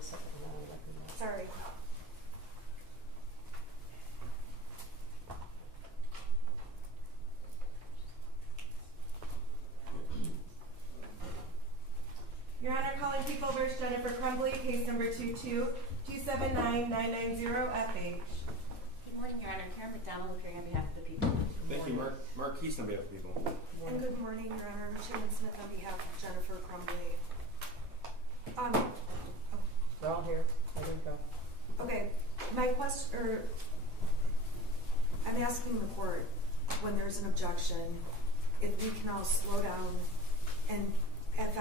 something. Sorry. Your Honor, calling People v. Jennifer Crumbley, case number 2279990FH. Good morning, Your Honor. Karen McDonald appearing on behalf of the people. Thank you, Mark Keeston on behalf of the people. And good morning, Your Honor. Shannon Smith on behalf of Jennifer Crumbley. They're all here. There you go. Okay, my question, I'm asking the court when there's an objection, if we can all slow down, and if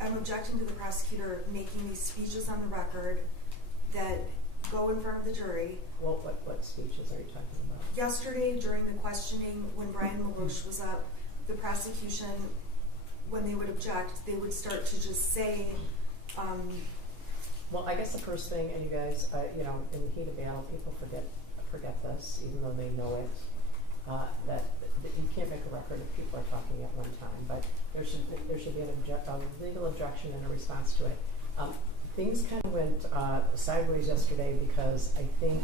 I'm objecting to the prosecutor making these speeches on the record that go in front of the jury. Well, what speeches are you talking about? Yesterday, during the questioning, when Brian Malouche was up, the prosecution, when they would object, they would start to just say, well, I guess the first thing, and you guys, in the heat of battle, people forget this, even though they know it, that you can't make a record if people are talking at one time. But there should be a legal objection and a response to it. Things kind of went sideways yesterday because I think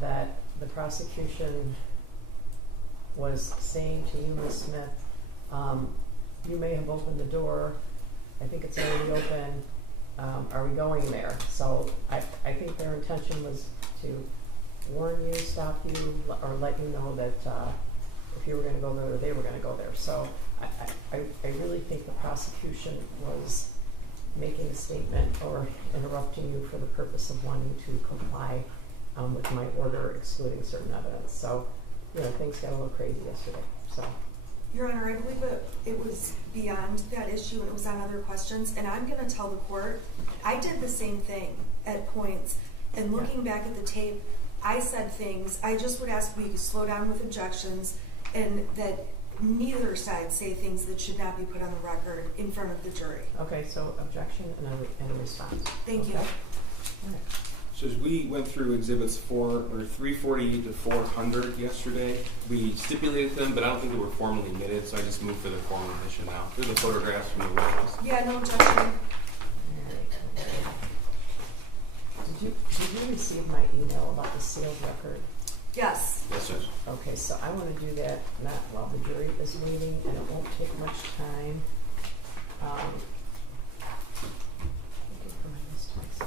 that the prosecution was saying to you, Ms. Smith, you may have opened the door. I think it's already open. Are we going there? So I think their intention was to warn you, stop you, or let you know that if you were going to go there, they were going to go there. So I really think the prosecution was making a statement or interrupting you for the purpose of wanting to comply with my order excluding certain evidence. So, things got a little crazy yesterday. So. Your Honor, I believe it was beyond that issue and it was on other questions. And I'm going to tell the court, I did the same thing at points. And looking back at the tape, I said things. I just would ask we could slow down with objections and that neither side say things that should not be put on the record in front of the jury. Okay, so objection and a response. Thank you. All right. So as we went through exhibits 348 to 400 yesterday, we stipulated them, but I don't think they were formally admitted, so I just moved for the formal admission now. They're the photographs from the witness. Yeah, no objection. Did you receive my email about the sealed record? Yes. Yes, Judge. Okay, so I want to do that not while the jury is waiting, and it won't take much time. Looking for my list twice.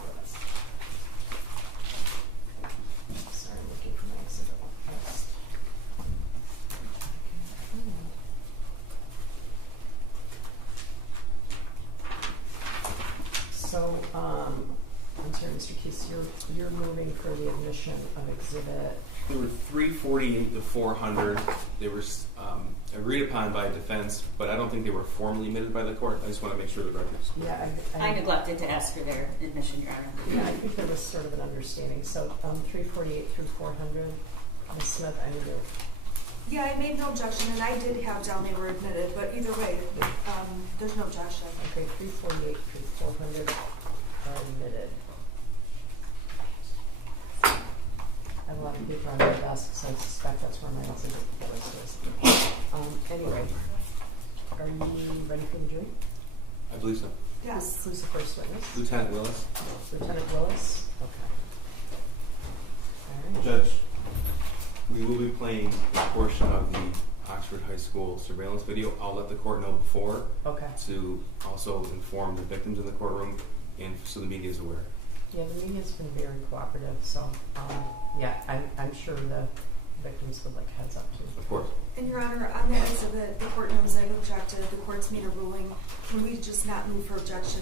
Sorry, looking for my exhibit list. So, I'm sorry, Mr. Keese, you're moving for the admission of exhibit. There were 348 to 400. They were agreed upon by defense, but I don't think they were formally admitted by the court. I just want to make sure the record's clear. Yeah, I neglected to ask for their admission, Your Honor. Yeah, I think there was sort of an understanding. So 348 through 400, Ms. Smith, I need to. Yeah, I made no objection, and I did have down they were admitted, but either way, there's no objection. Okay, 348 through 400 are admitted. I have a lot of paper on my desk, so I suspect that's where my exhibit list is. Anyway, are you ready for the jury? I believe so. Yes. Who's the first witness? Lieutenant Willis. Lieutenant Willis? Okay. All right. Judge, we will be playing a portion of the Oxford High School surveillance video. I'll let the court know before to also inform the victims in the courtroom and so the media is aware. Yeah, the media's been very cooperative, so I'm sure the victims would like heads up too. Of course. And Your Honor, on that exhibit, the court knows I've objected. The court's made a ruling. Can we just not move for objection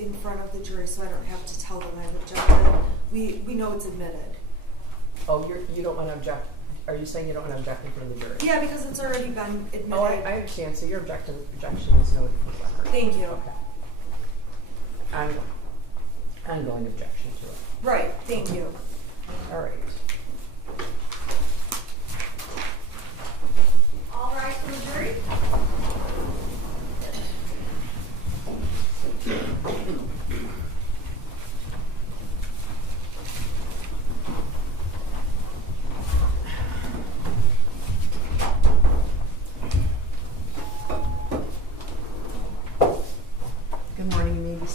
in front of the jury so I don't have to tell them I've objected? We know it's admitted. Oh, you don't want to object? Are you saying you don't want to object in front of the jury? Yeah, because it's already been admitted. Oh, I understand. So your objection is noted for the record. Thank you. Okay. Ongoing objection to it. Right. Thank you. All right. All right, for the jury.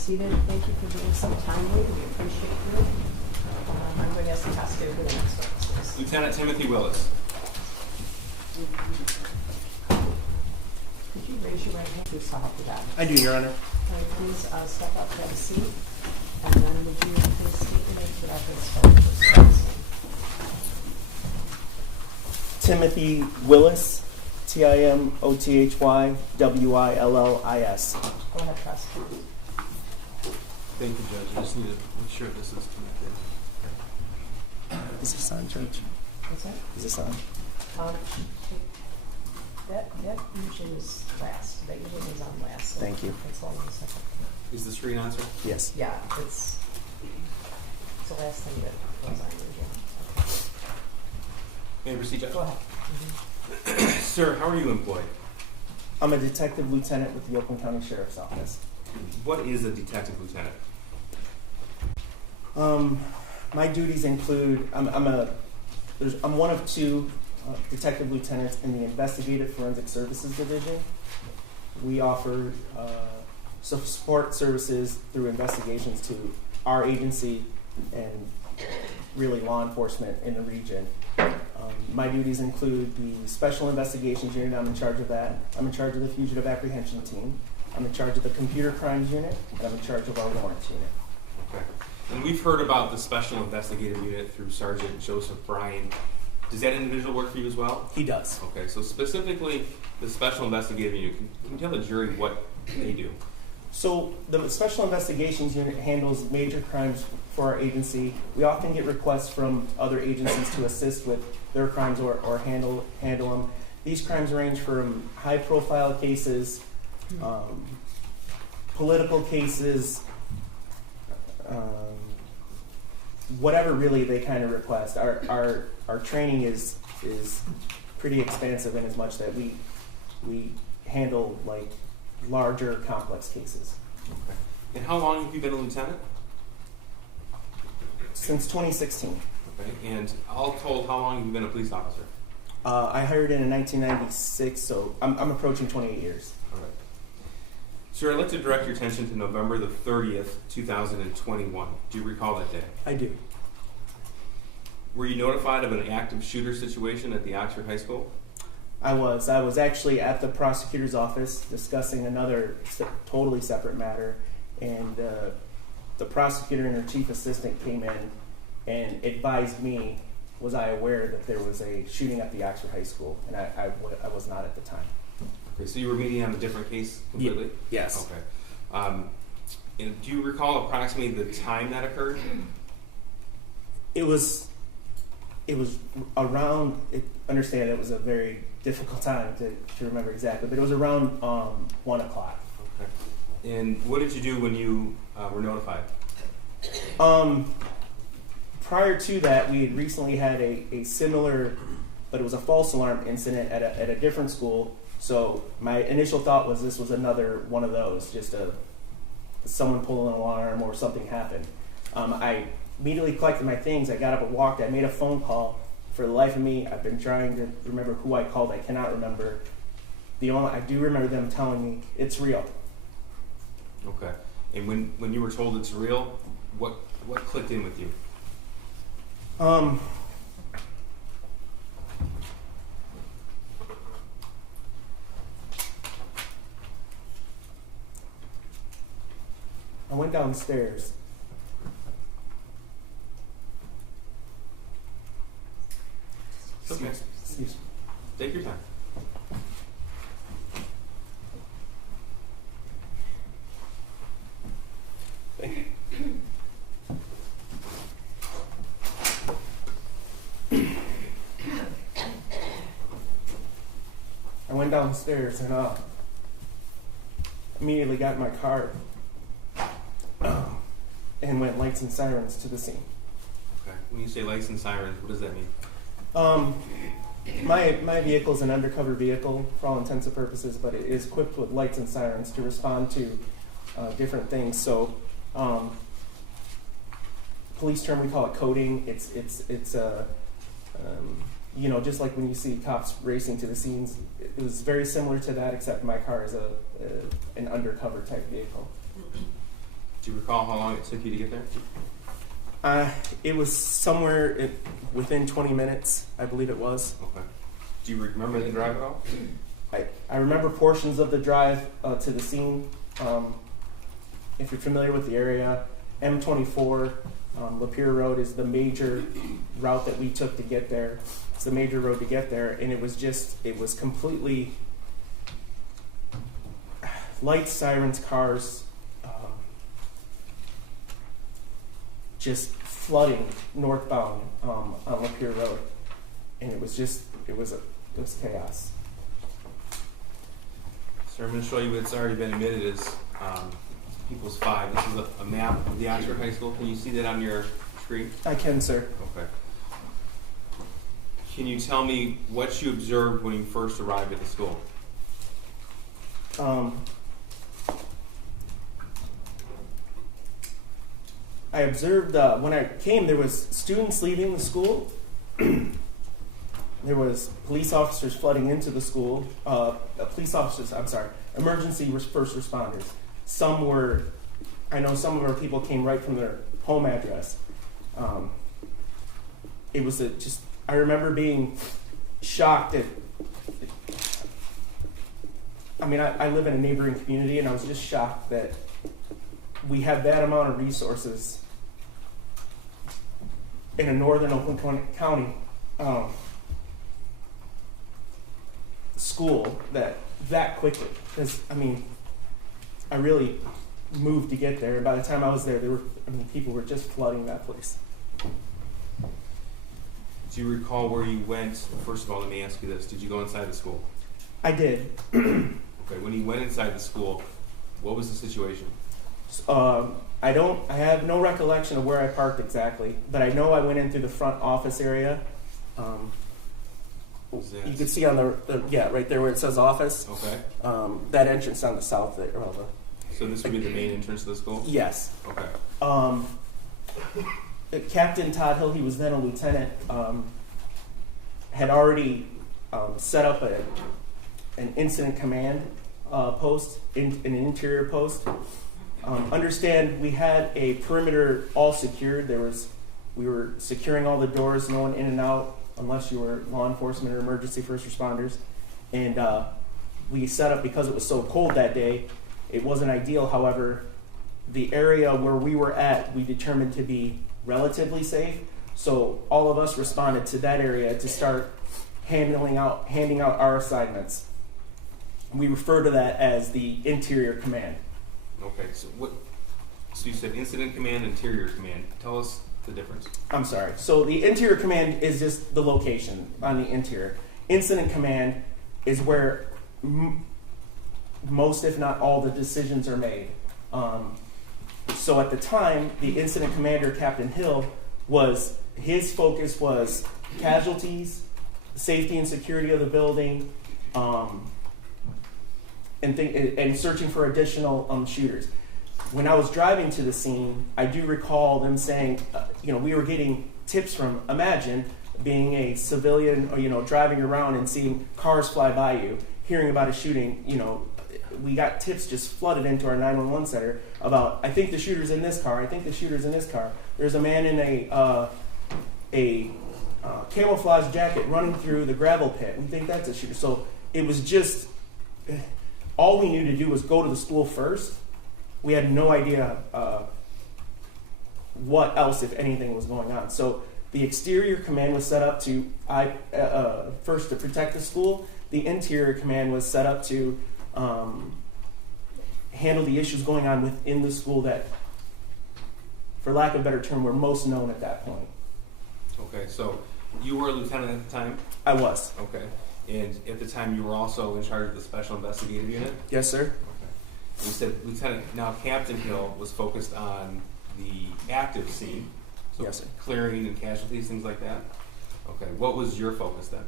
seated. Thank you for being so timely. We appreciate you. I'm going to ask the prosecutor for the next witnesses. Lieutenant Timothy Willis. Could you raise your right hand? Please help with that. I do, Your Honor. All right, please step up, have a seat, and then would you please state your name for the record, start with your name. Timothy Willis, TIMOTHYWILLIS. Go ahead, prosecutor. Thank you, Judge. I just need to make sure this is connected. Is this on, Judge? What's that? Is this on? That usually is last. That usually is on last. So Thank you. It's only a second. Is the screen on, sir? Yes. Yeah, it's the last thing that goes on usually. May I proceed, Judge? Go ahead. Sir, how are you employed? I'm a detective lieutenant with the Oakland County Sheriff's Office. What is a detective lieutenant? My duties include, I'm one of two detective lieutenants in the Investigative Forensic Services Division. We offer support services through investigations to our agency and really law enforcement in the region. My duties include the Special Investigations Unit. I'm in charge of that. I'm in charge of the Fugitive Apprehension Team. I'm in charge of the Computer Crimes Unit, and I'm in charge of our Warrants Unit. Okay. And we've heard about the Special Investigative Unit through Sergeant Joseph Bryan. Does that individual work for you as well? He does. Okay, so specifically the Special Investigative Unit, can you tell the jury what they do? So the Special Investigations Unit handles major crimes for our agency. We often get requests from other agencies to assist with their crimes or handle them. These crimes range from high-profile cases, political cases, whatever really they kind of request. Our training is pretty expansive in as much that we handle like larger complex cases. Okay. And how long have you been a lieutenant? Since 2016. Okay. And all told, how long have you been a police officer? I hired in 1996, so I'm approaching 28 years. All right. Sir, I'd like to direct your attention to November the 30th, 2021. Do you recall that day? I do. Were you notified of an active shooter situation at the Oxford High School? I was actually at the prosecutor's office discussing another totally separate matter, and the prosecutor and her chief assistant came in and advised me, was I aware that there was a shooting at the Oxford High School, and I was not at the time. Okay, so you were meeting on a different case completely? Yes. Okay. And do you recall approximately the time that occurred? It was around, understand it was a very difficult time to remember exactly, but it was around 1 o'clock. Okay. And what did you do when you were notified? Prior to that, we had recently had a similar, but it was a false alarm incident at a different school. So my initial thought was this was another one of those, just someone pulled an alarm or something happened. I immediately collected my things. I got up and walked. I made a phone call. For the life of me, I've been trying to remember who I called. I cannot remember. I do remember them telling me it's real. Okay. And when you were told it's real, what clicked in with you? I went downstairs. Okay. Excuse me. Take your time. Thank you. I went downstairs and immediately got in my car and went lights and sirens to the scene. Okay. When you say lights and sirens, what does that mean? My vehicle is an undercover vehicle for all intents and purposes, but it is equipped with lights and sirens to respond to different things. So, police term, we call it coding. It's just like when you see cops racing to the scenes. It was very similar to that, except my car is an undercover type vehicle. Do you recall how long it took you to get there? It was somewhere within 20 minutes, I believe it was. Okay. Do you remember the drive at all? I remember portions of the drive to the scene. If you're familiar with the area, M24, Lapeer Road is the major route that we took to get there. It's the major road to get there, and it was completely lights, sirens, cars, just flooding northbound on Lapeer Road, and it was chaos. Sir, I'm going to show you what's already been admitted as People's 5. This is a map of the Oxford High School. Can you see that on your screen? I can, sir. Okay. Can you tell me what you observed when you first arrived at the school? I observed when I came, there was students leaving the school. There was police officers flooding into the school. Emergency first responders. I know some of our people came right from their home address. It was I remember being shocked at, I live in a neighboring community, and I was just shocked that we have that amount of resources in a northern Oakland County school that quickly. Because I really moved to get there, and by the time I was there, people were just flooding that place. Do you recall where you went? First of all, let me ask you this: did you go inside the school? I did. Okay. When you went inside the school, what was the situation? I have no recollection of where I parked exactly, but I know I went in through the front office area. You can see on the right there where it says office. Okay. That entrance on the south there. So this would be the main entrance to the school? Yes. Okay. Captain Todd Hill, he was then a lieutenant, had already set up an incident command post, an interior post. Understand, we had a perimeter all secured. We were securing all the doors, no one in and out unless you were law enforcement or emergency first responders. And we set up, because it was so cold that day, it wasn't ideal. However, the area where we were at, we determined to be relatively safe. So all of us responded to that area to start handing out our assignments. We refer to that as the interior command. Okay, so you said incident command, interior command. Tell us the difference. I'm sorry. So the interior command is just the location on the interior. Incident command is where most, if not all, the decisions are made. So at the time, the incident commander, Captain Hill, his focus was casualties, safety and security of the building, and searching for additional shooters. When I was driving to the scene, I do recall them saying, we were getting tips from, imagine being a civilian, driving around and seeing cars fly by you, hearing about a shooting. We got tips just flooded into our 911 center about, I think the shooter's in this car. I think the shooter's in this car. There's a man in a camouflage jacket running through the gravel pit. We think that's a shooter. So it was just, all we knew to do was go to the school first. We had no idea what else, if anything, was going on. So the exterior command was set up to first to protect the school. The interior command was set up to handle the issues going on within the school that, for lack of a better term, were most known at that point. Okay, so you were a lieutenant at the time? I was. Okay. And at the time, you were also in charge of the Special Investigative Unit? Yes, sir. Okay. You said Lieutenant. Now, Captain Hill was focused on the active scene. So yes, sir. Clearing and casualties, things like that? Okay. What was your focus then?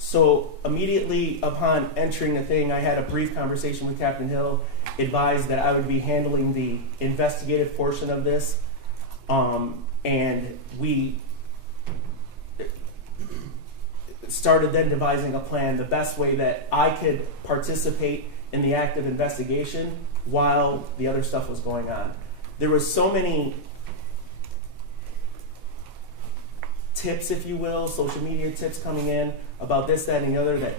So immediately upon entering the thing, I had a brief conversation with Captain Hill, advised that I would be handling the investigative portion of this, and we started then devising a plan, the best way that I could participate in the active investigation while the other stuff was going on. there was so many tips, if you will, social media tips coming in about this, that, and the other that,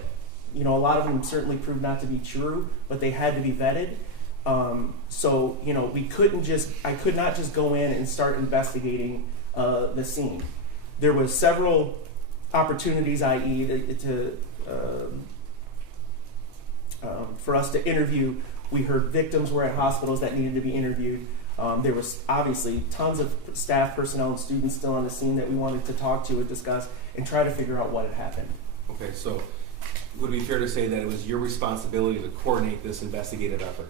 a lot of them certainly proved not to be true, but they had to be vetted. So, I could not just go in and start investigating the scene. There was several opportunities, i.e. For us to interview. We heard victims were at hospitals that needed to be interviewed. There was obviously tons of staff, personnel, and students still on the scene that we wanted to talk to and discuss and try to figure out what had happened. Okay, so would it be fair to say that it was your responsibility to coordinate this investigative effort?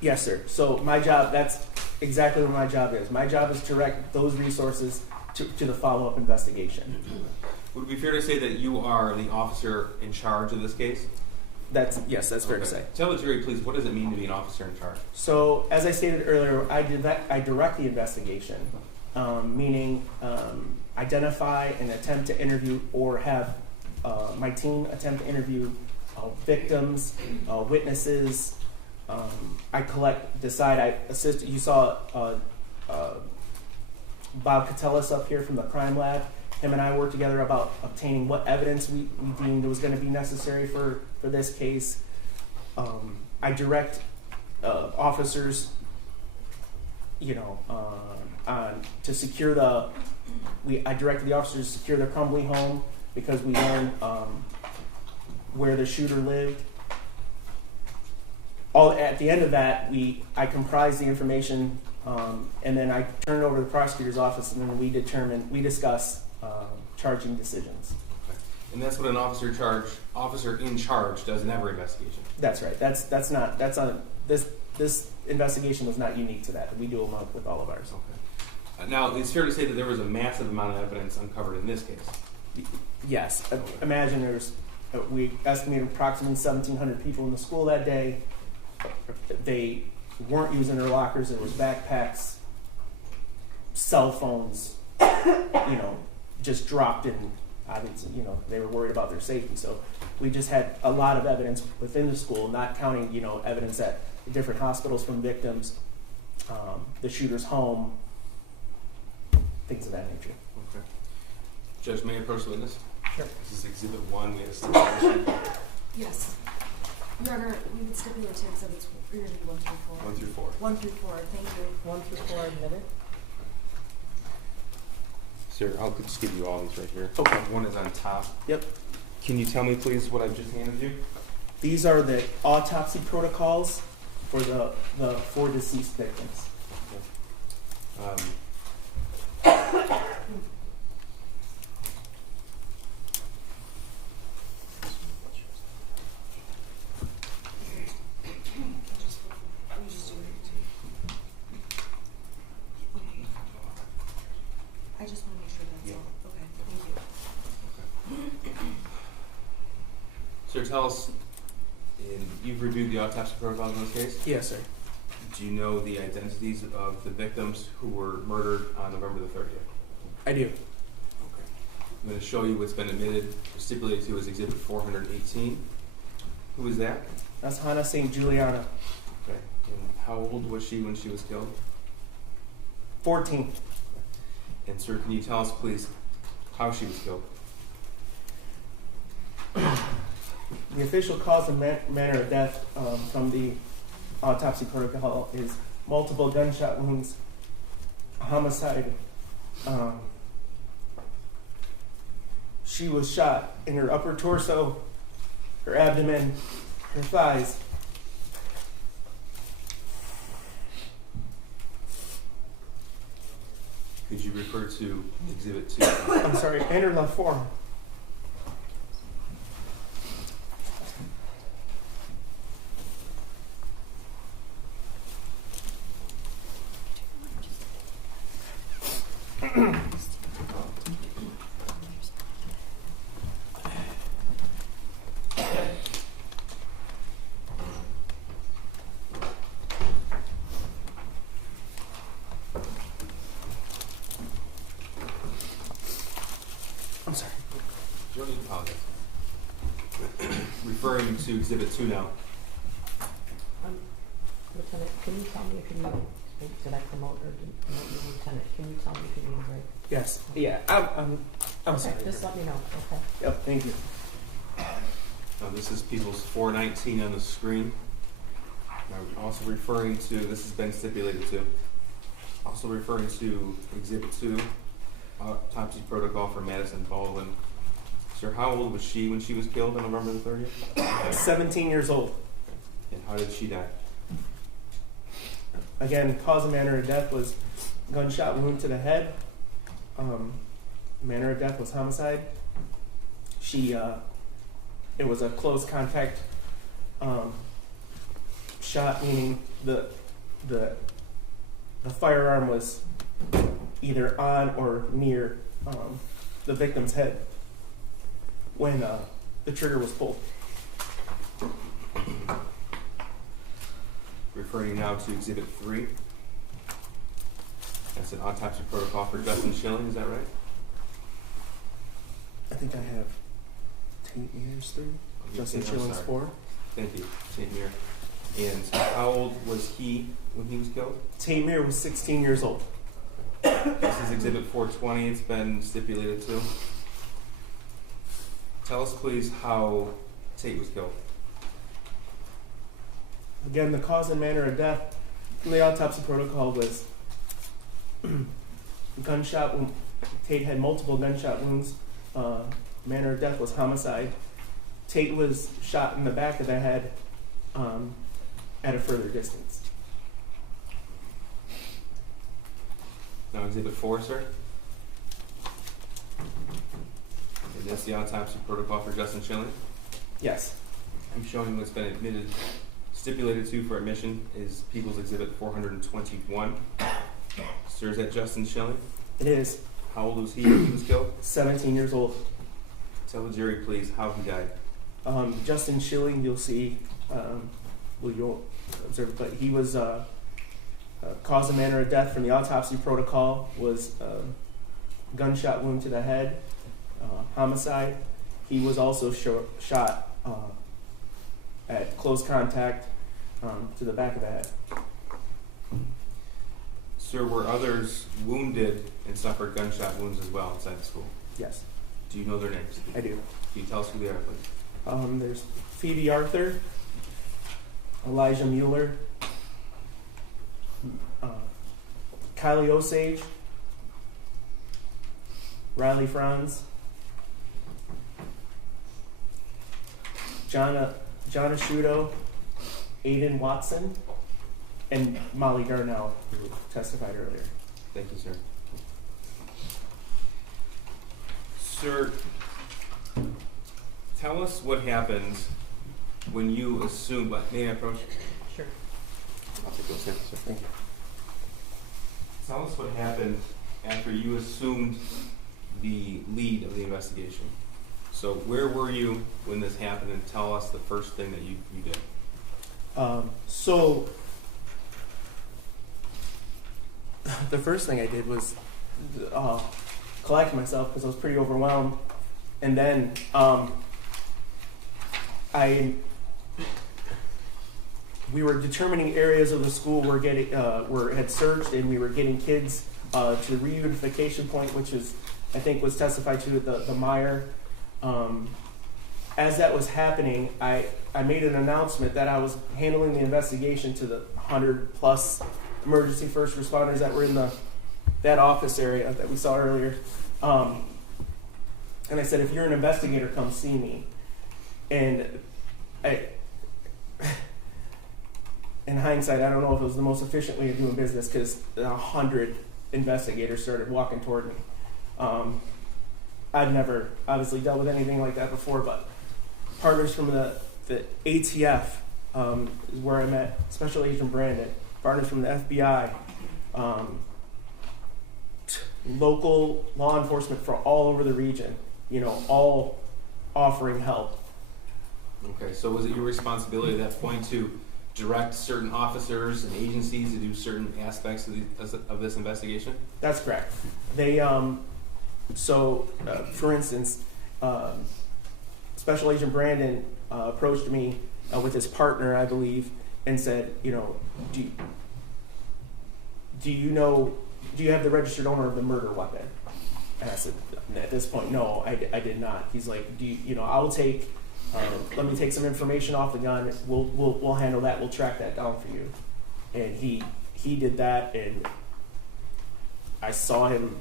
Yes, sir. So my job, that's exactly what my job is. My job is to direct those resources to the follow-up investigation. Would it be fair to say that you are the officer in charge of this case? Yes, that's fair to say. Tell the jury, please, what does it mean to be an officer in charge? So, as I stated earlier, I direct the investigation, meaning identify and attempt to interview, or have my team attempt to interview victims, witnesses. I assist. You saw Bob Catellis up here from the crime lab. Him and I worked together about obtaining what evidence we deemed was going to be necessary for this case. I direct officers, to secure I directed the officers to secure the Crumbley home because we learned where the shooter lived. At the end of that, I comprised the information, and then I turned it over to the prosecutor's office, and then we discuss charging decisions. Okay. And that's what an officer in charge does in every investigation. That's right. This investigation was not unique to that. We do them with all of ours. Okay. Now, it's fair to say that there was a massive amount of evidence uncovered in this case. Yes. Imagine we estimated approximately 1,700 people in the school that day. They weren't using their lockers. There was backpacks, cell phones, just dropped in. Obviously, they were worried about their safety. So we just had a lot of evidence within the school, not counting, evidence at different hospitals from victims, the shooter's home, things of that nature. Okay. Judge, may I approach the witness? Sure. This is Exhibit 1. We have stipulation. Yes. Your Honor, we would stipulate to exhibits 1 through 4. 1 through 4. 1 through 4, thank you. 1 through 4 admitted. Sir, I'll just give you all these right here. Okay. One is on top. Yep. Can you tell me, please, what I've just handed you? These are the autopsy protocols for the 4 deceased victims. I just want to make sure that's all. Okay, thank you. Sir, tell us, you've reviewed the autopsy protocols in this case? Yes, sir. Do you know the identities of the victims who were murdered on November the 30th? I do. Okay. I'm going to show you what's been admitted, stipulated to as Exhibit 418. Who is that? That's Hannah St. Juliana. Okay. And how old was she when she was killed? 14. And sir, can you tell us, please, how she was killed? The official cause and manner of death from the autopsy protocol is multiple gunshot wounds, homicide. She was shot in her upper torso, her abdomen, her thighs. Could you refer to Exhibit 2? I'm sorry, and her left forearm. I'm sorry. You don't need to apologize. Referring to Exhibit 2 now. Lieutenant, can you tell me if you Did I promote or didn't promote you lieutenant? Can you tell me if you need a break? Yes. Yeah. I'm Okay, sorry. just let me know, okay? Yep. Thank you. Now, this is People's 419 on the screen. I'm also referring to, this has been stipulated to, also referring to Exhibit 2, autopsy protocol for Madison Baldwin. Sir, how old was she when she was killed on November the 30th? 17 years old. And how did she die? Again, cause and manner of death was gunshot wound to the head. Manner of death was homicide. It was a close contact shot, meaning the firearm was either on or near the victim's head when the trigger was pulled. Referring now to Exhibit 3. That's an autopsy protocol for Justin Schilling, is that right? I think I have Tate Mears 3. Justin Schilling's 4. Thank you, Tate Mears. And how old was he when he was killed? Tate Mears was 16 years old. This is Exhibit 420. It's been stipulated to. Tell us, please, how Tate was killed. Again, the cause and manner of death from the autopsy protocol was gunshot wound. Tate had multiple gunshot wounds. Manner of death was homicide. Tate was shot in the back of the head at a further distance. Now, Exhibit 4, sir. And that's the autopsy protocol for Justin Schilling. Yes. I'm showing what's been stipulated to for admission is People's Exhibit 421. Sir, is that Justin Schilling? It is. How old was he when he was killed? 17 years old. Tell the jury, please, how he died. Justin Schilling, you'll see, you'll observe it, but he was cause and manner of death from the autopsy protocol was gunshot wound to the head, homicide. He was also shot at close contact to the back of the head. Sir, were others wounded and suffered gunshot wounds as well inside the school? Yes, Do you know their names? I do. Can you tell us who they are, please? There's Phoebe Arthur, Elijah Mueller, Kylie Osage, Riley Franz, John Asciutto, Aiden Watson, and Molly Darnell, who testified earlier. Thank you, sir. Sir, tell us what happens when you assume, may I approach? Sure. I'll take those steps, sir. Thank you. Tell us what happened after you assumed the lead of the investigation. So where were you when this happened, and tell us the first thing that you did. So the first thing I did was collect myself because I was pretty overwhelmed, and then we were determining areas of the school were had searched, and we were getting kids to the reunification point, which is, I think, was testified to at the Meyer. As that was happening, I made an announcement that I was handling the investigation to the 100+ emergency first responders that were in that office area that we saw earlier. And I said, if you're an investigator, come see me. And in hindsight, I don't know if it was the most efficient way of doing business, because 100 investigators started walking toward me. I'd never obviously dealt with anything like that before, but partners from the ATF is where I met Special Agent Brandon, partners from the FBI, local law enforcement from all over the region, all offering help. Okay, so was it your responsibility at that point to direct certain officers and agencies to do certain aspects of this investigation? That's correct. They, for instance, Special Agent Brandon approached me with his partner, I believe, and said, do you have the registered owner of the murder weapon? And I said, at this point, no, I did not. He's like, I'll take, let me take some information off the gun. We'll handle that. We'll track that down for you. And he did that, and I saw him,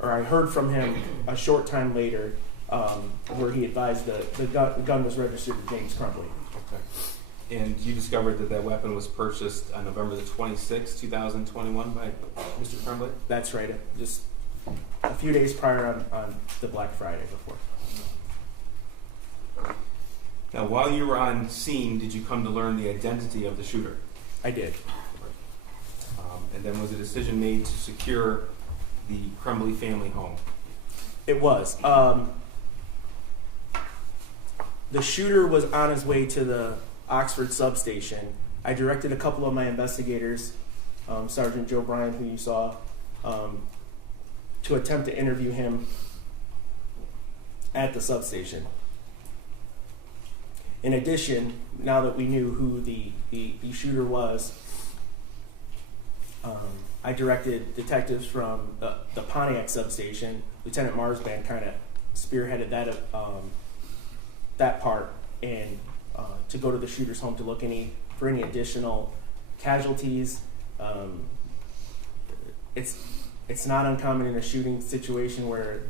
or I heard from him a short time later, where he advised the gun was registered to James Crumbley. Okay. And you discovered that weapon was purchased on November the 26th, 2021 by Mr. Crumbley? That's right. Just a few days prior on the Black Friday before. Now, while you were on scene, did you come to learn the identity of the shooter? I did. And then was a decision made to secure the Crumbley family home? It was. The shooter was on his way to the Oxford substation. I directed a couple of my investigators, Sergeant Joe Bryan, who you saw, to attempt to interview him at the substation. In addition, now that we knew who the shooter was, I directed detectives from the Pontiac substation. Lieutenant Marsban kind of spearheaded that part, and to go to the shooter's home to look for any additional casualties. It's not uncommon in a shooting situation where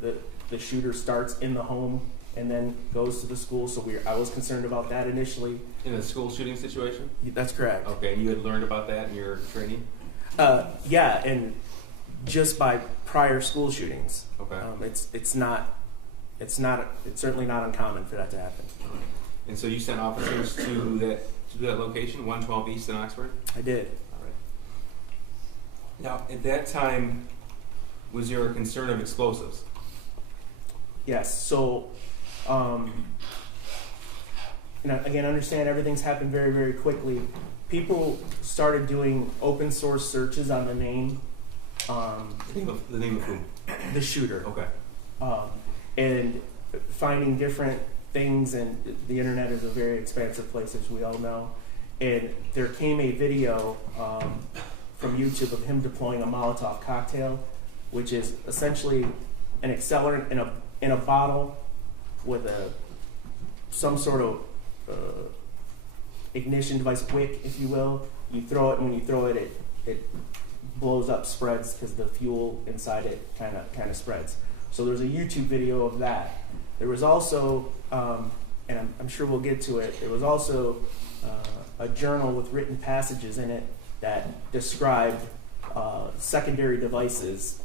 the shooter starts in the home and then goes to the school. So I was concerned about that initially. In a school shooting situation? That's correct. Okay, and you had learned about that in your training? Yeah, and just by prior school shootings. Okay. It's certainly not uncommon for that to happen. And so you sent officers to that location, 112 East in Oxford? I did. All right. Now, at that time, was there a concern of explosives? Yes. So, again, understand everything's happened very, very quickly. People started doing open source searches on the name. The name of whom? The shooter. Okay. And finding different things, and the internet is a very expansive place, as we all know. And there came a video from YouTube of him deploying a Molotov cocktail, which is essentially an accelerant in a bottle with some sort of ignition device, wick, if you will. You throw it, and when you throw it, it blows up, spreads, because the fuel inside it kind of spreads. So there's a YouTube video of that. There was also, and I'm sure we'll get to it, there was also a journal with written passages in it that described secondary devices,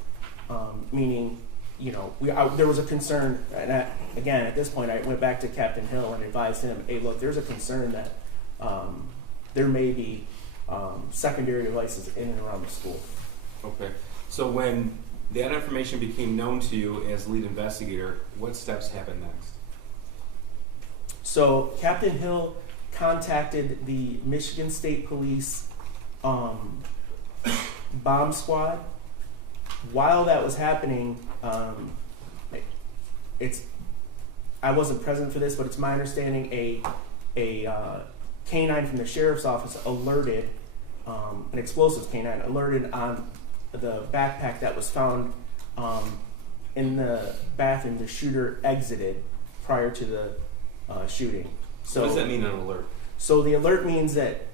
meaning, there was a concern, and again, at this point, I went back to Captain Hill and advised him, hey, look, there's a concern that there may be secondary devices in and around the school. Okay. So when that information became known to you as lead investigator, what steps happened next? So Captain Hill contacted the Michigan State Police bomb squad. While that was happening, I wasn't present for this, but it's my understanding a canine from the sheriff's office alerted, an explosives canine alerted on the backpack that was found in the bathroom the shooter exited prior to the shooting. So what does that mean, an alert? So the alert means that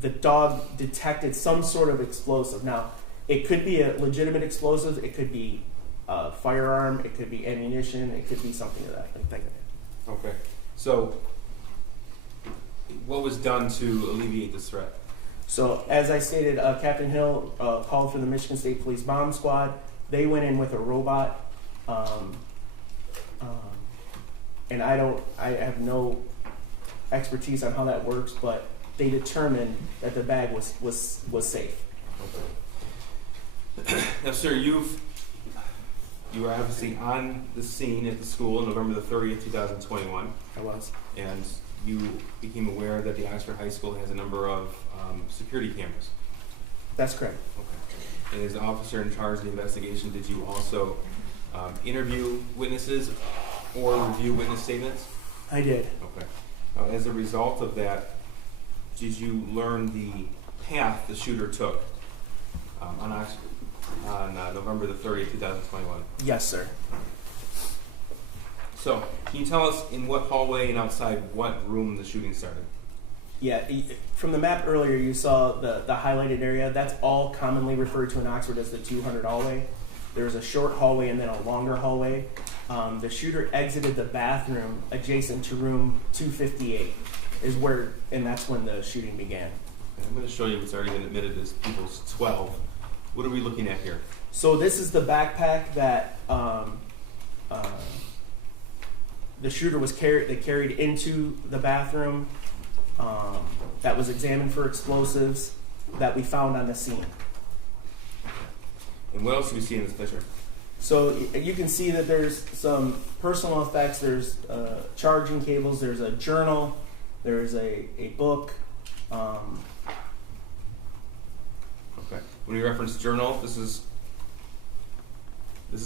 the dog detected some sort of explosive. Now, it could be a legitimate explosive, it could be a firearm, it could be ammunition, it could be something of that. Okay. So what was done to alleviate this threat? So, as I stated, Captain Hill called for the Michigan State Police bomb squad. They went in with a robot, and I have no expertise on how that works, but they determined that the bag was safe. Okay. Now, sir, you were obviously on the scene at the school on November the 30th, 2021. I was. And you became aware that the Oxford High School has a number of security cameras. That's correct. Okay. And as the officer in charge of the investigation, did you also interview witnesses or review witness statements? I did. Okay. As a result of that, did you learn the path the shooter took on Oxford on November the 30th, 2021. Yes, sir. So, can you tell us in what hallway and outside what room the shooting started? Yeah, from the map earlier, you saw the highlighted area. That's all commonly referred to in Oxford as the 200 hallway. There's a short hallway and then a longer hallway. The shooter exited the bathroom adjacent to room 258, and that's when the shooting began. And I'm going to show you what's already been admitted as People's 12. What are we looking at here? So this is the backpack that the shooter was carried into the bathroom. That was examined for explosives that we found on the scene. And what else do we see in this picture? So you can see that there's some personal effects. There's charging cables. There's a journal. There's a book. Okay. When you reference journal, this is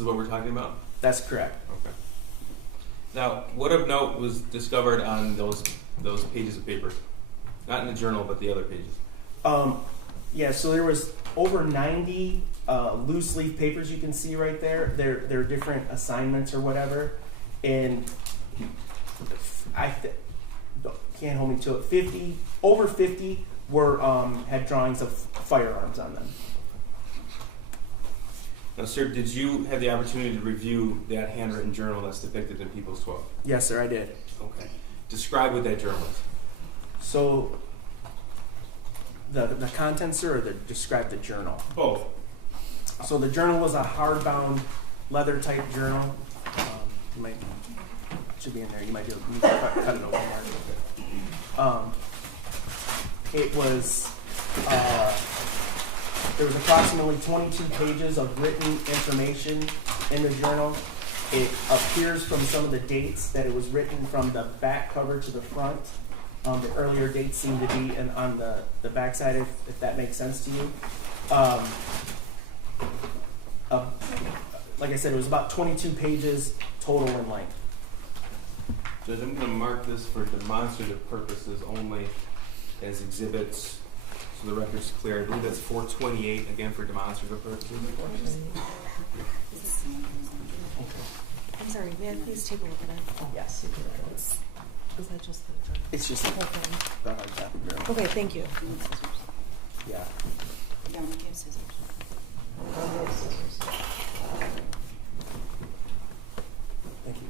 what we're talking about? That's correct. Okay. Now, what of note was discovered on those pages of paper? Not in the journal, but the other pages. Yeah, so there was over 90 loose leaf papers you can see right there. They're different assignments or whatever. And can't hold me to it. Over 50 were had drawings of firearms on them. Now, sir, did you have the opportunity to review that handwritten journal that's depicted in People's 12? Yes, sir, I did. Okay. Describe what that journal is. So the contents, sir, or describe the journal? Both. So the journal was a hardbound leather type journal. Should be in there. You might be able to cut it open more. It was there was approximately 22 pages of written information in the journal. It appears from some of the dates that it was written from the back cover to the front. The earlier dates seem to be on the back side, if that makes sense to you. Like I said, it was about 22 pages total in length. Judge, I'm going to mark this for demonstrative purposes only as exhibits, so the record's clear. I believe that's 428, again, for demonstrative purposes. I'm sorry, may I please take a look at it? Yes, you can. Is that just the journal? It's just the whole thing? the hard copy journal. Okay, thank you. Yeah. Yeah, we give scissors. Thank you.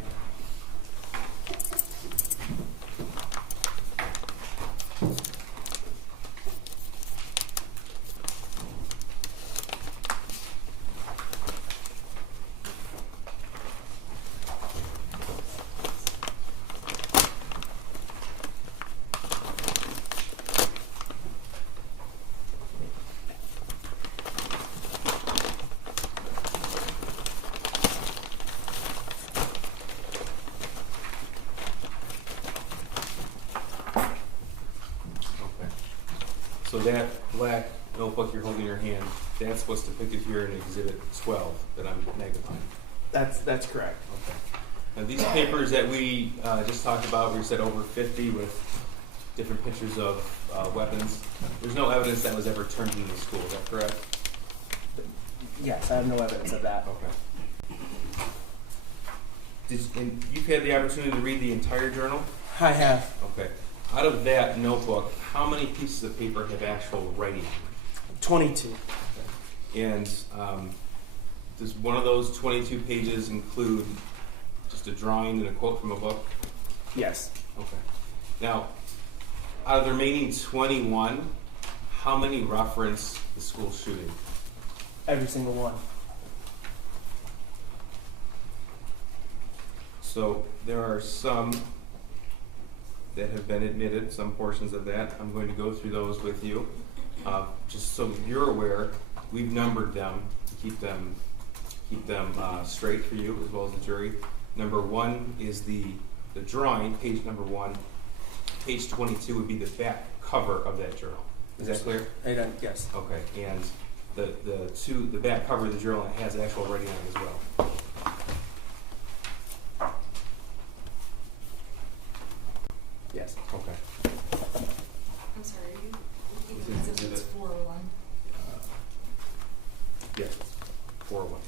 So that black notebook you're holding in your hand, that's what's depicted here in Exhibit 12 that I'm magnifying. That's correct. Okay. Now these papers that we just talked about, where you said over 50 with different pictures of weapons, there's no evidence that was ever turned into the school, is that correct? Yes, I have no evidence of that. Okay. And you've had the opportunity to read the entire journal? I have. Okay. Out of that notebook, how many pieces of paper have actual writing? 22. Okay. And does one of those 22 pages include just a drawing and a quote from a book? Yes. Okay. Now, out of the remaining 21, how many reference the school shooting? Every single one. So there are some that have been admitted, some portions of that. I'm going to go through those with you. Just so you're aware, we've numbered them to keep them straight for you as well as the jury. Number 1 is the drawing, page number 1. Page 22 would be the back cover of that journal. Is that clear? Yes. Okay, and the back cover of the journal has actual writing on it as well. Yes. Okay. I'm sorry, you This even is says it's exhibit- 401. Yes, 401.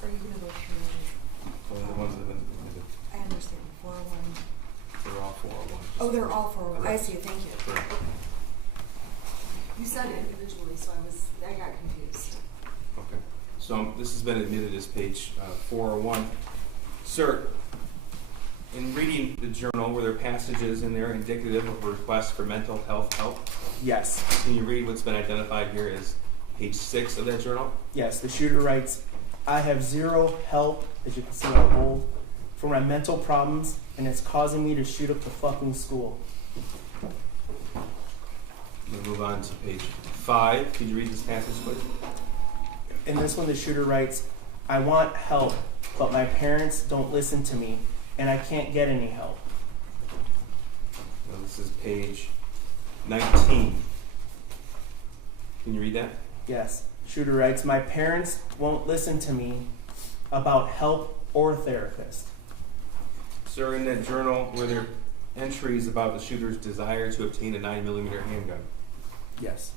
Are you gonna go through? Only the ones that have been admitted. I understand, 401. They're all 401. Oh, they're all 401. I Correct. see, thank you. Correct. You said individually, so I got confused. Okay. So this has been admitted as page 401. Sir, in reading the journal, were there passages in there indicative of a request for mental health help? Yes. Can you read what's been identified here as page 6 of that journal? Yes, the shooter writes, I have zero help, as you can see on bold, for my mental problems, and it's causing me to shoot up the fucking school. We'll move on to page 5. Could you read this passage, please? In this one, the shooter writes, I want help, but my parents don't listen to me, and I can't get any help. Now, this is page 19. Can you read that? Yes. Shooter writes, my parents won't listen to me about help or therapist. Sir, in that journal, were there entries about the shooter's desire to obtain a 9mm handgun? Yes.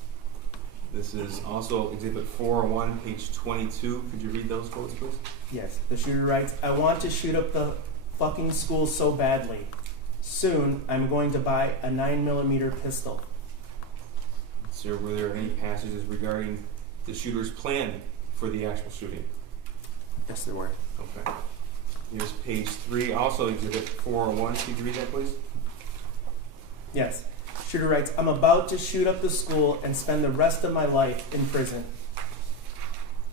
This is also Exhibit 401, page 22. Could you read those quotes, please? Yes. The shooter writes, I want to shoot up the fucking school so badly. Soon, I'm going to buy a 9mm pistol. Sir, were there any passages regarding the shooter's plan for the actual shooting? Yes, there were. Okay. Here's page 3, also Exhibit 401. Could you read that, please? Yes. Shooter writes, I'm about to shoot up the school and spend the rest of my life in prison.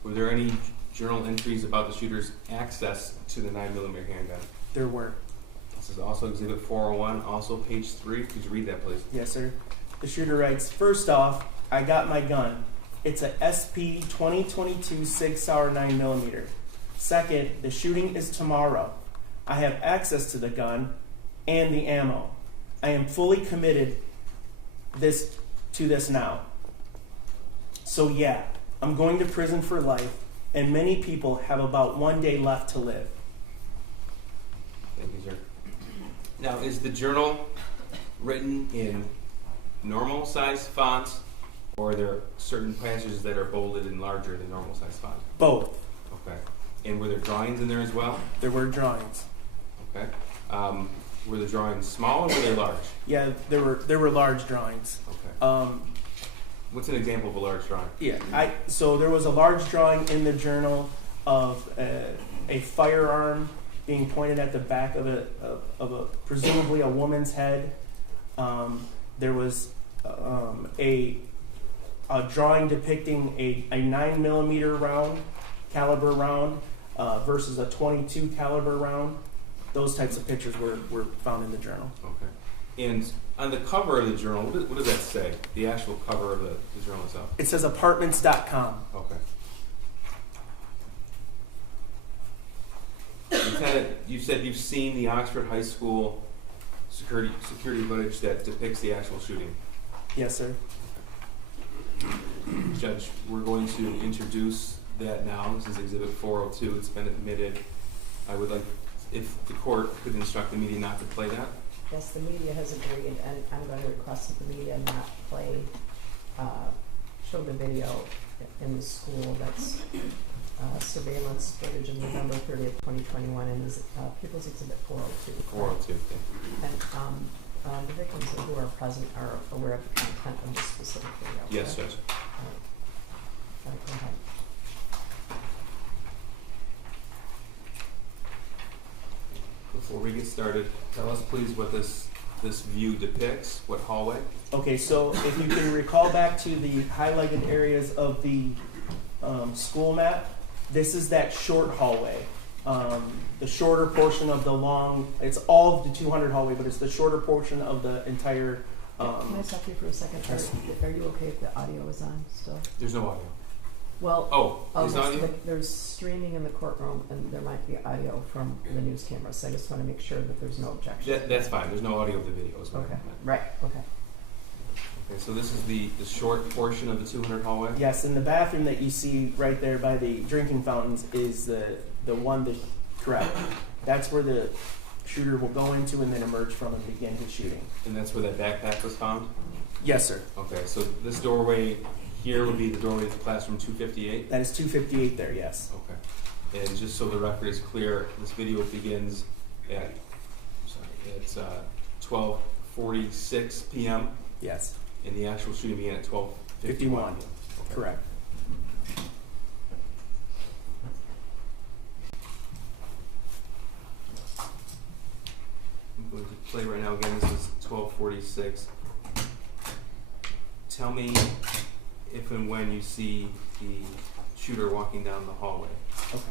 Were there any journal entries about the shooter's access to the 9mm handgun? There were. This is also Exhibit 401, also page 3. Could you read that, please? Yes, sir. The shooter writes, first off, I got my gun. It's a SP 2022 Sig Sauer 9mm. Second, the shooting is tomorrow. I have access to the gun and the ammo. I am fully committed to this now. So yeah, I'm going to prison for life, and many people have about 1 day left to live. Thank you, sir. Now, is the journal written in normal size fonts, or are there certain passages that are bolded and larger than normal size font? Both. Okay. And were there drawings in there as well? There were drawings. Okay. Were the drawings small or were they large? Yeah, there were large drawings. Okay. What's an example of a large drawing? Yeah, so there was a large drawing in the journal of a firearm being pointed at the back of a presumably a woman's head. There was a drawing depicting a 9mm caliber round versus a .22 caliber round. Those types of pictures were found in the journal. Okay. And on the cover of the journal, what does that say? The actual cover of the journal itself? It says apartments.com. Okay. Lieutenant, you said you've seen the Oxford High School security footage that depicts the actual shooting. Yes, sir. Judge, we're going to introduce that now. This is Exhibit 402. It's been admitted. I would like, if the court could instruct the media not to play that. Yes, the media has agreed, and I'm going to request that the media not play, show the video in the school. That's surveillance footage of November 30th, 2021, and is People's Exhibit 402. 402. And the victims who are present are aware of the content of this specific video. Yes, correct? Judge. Go ahead. Before we get started, tell us please what this view depicts. What hallway? Okay, so if you can recall back to the highlighted areas of the school map, this is that short hallway. The shorter portion of the long, it's all of the 200 hallway, but it's the shorter portion of the entire. Can I stop you for a second? Are you okay if the audio is on still? There's no audio. Well, is audio? there's streaming in the courtroom, and there might be audio from the news cameras. So I just want to make sure that there's no objection. That's fine. There's no audio of the video. Is what I Okay. meant. Right. Okay. Okay, so this is the short portion of the 200 hallway? Yes, and the bathroom that you see right there by the drinking fountains is the one that, correct. That's where the shooter will go into and then emerge from and begin his shooting. And that's where that backpack was found? Yes, sir. Okay, so this doorway here would be the doorway to classroom 258? That is 258 there, yes. Okay. And just so the record is clear, this video begins at, it's 12:46 p.m. Yes. and the actual shooting began at 12:51. 51. Okay. Correct. I'm going to play right now. Again, this is 12:46. Tell me if and when you see the shooter walking down the hallway. Okay.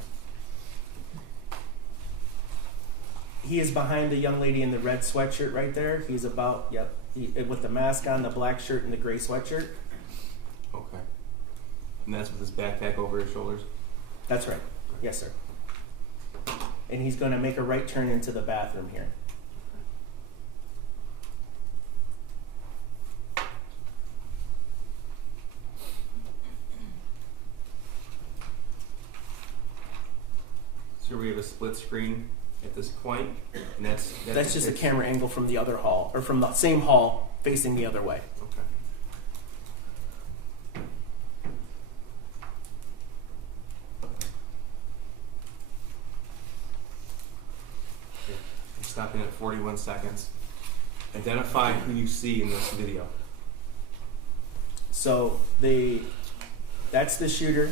He is behind the young lady in the red sweatshirt right there. He's about, with the mask on, the black shirt, and the gray sweatshirt. Okay. And that's with his backpack over his shoulders? That's right. Yes, sir. And he's going to make a right turn into the bathroom here. So we have a split screen at this point, and that's Just a camera angle from the other hall, or from the same hall facing the other way. Okay. Okay. I'm stopping at 41 seconds. Identify who you see in this video. So that's the shooter.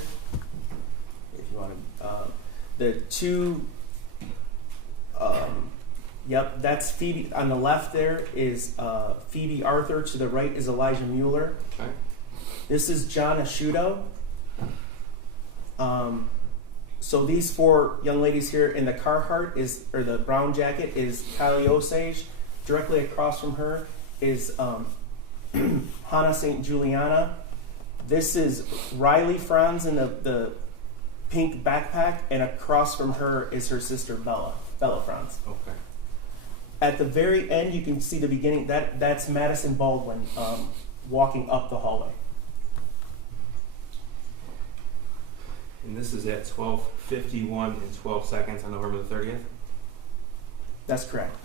If you want to, the two. That's Phoebe. On the left there is Phoebe Arthur. To the right is Elijah Mueller. Okay. This is John Asciutto. So these four young ladies here in the Carhartt or the brown jacket is Kylie Osage. Directly across from her is Hannah St. Juliana. This is Riley Franz in the pink backpack, and across from her is her sister Bella Franz. Okay. At the very end, you can see the beginning. That's Madison Baldwin walking up the hallway. And this is at 12:51 and 12 seconds on November the 30th? That's correct.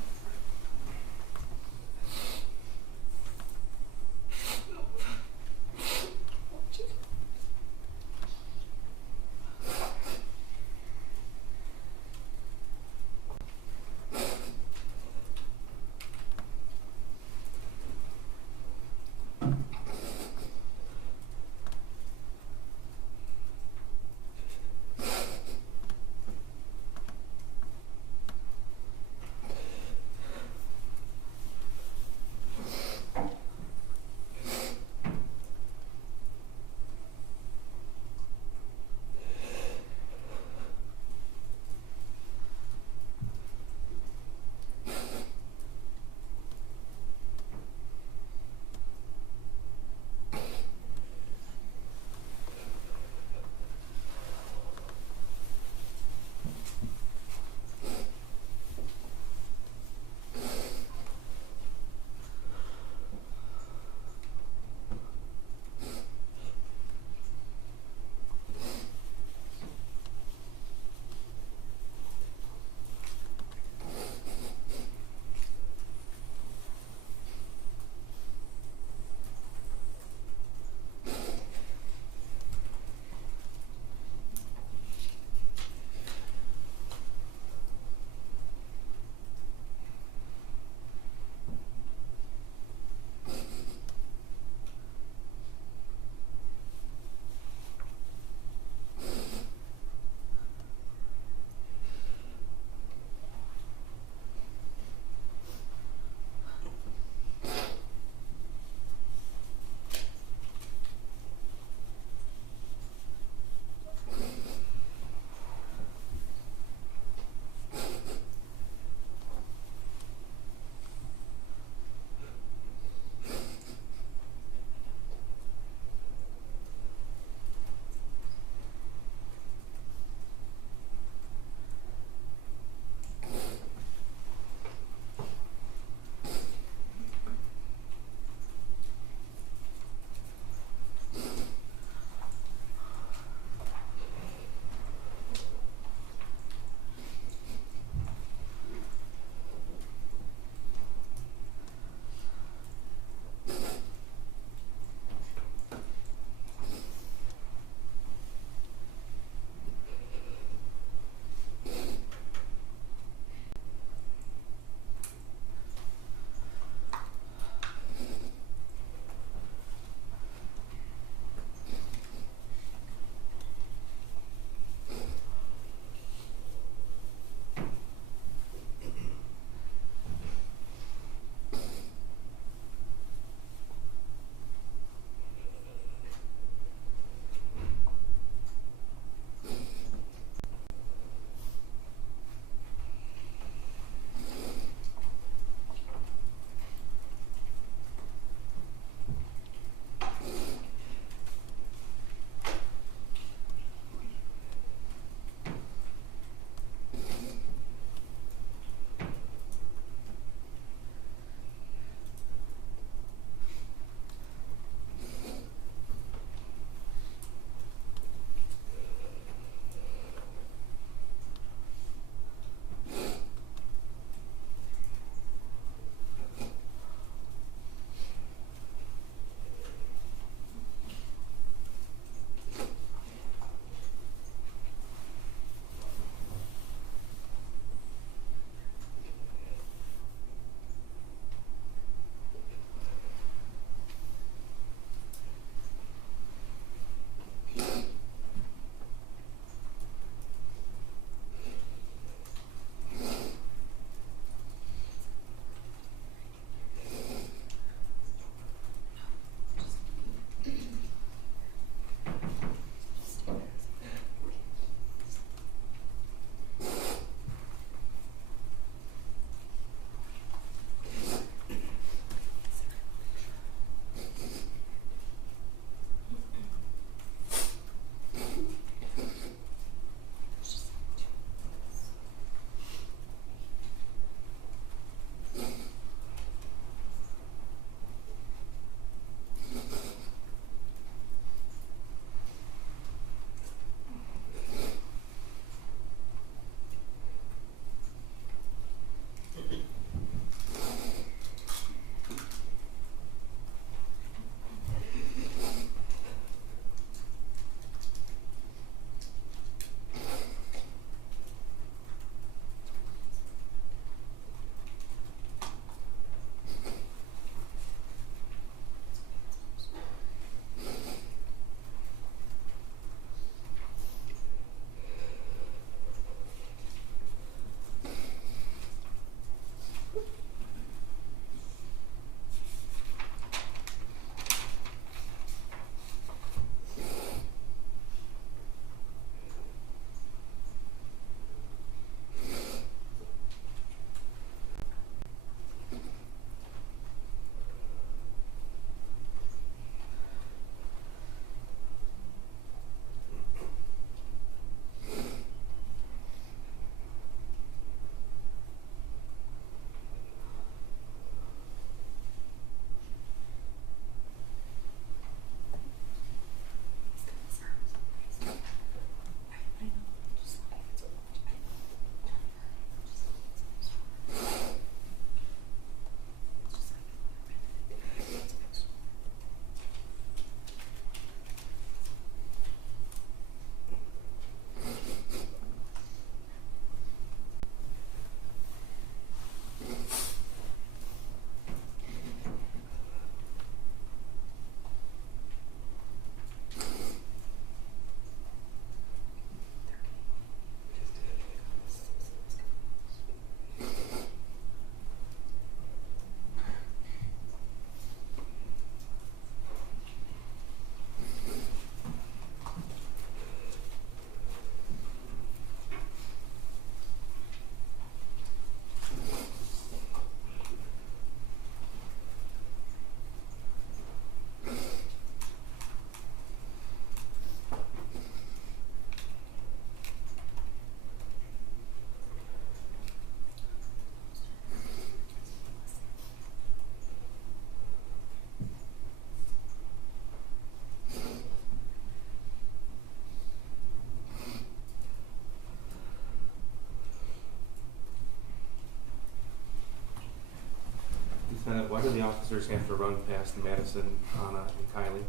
officers have to run past Madison, Anna, and Kylie.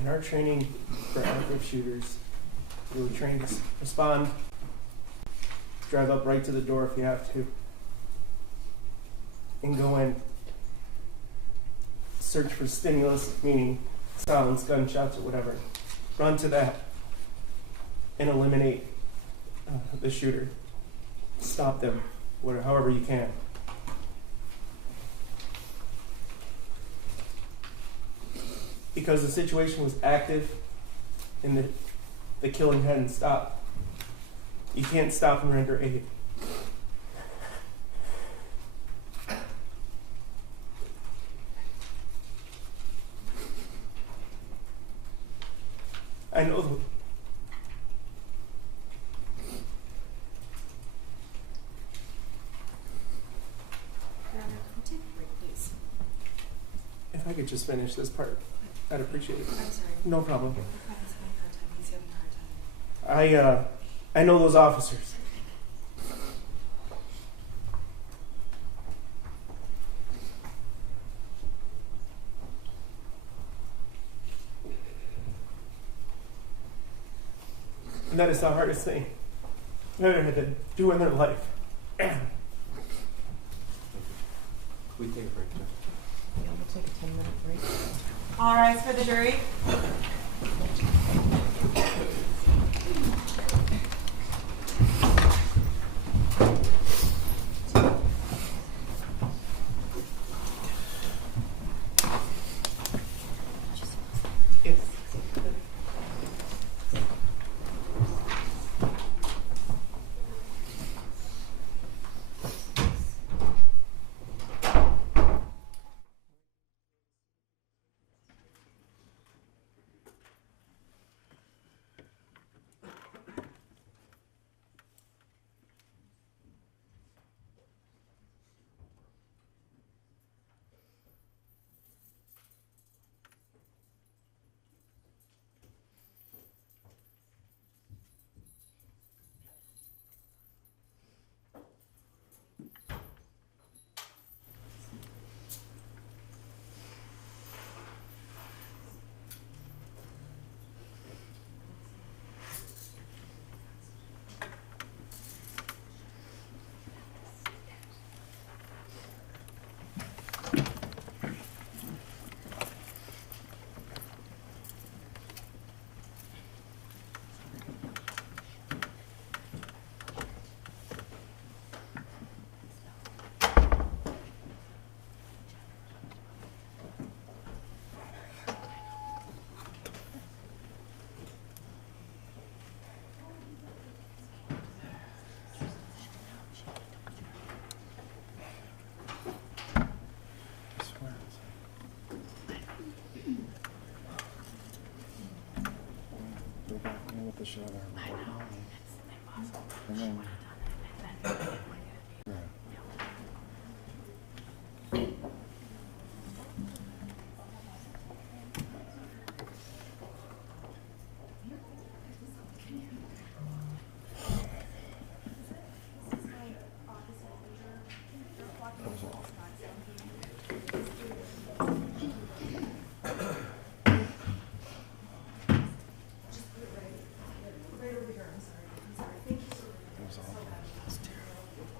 In our training for active shooters, we were trained to respond, drive up right to the door if you have to, and go in, search for stimulus, meaning sounds, gunshots, or whatever. Run to that and eliminate the shooter. Stop them, whatever, however you can. Because the situation was active and the killing hadn't stopped. You can't stop and render aid. I know Take a break, please. if I could just finish this part, I'd appreciate it. I'm sorry. No problem. We're having a hard time. He's having a hard time. I know those officers. And that is the hardest thing they've ever had to do in their life. We take a break, Jeff. Yeah, we'll take a 10-minute break. All rise for the jury. The show there. I know. It's impossible. Right over here. I'm sorry. Thank you. It was all. It's terrible.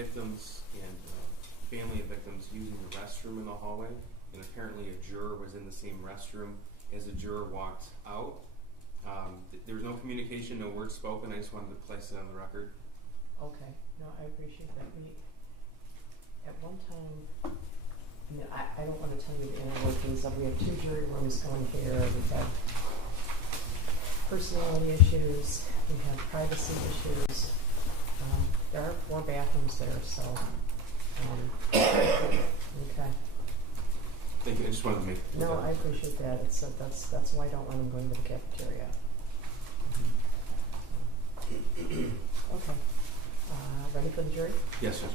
victims and family of victims using the restroom in the hallway, and apparently a juror was in the same restroom as the juror walked out. There was no communication, no words spoken. I just wanted to place it on the record. Okay, no, I appreciate that. We, at one time, I mean, I don't want to tell you the inner workings of, we have 2 jury rooms going here, we've had personality issues, we have privacy issues. There are 4 bathrooms there, so, okay. Thank you. I just wanted to make No, I appreciate that. It's, that's why I don't want them going to the cafeteria. Okay. Ready for the jury? Yes, sir.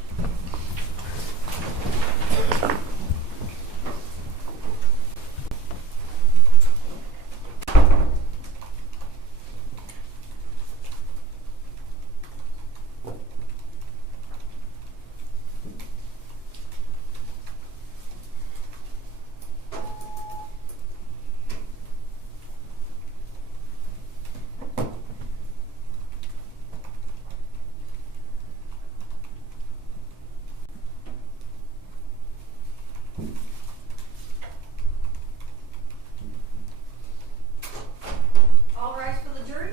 All rise for the jury.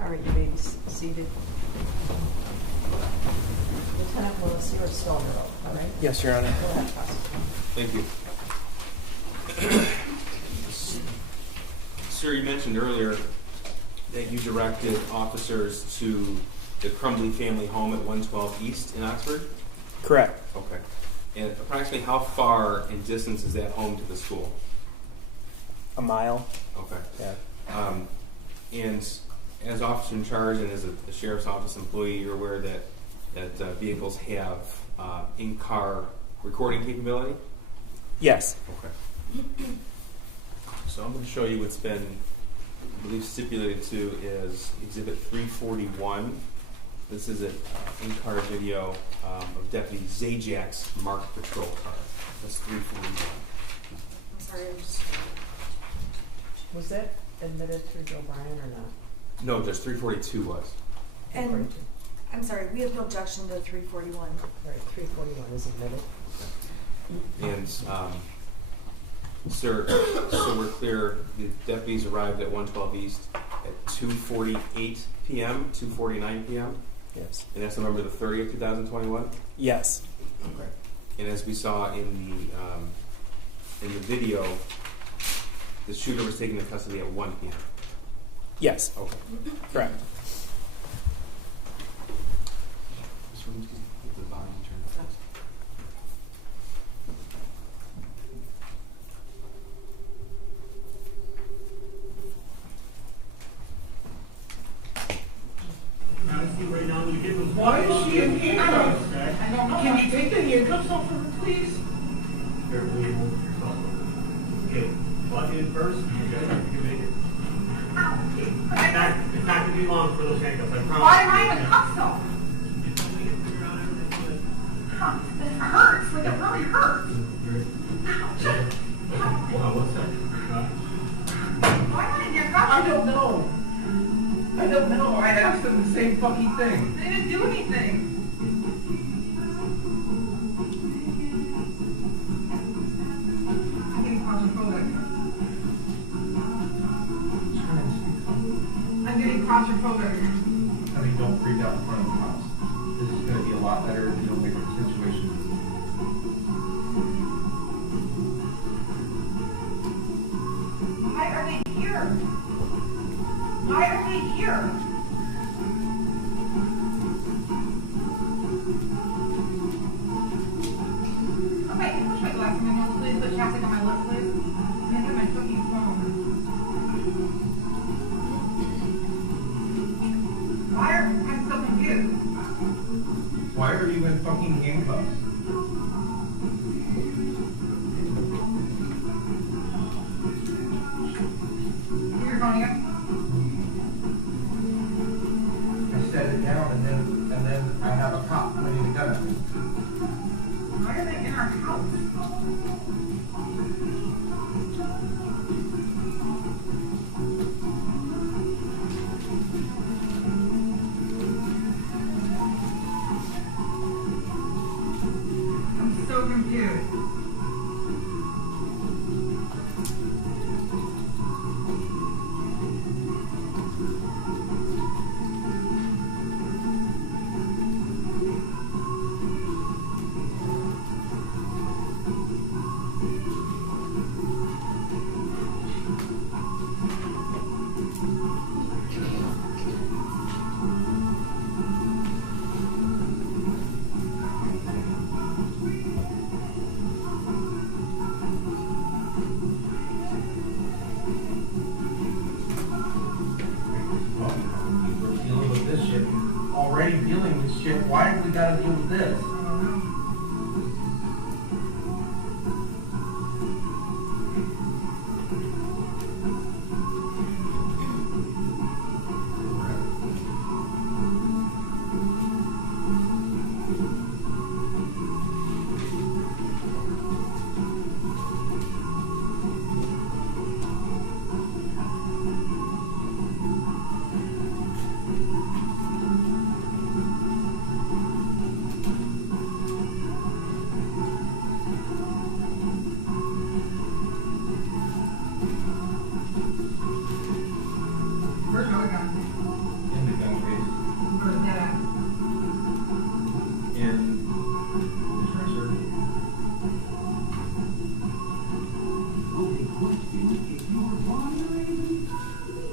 All right, you may be seated. Lieutenant Willis, you are still on the road, all right? Yes, Your Honor. Go ahead, prosecutor. Thank you. Sir, you mentioned earlier that you directed officers to the Crumbley family home at 112 East in Oxford? Correct. Okay. And approximately how far in distance is that home to the school? A mile. Okay. Yeah. And as officer in charge and as a sheriff's office employee, you're aware that vehicles have in-car recording capability? Yes. Okay. So I'm going to show you what's been, I believe, stipulated to is Exhibit 341. This is an in-car video of Deputy Zajak's marked patrol car. That's 341. I'm sorry, I'm just. Was that admitted through Joe Bryan or not? No, just 342 was. And I'm sorry, we have no objection to 341. All right, 341 is admitted. And, sir, so we're clear, the deputies arrived at 112 East at 2:48 p.m., 2:49 p.m., Yes. and that's November the 30th, 2021? Yes. Okay. And as we saw in the video, the shooter was taken into custody at 1 p.m. Yes. Okay. Correct. This room, get the volume turned up. Right now, why is she in handcuffs? I don't know. Can you take the handcuffs off of her, please? Carefully hold yourself. Okay, plug in first. You guys can make it. It's not going to be long for those handcuffs, I promise. Why am I in cuffs though? It hurts. Like it really hurts. Wow, what's that? Why am I in handcuffs? I don't know. I don't know. I asked them the same fucking thing. They didn't do anything. I'm getting claustrophobic. I'm getting claustrophobic. I mean, don't freak out in front of the cops. This is going to be a lot better if you don't make a situation. Why are they here? Why are they here? Okay, can you push my glass in my nose, please? Put chapstick on my lips, please. And then my fucking phone. Why are I'm so confused? Why are you in fucking handcuffs? Is your phone here? was this? Where's the other guy? In the gun case. Where's that at? In this dresser.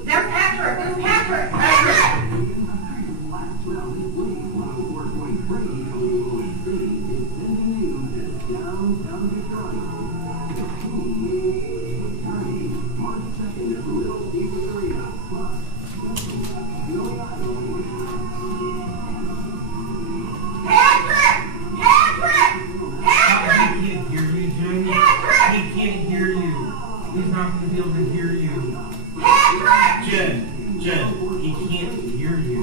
That's Patrick! That's Patrick! Patrick! Patrick! Patrick! Patrick! He can't hear you, Jay. Patrick! He can't hear you. He's not going to be able to hear you. Patrick! Jen, he can't hear you.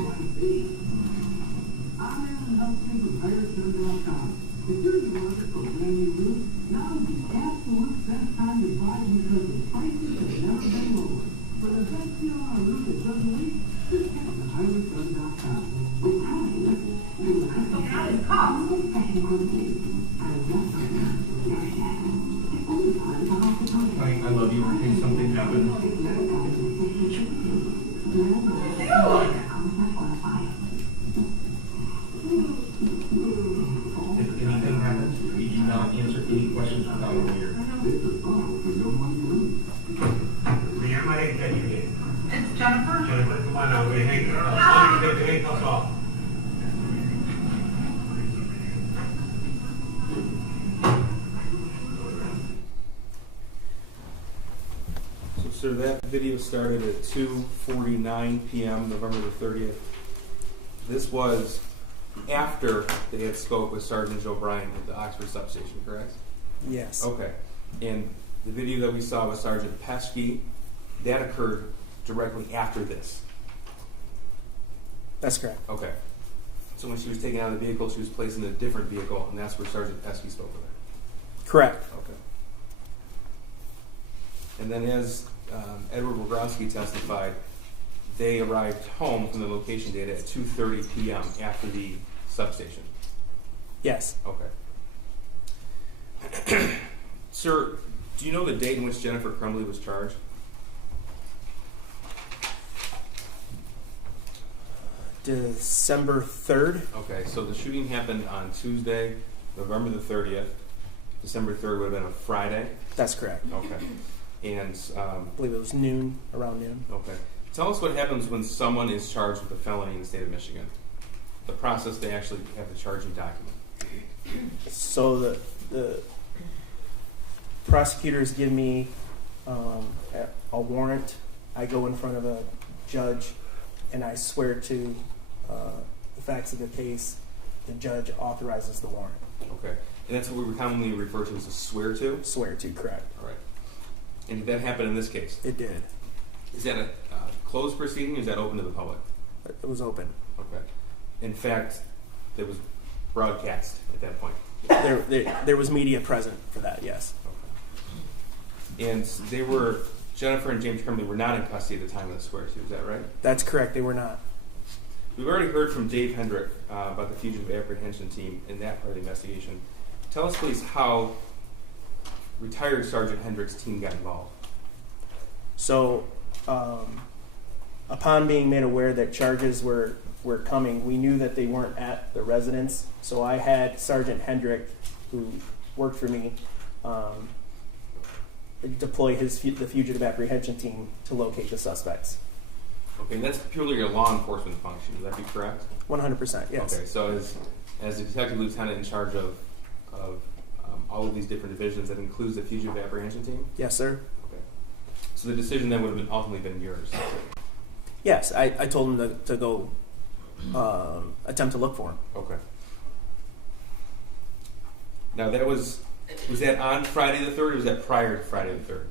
Out his cup. Honey, I love you in case something happens. If anything happens, we do not answer any questions without a lawyer. Leanne, I didn't catch your name. It's Jennifer. Jennifer, come on now, we hang, let me take the handcuffs off. So, sir, that video started at 2:49 p.m. November the 30th. This was after they had spoke with Sergeant Joe Bryan at the Oxford substation, correct? Yes. Okay. And the video that we saw with Sergeant Pesky, that occurred directly after this. That's correct. Okay. So when she was taken out of the vehicle, she was placed in a different vehicle, and that's where Sergeant Pesky spoke with her. Correct. Okay. And then as Edward Wogrowski testified, they arrived home from the location data at 2:30 p.m. after the substation. Yes. Okay. Sir, do you know the date in which Jennifer Crumbley was charged? December 3rd. Okay, so the shooting happened on Tuesday, November the 30th. December 3rd would have been a Friday. That's correct. Okay. And, I believe it was noon, around noon. okay. Tell us what happens when someone is charged with a felony in the state of Michigan. The process to actually have the charging document. So the prosecutors give me a warrant. I go in front of a judge and I swear to the facts of the case. The judge authorizes the warrant. Okay. And that's what we commonly refer to as a swear to? Swear to, correct. All right. And did that happen in this case? It did. Is that a closed proceeding or is that open to the public? It was open. Okay. In fact, it was broadcast at that point. There was media present for that, yes. Okay. And they were, Jennifer and James Crumbley were not in custody at the time of the swear to, is that right? That's correct, they were not. We've already heard from Dave Hendrick about the fugitive apprehension team in that part of the investigation. Tell us, please, how retired Sergeant Hendrick's team got involved. So, upon being made aware that charges were coming, we knew that they weren't at the residence. So I had Sergeant Hendrick, who worked for me, deploy the fugitive apprehension team to locate the suspects. Okay, and that's purely a law enforcement function. Would that be correct? 100%, yes. Okay, so as a detective lieutenant in charge of all of these different divisions, that includes the fugitive apprehension team? Yes, sir. Okay. So the decision then would have ultimately been yours. Yes, I told him to go attempt to look for him. Okay. Now that was that on Friday the 3rd, or was that prior to Friday the 3rd?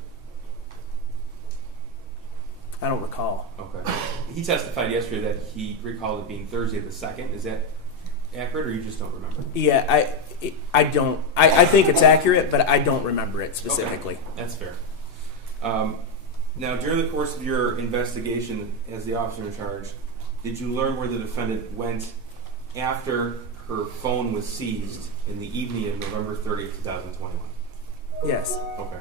I don't recall. Okay. He testified yesterday that he recalled it being Thursday the 2nd. Is that accurate, or you just don't remember? Yeah, I don't. I think it's accurate, but I don't remember it specifically. Okay. That's fair. Now, during the course of your investigation as the officer in charge, did you learn where the defendant went after her phone was seized in the evening of November 30th, 2021? Yes. Okay.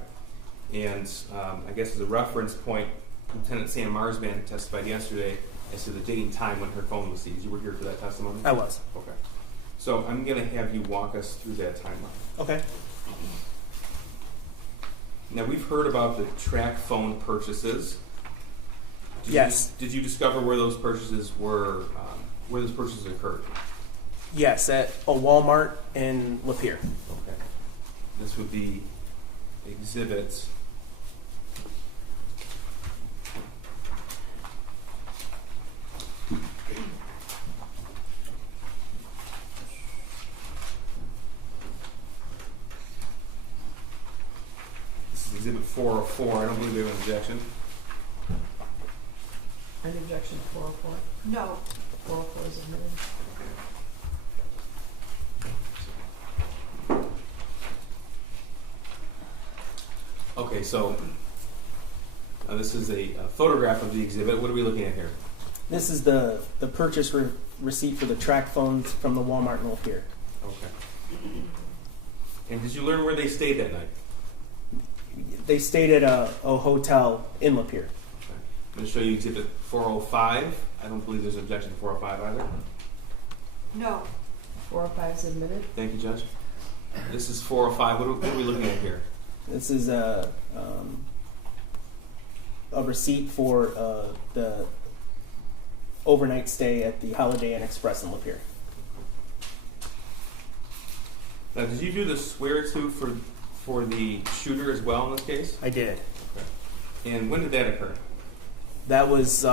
And I guess as a reference point, Lieutenant Sam Marsman testified yesterday as to the date and time when her phone was seized. You were here for that testimony? I was. Okay. So I'm going to have you walk us through that timeline. Okay. Now, we've heard about the track phone purchases. Did you discover where those purchases were, where those purchases occurred? Yes, at a Walmart in Lapeer. Okay. This would be exhibits. This is exhibit 404. I don't believe we have an objection. Any objection to 404? No. 404 is admitted. Okay, so this is a photograph of the exhibit. What are we looking at here? This is the purchase receipt for the track phones from the Walmart in Lapeer. Okay. And did you learn where they stayed that night? They stayed at a hotel in Lapeer. Okay. I'm going to show you exhibit 405. I don't believe there's an objection to 405 either. No. 405 is admitted. Thank you, Judge. This is 405. What are we looking at here? This is a receipt for the overnight stay at the Holiday Inn Express in Lapeer. Now, did you do the swear-to for the shooter as well in this case? I did. Okay. And when did that occur? That was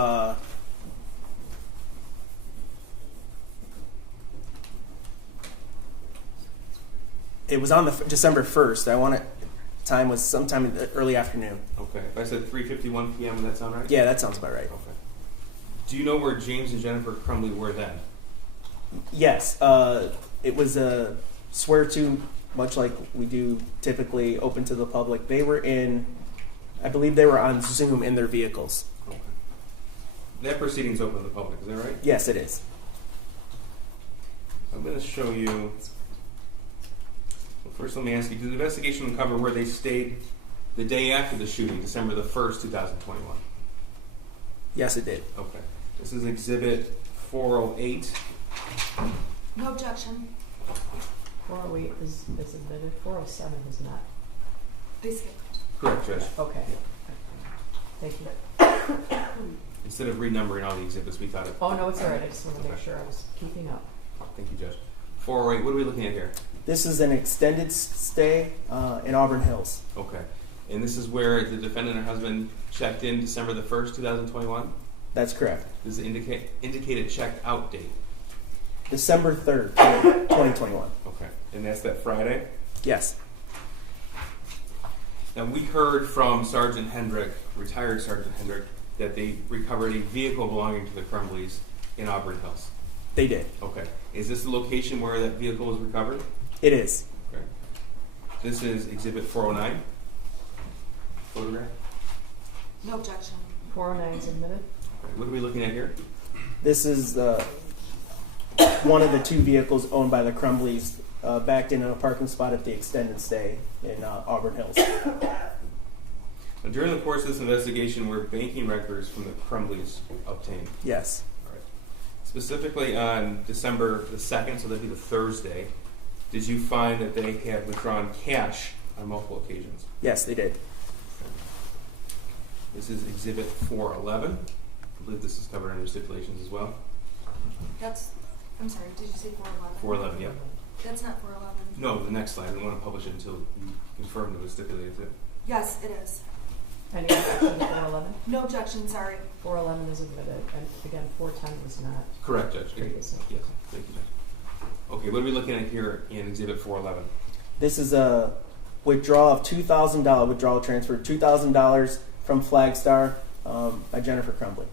it was on the December 1st. I want it. Time was sometime in the early afternoon. Okay. If I said 3:51 p.m., would that sound right? Yeah, that sounds about right. Okay. Do you know where James and Jennifer Crumbley were then? Yes. It was a swear-to, much like we do typically, open to the public. They were I believe they were on Zoom in their vehicles. Okay. That proceeding's open to the public, is that right? Yes, it is. I'm going to show you. Well, first, let me ask you: did the investigation uncover where they stayed the day after the shooting, December the 1st, 2021? Yes, it did. Okay. This is exhibit 408. No objection. 408 is admitted. 407 is not. They skipped. Correct, Judge. Okay. Thank you. Instead of renumbering all the exhibits, we thought it. Oh, no, it's all right. I just want to make sure I was keeping up. Thank you, Judge. 408. What are we looking at here? This is an extended stay in Auburn Hills. Okay. And this is where the defendant and her husband checked in December the 1st, 2021? That's correct. Does it indicate a checked out date? December 3rd, 2021. Okay. And that's that Friday? Yes. Now, we heard from Sergeant Hendrick, retired Sergeant Hendrick, that they recovered a vehicle belonging to the Crumbleys in Auburn Hills. They did. Okay. Is this the location where that vehicle was recovered? It is. Okay. This is exhibit 409. Photograph. No objection. 409 is admitted. Okay. What are we looking at here? This is one of the two vehicles owned by the Crumbleys, backed in a parking spot at the extended stay in Auburn Hills. Now, during the course of this investigation, were banking records from the Crumbleys obtained? Yes. All right. Specifically on December the 2nd, so that'd be the Thursday, did you find that they had withdrawn cash on multiple occasions? Yes, they did. This is exhibit 411. I believe this is covered under stipulations as well. I'm sorry, did you say 411? 411, yeah. That's not 411. No, the next slide. I didn't want to publish it until you confirmed it was stipulated to. Yes, it is. Any objection to 411? No objection, sorry. 411 is admitted. And again, 410 was not. Correct, Judge. Previously. Yes, thank you, Judge. Okay, what are we looking at here in exhibit 411? This is a withdrawal of $2,000 withdrawal transfer, $2,000 from Flagstar by Jennifer Crumbley.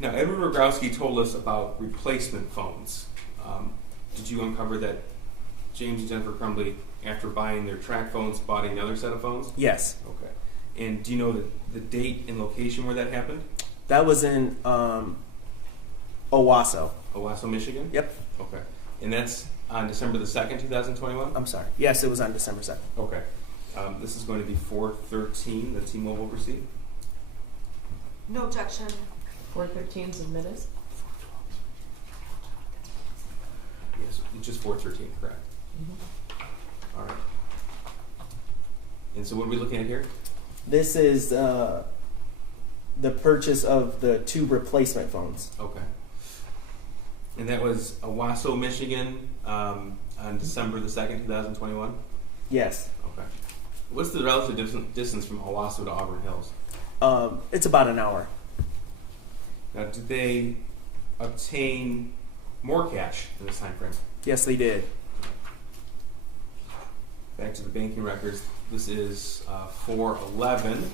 Now, Edward Rogowski told us about replacement phones. Did you uncover that James and Jennifer Crumbley, after buying their track phones, bought another set of phones? Yes. Okay. And do you know the date and location where that happened? That was in Owasso. Owasso, Michigan? Yep. Okay. And that's on December the 2nd, 2021? I'm sorry. Yes, it was on December 2nd. Okay. This is going to be 413, the T-Mobile receipt. No objection. 413 is admitted. Yes, it's just 413, correct. Mm-hmm. All right. And so what are we looking at here? This is the purchase of the 2 replacement phones. Okay. And that was Owasso, Michigan, on December the 2nd, 2021? Yes. Okay. What's the relative distance from Owasso to Auburn Hills? It's about an hour. Now, did they obtain more cash in this time frame? Yes, they did. Back to the banking records. This is 411.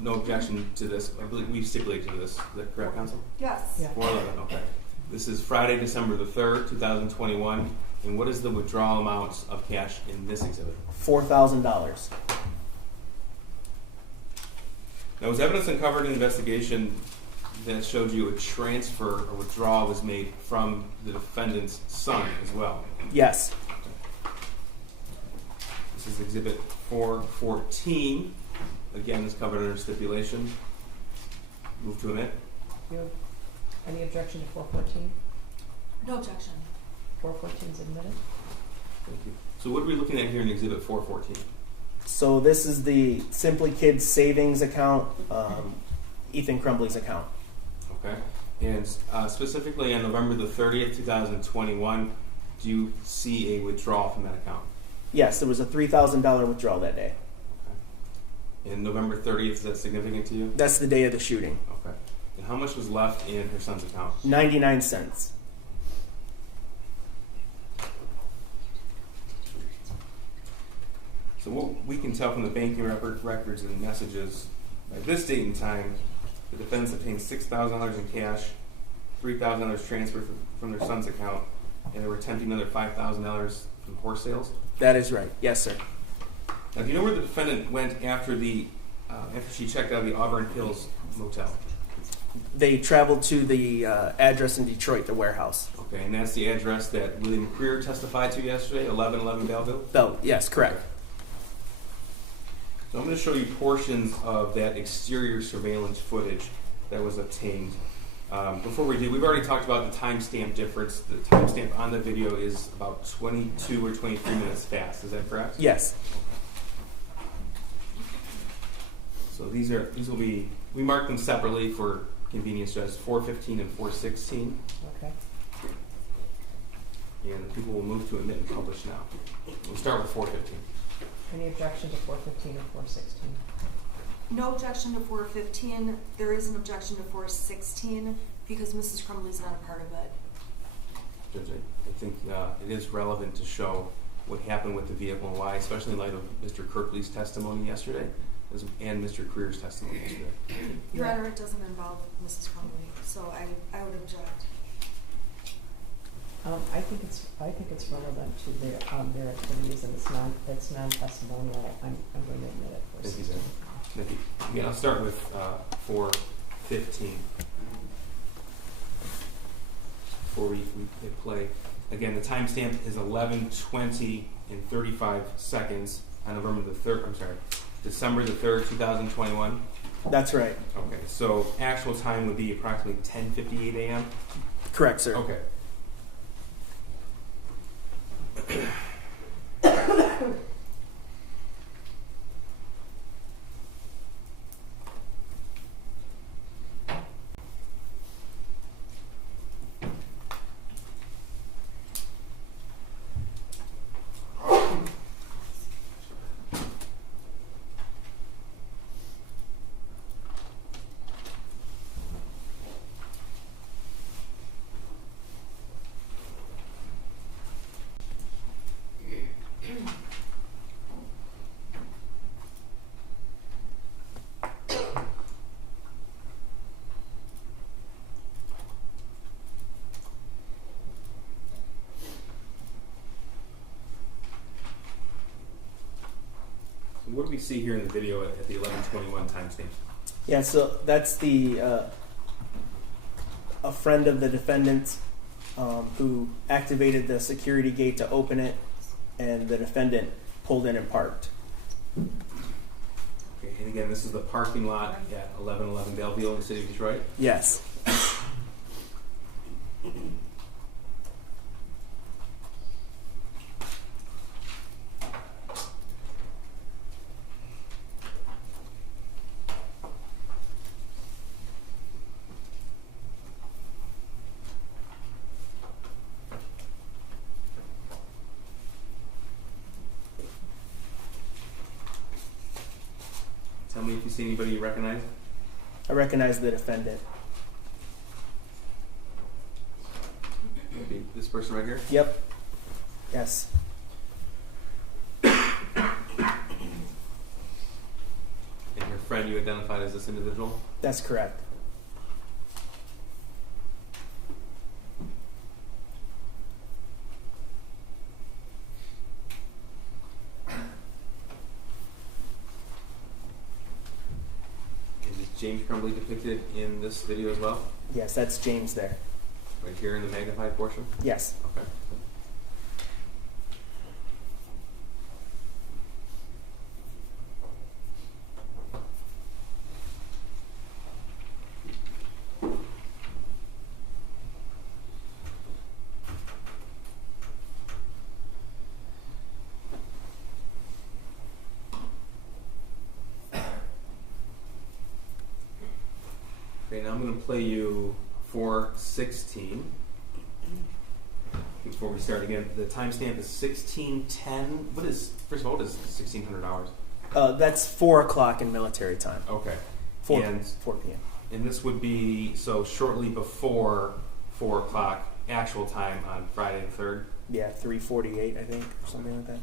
No objection to this. I believe we've stipulated to this. Is that correct, Counsel? Yes. Yeah. 411, okay. This is Friday, December the 3rd, 2021. And what is the withdrawal amount of cash in this exhibit? $4,000. Now, was evidence uncovered in the investigation that showed you a transfer or withdrawal was made from the defendant's son as well? Yes. This is Exhibit 414. Again, it's covered under stipulation. Move to admit. You have any objection to 414? No objection. 414 is admitted. Thank you. So what are we looking at here in Exhibit 414? So this is the Simply Kids savings account, Ethan Crumbley's account. Okay. And specifically on November the 30th, 2021, do you see a withdrawal from that account? Yes, there was a $3,000 withdrawal that day. Okay. And November 30th, is that significant to you? That's the day of the shooting. Okay. And how much was left in her son's account? 99 cents. So what we can tell from the banking records and messages, at this date and time, the defendants obtained $6,000 in cash, $3,000 transferred from their son's account, and they were attempting another $5,000 from horse sales. That is right. Yes, sir. Now, do you know where the defendant went after she checked out of the Auburn Hills motel? They traveled to the address in Detroit, the warehouse. Okay, and that's the address that William Creer testified to yesterday, 1111 Belleville? Oh, yes, correct. So I'm going to show you portions of that exterior surveillance footage that was obtained. Before we do, we've already talked about the timestamp difference. The timestamp on the video is about 22 or 23 minutes fast. Is that correct? Yes. So these will be, we marked them separately for convenience, as 415 and 416. Okay. And the people will move to admit and publish now. We'll start with 415. Any objection to 415 or 416? No objection to 415. There is an objection to 416 because Mrs. Crumbley's not a part of it. Judge, I think it is relevant to show what happened with the vehicle and why, especially in light of Mr. Kirkley's testimony yesterday and Mr. Creer's testimony yesterday. Your Honor, it doesn't involve Mrs. Crumbley, so I would object. I think it's relevant to their activities, and it's non-testimonial. I'm going to admit it. Thank you, sir. Thank you. Yeah, I'll start with 415. Before we hit play, again, the timestamp is 11:20 and 35 seconds on December the 3rd, 2021. That's right. Okay, so actual time would be approximately 10:58 a.m. Correct, sir. Okay. What do we see here in the video at the 11:21 timestamp? Yeah, so that's a friend of the defendant who activated the security gate to open it, and the defendant pulled in and parked. Okay, and again, this is the parking lot at 1111 Belleville in the city of Detroit. Yes. Tell me if you see anybody you recognize. I recognize the defendant. Maybe this person right here. Yep. Yes. And your friend you identified as this individual? That's correct. Is James Crumbley depicted in this video as well? Yes, that's James there. Right here in the magnified portion? Yes. Okay. Okay, now I'm going to play you 4:16. Before we start again, the timestamp is 16:10. First of all, what is 1600 hours? That's 4 o'clock in military time. Okay. 4 And p.m. And this would be, so shortly before 4 o'clock actual time on Friday the 3rd? Yeah, 3:48, I think, or something like that.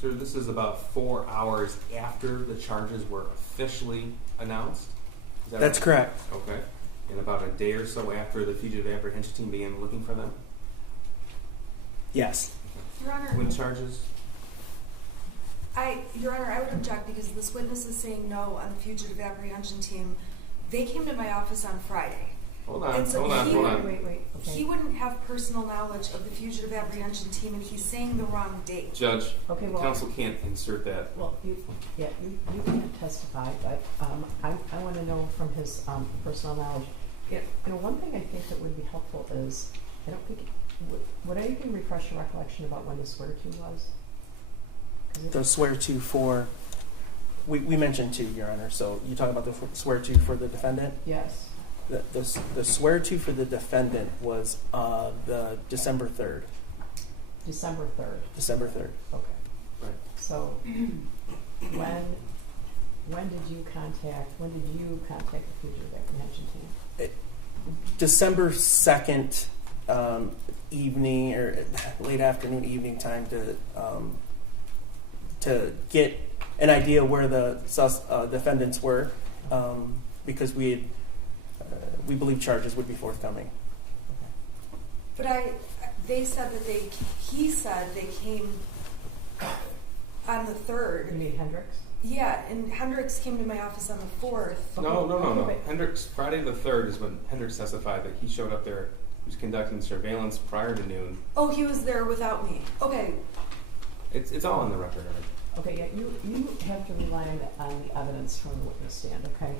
So this is about 4 hours after the charges were officially announced? Is that That's right? correct. Okay. And about a day or so after the fugitive apprehension team began looking for them? Yes. Your Honor, When charges? Your Honor, I would object because this witness is saying no on the fugitive apprehension team. They came to my office on Friday. Hold on, And so hold on. Wait. Okay. He wouldn't have personal knowledge of the fugitive apprehension team, and he's saying the wrong date. Judge, Okay, well, counsel can't insert that. well, you can't testify, but I want to know from his personal knowledge. You know, one thing I think that would be helpful is, I don't think, would anything refresh your recollection about when the swear-to was? 'Cause it- The swear-to for, we mentioned 2, Your Honor. So you talk about the swear-to for the defendant? Yes. The swear to for the defendant was the December 3rd. December 3rd. December 3rd. Okay. Right. So when did you contact the Fugitive Apprehension Team? December 2nd evening or late afternoon, evening time to get an idea where the defendants were, because we believe charges would be forthcoming. But they said that he said they came on the 3rd. You mean Hendricks? Yeah, and Hendricks came to my office on the 4th. No. Hendricks, Friday the 3rd is when Hendricks testified that he showed up there. He was conducting surveillance prior to noon. Oh, he was there without me. Okay. It's all on the record. Okay, yeah, you have to rely on the evidence from the witness stand, okay?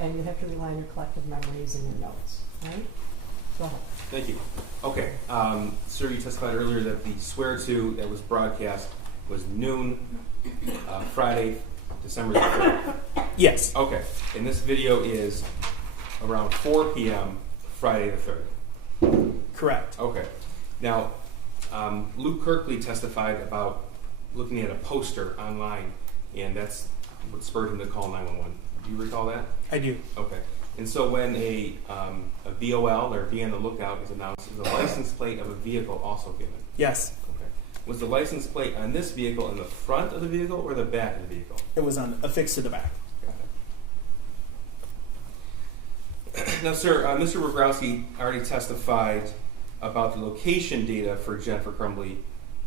And you have to rely on your collective memories and your notes, right? Go ahead. Thank you. Okay, sir, you testified earlier that the swear-to that was broadcast was noon, Friday, December the 3rd. Yes. Okay, and this video is around 4 p.m. Friday the 3rd. Correct. Okay. Now, Luke Kirkley testified about looking at a poster online, and that's what spurred him to call 911. Do you recall that? I do. Okay. And so when a VOL or be on the lookout is announced, is the license plate of a vehicle also given? Yes. Okay. Was the license plate on this vehicle in the front of the vehicle or the back of the vehicle? It was affixed to the back. Got it. Now, sir, Mr. Rogrowski already testified about the location data for Jennifer Crumbley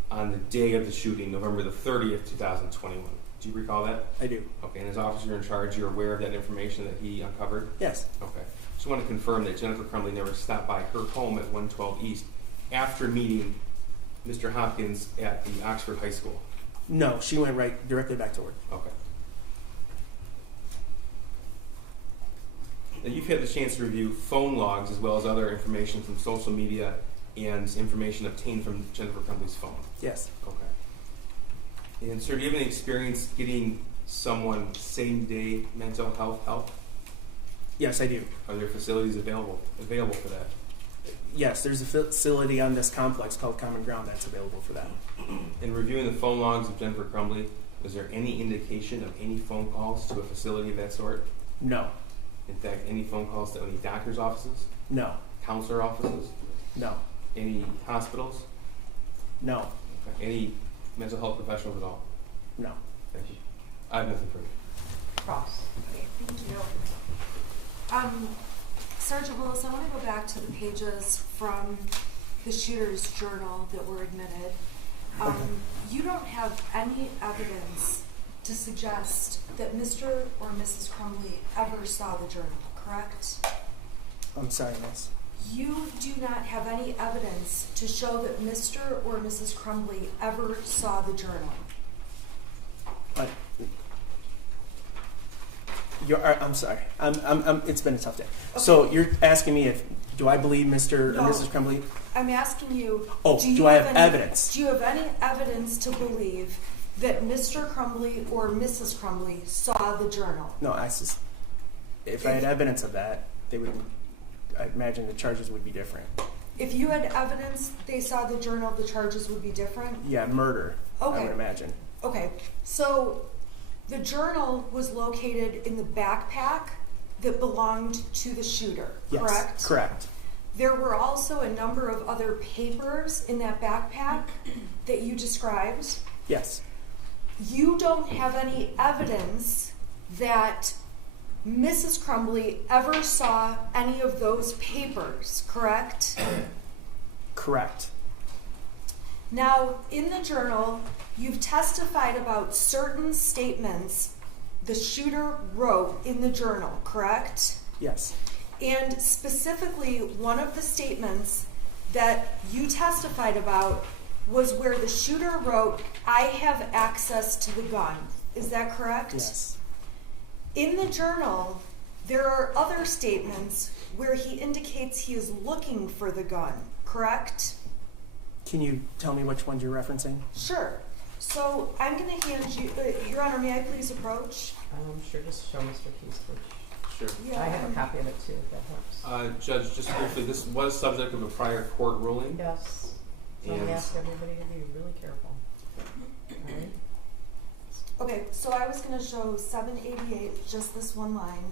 on the day of the shooting, November the 30th, 2021. Do you recall that? I do. Okay, and as officer in charge, you're aware of that information that he uncovered? Yes. Okay. Just want to confirm that Jennifer Crumbley never stopped by her home at 112 East after meeting Mr. Hopkins at the Oxford High School? No, she went directly back to work. Okay. Now, you've had the chance to review phone logs as well as other information from social media and information obtained from Jennifer Crumbley's phone? Yes. Okay. And sir, do you have any experience getting someone same-day mental health help? Yes, I do. Are there facilities available for that? Yes, there's a facility on this complex called Common Ground that's available for that. In reviewing the phone logs of Jennifer Crumbley, was there any indication of any phone calls to a facility of that sort? No. In fact, any phone calls to any doctor's offices? No. Counselor offices? No. Any hospitals? No. Okay. Any mental health professionals at all? No. Thank you. I have nothing further. Cross. Okay, thank you. Sergeant Willis, I want to go back to the pages from the shooter's journal that were admitted. You don't have any evidence to suggest that Mr. or Mrs. Crumbley ever saw the journal, correct? I'm sorry, miss. You do not have any evidence to show that Mr. or Mrs. Crumbley ever saw the journal. I'm sorry. It's been a tough day. Okay. So you're asking me do I believe Mr. or Mrs. Crumbley? I'm asking you. Do I have evidence? Do you have any evidence to believe that Mr. Crumbley or Mrs. Crumbley saw the journal? No, if I had evidence of that, I imagine the charges would be different. If you had evidence they saw the journal, the charges would be different? Yeah, murder, okay. I would imagine. Okay, so the journal was located in the backpack that belonged to the shooter, yes, correct? Correct. There were also a number of other papers in that backpack that you described? Yes. You don't have any evidence that Mrs. Crumbley ever saw any of those papers, correct? Correct. Now, in the journal, you've testified about certain statements the shooter wrote in the journal, correct? Yes. And specifically, one of the statements that you testified about was where the shooter wrote, "I have access to the gun." Is that correct? Yes. In the journal, there are other statements where he indicates he is looking for the gun, correct? Can you tell me which ones you're referencing? Sure. So I'm going to hand you, Your Honor, may I please approach? Sure, just show Mr. Keith which. Sure. Yeah. I have a copy of it too, if that helps. Judge, just briefly, this was subject of a prior court ruling. Yes, so I'm And- gonna ask everybody to be really careful. Alright? Okay, so I was gonna show 788, just this one line.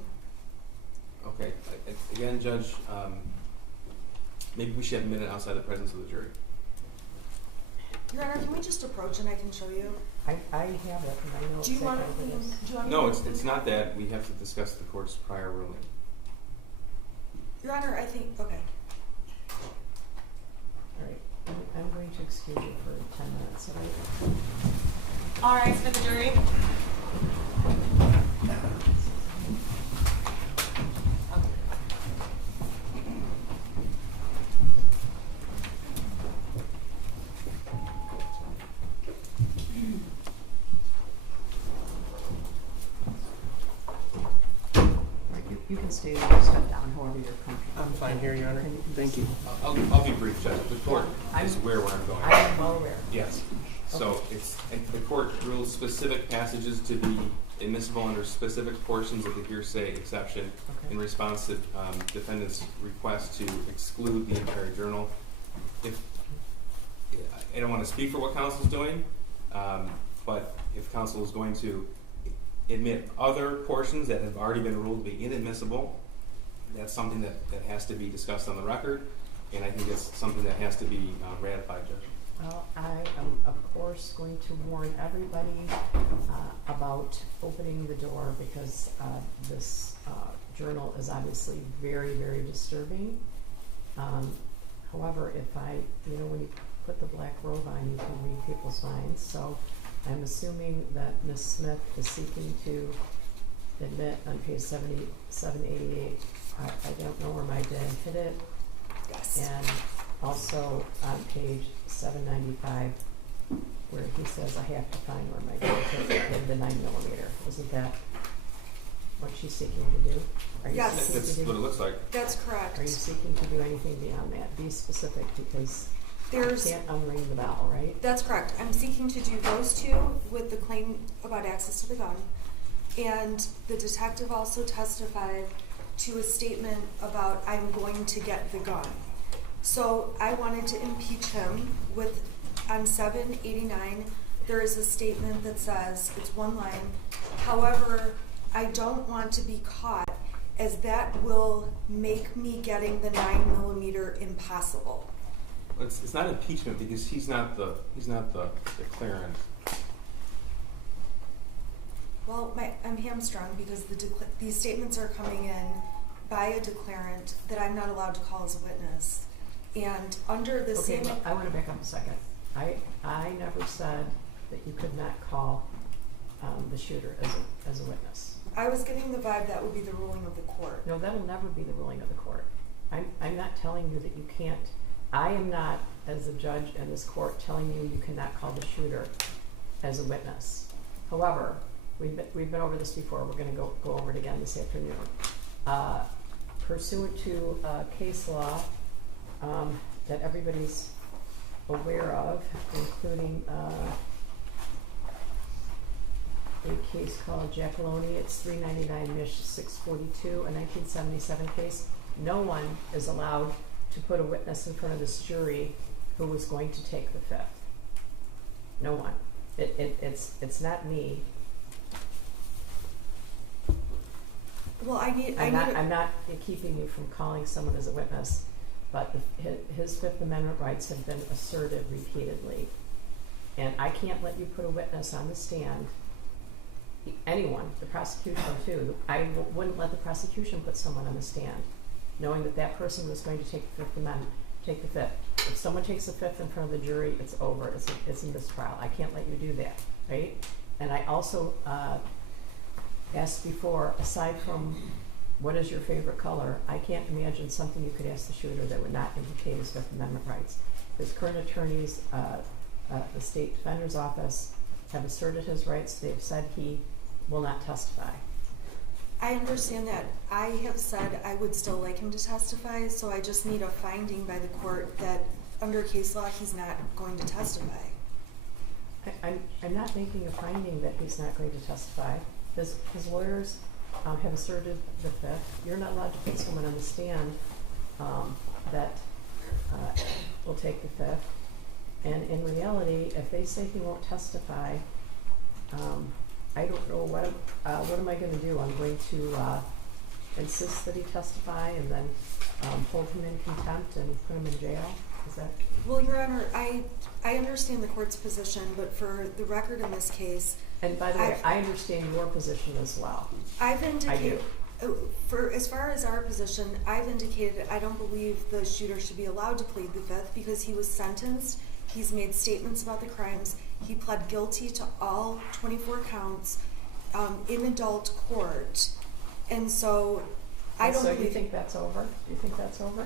Okay, again, Judge, maybe we should have a minute outside the presence of the jury. Your Honor, can we just approach and I can show you? I have it, and I know Do you want exactly to, what it is. do you want me No, to- it's not that. We have to discuss the court's prior ruling. Your Honor, I think, okay. Alright, I'm going to excuse you for 10 minutes, alright? All right, for the jury. You can stay there or step down, however you're comfortable. I'm fine here, Your Honor. Thank you. I'll be brief, Judge. The court is aware where I'm going. I am well aware. Yes. So the court rules specific passages to be admissible under specific portions of the hearsay exception in response to defendant's request to exclude the entire journal. I don't want to speak for what counsel is doing, but if counsel is going to admit other portions that have already been ruled to be inadmissible, that's something that has to be discussed on the record, and I think it's something that has to be ratified, Judge. Well, I am, of course, going to warn everybody about opening the door because this journal is obviously very, very disturbing. However, if when you put the black robe on, you can read people's minds. So I'm assuming that Ms. Smith is seeking to admit on page 788, I don't know where my dad hid it. Yes. And also on page 795, where he says, I have to find where my dad hid the 9mm. Isn't that what she's seeking to do? Are you Yes. seeking That's to do? what it looks like. That's correct. Are you seeking to do anything beyond that? Be specific, because There's, you can't unring the bell, right? that's correct. I'm seeking to do those two with the claim about access to the gun. And the detective also testified to a statement about I'm going to get the gun. So I wanted to impeach him with, on 789, there is a statement that says, it's one line, however, I don't want to be caught as that will make me getting the 9mm impossible. It's not impeachment because he's not the declarant. Well, I'm hamstrung because these statements are coming in by a declarant that I'm not allowed to call as a witness. And under the Okay, same... well, I want to back up a second. I never said that you could not call the shooter as a witness. I was getting the vibe that would be the ruling of the court. No, that'll never be the ruling of the court. I'm not telling you that you can't. I am not, as a judge in this court, telling you cannot call the shooter as a witness. However, we've been over this before. We're going to go over it again this afternoon. Pursuant to case law that everybody's aware of, including a case called Jackaloni. It's 399 Mich 642, a 1977 case. No one is allowed to put a witness in front of this jury who was going to take the fifth. No one. It's not me. Well, I'm not keeping you from calling someone as a witness, but his Fifth Amendment rights have been asserted repeatedly. And I can't let you put a witness on the stand. Anyone, the prosecution too. I wouldn't let the prosecution put someone on the stand, knowing that that person was going to take the Fifth Amendment, take the fifth. If someone takes the fifth in front of the jury, it's over. It's a mistrial. I can't let you do that, right? And I also asked before, aside from what is your favorite color, I can't imagine something you could ask the shooter that would not implicate his Fifth Amendment rights. His current attorneys, the State Defender's Office, have asserted his rights. They've said he will not testify. I understand that. I have said I would still like him to testify, so I just need a finding by the court that under case law he's not going to testify. I'm not making a finding that he's not going to testify. His lawyers have asserted the fifth. You're not allowed to put someone on the stand that will take the fifth. And in reality, if they say he won't testify, I don't know what am I going to do? I'm going to insist that he testify and then hold him in contempt and put him in jail. Is that? Well, Your Honor, I understand the court's position, but for the record in this case, and by the way, I understand your position as well. I've indicated, I do. For as far as our position, I've indicated I don't believe the shooter should be allowed to plead the fifth because he was sentenced. He's made statements about the crimes. He pled guilty to all 24 counts in adult court, and so I don't. So you think that's over? Do you think that's over?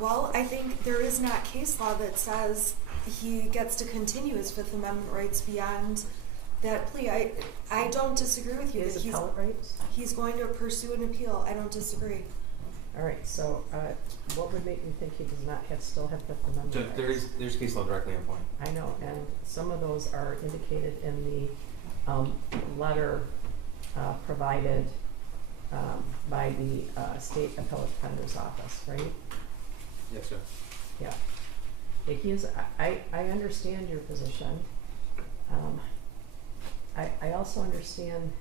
Well, I think there is not case law that says he gets to continue his Fifth Amendment rights beyond that plea. I don't disagree with you. His appellate rights? He's going to pursue an appeal. I don't disagree. All right. So, what would make you think he does not still have Fifth Amendment rights? There's case law directly on point. I know, and some of those are indicated in the letter provided by the State Appellate Defender's Office, right? Yes, sir. Yeah. He is. I understand your position. I also understand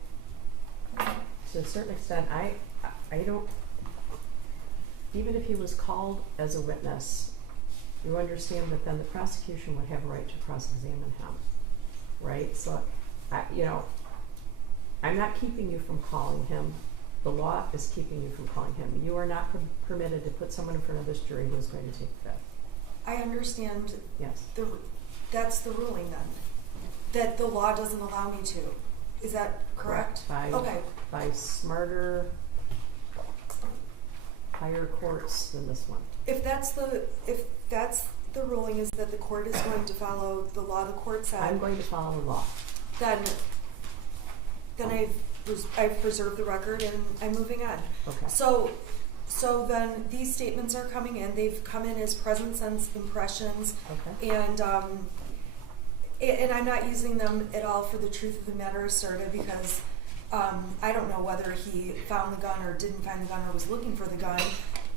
to a certain extent. I don't. Even if he was called as a witness, you understand that then the prosecution would have a right to cross-examine him, right? So, I'm not keeping you from calling him. The law is keeping you from calling him. You are not permitted to put someone in front of this jury who is going to take the fifth. I understand. Yes. That's the ruling then. That the law doesn't allow me to. Is that correct? Okay. By smarter, higher courts than this one. If that's the ruling, is that the court is going to follow the law the court said. I'm going to follow the law. Then I've preserved the record and I'm moving on. Okay. So then these statements are coming in. They've come in as present sense impressions. Okay. And I'm not using them at all for the truth of the matter asserted because I don't know whether he found the gun or didn't find the gun or was looking for the gun.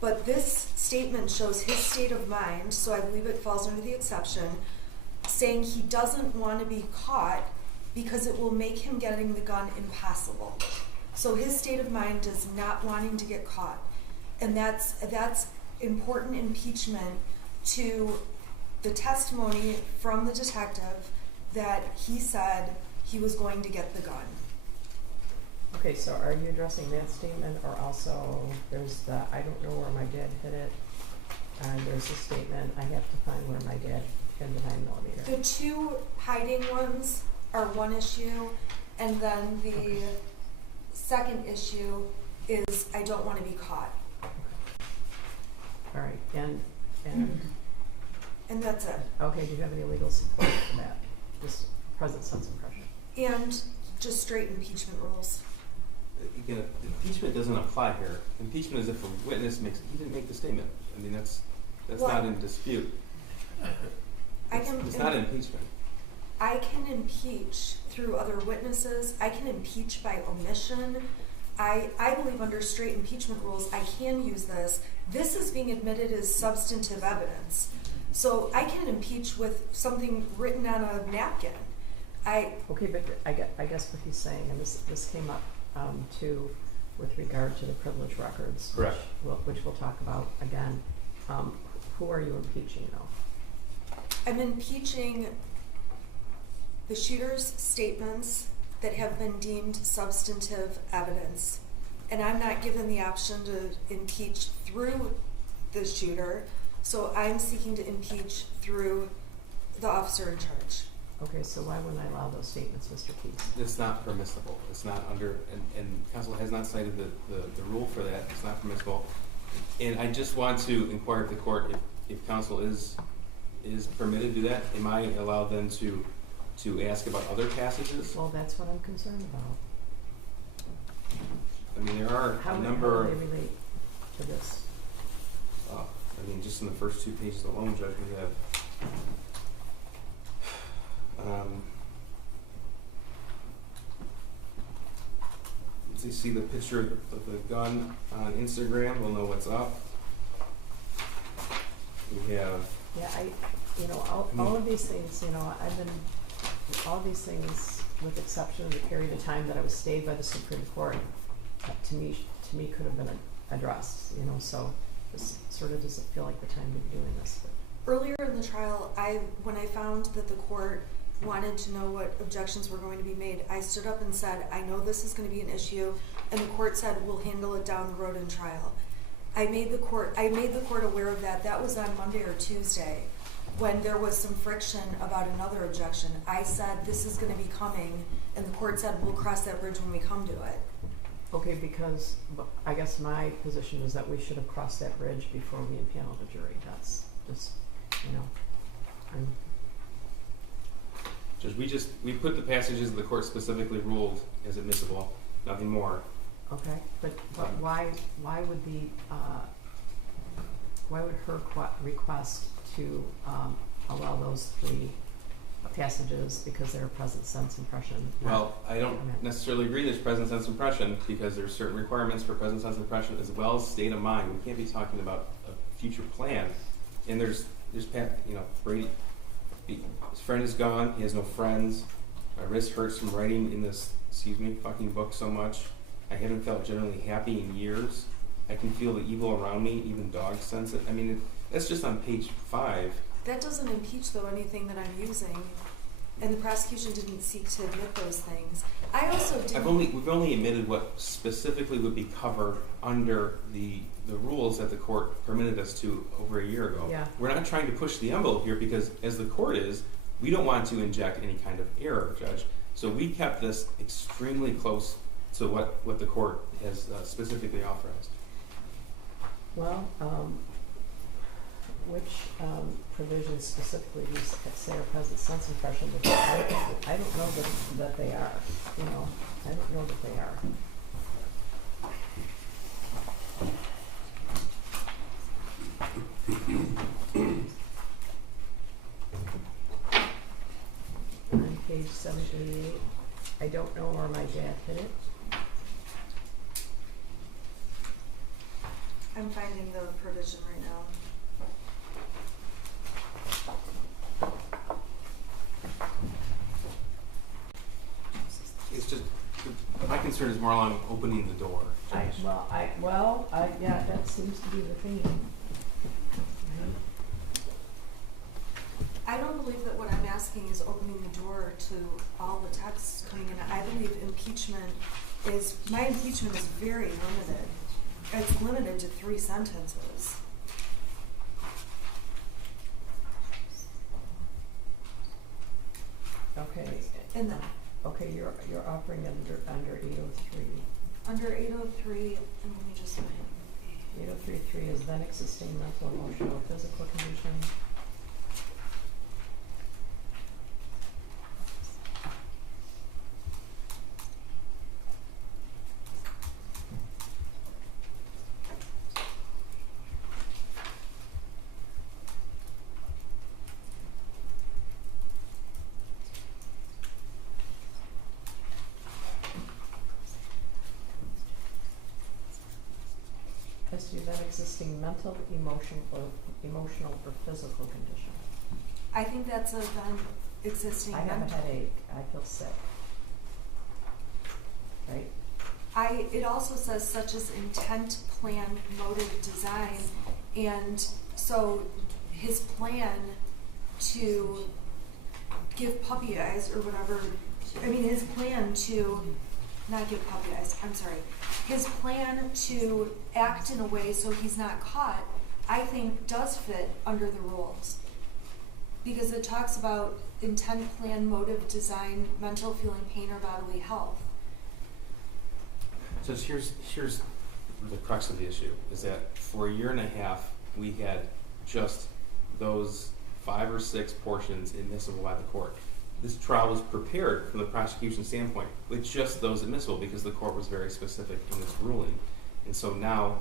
But this statement shows his state of mind, so I believe it falls under the exception, saying he doesn't want to be caught because it will make him getting the gun impossible. So his state of mind is not wanting to get caught. And that's important impeachment to the testimony from the detective that he said he was going to get the gun. Okay, so are you addressing that statement or also there's the I don't know where my dad hit it and there's a statement I have to find where my dad hid the 9mm. The two hiding ones are one issue, and then the second issue is I don't want to be caught. All right, and that's it. Okay, do you have any legal support for that? Just present sense impression. And just straight impeachment rules. Again, impeachment doesn't apply here. Impeachment is if a witness he didn't make the statement. I mean, that's not in dispute. It's not impeachment. I can impeach through other witnesses. I can impeach by omission. I believe under straight impeachment rules, I can use this. This is being admitted as substantive evidence. So I can impeach with something written on a napkin. Okay, but I guess what he's saying, and this came up too with regard to the privilege records, correct? Which we'll talk about again. Who are you impeaching though? I'm impeaching the shooter's statements that have been deemed substantive evidence. And I'm not given the option to impeach through the shooter, so I'm seeking to impeach through the officer in charge. Okay, so why wouldn't I allow those statements, Mr. Keith? It's not permissible. It's not under, and counsel has not cited the rule for that. It's not permissible. And I just want to inquire of the court if counsel is permitted to do that. Am I allowed then to ask about other passages? Well, that's what I'm concerned about. I mean, there are a number how do they relate to this? I mean, just in the first 2 pages alone, Judge, we have Once they see the picture of the gun on Instagram, we'll know what's up. We have. Yeah, all of these things, all these things, with exception of the period of time that I was stayed by the Supreme Court, to me could have been addressed, so this sort of doesn't feel like the time to be doing this. But. Earlier in the trial, when I found that the court wanted to know what objections were going to be made, I stood up and said, I know this is going to be an issue, and the court said, we'll handle it down the road in trial. I made the court aware of that. That was on Monday or Tuesday, when there was some friction about another objection. I said, this is going to be coming, and the court said, we'll cross that bridge when we come to it. Okay, because I guess my position is that we should have crossed that bridge before we impaneled the jury. That's just, Judge, we put the passages the court specifically ruled as admissible, nothing more. Okay, but why would her request to allow those 3 passages because they're present sense impression? Well, I don't necessarily agree there's present sense impression, because there's certain requirements for present sense impression as well as state of mind. We can't be talking about a future plan. And there's Brady, his friend is gone, he has no friends. My wrist hurts from writing in this, fucking book so much. I haven't felt generally happy in years. I can feel the evil around me, even dogs sense it. That's just on page 5. That doesn't impeach, though, anything that I'm using, and the prosecution didn't seek to admit those things. I also didn't. We've only admitted what specifically would be covered under the rules that the court permitted us to over a year ago. Yeah. We're not trying to push the envelope here, because as the court is, we don't want to inject any kind of error, Judge. So we kept this extremely close to what the court has specifically authorized. Well, which provisions specifically do you say are present sense impression? I don't know that they are. I don't know that they are. On page 788, I don't know where my dad hit it. I'm finding the provision right now. It's just, my concern is more along opening the door. Yeah, that seems to be the theme. I don't believe that what I'm asking is opening the door to all the texts coming in. I believe my impeachment is very limited. It's limited to 3 sentences. Okay. And then, okay, you're offering under 803. Under 803, and let me just find 803.3 is then existing mental, emotional, physical condition. Has to be then existing mental, emotional, or physical condition. I think that's a then existing. I have a headache. I feel sick. Right? It also says such as intent, plan, motive, design, and so his plan to give puppy eyes or whatever. His plan to not give puppy eyes. I'm sorry. His plan to act in a way so he's not caught, I think, does fit under the rules. Because it talks about intent, plan, motive, design, mental, feeling pain, or bodily health. So here's the crux of the issue, is that for a year and a half, we had just those 5 or 6 portions admissible by the court. This trial was prepared from the prosecution standpoint with just those admissible, because the court was very specific in its ruling. And so now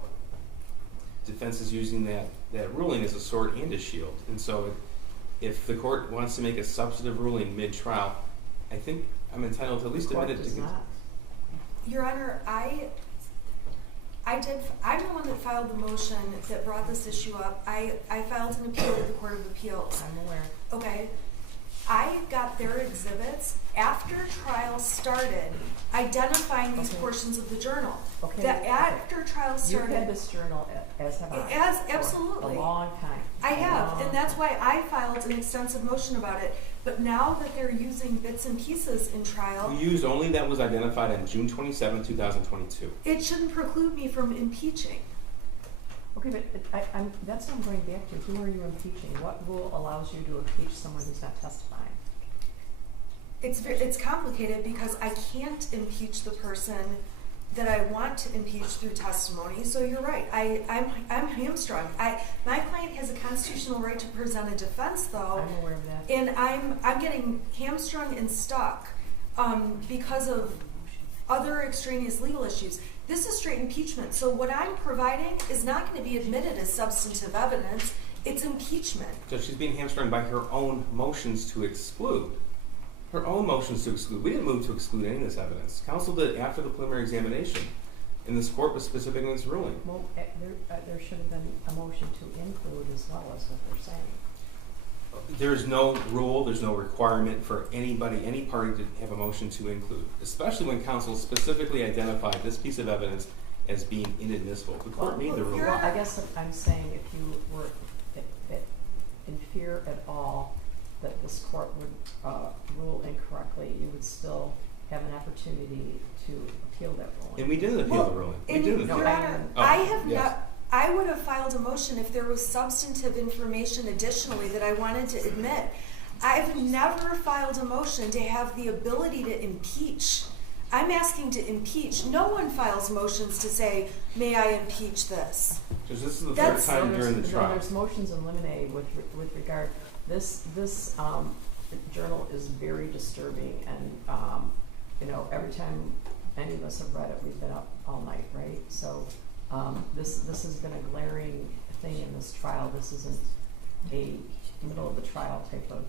defense is using that ruling as a sword and a shield. And so if the court wants to make a substantive ruling mid-trial, I think I'm entitled to at least admit it. Your Honor, I'm the one that filed the motion that brought this issue up. I filed an appeal with the Court of Appeals. I'm aware. Okay. I got their exhibits after trial started, identifying these portions of the journal. Okay. That after trial started. You've had this journal, as have I. As, for absolutely. a long time. I have, and that's why I filed an extensive motion about it. But now that they're using bits and pieces in trial, We used only that was identified on June 27, 2022. it shouldn't preclude me from impeaching. Okay, but that's what I'm going back to. Who are you impeaching? What rule allows you to impeach someone who's not testifying? It's complicated because I can't impeach the person that I want to impeach through testimony. So you're right. I'm hamstrung. My client has a constitutional right to present a defense, though. I'm aware of that. And I'm getting hamstrung and stuck because of other extraneous legal issues. This is straight impeachment. So what I'm providing is not going to be admitted as substantive evidence. It's impeachment. So she's being hamstrung by her own motions to exclude. Her own motions to exclude. We didn't move to exclude any of this evidence. Counsel did after the preliminary examination. And this court was specific in its ruling. Well, there should have been a motion to include as well as what they're saying. There's no rule, there's no requirement for anybody, any party to have a motion to include, especially when counsel specifically identified this piece of evidence as being inadmissible. The court made the ruling. Well, I guess I'm saying if you were in fear at all that this court would rule incorrectly, you would still have an opportunity to appeal that ruling. And we didn't appeal the ruling. We didn't appeal. Your Honor, I would have filed a motion if there was substantive information additionally that I wanted to admit. I've never filed a motion to have the ability to impeach. I'm asking to impeach. No one files motions to say, may I impeach this? Because this is the third time during the trial. There's motions in limine with regard. This journal is very disturbing, and every time any of us have read it, we've been up all night, right? So this has been a glaring thing in this trial. This isn't a middle of the trial type of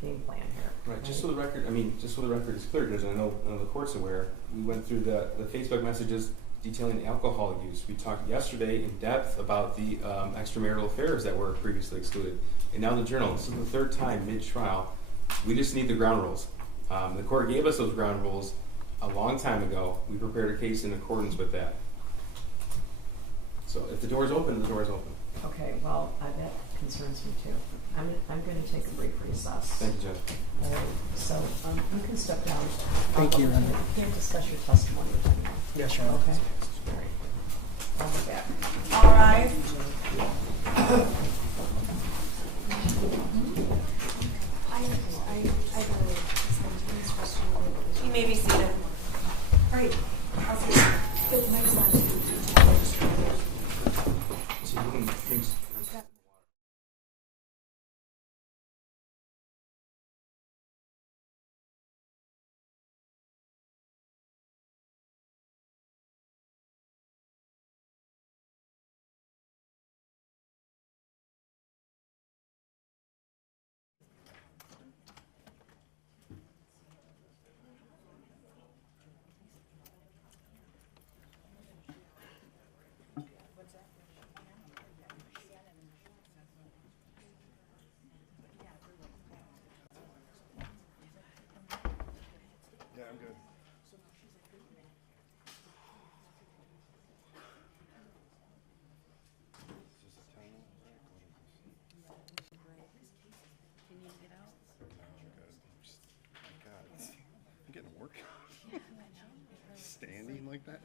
game plan here. Right. Just so the record, is clear, Judge, and I know the court's aware. We went through the Facebook messages detailing alcohol use. We talked yesterday in depth about the extramarital affairs that were previously excluded, and now the journal. This is the third time mid-trial. We just need the ground rules. The court gave us those ground rules a long time ago. We prepared a case in accordance with that. So if the door's open, the door's open. Okay, well, that concerns me too. I'm going to take a brief recess. Thank you, Judge. All right, so you can step down. Thank you, Your Honor. You can't discuss your testimony with me now. Yes, Your Honor. Okay. All right. I'll be back. All right. I got a spontaneous question. You may be seated. All right. I'll say good night, son. So you can drink Standing like that?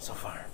so far.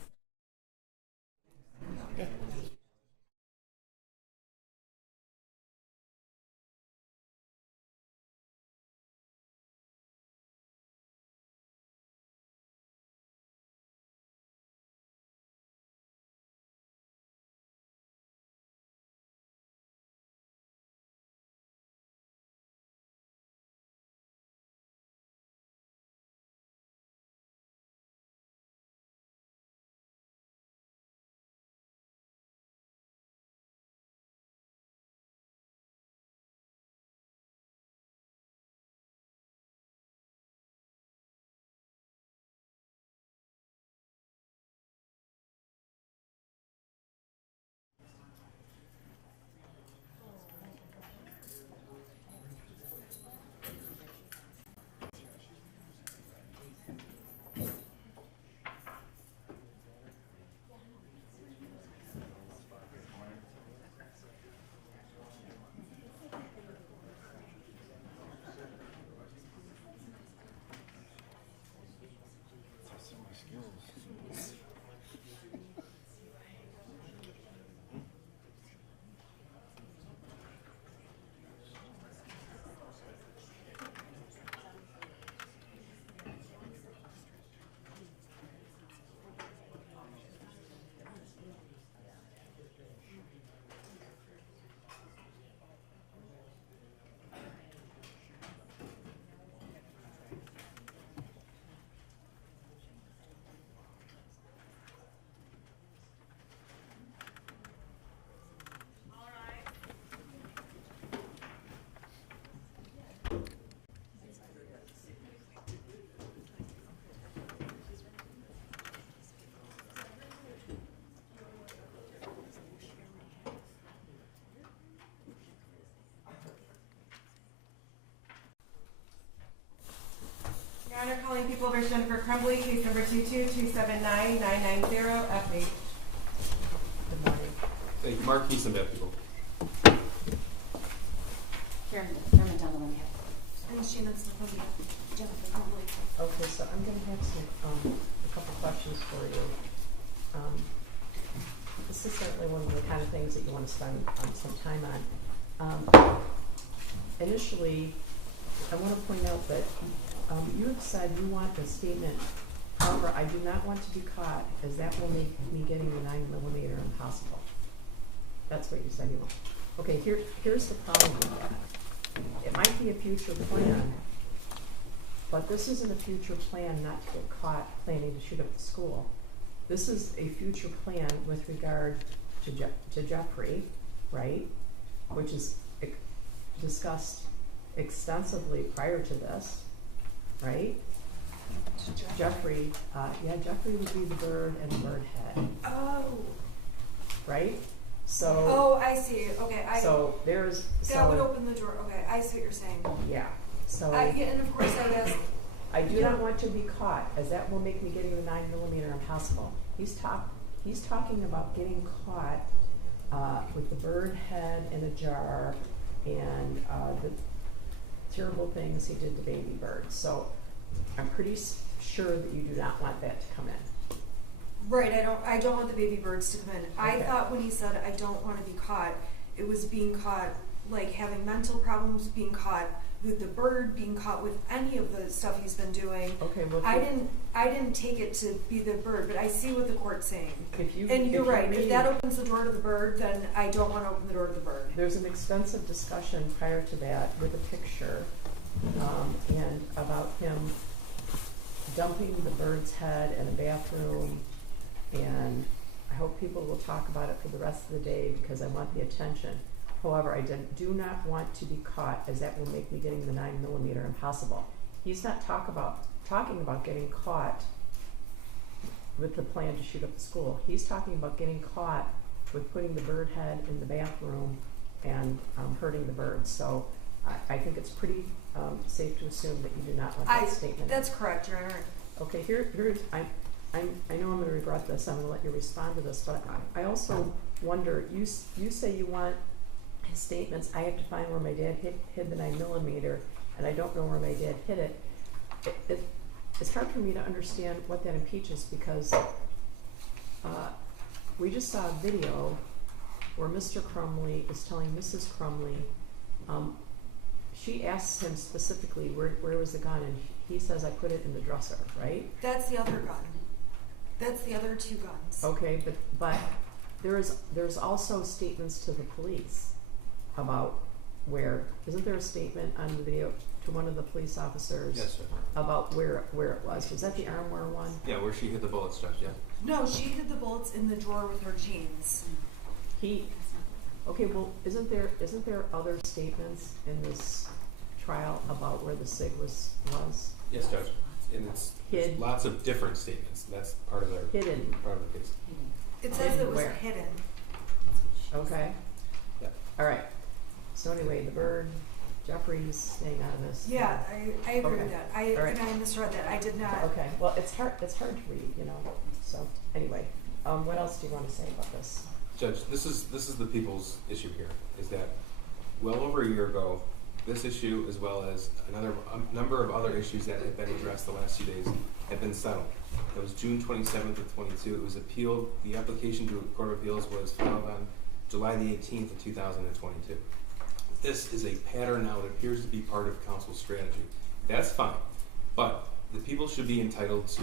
Your Honor, calling people versus Jennifer Crumbley, case number 2279990, FH. Good morning. Thank you. Mark Keeson, bad people. Karen McDonald on behalf. And Sheena Smith on behalf of Jennifer Crumbley. Okay, so I'm going to have a couple questions for you. This is certainly one of the kind of things that you want to spend some time on. Initially, I want to point out that you have said you want a statement. However, I do not want to be caught, as that will make me getting the 9mm impossible. That's what you said you want. Okay, here's the problem with that. It might be a future plan, but this isn't a future plan not to get caught planning to shoot up the school. This is a future plan with regard to Jeffrey, right? Which is discussed extensively prior to this, right? Jeffrey, Jeffrey would be the bird and the bird head. Oh. Right? So. Oh, I see. Okay. That would open the door. Okay, I see what you're saying. Yeah. So. And of course I guess. I do not want to be caught, as that will make me getting the 9mm impossible. He's talking about getting caught with the bird head in a jar and the terrible things he did to baby birds. So I'm pretty sure that you do not want that to come in. Right, I don't want the baby birds to come in. Okay. I thought when he said I don't want to be caught, it was being caught, like having mental problems, being caught with the bird, being caught with any of the stuff he's been doing. Okay, well, I didn't take it to be the bird, but I see what the court's saying. You're right. If that opens the door to the bird, then I don't want to open the door to the bird. There's an extensive discussion prior to that with a picture and about him dumping the bird's head in a bathroom, and I hope people will talk about it for the rest of the day because I want the attention. However, I do not want to be caught, as that will make me getting the 9mm impossible. He's not talking about getting caught with the plan to shoot up the school. He's talking about getting caught with putting the bird head in the bathroom and hurting the birds. So I think it's pretty safe to assume that you do not want that statement. That's correct, Your Honor. Okay, here's I know I'm going to regret this. I'm going to let you respond to this, but I also wonder. You say you want his statements. I have to find where my dad hid the 9mm, and I don't know where my dad hid it. It's hard for me to understand what that impeaches, because we just saw a video where Mr. Crumbley is telling Mrs. Crumbley, she asks him specifically, where was the gun? And he says, I put it in the dresser, right? That's the other gun. That's the other two guns. Okay, but there's also statements to the police about isn't there a statement on the video to one of the police officers? Yes, sir. About where it was? Was that the armwear one? Yeah, where she hit the bullets, Judge, yeah. No, she hid the bullets in the drawer with her jeans. Okay, well, isn't there other statements in this trial about where the SIG was? Yes, Judge. And there's lots of different statements. That's part of the case. It says it was Where? hidden. Okay. Yeah. All right. So anyway, the bird, Jeffrey's staying out of this. Yeah, I agree Okay. with that. All right. And I misread that. I did not. Okay. Well, it's hard to read, you know. So anyway, what else do you want to say about this? Judge, this is the people's issue here, is that well over a year ago, this issue, as well as a number of other issues that have been addressed the last few days, have been settled. It was June 27th of 22. It was appealed. The application to Court of Appeals was filed on July the 18th of 2022. This is a pattern now. It appears to be part of counsel's strategy. That's fine, but the people should be entitled to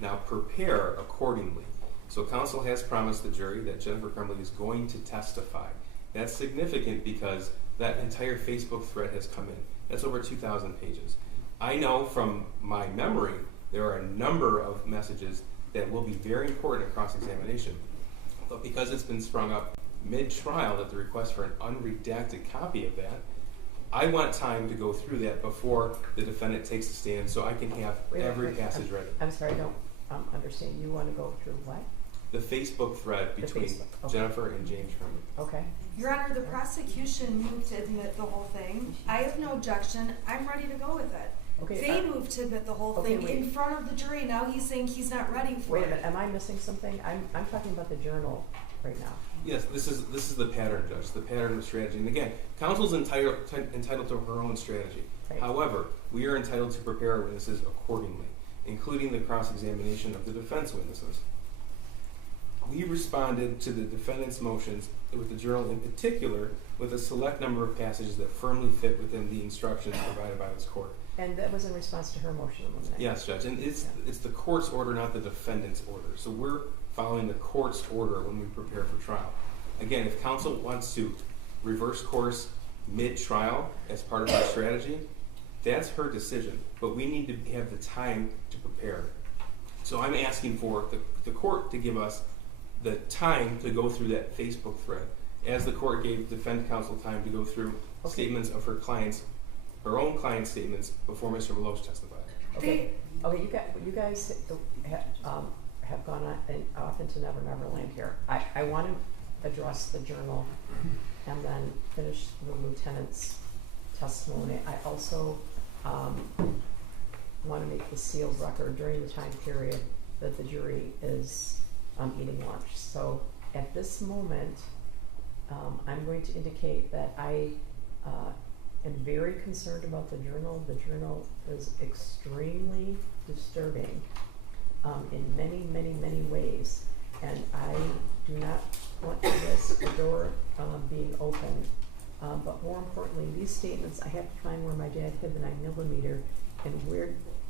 now prepare accordingly. So counsel has promised the jury that Jennifer Crumbley is going to testify. That's significant because that entire Facebook thread has come in. That's over 2,000 pages. I know from my memory there are a number of messages that will be very important in cross-examination. But because it's been sprung up mid-trial at the request for an unredacted copy of that, I want time to go through that before the defendant takes the stand so I can have every passage ready. I'm sorry, I don't understand. You want to go through what? The Facebook thread between Okay. Jennifer and James Crumbley. Okay. Your Honor, the prosecution moved to admit the whole thing. I have no objection. I'm ready to go with it. Okay, They moved to admit the whole okay, thing wait. in front of the jury. Now he's saying he's not ready for Wait a it. minute. Am I missing something? I'm talking about the journal right now. Yes, this is the pattern, Judge, the pattern of strategy. And again, counsel's entitled to her own strategy. Right. However, we are entitled to prepare our witnesses accordingly, including the cross-examination of the defense witnesses. We responded to the defendant's motions with the journal in particular with a select number of passages that firmly fit within the instructions provided by this court. And that was in response to her motion, wasn't it? Yes, Judge, and it's the court's order, not the defendant's order. So we're following the court's order when we prepare for trial. Again, if counsel wants to reverse course mid-trial as part of our strategy, that's her decision. But we need to have the time to prepare. So I'm asking for the court to give us the time to go through that Facebook thread, as the court gave defense counsel time to go through statements of her own client's statements before Mr. Meloche testified. Okay. You guys have gone off into Never Never Land here. I want to address the journal and then finish the lieutenant's testimony. I also want to make the sealed record during the time period that the jury is eating lunch. So at this moment, I'm going to indicate that I am very concerned about the journal. The journal is extremely disturbing in many, many, many ways. And I do not want to risk the door being opened. But more importantly, these statements, I have to find where my dad hid the 9mm and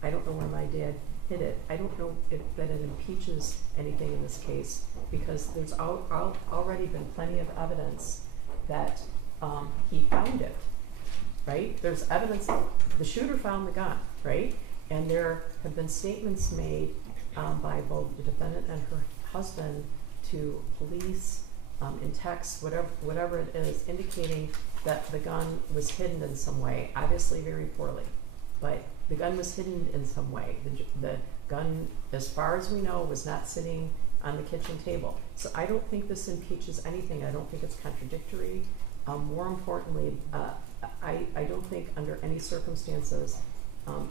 I don't know where my dad hid it. I don't know if that it impeaches anything in this case, because there's already been plenty of evidence that he found it, right? There's evidence the shooter found the gun, right? And there have been statements made by both the defendant and her husband to police in text, whatever it is, indicating that the gun was hidden in some way, obviously very poorly, but the gun was hidden in some way. The gun, as far as we know, was not sitting on the kitchen table. So I don't think this impeaches anything. I don't think it's contradictory. More importantly, I don't think under any circumstances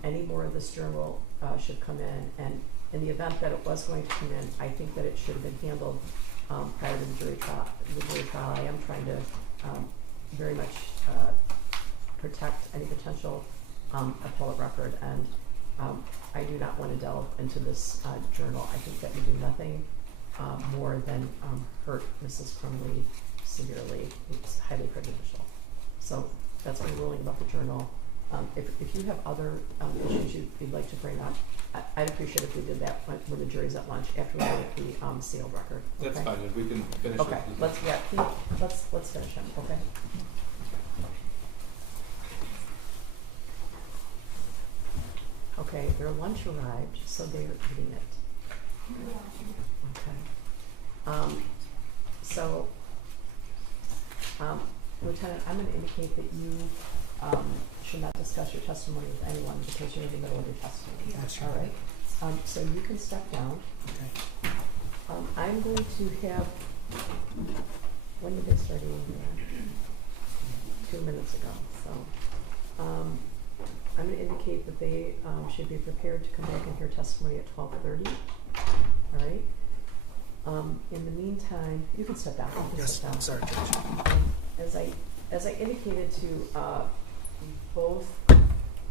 any more of this journal should come in. And in the event that it was going to come in, I think that it should have been handled prior to the jury trial. I am trying to very much protect any potential appellate record, and I do not want to delve into this journal. I think that we do nothing more than hurt Mrs. Crumbley severely. It's highly prejudicial. So that's my ruling about the journal. If you have other issues you'd like to bring up, I'd appreciate if we did that when the jury's at lunch after we get the sealed record. That's okay? fine. If we can finish Okay, it. let's finish him, okay? Okay, their lunch arrived, so they're eating it. Okay. Lieutenant, I'm going to indicate that you should not discuss your testimony with anyone because you're in the middle of your testimony. Yes, all right. So you can step down. Okay. I'm going to have. When did they start eating dinner? 2 minutes ago. So I'm going to indicate that they should be prepared to come back and hear testimony at 12:30. All right. In the meantime, you can step down. Yes, step down. I'm sorry, Judge. As I indicated to both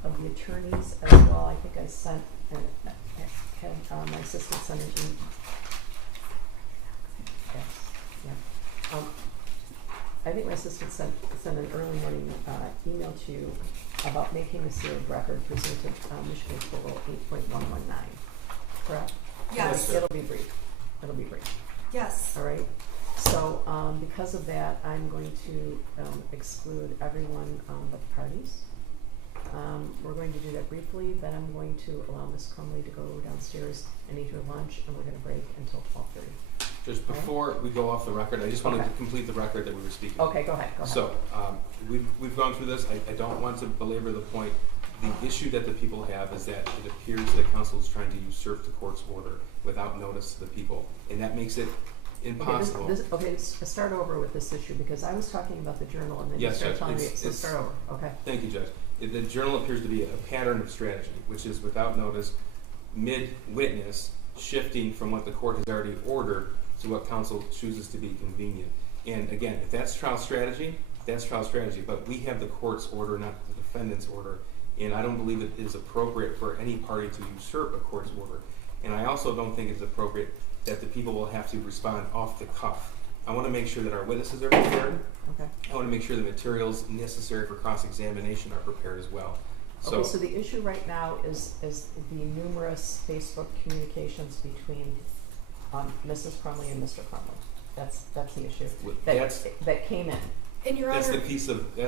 of the attorneys as well, I think I sent had my assistant send an email. Yes, yeah. I think my assistant sent an early morning email to you about making a sealed record pursuant to Michigan Code Rule 8.119. Correct? Yes. It'll be brief. It'll be brief. Yes. All right. So because of that, I'm going to exclude everyone but the parties. We're going to do that briefly. Then I'm going to allow Ms. Crumbley to go downstairs and eat her lunch, and we're going to break until 12:30. Just before we go off the record, I just wanted Okay. to complete the record that we were speaking. Okay, go ahead. So we've gone through this. I don't want to belabor the point. The issue that the people have is that it appears that counsel is trying to usurp the court's order without notice to the people, and that makes it impossible. Okay, let's start over with this issue because I was talking about the journal and then Yes, you started Judge, telling me. it's- So start over. Okay. Thank you, Judge. The journal appears to be a pattern of strategy, which is without notice, mid-witness, shifting from what the court has already ordered to what counsel chooses to be convenient. And again, if that's trial strategy, that's trial strategy. But we have the court's order, not the defendant's order. And I don't believe it is appropriate for any party to usurp a court's order. And I also don't think it's appropriate that the people will have to respond off the cuff. I want to make sure that our witnesses are prepared. Okay. I want to make sure the materials necessary for cross-examination are prepared as well. Okay, so the issue right now is the numerous Facebook communications between Mrs. Crumbley and Mr. Crumbley. That's the issue. That came in. And Your Honor, That's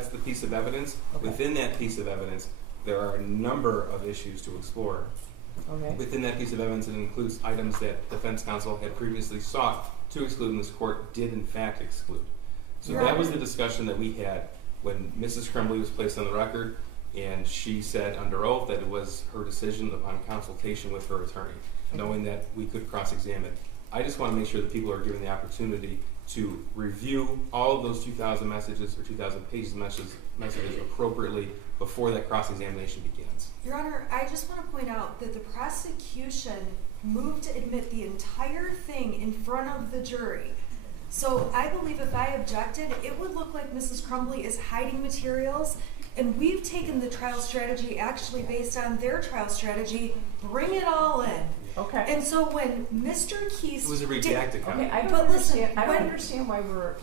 the piece of evidence. Okay. Within that piece of evidence, there are a number of issues to explore. Okay. Within that piece of evidence, it includes items that defense counsel had previously sought to exclude, and this court did in fact exclude. So Your that Honor. was the discussion that we had when Mrs. Crumbley was placed on the record, and she said under oath that it was her decision upon consultation with her attorney, knowing that we could cross-examine. I just want to make sure that people are given the opportunity to review all of those 2,000 messages or 2,000 pages of messages appropriately before that cross-examination begins. Your Honor, I just want to point out that the prosecution moved to admit the entire thing in front of the jury. So I believe if I objected, it would look like Mrs. Crumbley is hiding materials, and we've taken the trial strategy actually based on their trial strategy, bring it all in. Okay. And so when Mr. Keese It was a redacted copy. Okay, I don't But listen, understand. I don't when- understand why we're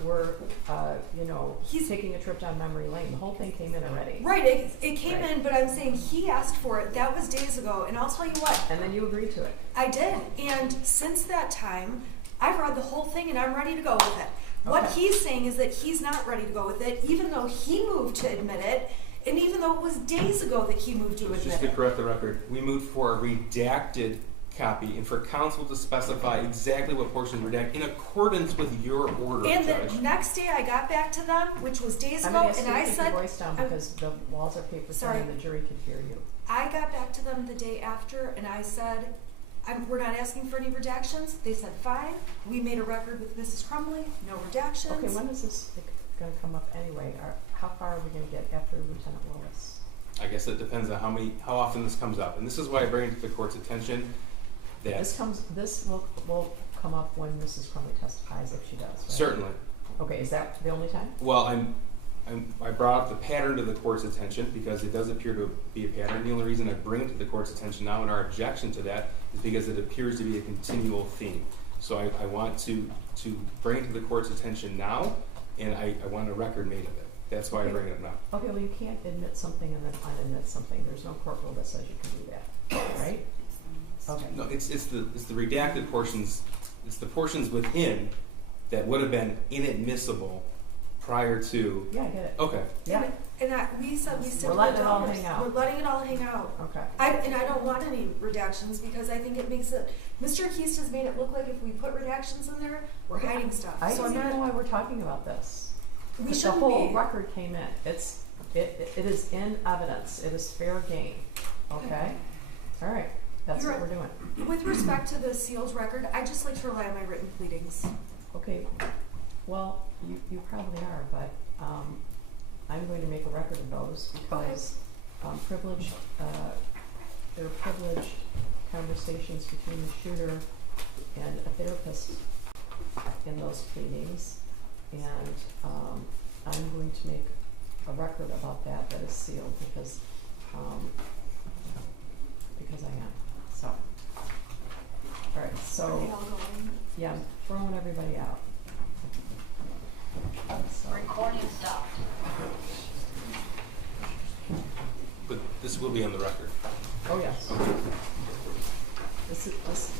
He's- taking a trip down memory lane. The whole thing came in already. Right, it came Right. in, but I'm saying he asked for it. That was days ago, and I'll tell you what, And then you agreed to it. I did. And since that time, I've read the whole thing and I'm ready to go with it. What Okay. he's saying is that he's not ready to go with it, even though he moved to admit it, and even though it was days ago that he moved to Just admit to it. correct the record, we moved for a redacted copy and for counsel to specify exactly what portions were redacted in accordance with your order, And Judge. the next day I got back to them, which was days I'm ago, going to ask and you to I keep said, your voice down because the walls are paper thin Sorry. and the jury could hear you. I got back to them the day after and I said, we're not asking for any redactions. They said, fine. We made a record with Mrs. Crumbley, no redactions. Okay, when is this going to come up anyway? How far are we going to get after Lieutenant Willis? I guess it depends on how often this comes up. And this is why I bring it to the court's attention that This will come up when Mrs. Crumbley testifies if she does, right? certainly. Okay, is that the only time? Well, I brought up the pattern to the court's attention because it does appear to be a pattern. The only reason I bring it to the court's attention now and our objection to that is because it appears to be a continual theme. So I want to bring it to the court's attention now, and I want a record made of it. That's why I bring it up now. Okay, well, you can't admit something and then unadmit something. There's no court rule that says you can do that, right? Okay. No, it's the redacted portions. It's the portions within that would have been inadmissible prior to. Yeah, I get it. Okay. Yeah. And we said we We're letting it all hang out. We're letting it all hang out. Okay. And I don't want any redactions because I think it makes it. Mr. Keast has made it look like if we put redactions in there, we're hiding stuff. I So don't I'm even not. know why we're talking about this. We The shouldn't whole be. record came in. It is in evidence. It is fair game. Okay? All right. That's You're what we're doing. With respect to the sealed record, I just like to rely on my written pleadings. Okay. Well, you probably are, but I'm going to make a record of those because privileged, there are privileged conversations between the shooter and a therapist in those pleadings, and I'm going to make a record about that is sealed because I am. So, all right. So, Are they all going? yeah, I'm throwing everybody out. So. Recording stopped. But this will be on the record. Oh yes. This.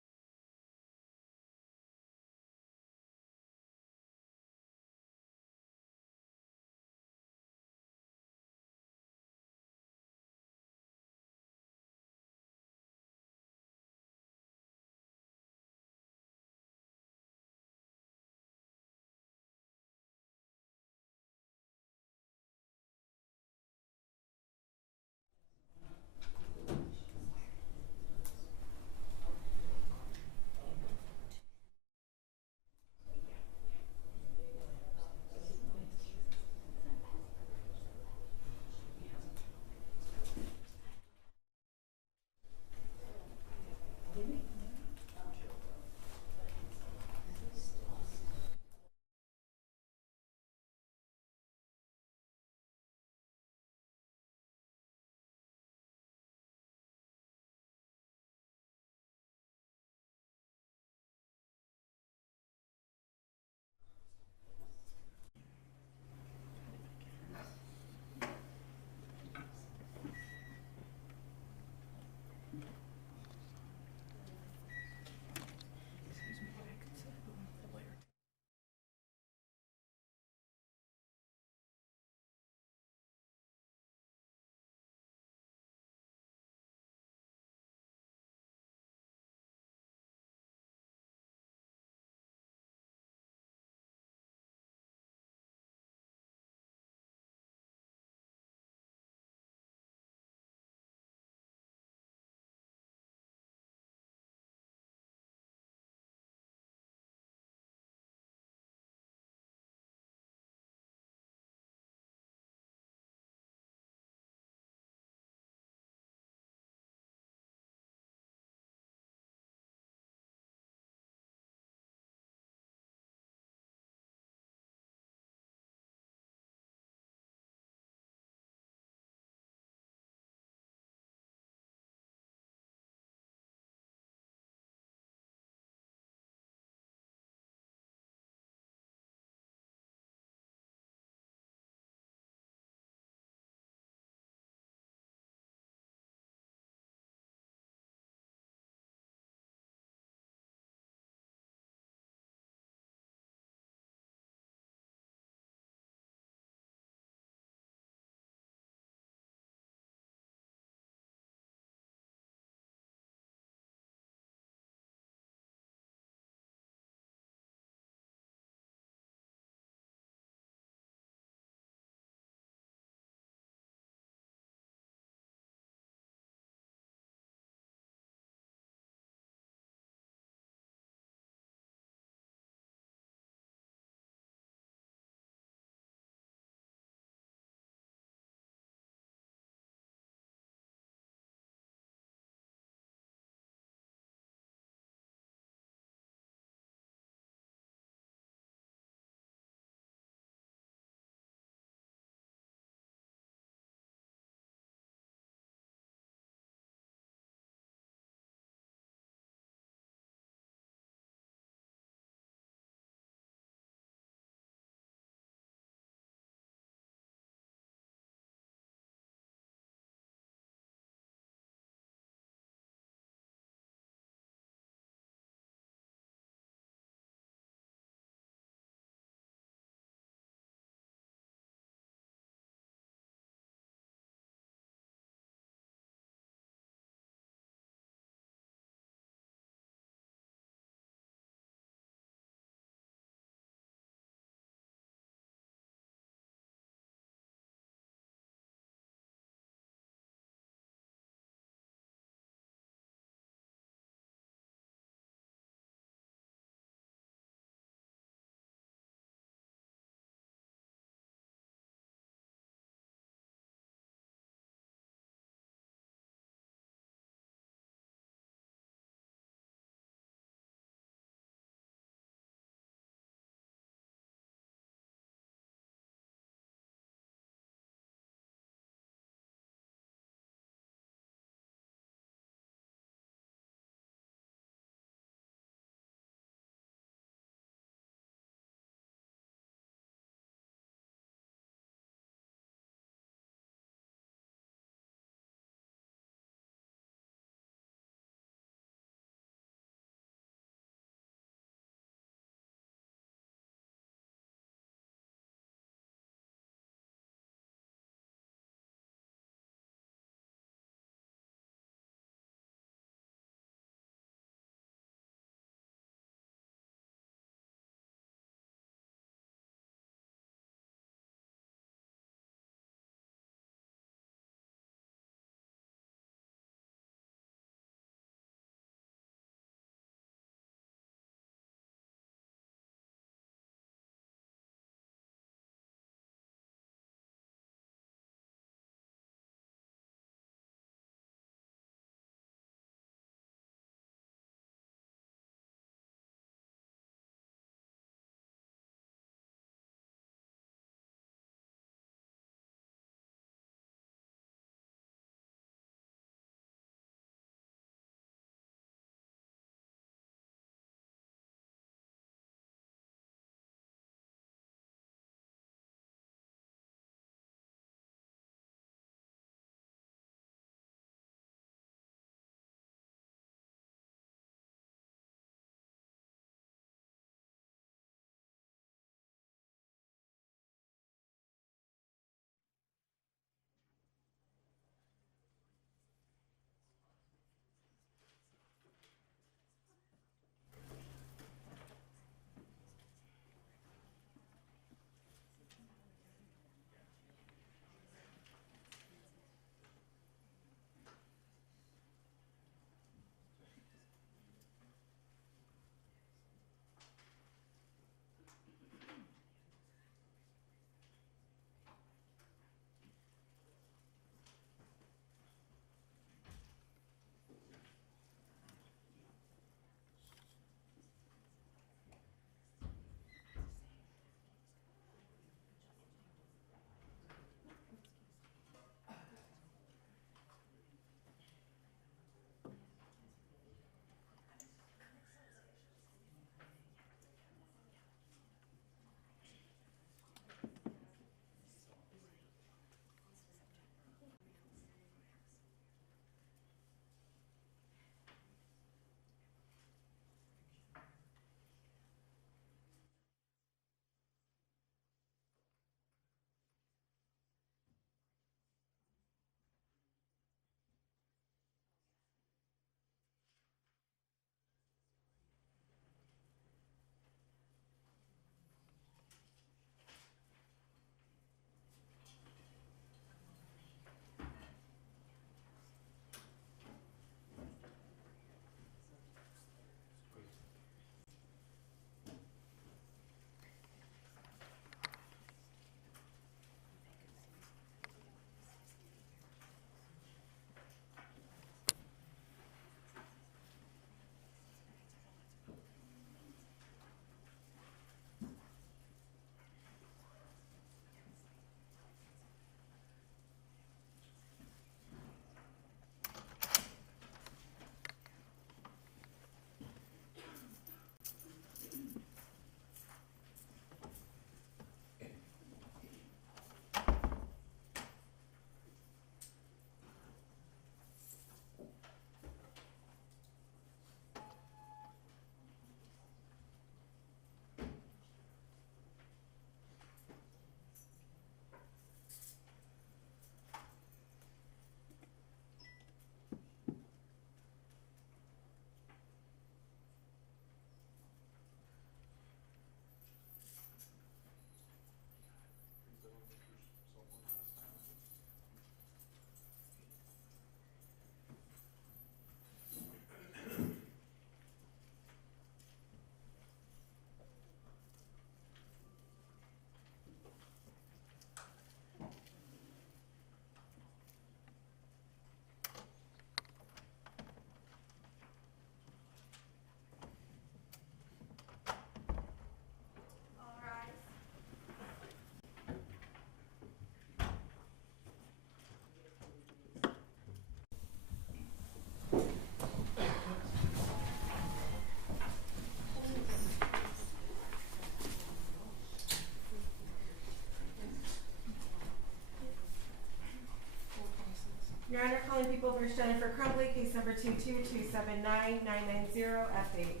People v. Jennifer Crumbley, case number 222799990FH.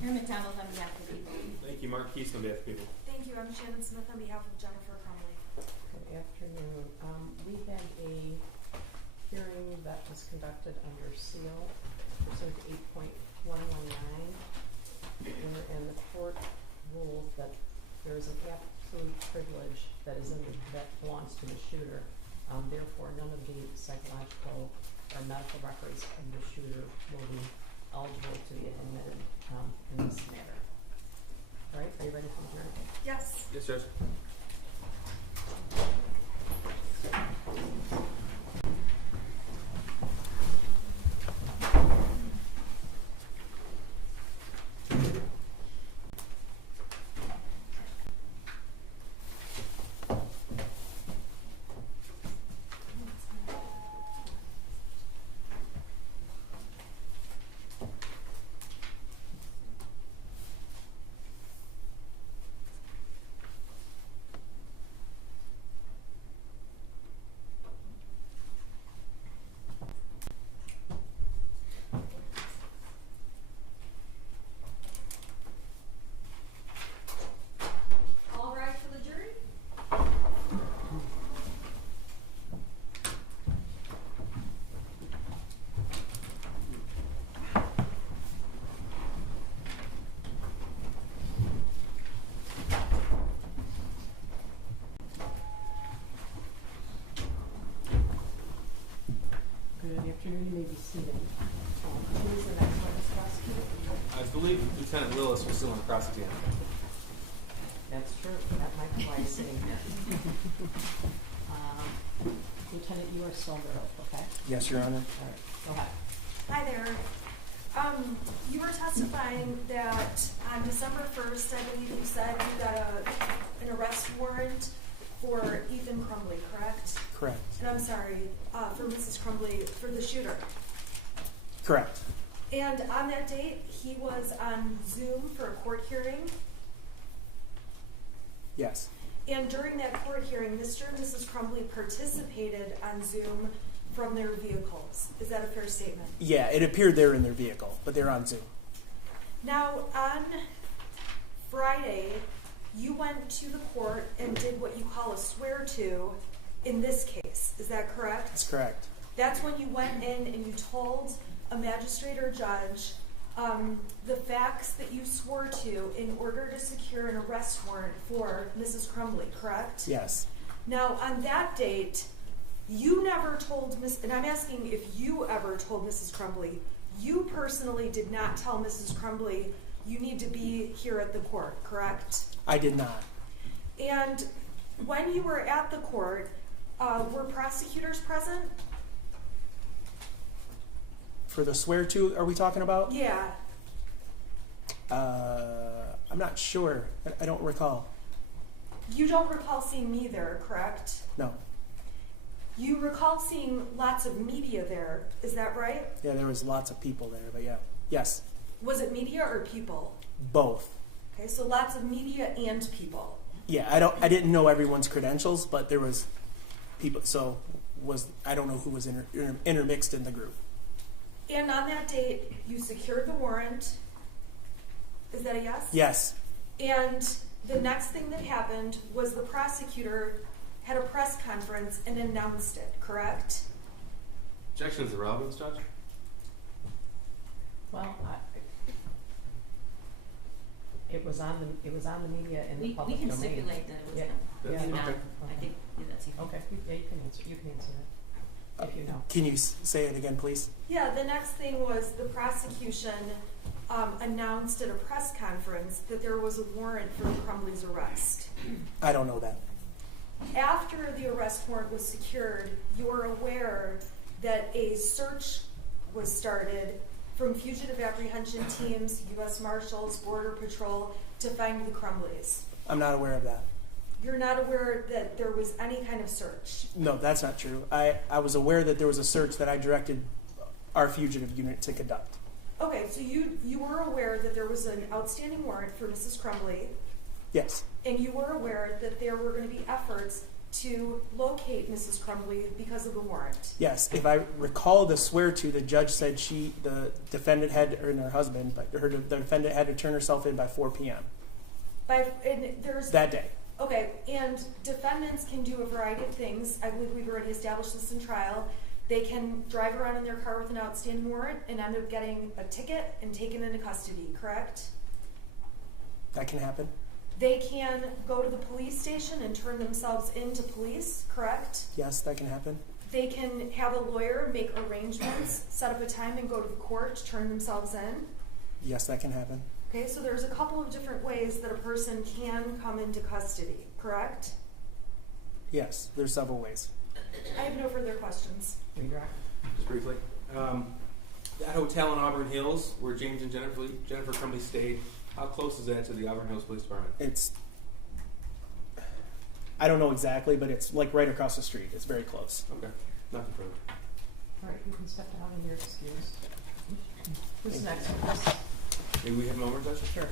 Karen McDonald on behalf of the people. Thank you, Mark Keese on behalf of the people. Thank you. I'm Shannon Smith on behalf of Jennifer Crumbley. Good afternoon. We had a hearing that was conducted under seal pursuant to 8.119, and the court ruled that there is an absolute privilege that belongs to the shooter. Therefore, none of the psychological or medical records of the shooter will be eligible to be admitted in this matter. All right, are you ready for the hearing? Yes. Yes, Judge. All right for the jury? Good afternoon. You may be seated. Who is the next witness prosecutor? I believe Lieutenant Willis was still on cross-examination. That's true. That might be why he's sitting here. Lieutenant, you are still under oath, okay? Yes, Your Honor. All right, go ahead. Hi there. You were testifying that on December 1st, I believe you said you got an arrest warrant for Ethan Crumbley, correct? Correct. And I'm sorry, for Mrs. Crumbley, for the shooter. Correct. And on that date, he was on Zoom for a court hearing. Yes. And during that court hearing, Mr. and Mrs. Crumbley participated on Zoom from their vehicles. Is that a fair statement? Yeah, it appeared they're in their vehicle, but they're on Zoom. Now, on Friday, you went to the court and did what you call a swear-to in this case. Is that correct? That's correct. That's when you went in and you told a magistrate or judge the facts that you swore to in order to secure an arrest warrant for Mrs. Crumbley, correct? Yes. Now, on that date, you never told and I'm asking if you ever told Mrs. Crumbley, you personally did not tell Mrs. Crumbley you need to be here at the court, correct? I did not. And when you were at the court, were prosecutors present? For the swear-to, are we talking about? Yeah. I'm not sure. I don't recall. You don't recall seeing me there, correct? No. You recall seeing lots of media there, is that right? Yeah, there was lots of people there, but yeah. Yes. Was it media or people? Both. Okay, so lots of media and people. Yeah, I didn't know everyone's credentials, but there was people, so I don't know who was intermixed in the group. And on that date, you secured the warrant. Is that a yes? Yes. And the next thing that happened was the prosecutor had a press conference and announced it, correct? Objection is the relevance, Judge? Well, it was on the media in the We public can domain. stipulate that it was Yeah. him. Yeah. Do not. Okay. I think that's even. Okay, yeah, you can answer. You can answer that if you know. Can you say it again, please? Yeah, the next thing was the prosecution announced at a press conference that there was a warrant for Crumbley's arrest. I don't know that. After the arrest warrant was secured, you're aware that a search was started from fugitive apprehension teams, U.S. Marshals, Border Patrol, to find the Crumbleys. I'm not aware of that. You're not aware that there was any kind of search? No, that's not true. I was aware that there was a search that I directed our fugitive unit to conduct. Okay, so you were aware that there was an outstanding warrant for Mrs. Crumbley, Yes. and you were aware that there were going to be efforts to locate Mrs. Crumbley because of the warrant. Yes, if I recall the swear to, the judge said the defendant had, or her husband, but the defendant had to turn herself in by 4 p.m. That day. Okay, and defendants can do a variety of things. I believe we've already established this in trial. They can drive around in their car with an outstanding warrant and end up getting a ticket and taken into custody, correct? That can happen. They can go to the police station and turn themselves into police, correct? Yes, that can happen. They can have a lawyer make arrangements, set up a time and go to the court to turn themselves in. Yes, that can happen. Okay, so there's a couple of different ways that a person can come into custody, correct? Yes, there's several ways. I have no further questions. Redirect. Just briefly. That hotel in Auburn Hills where James and Jennifer Crumbley stayed, how close is that to the Auburn Hills Police Department? I don't know exactly, but it's like right across the street. It's very close. Okay, nothing further. All right, you can step down and you're excused. Who's next? Chris? Maybe we have an overtime? Sure.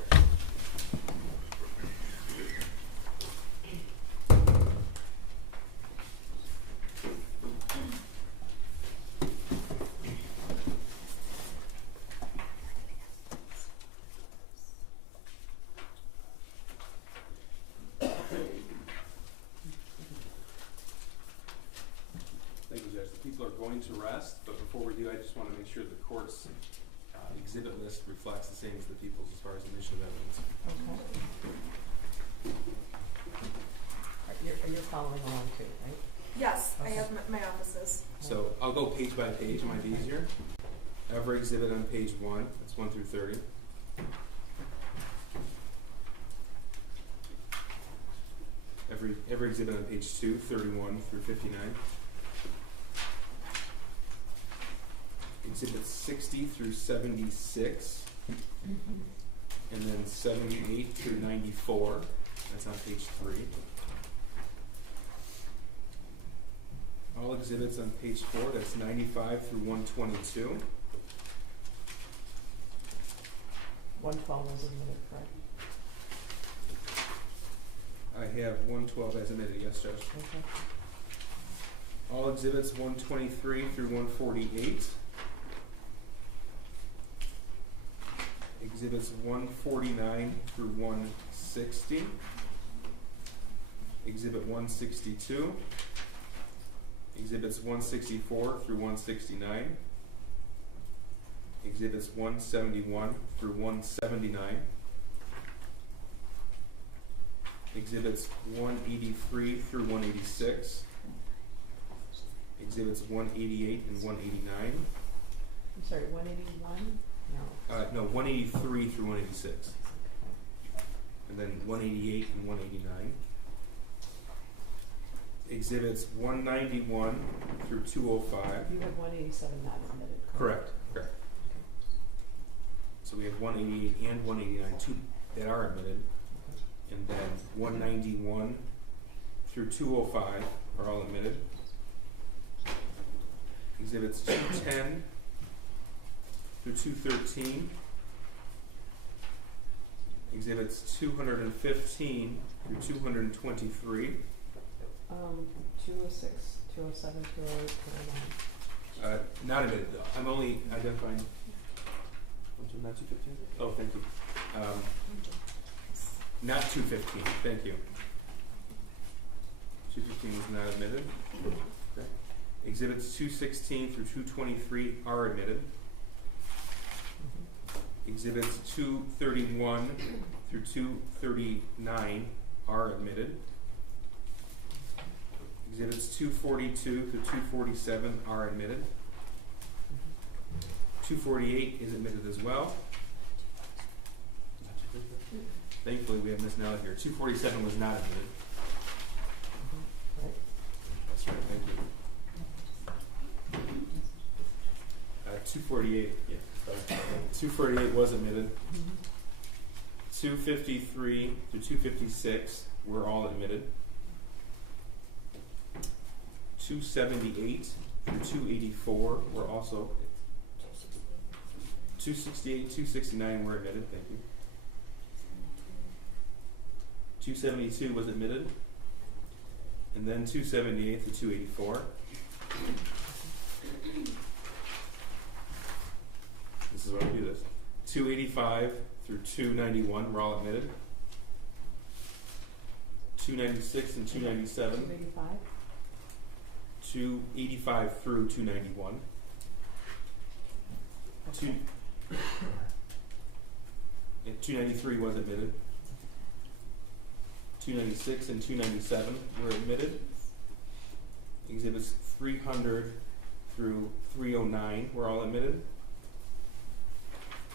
Thank you, Judge. The people are going to rest, but before we do, I just want to make sure the court's exhibit list reflects the same as the people's as far as admission of evidence. Okay. You're following along too, right? Yes, Okay. I have my offices. So I'll go page by page, it might be easier. Every exhibit on page 1, that's 1 through 30. Every exhibit on page 2, 31 through 59. Exhibits 60 through 76, and then 78 through 94. That's on page 3. All exhibits on page 4, that's 95 through 122. 112 was admitted, correct? I have 112 as admitted, yes, Judge. Okay. All exhibits 123 through 148. Exhibits 149 through 160. Exhibit 162. Exhibits 164 through 169. Exhibits 171 through 179. Exhibits 183 through 186. Exhibits 188 and 189. I'm sorry, 181? No. No, 183 through 186. And then 188 and 189. Exhibits 191 through 205. You have 187 not admitted, Correct. So we have 188 and 189, two that are admitted. And then 191 through 205 are all admitted. Exhibits 210 through 213. Exhibits 215 through 223. 206, 207, 208, 209. Not admitted though. I'm only identifying. Not 215? Oh, thank you. Not 215. Thank you. 215 was not admitted. Okay. Exhibits 216 through 223 are admitted. Exhibits 231 through 239 are admitted. Exhibits 242 through 247 are admitted. 248 is admitted as well. Thankfully, we have Ms. Nella here. 247 was not admitted. Right. That's right, thank you. 248, yeah. 248 was admitted. 253 through 256 were all admitted. 278 through 284 were also. 268, 269 were admitted, thank you. 272 was admitted. and then 278 to 284. This is what I do this. 285 through 291 were all admitted. 296 and 297. 285? 285 through 291. Okay. 293 was admitted. 296 and 297 were admitted. Exhibits 300 through 309 were all admitted.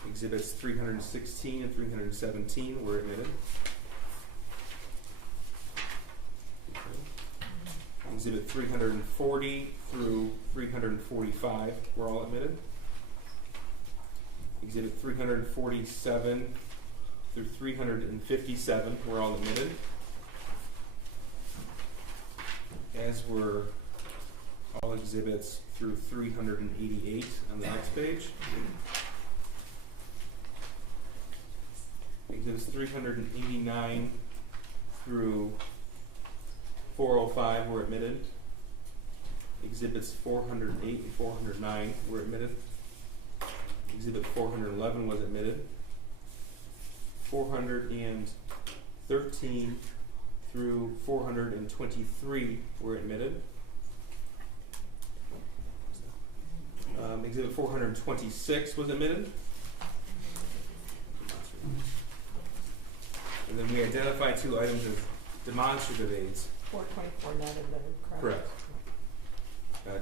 Exhibits 316 and 317 were admitted. Exhibit 340 through 345 were all admitted. Exhibit 347 through 357 were all admitted, as were all exhibits through 388 on the next page. Exhibits 389 through 405 were admitted. Exhibits 408 and 409 were admitted. Exhibit 411 was admitted. 413 through 423 were admitted. Exhibit 426 was admitted. And then we identified two items as demonstrative aids. 424 not admitted, correct? Correct. Okay.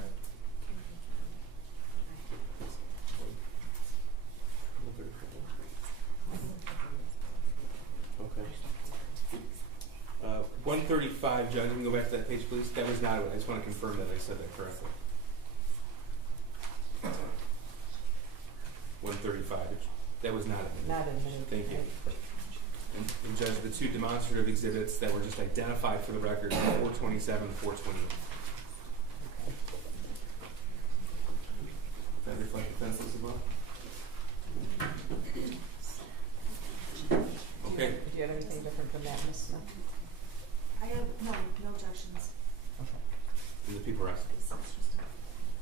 135, John, can we go back to that page, please? That was not it. I just want to confirm that I said that correctly. 135. That was not admitted. Not admitted. Thank you. And Judge, the two demonstrative exhibits that were just identified for the record, 427 and 428. Does that reflect the fence list above? Okay. Do you have anything different from that, Ms. Smith? I have no objections. Okay. And the people are asking.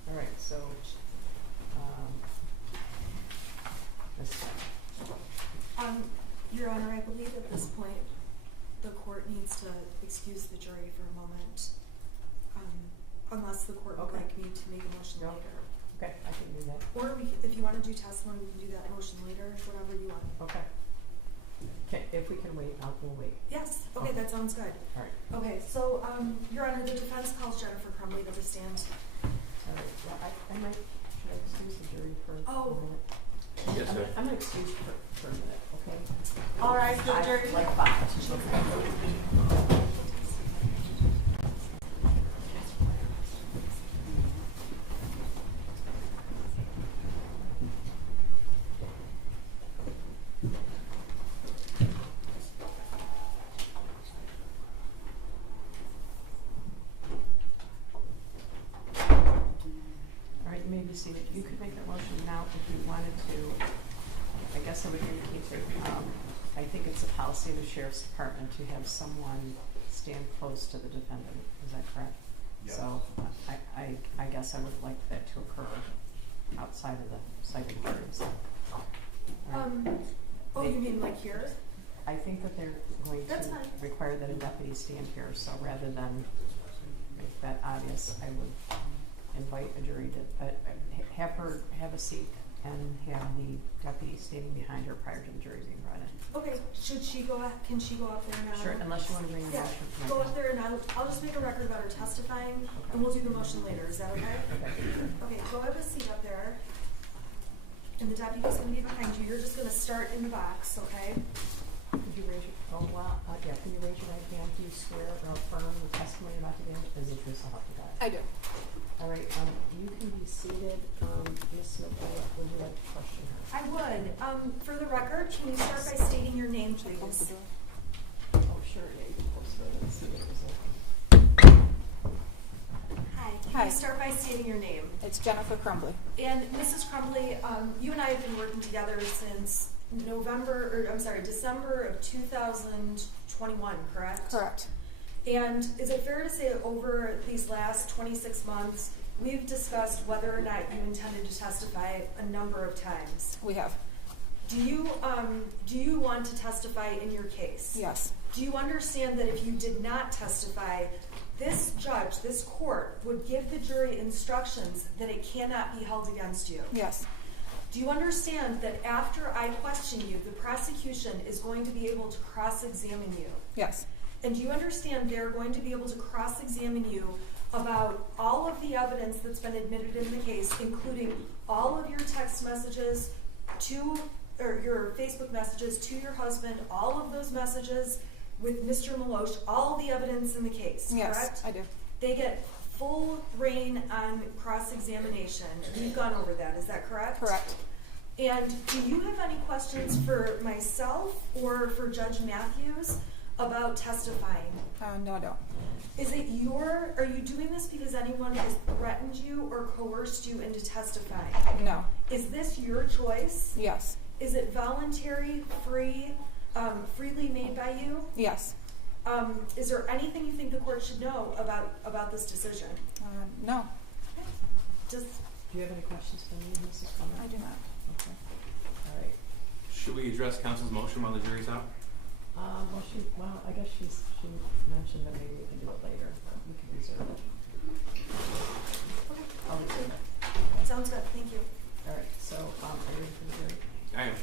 All right, so, Ms. Smith. Your Honor, I believe at this point the court needs to excuse the jury for a moment, unless the court would like me to make a motion later. Okay, I can do that. Or if you want to do testimony, we can do that motion later, whatever you want. Okay. If we can wait, we'll wait. Yes. Okay, that sounds good. All right. Okay, so Your Honor, the defense calls Jennifer Crumbley to the stand. All right. Well, should I excuse the jury for a minute? Yes, sir. I'm going to excuse for a minute, okay? All right, the jury. Like 5. Seated. You could make that motion now if you wanted to. I guess I would indicate that I think it's a policy of the Sheriff's Department to have someone stand close to the defendant. Is that correct? Yes. So I guess I would like that to occur outside of the site of the jury. You mean like here? I think that they're going to require that a deputy stand here. So rather than make that obvious, I would invite a jury to have her have a seat and have the deputy standing behind her prior to the jury being brought in. Okay, can she go up there now? Sure, unless you want to bring a motion. Go up there and I'll just make a record about her testifying, and we'll do the motion later. Is that okay? Okay, go have a seat up there, and the deputy's going to be behind you. You're just going to start in the box, okay? Could you raise your, can you raise your right hand? Do you swear or affirm the testimony about to give is the truth, so help you God? I do. All right, you can be seated. Ms. Smith, would you like to question her? I would. For the record, can you start by stating your name, please? Oh, sure. Yeah, you can post it and see what it was like. Hi. Can Hi. you start by stating your name? It's Jennifer Crumbley. And Mrs. Crumbley, you and I have been working together since December of 2021, correct? Correct. And is it fair to say that over these last 26 months, we've discussed whether or not you intended to testify a number of times? We have. Do you want to testify in your case? Yes. Do you understand that if you did not testify, this judge, this court, would give the jury instructions that it cannot be held against you? Yes. Do you understand that after I question you, the prosecution is going to be able to cross-examine you? Yes. And do you understand they're going to be able to cross-examine you about all of the evidence that's been admitted in the case, including all of your text messages or your Facebook messages to your husband, all of those messages with Mr. Milosh, all the evidence in the case, Yes, correct? I do. They get full reign on cross-examination. We've gone over that, is that correct? Correct. And do you have any questions for myself or for Judge Matthews about testifying? No, I don't. Are you doing this because anyone has threatened you or coerced you into testifying? No. Is this your choice? Yes. Is it voluntary, freely made by you? Yes. Is there anything you think the court should know about this decision? No. Just. Do you have any questions for me, Mrs. Crumbley? I do not. Okay. All right. Should we address counsel's motion while the jury's out? I guess she mentioned that maybe we can do it later, but we can reserve it. I'll reserve it. Sounds good, thank you. All right, so, are you ready for the jury? I am.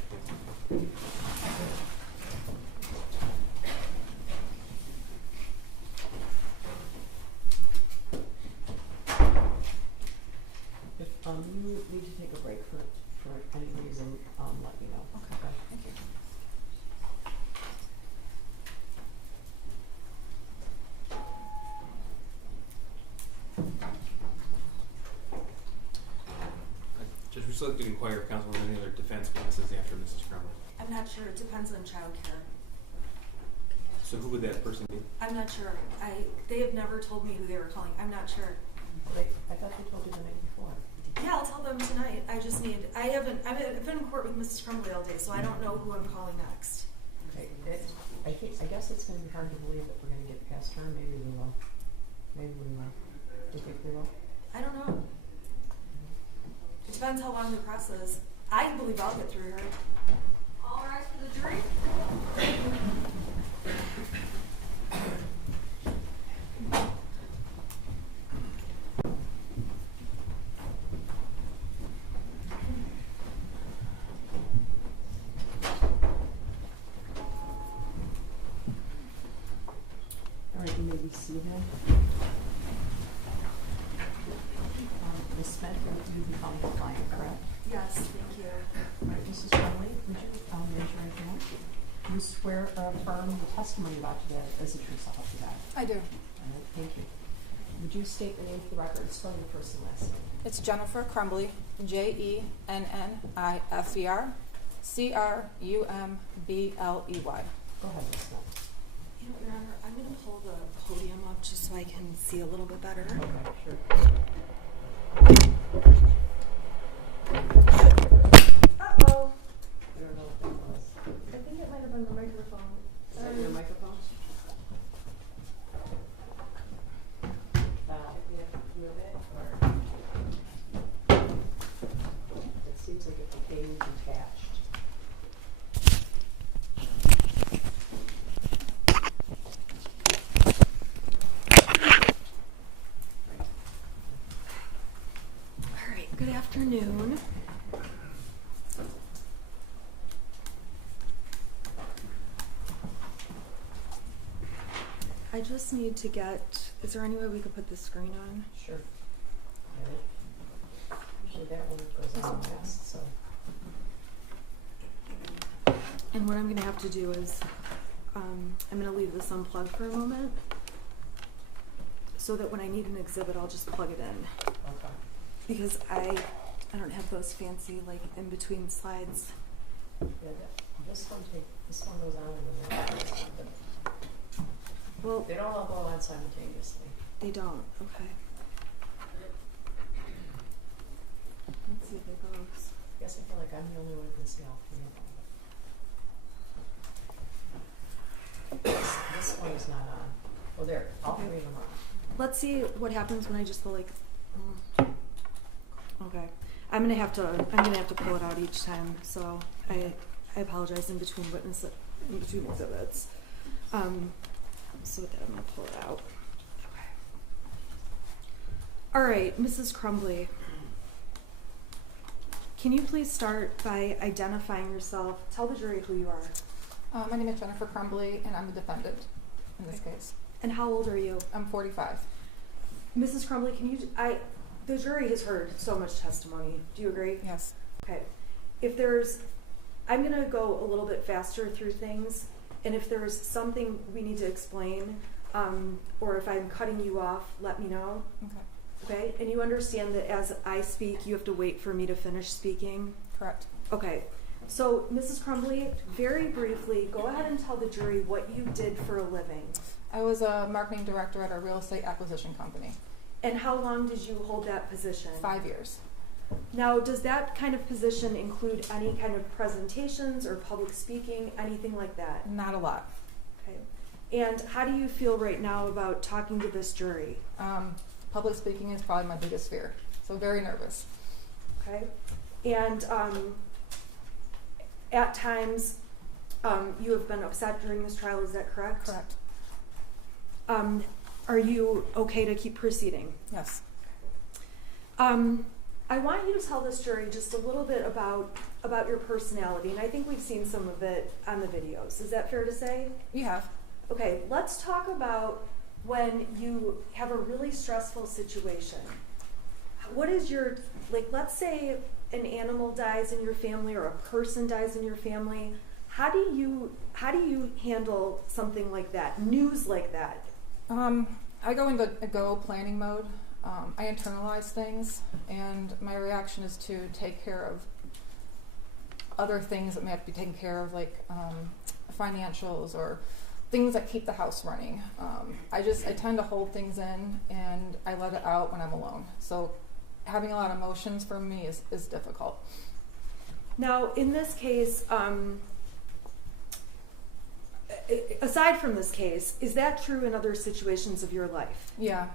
If you need to take a break for any reason, let me know. Okay. Thank you. Judge, we'd still like to inquire if counsel has any other defense witnesses after Mrs. Crumbley. I'm not sure, it depends on childcare. So who would that person be? I'm not sure. They have never told me who they were calling. I'm not sure. I thought they told you the night before. Yeah, I'll tell them tonight. I've been in court with Mrs. Crumbley all day, so I don't know who I'm calling next. Okay, I guess it's going to be hard to believe that we're going to get past her. Maybe we will. Maybe we will. Do you think we will? I don't know. It depends how long the press is. I believe I'll get through her. All rise for the jury. All right, you may be seated. Ms. Smith, you become the client, correct? Yes, thank you. All right, Mrs. Crumbley, would you raise your right hand? Do you swear or affirm the testimony about today is the truth, so help you God? I do. All right, thank you. Would you state the name for the record, spell your first and last name? It's Jennifer Crumbley, Jennifer Crumbley. Go ahead, Ms. Smith. You know, Your Honor, I'm going to pull the podium up just so I can see a little bit better. Okay, sure. Uh-oh. I don't know what that was. I think it might have been the microphone. Is that your microphone? We have to move it, or? It seems like it's being detached. All right, good afternoon. I just need to is there any way we could put the screen on? Sure. Okay. Usually that one goes on last, so. And what I'm going to have to do is, I'm going to leave this unplugged for a moment so that when I need an exhibit, I'll just plug it in. Okay. Because I don't have those fancy, like, in between slides. Yeah, this one goes on and then that goes on, but Well, they don't all go on simultaneously. they don't. Okay. Let's see if it goes. I guess I feel like I'm the only one who can see all three of them. This one is not on. Oh, So there, all three of them are. Let's see what happens when I just go like. Okay, I'm gonna have to pull it out each time. So I apologize in between exhibits. So with that, I'm gonna pull it out. Okay. All right, Mrs. Crumbley. Can you please start by identifying yourself? Tell the jury who you are. My name is Jennifer Crumbley, and I'm a defendant in this case. And how old are you? I'm 45. Mrs. Crumbley, the jury has heard so much testimony. Do you agree? Yes. Okay. I'm gonna go a little bit faster through things, and if there's something we need to explain, or if I'm cutting you off, let me know. Okay. Okay? And you understand that as I speak, you have to wait for me to finish speaking? Correct. Okay. So, Mrs. Crumbley, very briefly, go ahead and tell the jury what you did for a living. I was a marketing director at a real estate acquisition company. And how long did you hold that position? 5 years. Now, does that kind of position include any kind of presentations or public speaking, anything like that? Not a lot. Okay. And how do you feel right now about talking to this jury? Public speaking is probably my biggest fear, so very nervous. Okay. And at times, you have been upset during this trial, is that correct? Correct. Are you okay to keep proceeding? Yes. I want you to tell this jury just a little bit about your personality, and I think we've seen some of it on the videos. Is that fair to say? You have. Okay, let's talk about when you have a really stressful situation. What is your, let's say an animal dies in your family or a person dies in your family. How do you handle something like that, news like that? I go into a go planning mode. I internalize things, and my reaction is to take care of other things that may have to be taken care of, like financials or things that keep the house running. I tend to hold things in, and I let it out when I'm alone. So having a lot of emotions for me is difficult. Now, in this case, aside from this case, is that true in other situations of your life? Yeah.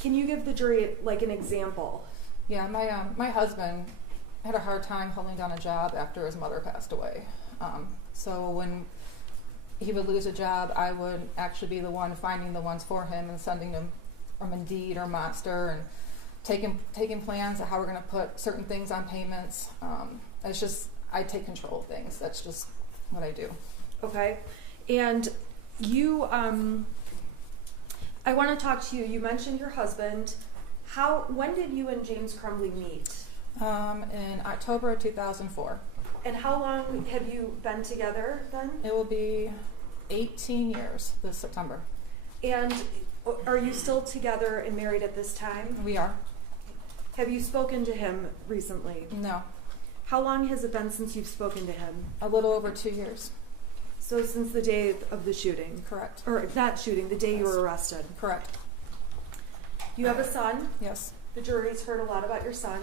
Can you give the jury an example? Yeah, my husband had a hard time holding down a job after his mother passed away. So when he would lose a job, I would actually be the one finding the ones for him and sending them from Indeed or Monster and taking plans of how we're going to put certain things on payments. It's just, I take control of things. That's just what I do. Okay. And you, I want to talk to you. You mentioned your husband. When did you and James Crumbley meet? In October of 2004. And how long have you been together then? It will be 18 years this September. And are you still together and married at this time? We are. Have you spoken to him recently? No. How long has it been since you've spoken to him? A little over 2 years. So since the day of the shooting? Correct. Or not shooting, the day Yes. you were arrested? Correct. You have a son? Yes. The jury's heard a lot about your son.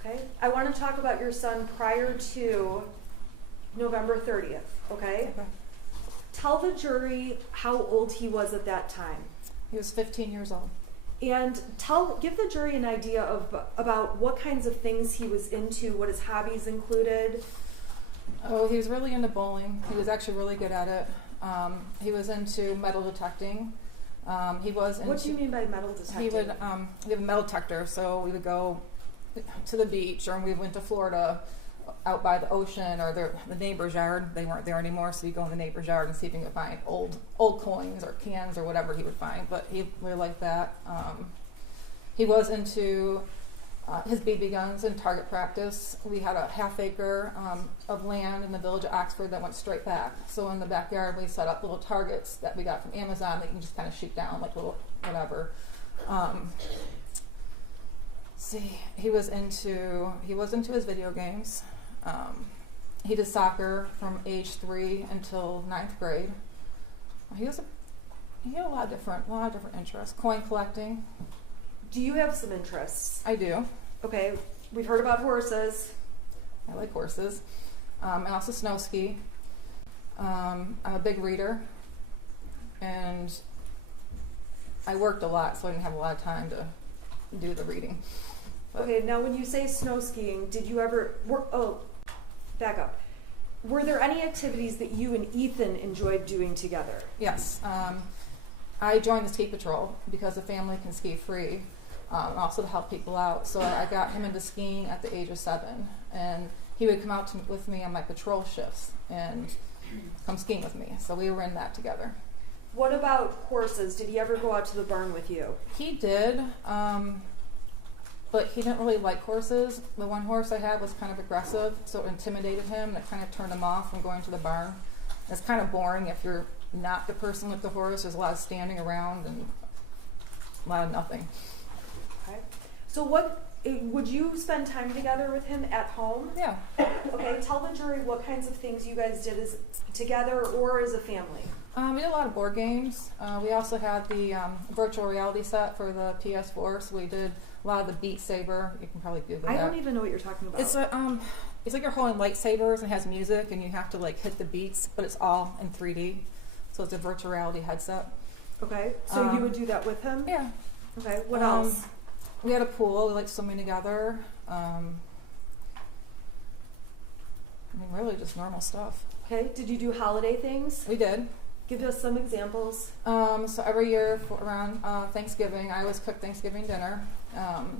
Okay. I want to talk about your son prior to November 30th, okay? Okay. Tell the jury how old he was at that time. He was 15 years old. And give the jury an idea about what kinds of things he was into, what his hobbies included. Oh, he was really into bowling. He was actually really good at it. He was into metal detecting. What do you mean by metal detecting? We have a metal detector, so we would go to the beach, or we went to Florida, out by the ocean, or the neighbor's yard. They weren't there anymore, so you go in the neighbor's yard and see if you can find old coins or cans or whatever he would find. But he really liked that. He was into his BB guns and target practice. We had a half-acre of land in the village of Oxford that went straight back. So in the backyard, we set up little targets that we got from Amazon that you can just kind of shoot down, like little whatever. He was into his video games. He did soccer from age 3 until 9th grade. He had a lot of different interests. Coin collecting. Do you have some interests? I do. Okay, we've heard about horses. I like horses. I also snow ski. I'm a big reader, and I worked a lot, so I didn't have a lot of time to do the reading. But Okay, now when you say snow skiing, did you ever, back up. Were there any activities that you and Ethan enjoyed doing together? yes, I joined the ski patrol because the family can ski free, and also to help people out. So I got him into skiing at the age of 7, and he would come out with me on my patrol shifts and come skiing with me. So we were in that together. What about horses? Did he ever go out to the barn with you? He did, but he didn't really like horses. The one horse I had was kind of aggressive, so it intimidated him, and it kind of turned him off from going to the barn. It's kind of boring if you're not the person with the horse. There's a lot of standing around and a lot of nothing. Okay. So would you spend time together with him at home? Yeah. Okay, tell the jury what kinds of things you guys did as together or as a family. We did a lot of board games. We also had the virtual reality set for the PS4, so we did a lot of the Beat Saber. You can probably Google I that. don't even know what you're talking about. It's like you're holding lightsabers and has music, and you have to like hit the beats, but it's all in 3D. So it's a virtual reality headset. Okay, so you would do that with him? Yeah. Okay, what else? We had a pool. We liked swimming together. Really just normal stuff. Okay, did you do holiday things? We did. Give us some examples. So every year around Thanksgiving, I always cook Thanksgiving dinner.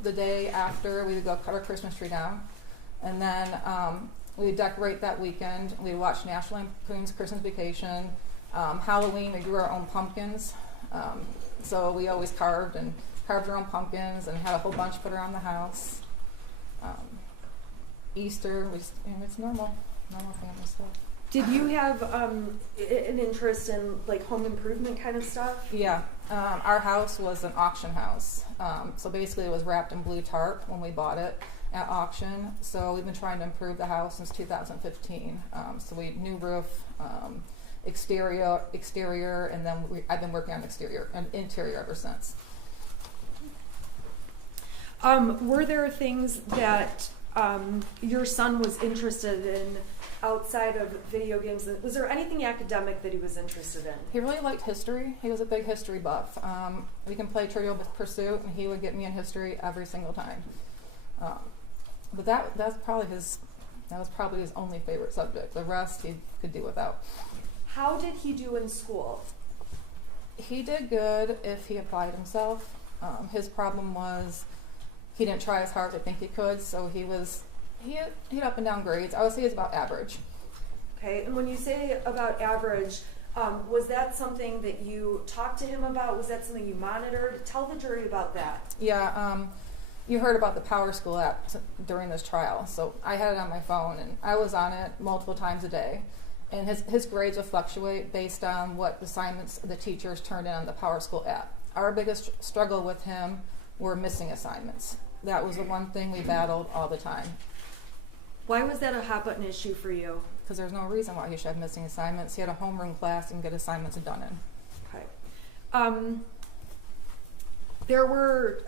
The day after, we would go cut our Christmas tree down. And then we would decorate that weekend. We'd watch National Lampoon's Christmas Vacation. Halloween, we grew our own pumpkins. So we always carved our own pumpkins and had a whole bunch put around the house. Easter, it's normal family stuff. Did you have an interest in like home improvement kind of stuff? Yeah, our house was an auction house. So basically it was wrapped in blue tarp when we bought it at auction. So we've been trying to improve the house since 2015. So we new roof, exterior, and then I've been working on exterior and interior ever since. Were there things that your son was interested in outside of video games? Was there anything academic that he was interested in? He really liked history. He was a big history buff. We can play Trivial Pursuit, and he would get me in history every single time. But that was probably his only favorite subject. The rest he could do without. How did he do in school? He did good if he applied himself. His problem was he didn't try as hard as I think he could, so he had up and down grades. I would say he's about average. Okay, and when you say about average, was that something that you talked to him about? Was that something you monitored? Tell the jury about that. Yeah, you heard about the Power School app during this trial, so I had it on my phone, and I was on it multiple times a day. And his grades would fluctuate based on what assignments the teachers turned in on the Power School app. Our biggest struggle with him were missing assignments. That was the one thing we battled all the time. Why was that a hot button issue for you? Because there's no reason why he should have missing assignments. He had a homeroom class and get assignments done in. Okay. There were,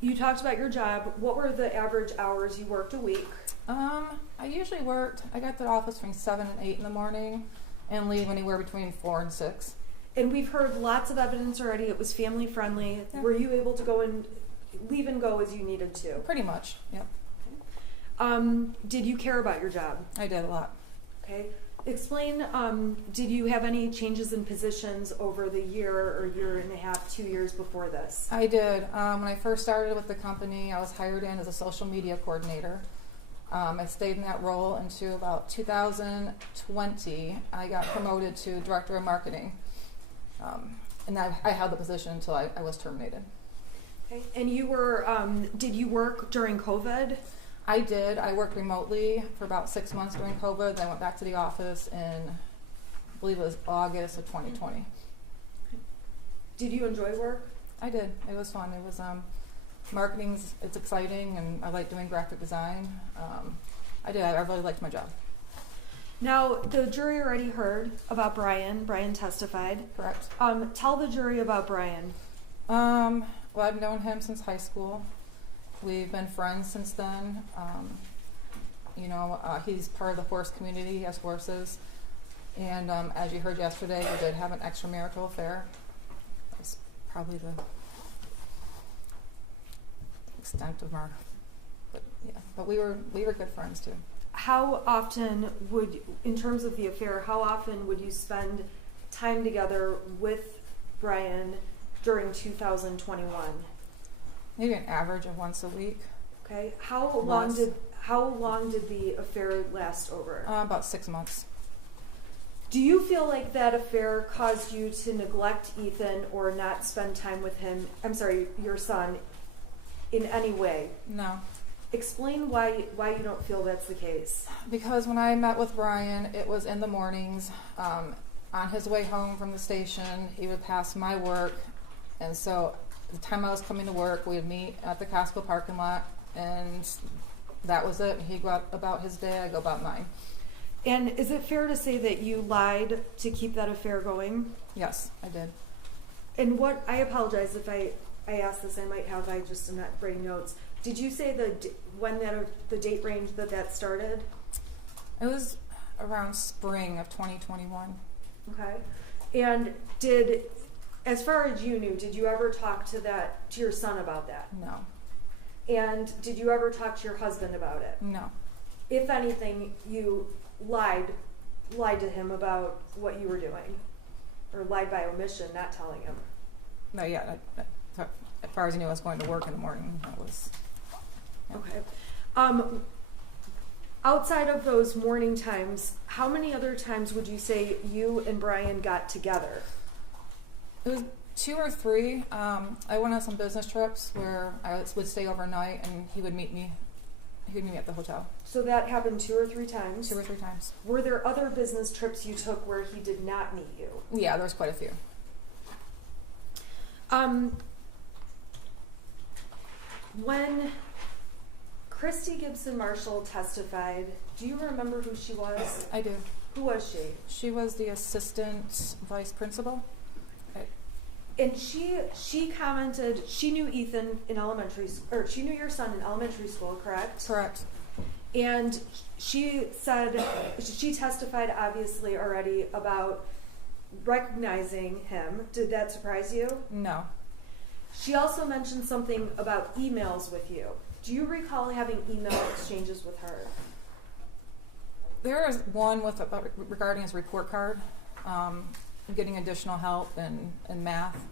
you talked about your job. What were the average hours you worked a week? I usually I got to the office between 7 and 8 in the morning and leave anywhere between 4 and 6. And we've heard lots of evidence already. It was family friendly. Yeah. Were you able to go and leave and go as you needed to? Pretty much, yep. Did you care about your job? I did a lot. Okay. Explain, did you have any changes in positions over the year or year and a half, 2 years before this? I did. When I first started with the company, I was hired in as a social media coordinator. I stayed in that role until about 2020. I got promoted to director of marketing. And I held the position until I was terminated. Okay. And you were, did you work during COVID? I did. I worked remotely for about 6 months during COVID. Then I went back to the office in, I believe it was August of 2020. Did you enjoy work? I did. It was fun. It was it's exciting, and I like doing graphic design. I did. I really liked my job. Now, the jury already heard about Brian. Brian testified. Correct. Tell the jury about Brian. Well, I've known him since high school. We've been friends since then. He's part of the horse community. He has horses. And as you heard yesterday, we did have an extramarital affair. That's probably the extent of our, but we were good friends too. How often would, in terms of the affair, how often would you spend time together with Brian during 2021? Maybe an average of once a week. Okay. How long did the affair last over? About 6 months. Do you feel like that affair caused you to neglect Ethan or not spend time with him? I'm sorry, your son, in any way? No. Explain why you don't feel that's the case. Because when I met with Brian, it was in the mornings. On his way home from the station, he would pass my work, and so the time I was coming to work, we would meet at the Costco parking lot, and that was it. He'd go about his day, I'd go about mine. And is it fair to say that you lied to keep that affair going? Yes, I did. And I apologize if I asked this, I just am not writing notes. Did you say the date range that started? It was around spring of 2021. Okay. And as far as you knew, did you ever talk to your son about that? No. And did you ever talk to your husband about it? No. If anything, you lied to him about what you were doing, or lied by omission, not telling him. No, yeah. As far as I knew, I was going to work in the morning. That was. Yeah. Okay. Outside of those morning times, how many other times would you say you and Brian got together? It was 2 or 3. I went on some business trips where I would stay overnight, and he would meet me. He would meet me at the hotel. So that happened 2 or 3 times? 2 or 3 times. Were there other business trips you took where he did not meet you? Yeah, there was quite a few. When Christy Gibson Marshall testified, do you remember who she was? I do. Who was she? She was the assistant vice principal. And she commented she knew Ethan in elementary school, or she knew your son in elementary school, correct? Correct. And she said she testified obviously already about recognizing him. Did that surprise you? No. She also mentioned something about emails with you. Do you recall having email exchanges with her? There was one regarding his report card, getting additional help in math.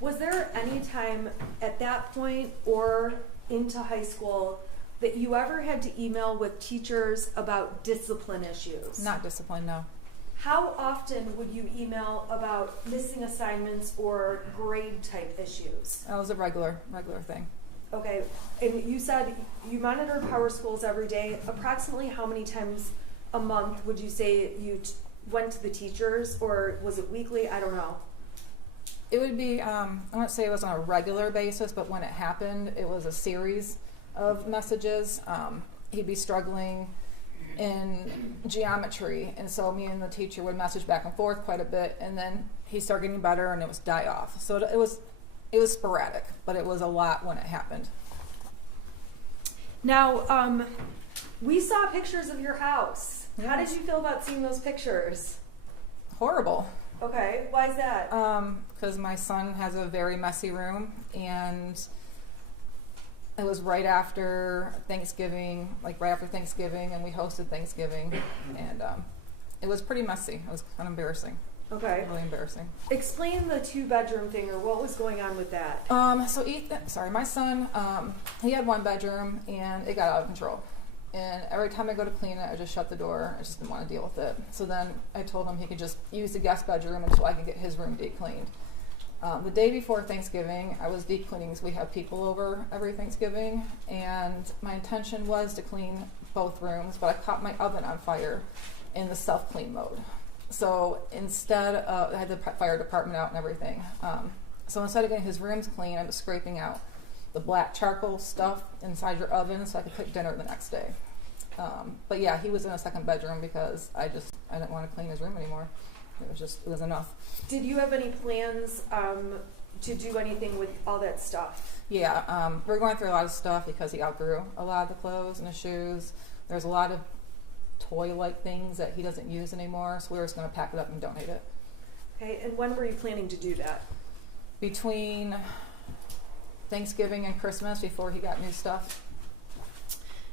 Was there any time at that point or into high school that you ever had to email with teachers about discipline issues? Not discipline, no. How often would you email about missing assignments or grade type issues? That was a regular thing. Okay, and you said you monitored power schools every day. Approximately how many times a month would you say you went to the teachers, or was it weekly? I don't know. It would be, I wouldn't say it was on a regular basis, but when it happened, it was a series of messages. He'd be struggling in geometry, and so me and the teacher would message back and forth quite a bit, and then he'd start getting better and it was die off. So it was sporadic, but it was a lot when it happened. Now, we saw pictures of your house. Yes. How did you feel about seeing those pictures? Horrible. Okay, why is that? Because my son has a very messy room, and it was right after Thanksgiving, and we hosted Thanksgiving, and it was pretty messy. It was kind of embarrassing. Okay. Really embarrassing. Explain the 2-bedroom thing, or what was going on with that. My son, he had 1 bedroom, and it got out of control. And every time I go to clean it, I just shut the door. I just didn't want to deal with it. So then I told him he could just use the guest bedroom until I could get his room deep cleaned. The day before Thanksgiving, I was deep cleaning because we have people over every Thanksgiving, and my intention was to clean both rooms, but I caught my oven on fire in the self-clean mode. So instead, I had the fire department out and everything. So instead of getting his rooms clean, I was scraping out the black charcoal stuff inside your oven so I could cook dinner the next day. But yeah, he was in a 2nd bedroom because I didn't want to clean his room anymore. It was enough. Did you have any plans to do anything with all that stuff? Yeah, we're going through a lot of stuff because he outgrew a lot of the clothes and the shoes. There's a lot of, I don't know if you want to call it, like, abuse, but it was a lot of abuse. And so toy-like things that he doesn't use anymore, so we were just going to pack it up and donate it. Okay, and when were you planning to do that? Between Thanksgiving and Christmas, before he got new stuff.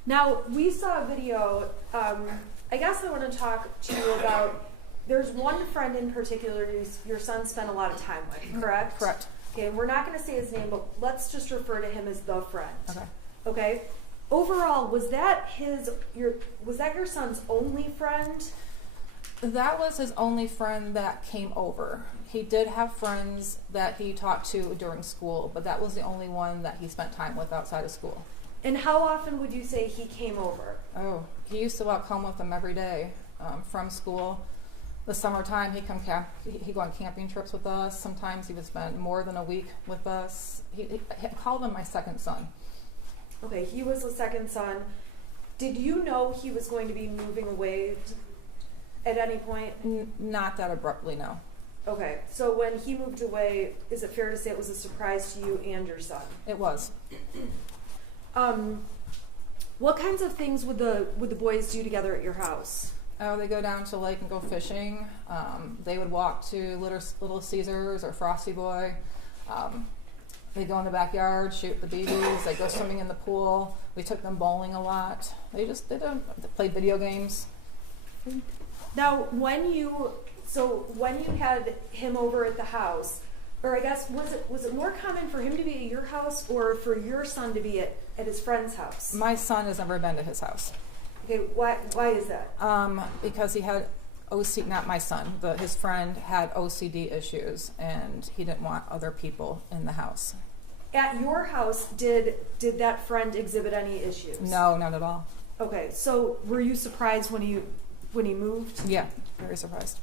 Now, we saw a video, I guess I want to talk to you about, there's one friend in particular your son spent a lot of time with, correct? Correct. Okay, we're not going to say his name, but let's just refer to him as the friend. Okay. Okay? Overall, was that your son's only friend? That was his only friend that came over. He did have friends that he talked to during school, but that was the only one that he spent time with outside of school. And how often would you say he came over? Oh, he used to walk home with them every day from school. The summertime, he'd go on camping trips with us. Sometimes he would spend more than a week with us. He called him my second son. Okay, he was the second son. Did you know he was going to be moving away at any point? Not that abruptly, no. Okay, so when he moved away, is it fair to say it was a surprise to you and your son? It was. What kinds of things would the boys do together at your house? Oh, they go down to the lake and go fishing. They would walk to Little Caesars or Frosty Boy. They go in the backyard, shoot the BBs. They go swimming in the pool. We took them bowling a lot. They played video games. Now, when you had him over at the house, or I guess was it more common for him to be at your house or for your son to be at his friend's house? My son has never been to his house. Okay, why is that? Because he had OCD, not my son, but his friend had OCD issues, and he didn't want other people in the house. At your house, did that friend exhibit any issues? No, not at all. Okay, so were you surprised when he moved? Yeah, very surprised.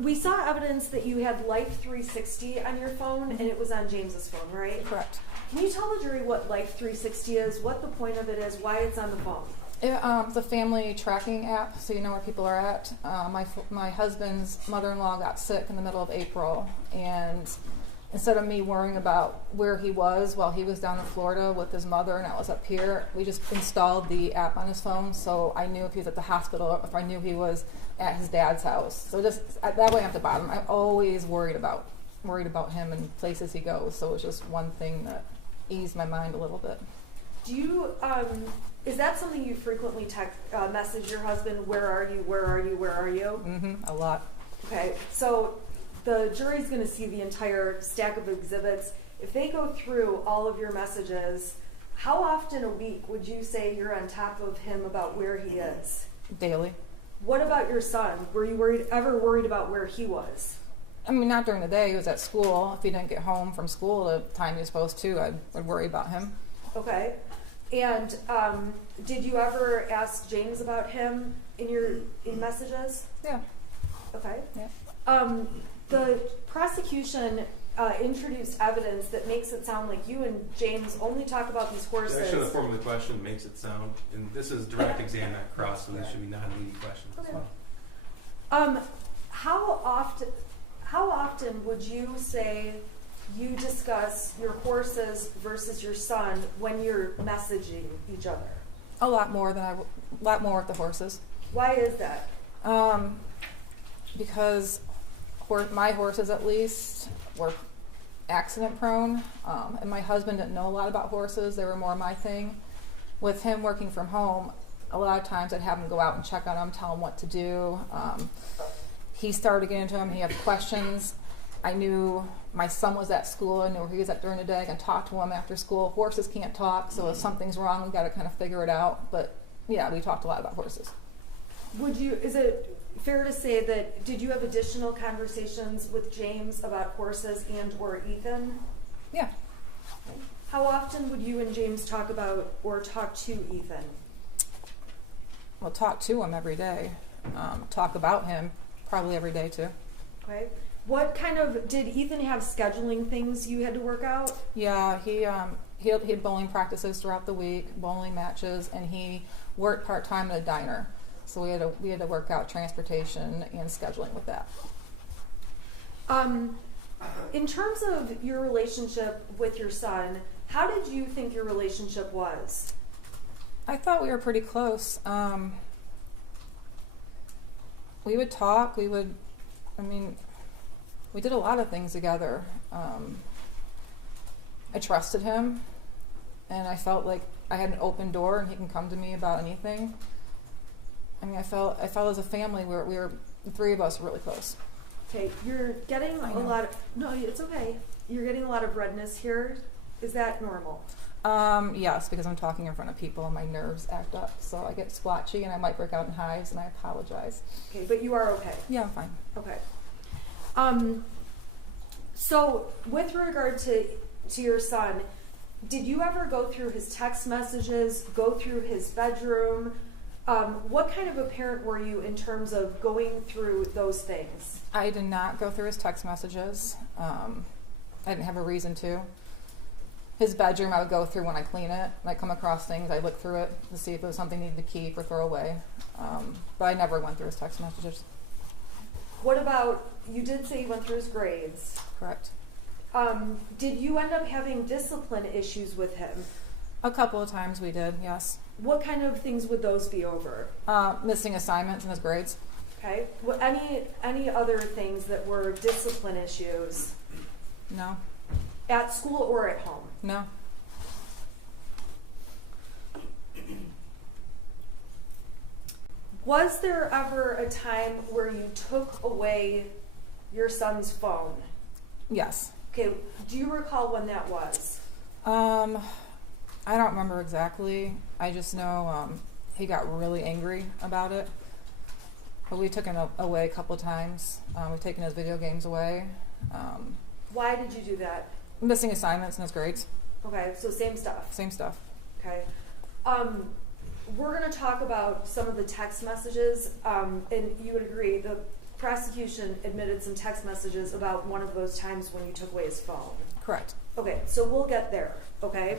We saw evidence that you had Life 360 on your phone, and it was on James's phone, right? Correct. Can you tell the jury what Life 360 is, what the point of it is, why it's on the phone? The family tracking app, so you know where people are at. My husband's mother-in-law got sick in the middle of April, and instead of me worrying about where he was while he was down in Florida with his mother and I was up here, we just installed the app on his phone, so I knew if he was at the hospital, if I knew he was at his dad's house. So just that way I have to bother him. I'm always worried about him and places he goes, so it was just one thing that eased my mind a little bit. Do you, is that something you frequently message your husband, where are you, where are you, where are you? Mm-hmm, a lot. Okay, so the jury's going to see the entire stack of exhibits. If they go through all of your messages, how often a week would you say you're on top of him about where he is? Daily. What about your son? Were you ever worried about where he was? I mean, not during the day. He was at school. If he didn't get home from school the time he was supposed to, I'd worry about him. Okay. And did you ever ask James about him in messages? Yeah. Okay. Yeah. The prosecution introduced evidence that makes it sound like you and James only talk about these horses. Actually, the form of the question makes it sound, and this is direct exam, not cross, so this should be non-leading questions as well. How often would you say you discuss your horses versus your son when you're messaging each other? A lot more with the horses. Why is that? Because my horses, at least, were accident prone, and my husband didn't know a lot about horses. They were more my thing. With him working from home, a lot of times I'd have him go out and check on them, tell him what to do. He started getting into them. He had questions. I knew my son was at school. I knew where he was at during the day. I can talk to him after school. Horses can't talk, so if something's wrong, we've got to kind of figure it out. But yeah, we talked a lot about horses. Is it fair to say that, did you have additional conversations with James about horses and or Ethan? Yeah. How often would you and James talk about or talk to Ethan? Well, talk to him every day. Talk about him probably every day too. Okay. What did Ethan have scheduling things you had to work out? Yeah, he had bowling practices throughout the week, bowling matches, and he worked part-time at a diner. So we had to work out transportation and scheduling with that. In terms of your relationship with your son, how did you think your relationship was? I thought we were pretty close. We would talk. We did a lot of things together. I trusted him, and I felt like I had an open door, and he can come to me about anything. I felt as a family the three of us were really close. Okay, you're getting a lot of, no, it's okay. You're getting a lot of redness here. Is that normal? Yes, because I'm talking in front of people and my nerves act up, so I get splotchy and I might break out in hives, and I apologize. Okay, but you are okay? Yeah, I'm fine. Okay. So with regard to your son, did you ever go through his text messages, go through his bedroom? What kind of a parent were you in terms of going through those things? I did not go through his text messages. I didn't have a reason to. His bedroom I would go through when I clean it. When I come across things, I look through it to see if there was something I needed to keep or throw away. But I never went through his text messages. What about, you did say you went through his grades. Correct. Did you end up having discipline issues with him? A couple of times we did, yes. What kind of things would those be over? Missing assignments in his grades. Okay. Any other things that were discipline issues? No. At school or at home? No. Was there ever a time where you took away your son's phone? Yes. Okay, do you recall when that was? I don't remember exactly. I just know he got really angry about it. But we took him away a couple of times. We've taken his video games away. Why did you do that? Missing assignments in his grades. Okay, so same stuff. Same stuff. Okay. We're going to talk about some of the text messages, and you would agree the prosecution admitted some text messages about one of those times when you took away his phone. Correct. Okay, so we'll get there, okay?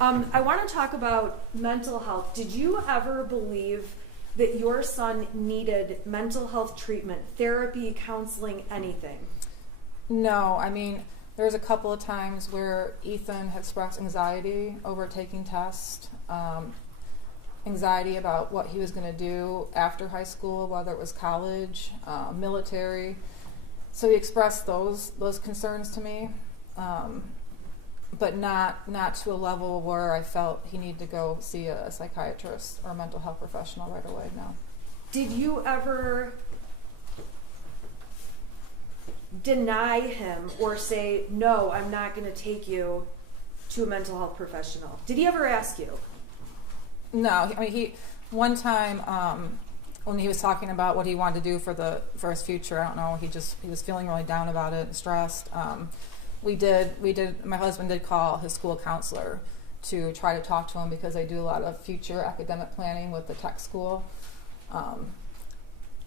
I want to talk about mental health. Did you ever believe that your son needed mental health treatment, therapy, counseling, anything? No, there was a couple of times where Ethan had expressed anxiety over taking tests, anxiety about what he was going to do after high school, whether it was college, military. So he expressed those concerns to me, but not to a level where I felt he needed to go see a psychiatrist or a mental health professional right away. No. Did you ever deny him or say, no, I'm not going to take you to a mental health professional? Did he ever ask you? No, he one time when he was talking about what he wanted to do for his future, I don't know, he was feeling really down about it and stressed. My husband did call his school counselor to try to talk to him because I do a lot of future academic planning with the tech school.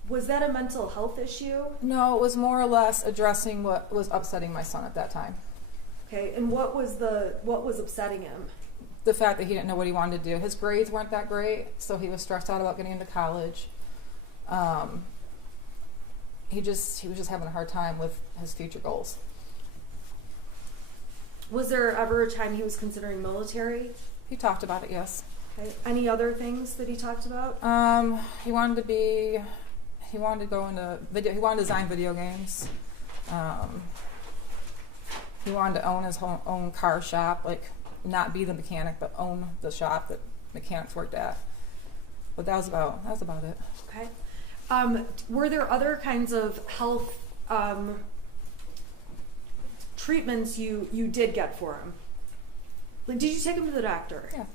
Was that a mental health issue? No, it was more or less addressing what was upsetting my son at that time. Okay, and what was upsetting him? The fact that he didn't know what he wanted to do. His grades weren't that great, so he was stressed out about getting into college. He was just having a hard time with his future goals. Was there ever a time he was considering military? He talked about it, yes. Okay. Any other things that he talked about? He wanted to go into video. He wanted to design video games. He wanted to own his own car shop, like not be the mechanic, but own the shop that mechanics worked at. But that was about it. Okay. Were there other kinds of health treatments you did get for him? Like, did you take him to the doctor? Yeah.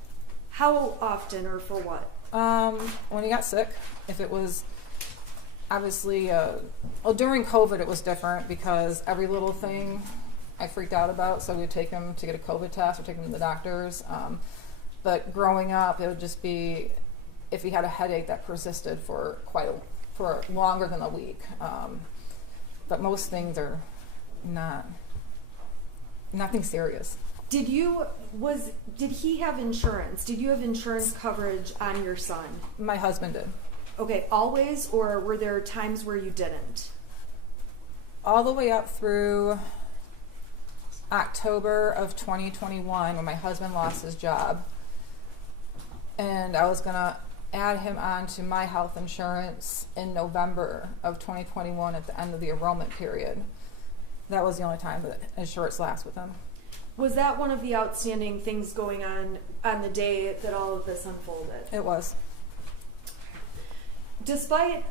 How often or for what? When he got sick, if it was obviously, during COVID it was different because every little thing I freaked out about, so we'd take him to get a COVID test or take him to the doctors. But growing up, it would just be if he had a headache that persisted for longer than a week. But most things are nothing serious. Did he have insurance? Did you have insurance coverage on your son? My husband did. Okay, always, or were there times where you didn't? All the way up through October of 2021 when my husband lost his job. And I was gonna add him onto my health insurance in November of 2021 at the end of the enrollment period. That was the only time that insurance lasts with him. Was that one of the outstanding things going on the day that all of this unfolded? It was. Despite,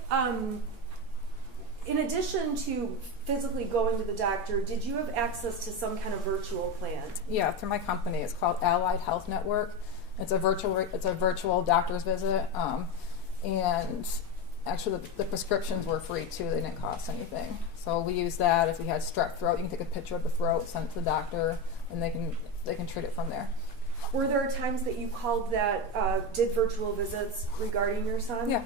in addition to physically going to the doctor, did you have access to some kind of virtual plan? Yeah, through my company. It's called Allied Health Network. It's a virtual doctor's visit, and actually the prescriptions were free too. They didn't cost anything. So we use that. If we had strep throat, you can take a picture of the throat, send it to the doctor, and they can treat it from there. Were there times that you called that did virtual visits regarding your son? Yeah.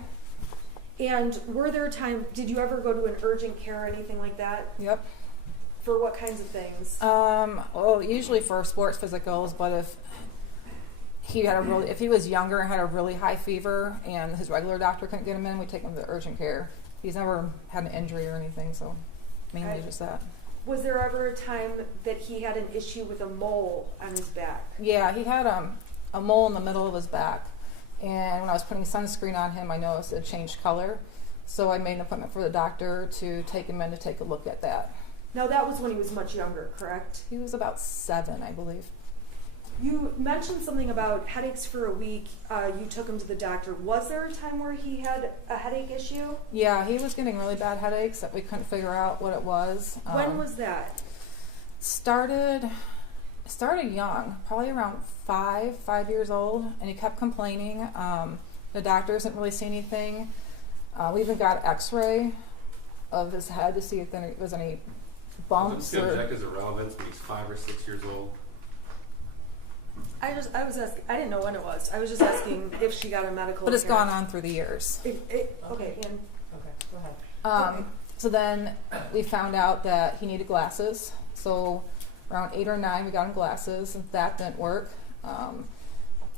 And were there times, did you ever go to an urgent care or anything like that? Yep. For what kinds of things? Well, usually for sports physicals, but if he was younger and had a really high fever and his regular doctor couldn't get him in, we'd take him to urgent care. He's never had an injury or anything, so mainly just that. Was there ever a time that he had an issue with a mole on his back? Yeah, he had a mole in the middle of his back. And when I was putting sunscreen on him, I noticed it changed color. So I made an appointment for the doctor to take him in to take a look at that. Now that was when he was much younger, correct? He was about 7, I believe. You mentioned something about headaches for a week. You took him to the doctor. Was there a time where he had a headache issue? Yeah, he was getting really bad headaches that we couldn't figure out what it was. When was that? Started young, probably around 5 years old, and he kept complaining. The doctors didn't really see anything. We even got an X-ray of his head to see if there was any bumps. I'm just gonna check his irrelevance when he's 5 or 6 years old. I was asking. I didn't know when it was. I was just asking if she got a medical. But it's gone on through the years. Okay, and Okay, go ahead. Okay. So then we found out that he needed glasses. So around 8 or 9, we got him glasses, and that didn't work.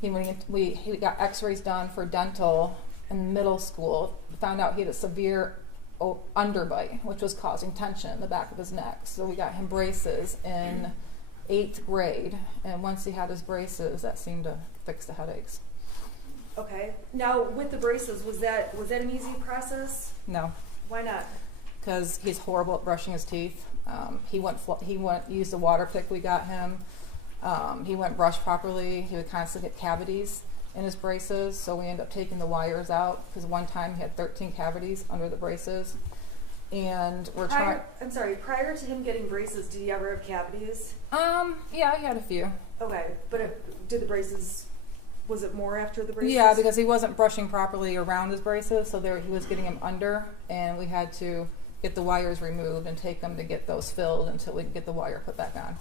He got X-rays done for dental in middle school. Found out he had a severe underbite, which was causing tension in the back of his neck. So we got him braces in 8th grade, and once he had his braces, that seemed to fix the headaches. Okay. Now with the braces, was that an easy process? No, Why not? because he's horrible at brushing his teeth. He used the water pick we got him. He wouldn't brush properly. He would constantly get cavities in his braces, so we ended up taking the wires out because one time he had 13 cavities under the braces. And we're trying. I'm sorry. Prior to him getting braces, did he ever have cavities? Yeah, he had a few. Okay, but did the braces? Was it more after the braces? Yeah, because he wasn't brushing properly around his braces, so he was getting them under, and we had to get the wires removed and take them to get those filled until we could get the wire put back on.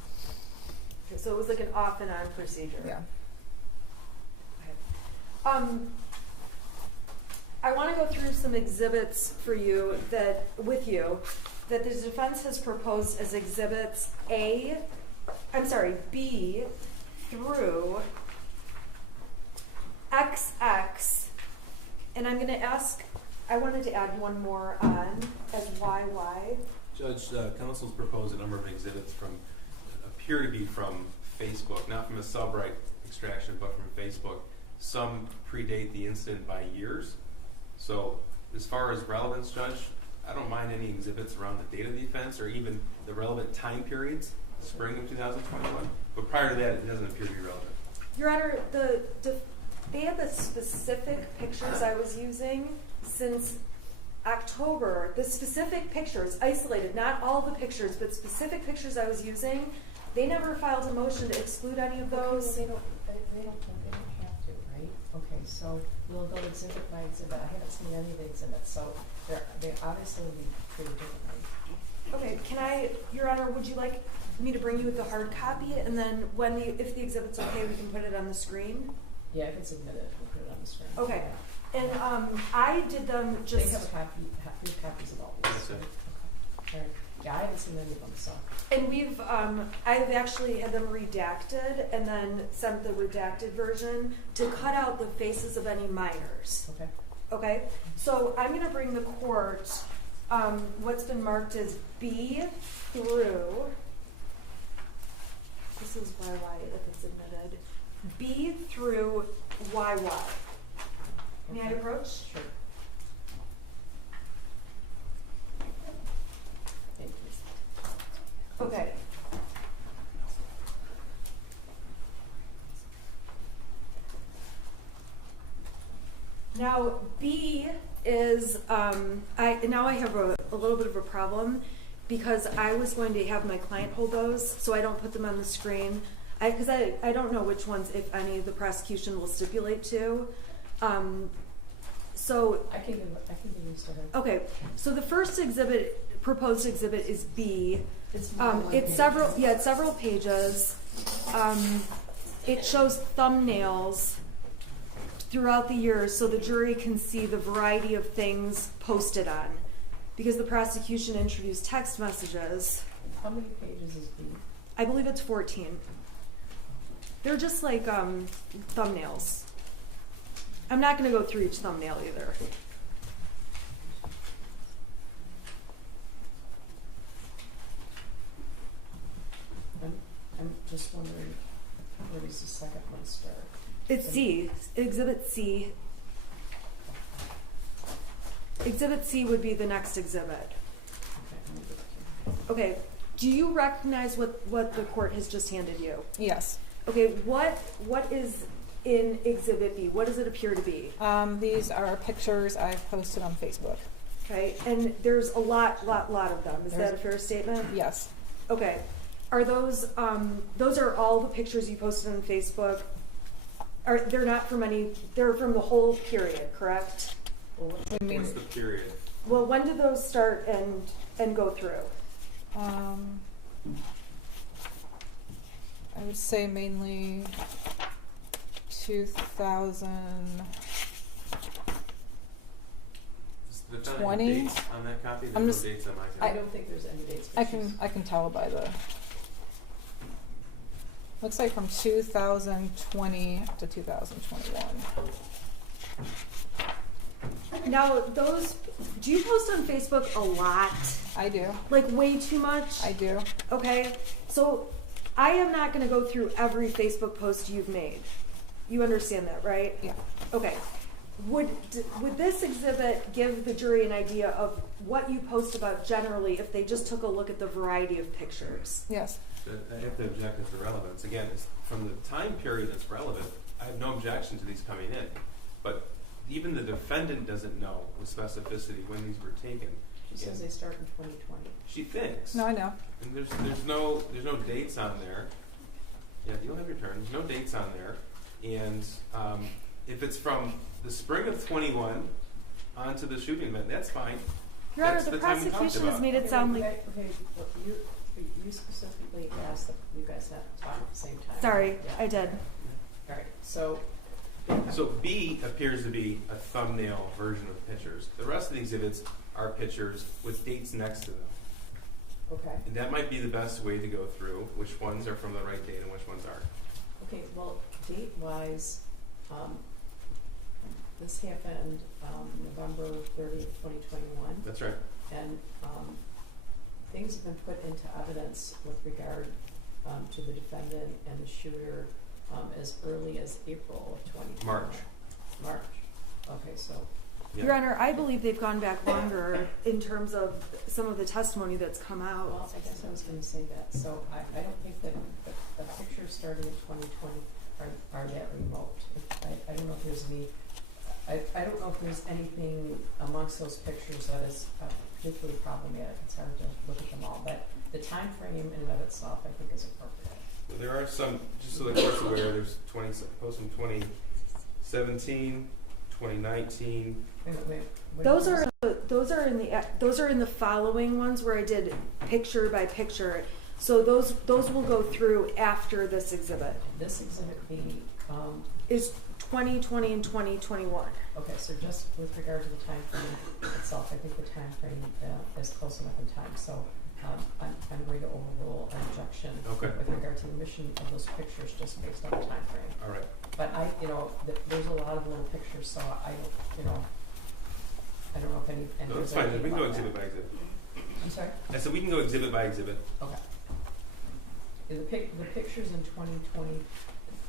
Okay, so it was like an off and on procedure. Yeah. Okay. I want to go through some exhibits for you that the defense has proposed as exhibits B through XX, and I'm going to ask. I wanted to add one more on as YY. Judge, counsel's proposed a number of exhibits appear to be from Facebook, not from a Subright extraction, but from Facebook. Some predate the incident by years. So as far as relevance, Judge, I don't mind any exhibits around the date of the offense or even the relevant time periods, spring of 2021. But prior to that, it doesn't appear to be relevant. Your Honor, they have the specific pictures I was using since October. The specific pictures, isolated, not all the pictures, but specific pictures I was using. They never filed a motion to exclude any of those. They don't have to, right? Okay, so we'll go exhibit by exhibit. I haven't seen any of the exhibits, so they obviously will be treated differently. Okay, Your Honor, would you like me to bring you the hard copy, and then if the exhibit's okay, we can put it on the screen? Yeah, if it's admitted, we'll put it on the screen. Okay, and I did them just. They have three copies of all these. That's it. Okay. All right. Yeah, I haven't seen any of them, so. And I've actually had them redacted and then sent the redacted version to cut out the faces of any minors. Okay. Okay, so I'm going to bring the court what's been marked as B through, this is YY if it's admitted, B through YY. May I approach? Sure. Thank you. Okay. Now B is I have a little bit of a problem because I was going to have my client hold those, so I don't put them on the screen. Because I don't know which ones, if any, the prosecution will stipulate to. So I can give these to her. okay, so the first exhibit, proposed exhibit, is B. It's several pages. It shows thumbnails throughout the years so the jury can see the variety of things posted on. Because the prosecution introduced text messages. How many pages is B? I believe it's 14. They're just like thumbnails. I'm not going to go through each thumbnail either. I'm just wondering, where does the second one start? It's C. Exhibit C. Exhibit C would be the next exhibit. Okay, let me give it to you. Okay. Do you recognize what the court has just handed you? Yes. Okay. What is in Exhibit B? What does it appear to be? These are pictures I've posted on Facebook. Okay. And there's a lot of them. Is that a fair statement? Yes. Okay. Are those are all the pictures you posted on Facebook? They're not from any, they're from the whole period, correct? Well, I mean, What's the period? Well, when do those start and go through? I would say mainly 2000. Is the defendant 20? dates on that copy? There's I'm no just- dates on my I copy. don't think there's any dates. I can tell by the. Looks like from 2020 to 2021. Now, do you post on Facebook a lot? I do. Like way too much? I do. Okay. So I am not going to go through every Facebook post you've made. You understand that, right? Yeah. Okay. Would this exhibit give the jury an idea of what you post about generally if they just took a look at the variety of pictures? Yes. I have to object as to relevance. Again, it's from the time period that's relevant, I have no objection to these coming in. But even the defendant doesn't know with specificity when these were taken. She says they start in 2020. She thinks. No, I know. And there's no dates on there. Yeah, you'll have your turn. There's no dates on there. And if it's from the spring of 21 onto the shooting event, that's fine. Your Honor, That's the the time we talked prosecution has about. made it sound like. Okay, well, you specifically asked that you guys have to talk at the same time. Sorry, Yeah. I did. All right, so B appears to be a thumbnail version of pictures. The rest of the exhibits are pictures with dates next to them. okay. And that might be the best way to go through which ones are from the right date and which ones aren't. Okay, well, date-wise, this happened November 30th, 2021, That's right. and things have been put into evidence with regard to the defendant and the shooter as early as April of 2021. March. Okay, so Yeah. Your Honor, I believe they've gone back longer in terms of some of the testimony that's come out. well, I guess I was going to say that. So I don't think that the pictures starting in 2020 are that remote. I don't know if there's any. I don't know if there's anything amongst those pictures that is particularly problematic. It's hard to look at them all, but the time frame in and of itself, I think, is appropriate. Well, there are some, just so the court's aware, there's posts from 2017, 2019. Wait, Those are in the following ones where I did picture by picture. So those will go through after this exhibit. This exhibit B Is 2020 and 2021. okay, so just with regard to the time frame itself, I think the time frame is close enough in time. So I'm going to overrule an objection Okay. with regard to the mission of those pictures just based on the time frame. All right. But there's a lot of little pictures, so I don't know if any. No, that's fine. We can go exhibit by exhibit. I'm sorry? I said we can go exhibit by exhibit. Okay. The pictures in 2020,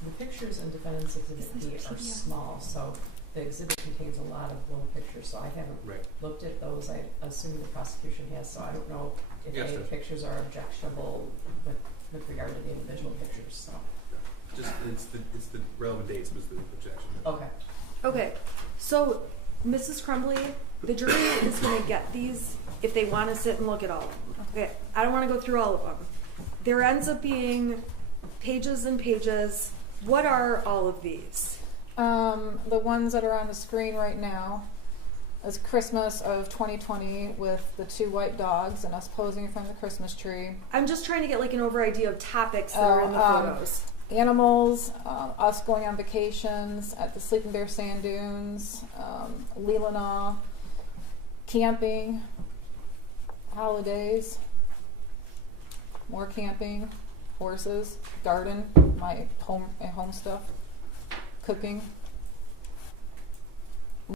the pictures in Defendant's Exhibit B are small, so the exhibit contains a lot of little pictures, so I haven't Right. looked at those. I assume the prosecution has, so I don't know if Yes, any Judge. pictures are objectionable with regard to the individual pictures, so. Just, it's the relevant dates was the objection. Okay. Okay, so Mrs. Crumbley, the jury is going to get these if they want to sit and look at all of them. Okay, I don't want to go through all of them. There ends up being pages and pages. What are all of these? The ones that are on the screen right now is Christmas of 2020 with the 2 white dogs and us posing in front of the Christmas tree. I'm just trying to get like an over idea of topics that are in the photos. Animals, us going on vacations at the Sleeping Bear Sand Dunes, Leelanau, camping, holidays, more camping, horses, garden, my home stuff, cooking,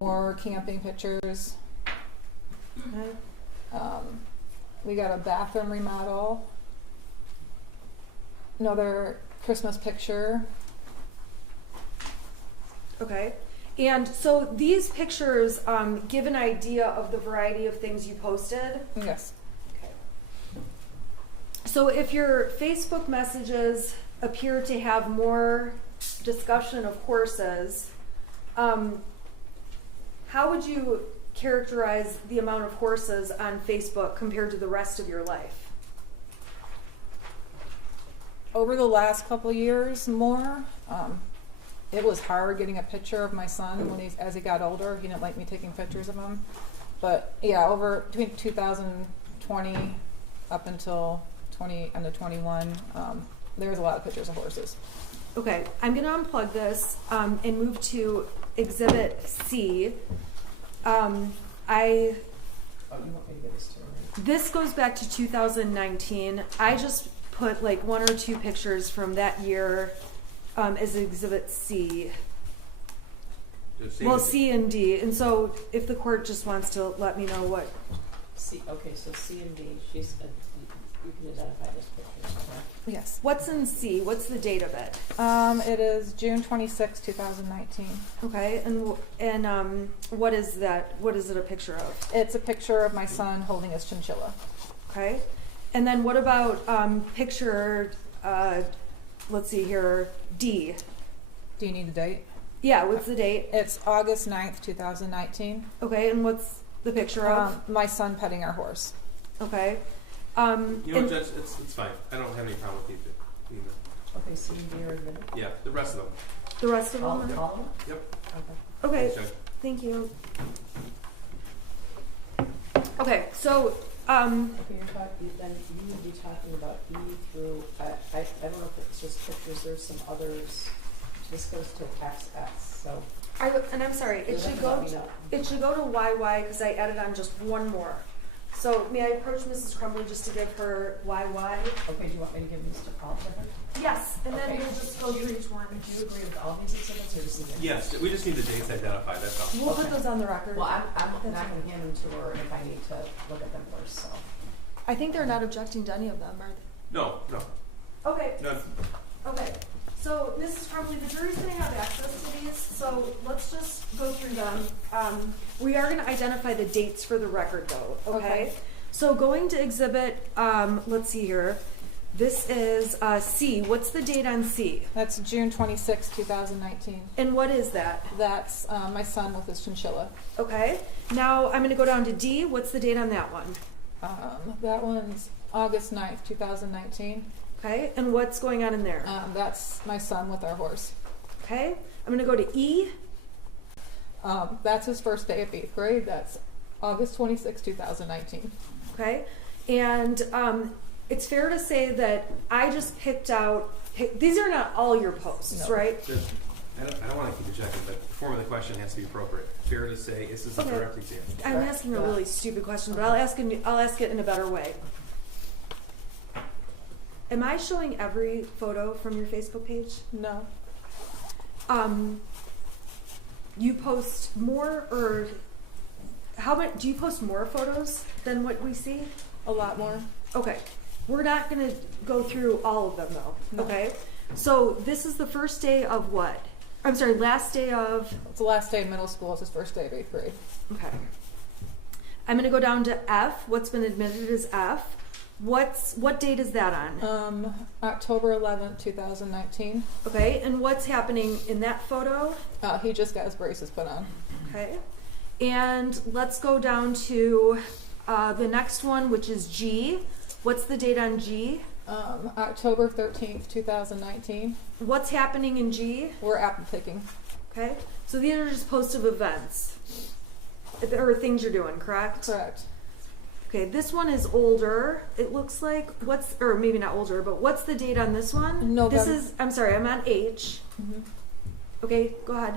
more camping pictures. Okay. We got a bathroom remodel, another Christmas picture. Okay. And so these pictures give an idea of the variety of things you posted. Yes. Okay. So if your Facebook messages appear to have more discussion of horses, how would you characterize the amount of horses on Facebook compared to the rest of your life? Over the last couple of years, more. It was hard getting a picture of my son as he got older. He didn't like me taking pictures of him. But yeah, between 2020 up until end of 21, there was a lot of pictures of horses. Okay, I'm going to unplug this and move to Exhibit C. Oh, you want me to give this to her? This goes back to 2019. I just put like 1 or 2 pictures from that year as Exhibit C. Well, C and D. And so if the court just wants to let me know what. C. Okay, so C and D. You can identify this picture. Correct? Yes. What's in C? What's the date of it? It is June 26, 2019. Okay, and what is that? What is it a picture of? It's a picture of my son holding his chinchilla. Okay, and then what about picture? Let's see here. D. Do you need the date? Yeah, what's the date? It's August 9th, 2019. Okay, and what's the picture of? My son petting our horse. Okay. You know what, Judge? It's fine. I don't have any problem with either. Okay, C and D are admitted. Yeah, the rest of them. The rest of them? All of them? Yep. Okay. Okay, Thanks, Judge. thank you. Okay, so, Okay, then you would be talking about E through, I don't know if it's just pictures, there's some others. This goes to XX, so. and I'm sorry, it you'll should have to go let me know. it should go to YY because I added on just one more. So may I approach Mrs. Crumbley just to give her YY? Okay, do you want me to give these to all of them? Yes, and then Okay. we'll just go through each one. Do you agree with all these exhibits or just these? Yes, we just need the dates identified. That's all. We'll put Okay. those on the record. Well, I'm not That's going to hand them to her if I need to look at them first, so. I think they're not objecting to any of them, are they? No. Okay, No. okay. So, Mrs. Crumbley, the jury's going to have access to these, so let's just go through them. We are going to identify the dates for the record, though, okay? So, going to exhibit, let's see here. This is C. What's the date on C? That's June 26, 2019. And what is that? That's my son with his chinchilla. Okay. Now, I'm going to go down to D. What's the date on that one? That one's August 9th, 2019. Okay. And what's going on in there? That's my son with our horse. Okay. I'm going to go to E. That's his first day of 8th grade. That's August 26, 2019. Okay. And it's fair to say that I just picked out, these are not all your posts, No. right? I don't want to keep rejecting, but the form of the question has to be appropriate. Fair to say, this is a Okay. direct example. I'm asking a really stupid question, but I'll ask it in a better way. Am I showing every photo from your Facebook page? No. You post more, or how many? Do you post more photos than what we see? A lot more. Okay, we're not going to go through all of them though. No. Okay, so this is the first day of what? I'm sorry, last day of. It's the last day of middle school. It's his first day of 8th grade. Okay. I'm gonna go down to F. What's been admitted is F. What date is that on? October 11th, 2019. Okay, and what's happening in that photo? He just got his braces put on. Okay. And let's go down to the next one, which is G. What's the date on G? October 13th, 2019. What's happening in G? We're apple picking. Okay. So these are just post of events. Or things you're doing, correct? Correct. Okay, this one is older. It looks like, or maybe not older, but what's the date on this one? November. I'm sorry, I'm on H. Mm-hmm. Okay, go ahead.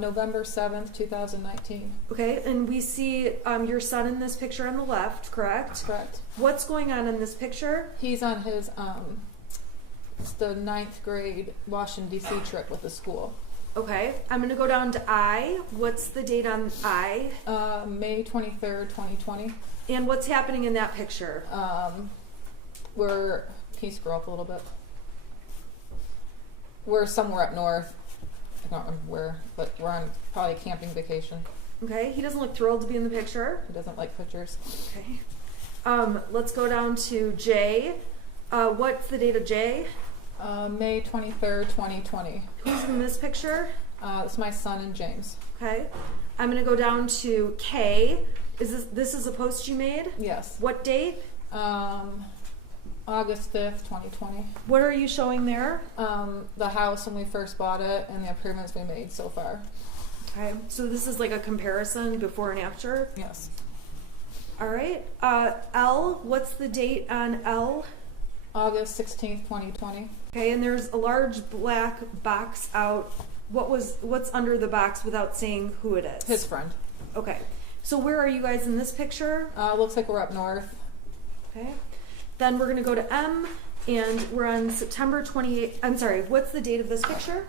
November 7th, 2019. Okay, and we see your son in this picture on the left, correct? Correct. What's going on in this picture? He's on his, it's the 9th grade Washington, D.C. trip with the school. Okay, I'm going to go down to I. What's the date on I? May 23rd, 2020. And what's happening in that picture? Can you scroll up a little bit? We're somewhere up north. I don't remember where, but we're on probably a camping vacation. Okay, he doesn't look thrilled to be in the picture. He doesn't like pictures. Okay. Let's go down to J. What's the date of J? May 23rd, 2020. Who's in this picture? It's my son and James. Okay. I'm going to go down to K. This is a post you made? Yes. What date? August 5th, 2020. What are you showing there? The house when we first bought it and the improvements we made so far. Okay. So this is like a comparison before and after? Yes. All right. L. What's the date on L? August 16th, 2020. Okay, and there's a large black box out. What's under the box without saying who it is? His friend. Okay. So where are you guys in this picture? Looks like we're up north. Okay. Then we're going to go to M, and we're on September 28th. I'm sorry, what's the date of this picture?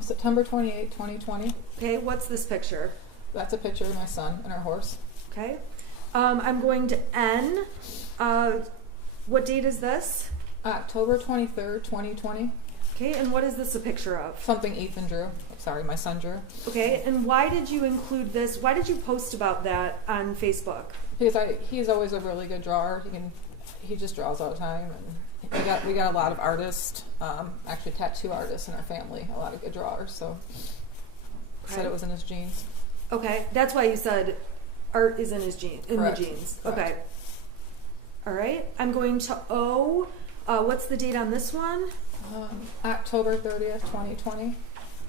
September 28th, 2020. Okay, what's this picture? That's a picture of my son and our horse. Okay. I'm going to N. What date is this? October 23rd, 2020. Okay, and what is this a picture of? Something Ethan drew. Sorry, my son drew. Okay, and why did you include this? Why did you post about that on Facebook? Because he's always a really good drawer. He just draws all the time, and we got a lot of artists, actually tattoo artists in our family, a lot of good drawers. So said it was in his genes. Okay, that's why you said art is in his Correct. the genes. Correct. Okay. All right, I'm going to O. What's the date on this one? October 30th, 2020.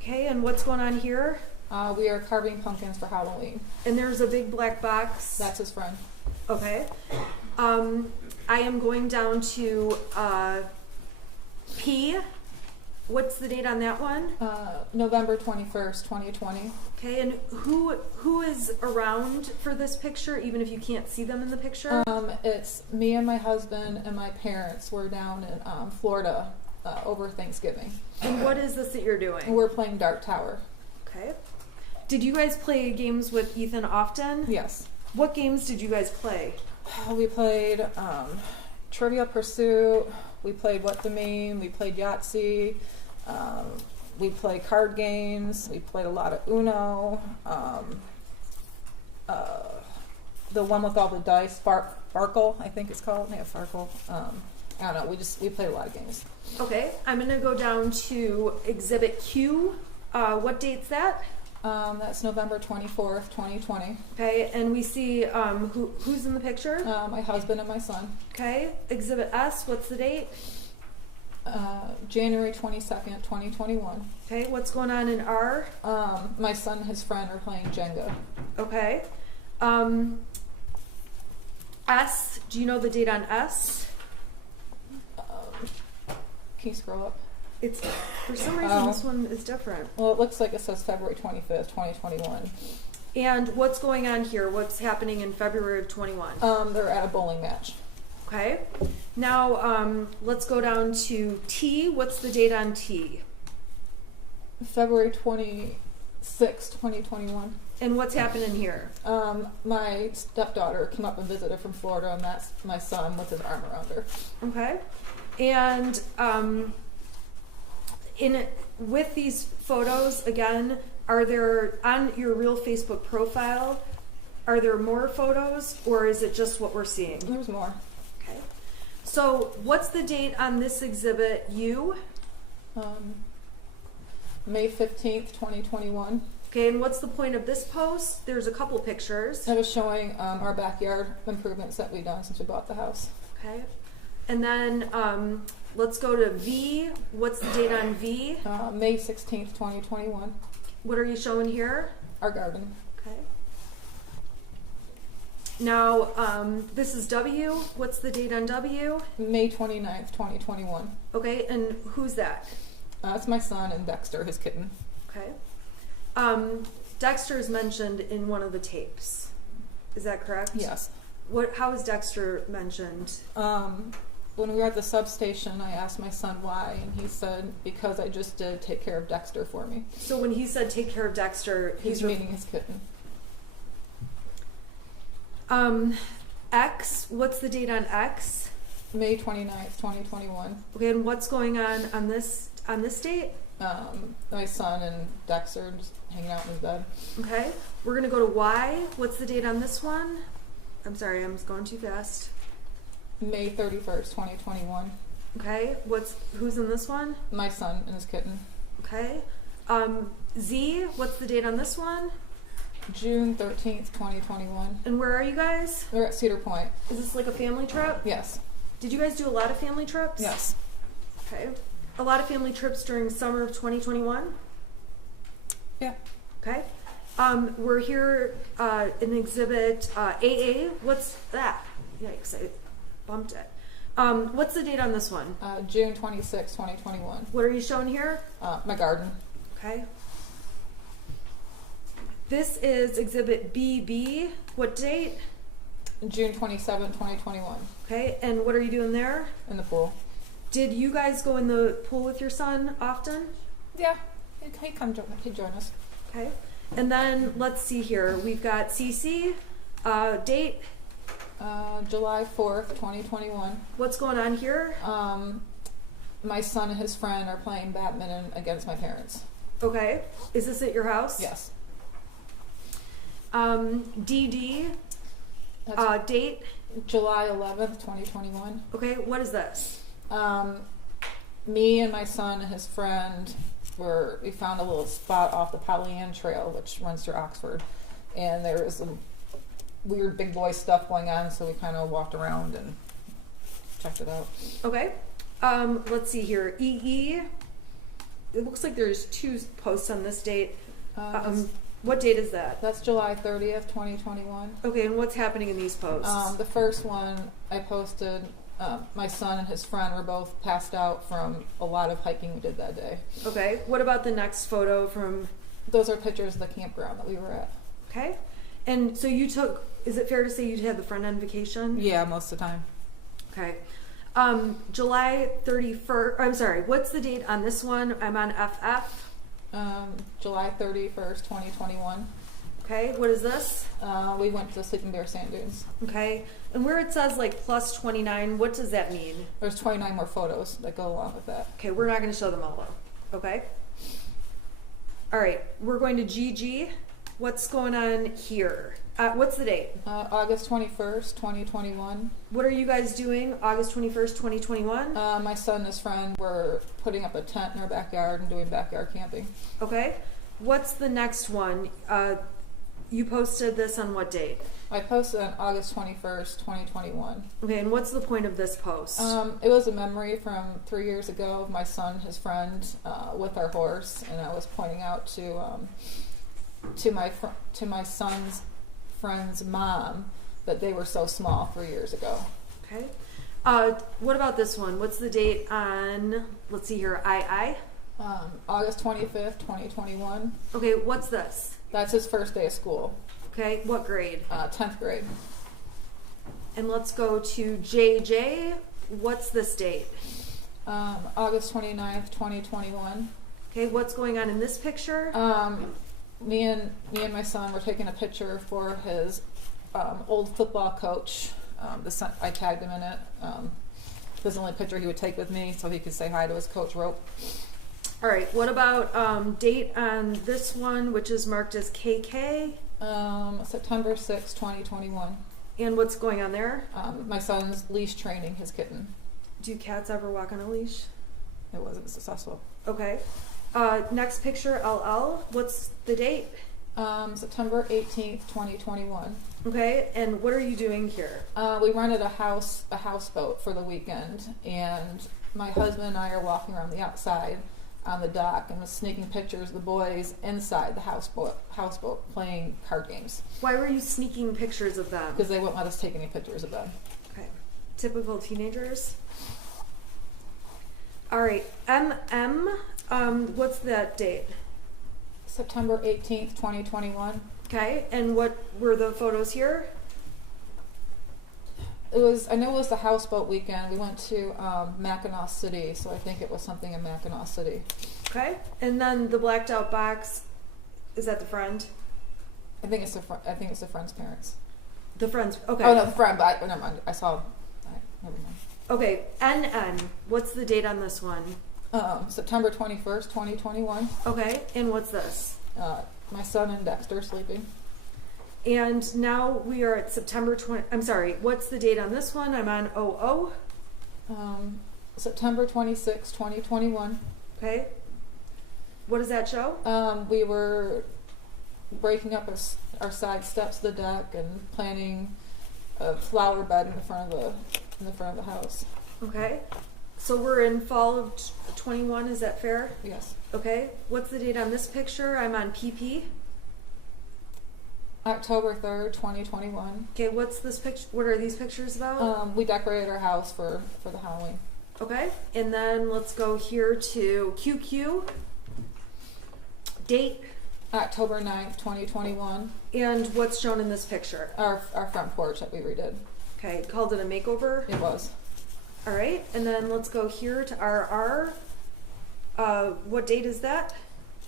Okay, and what's going on here? We are carving pumpkins for Halloween. And there's a big black box. That's his friend. Okay. I am going down to P. What's the date on that one? November 21st, 2020. Okay, and who is around for this picture, even if you can't see them in the picture? It's me and my husband and my parents. We're down in Florida over Thanksgiving. And what is this that you're doing? We're playing Dark Tower. Okay. Did you guys play games with Ethan often? Yes. What games did you guys play? We played Trivial Pursuit. We played What the Meme. We played Yahtzee. We played card games. We played a lot of Uno. The one with all the dice, Farkle, I think it's called. Yeah, Farkle. I don't know. We played a lot of games. Okay, I'm gonna go down to Exhibit Q. What date's that? That's November 24th, 2020. Okay, and we see who's in the picture? My husband and my son. Okay, Exhibit S. What's the date? January 22nd, 2021. Okay, what's going on in R? My son and his friend are playing Jenga. Okay. S. Do you know the date on S? Can you scroll up? It's for some reason this one is different. Well, it looks like it says February 25th, 2021. And what's going on here? What's happening in February of 21? They're at a bowling match. Okay. Now let's go down to T. What's the date on T? February 26th, 2021. And what's happening here? My stepdaughter came up and visited from Florida, and that's my son with his arm around her. Okay. And with these photos, again, are there, on your real Facebook profile, are there more photos, or is it just what we're seeing? There's more. Okay. So what's the date on this exhibit U? May 15th, 2021. Okay, and what's the point of this post? There's a couple pictures. I was showing our backyard improvements that we've done since we bought the house. Okay. And then let's go to V. What's the date on V? May 16th, 2021. What are you showing here? Our garden. Okay. Now, this is W. What's the date on W? May 29th, 2021. Okay, and who's that? That's my son and Dexter, his kitten. Okay. Dexter is mentioned in one of the tapes. Is that correct? Yes. How is Dexter mentioned? When we were at the substation, I asked my son why, and he said, because I just did take care of Dexter for me. So when he said take care of Dexter, He's meaning his kitten. X, what's the date on X? May 29th, 2021. Okay, and what's going on this date? My son and Dexter just hanging out in his bed. Okay, we're gonna go to Y. What's the date on this one? I'm sorry, I'm just going too fast. May 31st, 2021. Okay, who's in this one? My son and his kitten. Okay. Z, what's the date on this one? June 13th, 2021. And where are you guys? We're at Cedar Point. Is this like a family trip? Yes. Did you guys do a lot of family trips? Yes. Okay. A lot of family trips during summer of 2021? Yeah. Okay. We're here in exhibit AA. What's that? Yikes, I bumped it. What's the date on this one? June 26th, 2021. What are you showing here? My garden. Okay. This is exhibit BB. What date? June 27th, 2021. Okay, and what are you doing there? In the pool. Did you guys go in the pool with your son often? Yeah, he'd join us. Okay, and then let's see here. We've got CC. Date? July 4th, 2021. What's going on here? My son and his friend are playing badminton against my parents. Okay, is this at your house? Yes. DD. Date? July 11th, 2021. Okay, what is this? Me and my son and his friend we found a little spot off the Pollyant Trail, which runs through Oxford, and there was some weird big boy stuff going on, so we kind of walked around and checked it out. Okay. Let's see here. EE. It looks like there's two posts on this date. What date is that? That's July 30th, 2021. Okay, and what's happening in these posts? The first one I posted, my son and his friend were both passed out from a lot of hiking we did that day. Okay, what about the next photo from... Those are pictures of the campground that we were at. Okay, and so you took, is it fair to say you had the friend on vacation? Yeah, most of the time. Okay. July 31st, I'm sorry, what's the date on this one? I'm on FF. July 31st, 2021. Okay, what is this? We went to Sleeping Bear Sand Dunes. Okay, and where it says like plus 29, what does that mean? There's 29 more photos that go along with that. Okay, we're not going to show them all though. Okay. All right, we're going to GG. What's going on here? What's the date? August 21st, 2021. What are you guys doing August 21st, 2021? My son and his friend were putting up a tent in our backyard and doing backyard camping. Okay. What's the next one? You posted this on what date? I posted on August 21st, 2021. Okay, and what's the point of this post? It was a memory from 3 years ago of my son and his friend with our horse, and I was pointing out to my son's friend's mom that they were so small 3 years ago. Okay. What about this one? What's the date on, let's see here, August 25th, 2021. Okay, what's this? That's his first day of school. Okay, what grade? 10th grade. And let's go to JJ. What's this date? August 29th, 2021. Okay, what's going on in this picture? Me and my son were taking a picture for his old football coach. I tagged him in it. This is the only picture he would take with me so he could say hi to his coach, Rope. All right, what about date on this one, which is marked as KK? September 6, 2021. And what's going on there? My son's leash training his kitten. Do cats ever walk on a leash? It wasn't successful. Okay. Next picture, LL. What's the date? September 18th, 2021. Okay, and what are you doing here? We rented a houseboat for the weekend, and my husband and I are walking around the outside on the dock and was sneaking pictures of the boys inside the houseboat playing card games. Why were you sneaking pictures of them? Because they wouldn't let us take any pictures of them. Okay. Typical teenagers. All right, MM. What's that date? September 18th, 2021. Okay, and what were the photos here? I know it was the houseboat weekend. We went to Mackinac City, so I think it was something in Mackinac City. Okay, and then the blacked out box, is that the friend? I think it's the friend's parents. The friend's, okay. Oh no, the friend, but never mind. Never mind. Okay, NN. What's the date on this one? September 21st, 2021. Okay, and what's this? My son and Dexter sleeping. And now we are at September 20. I'm sorry, what's the date on this one? I'm on 00. September 26, 2021. Okay. What does that show? We were breaking up our side steps of the deck and planting a flower bed in the front of the house. Okay. So we're in fall of 21, is that fair? Yes. Okay. What's the date on this picture? I'm on PP. October 3rd, 2021. Okay, what's this picture? What are these pictures about? We decorated our house for the Halloween. Okay, and then let's go here to QQ. Date? October 9th, 2021. And what's shown in this picture? Our front porch that we redid. Okay, called it a makeover? It was. All right, and then let's go here to RR. What date is that?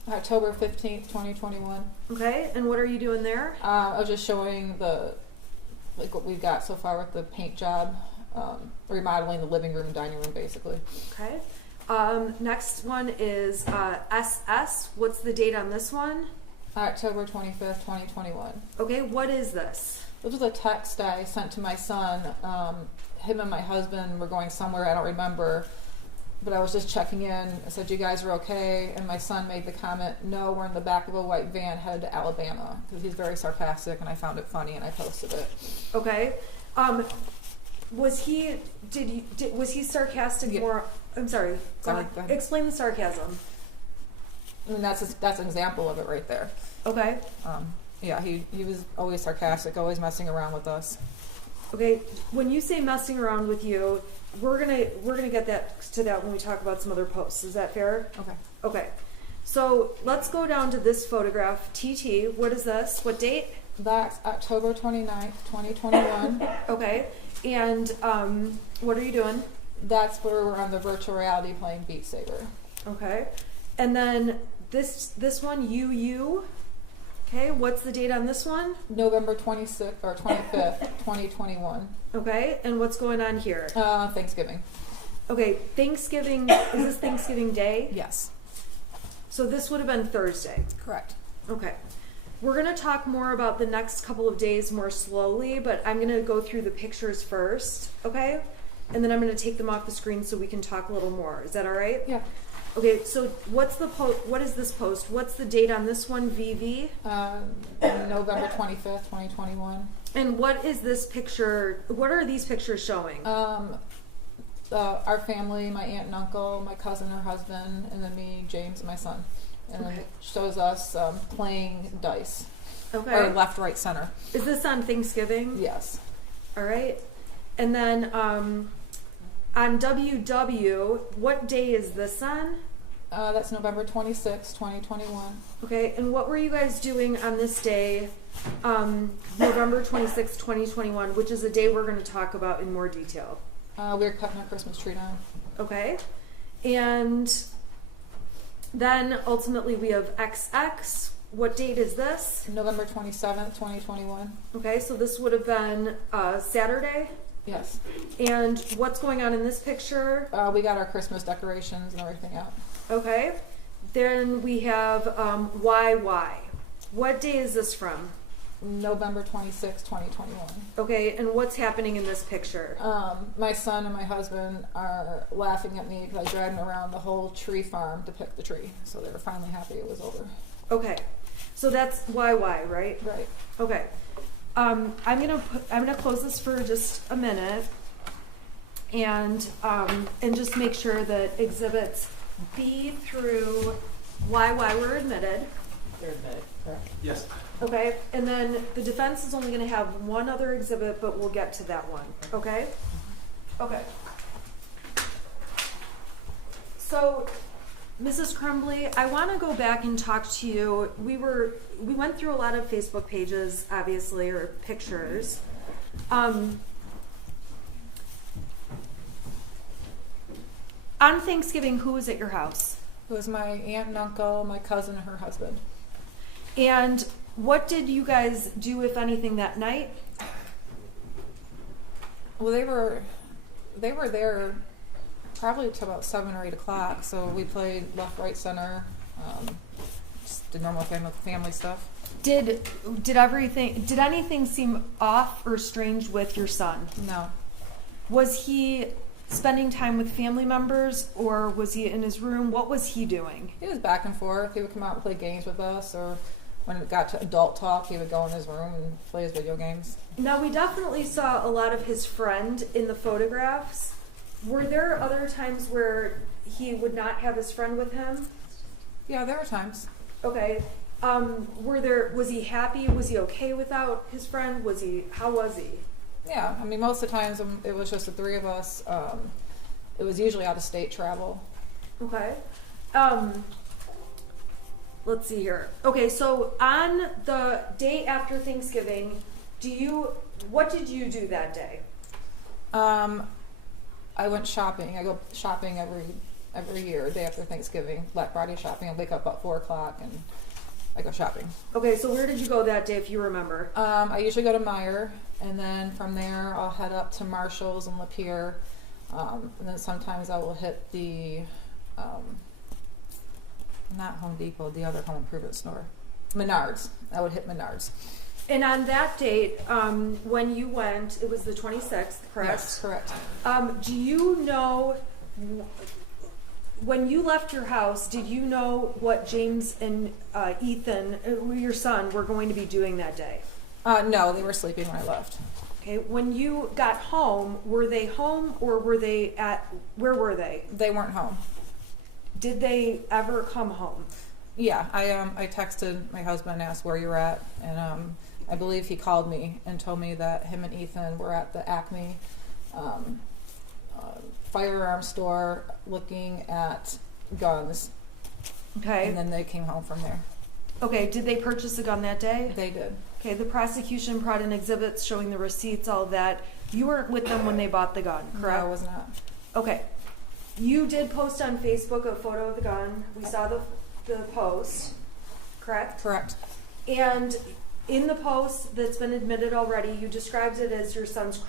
October 15th, 2021. Okay, and what are you doing there? I was just showing what we've got so far with the paint job, remodeling the living room and dining room, basically. Okay. Next one is SS. What's the date on this one? October 25th, 2021. Okay, what is this? This was a text I sent to my son. Him and my husband were going somewhere, I don't remember, but I was just checking in. I said, you guys are okay? And my son made the comment, no, we're in the back of a white van headed to Alabama, because he's very sarcastic, and I found it funny, and I posted it. Okay. Was he sarcastic? Yeah. More? I'm sorry. Go ahead. Explain the sarcasm. I mean, that's an example of it right there. Okay. Yeah, he was always sarcastic, always messing around with us. Okay. When you say messing around with you, we're gonna get to that when we talk about some other posts. Is that fair? Okay. Okay. So let's go down to this photograph. TT. What is this? What date? That's October 29th, 2021. Okay. And what are you doing? That's where we're on the virtual reality playing Beat Saber. Okay. And then this one, UU. Okay, what's the date on this one? November 26th or 25th, 2021. Okay, and what's going on here? Thanksgiving. Okay, Thanksgiving, is this Thanksgiving Day? Yes. So this would have been Thursday. Correct. Okay. We're going to talk more about the next couple of days more slowly, but I'm going to go through the pictures first, okay? And then I'm going to take them off the screen so we can talk a little more. Is that all right? Yeah. Okay, so what is this post? What's the date on this one, VV? November 25th, 2021. And what is this picture? What are these pictures showing? Our family, my aunt and uncle, my cousin, her husband, and then me, James, and my son. And then it shows us playing dice. Okay. Or left, right, center. Is this on Thanksgiving? Yes. All right. And then on WW, what day is this on? That's November 26th, 2021. Okay, and what were you guys doing on this day, November 26th, 2021, which is a day we're going to talk about in more detail? We were cutting our Christmas tree down. Okay, and then ultimately we have XX. What date is this? November 27th, 2021. Okay, so this would have been Saturday? Yes. And what's going on in this picture? We got our Christmas decorations and everything out. Okay. Then we have YY. What day is this from? November 26, 2021. Okay, and what's happening in this picture? My son and my husband are laughing at me because I dragged them around the whole tree farm to pick the tree. So they were finally happy it was over. Okay, so that's YY, right? Right. Okay. I'm gonna close this for just a minute, and just make sure that exhibits B through YY were admitted. They're admitted, correct? Yes. Okay, and then the defense is only going to have one other exhibit, but we'll get to that one. Okay? Okay. So, Mrs. Crumbley, I want to go back and talk to you. We went through a lot of Facebook pages, obviously, or pictures. On Thanksgiving, who was at your house? It was my aunt and uncle, my cousin, and her husband. And what did you guys do, if anything, that night? Well, they were there probably till about 7 or 8 o'clock. So we played left, right, center, just the normal family stuff. Did anything seem off or strange with your son? No. Was he spending time with family members, or was he in his room? What was he doing? He was back and forth. He would come out and play games with us, or when it got to adult talk, he would go in his room and play his video games. Now, we definitely saw a lot of his friend in the photographs. Were there other times where he would not have his friend with him? Yeah, there were times. Okay. Was he happy? Was he okay without his friend? How was he? Yeah, I mean, most of the times it was just the three of us. It was usually out of state travel. Okay. Let's see here. Okay, so on the day after Thanksgiving, what did you do that day? I went shopping. I go shopping every year, day after Thanksgiving, Black Friday shopping. I wake up about 4 o'clock and I go shopping. Okay, so where did you go that day, if you remember? I usually go to Meijer, and then from there I'll head up to Marshall's and Lapeer, and then sometimes I will hit the not Home Depot, the other home improvement store, Menards. I would hit Menards. And on that date, when you went, it was the 26th, correct? Yes, correct. Do you know, when you left your house, did you know what James and Ethan, your son, were going to be doing that day? No, they were sleeping when I left. Okay, when you got home, were they home, or were they where were they? They weren't home. Did they ever come home? Yeah, I texted my husband and asked where you're at, and I believe he called me and told me that him and Ethan were at the Acme firearm store looking at guns. Okay. And then they came home from there. Okay, did they purchase a gun that day? They did. Okay, the prosecution brought in exhibits showing the receipts, all that. You weren't with them when they bought the gun, correct? No, I was not. Okay. You did post on Facebook a photo of the gun. We saw the post, correct? Correct. And in the post that's been admitted already, you described it as your son's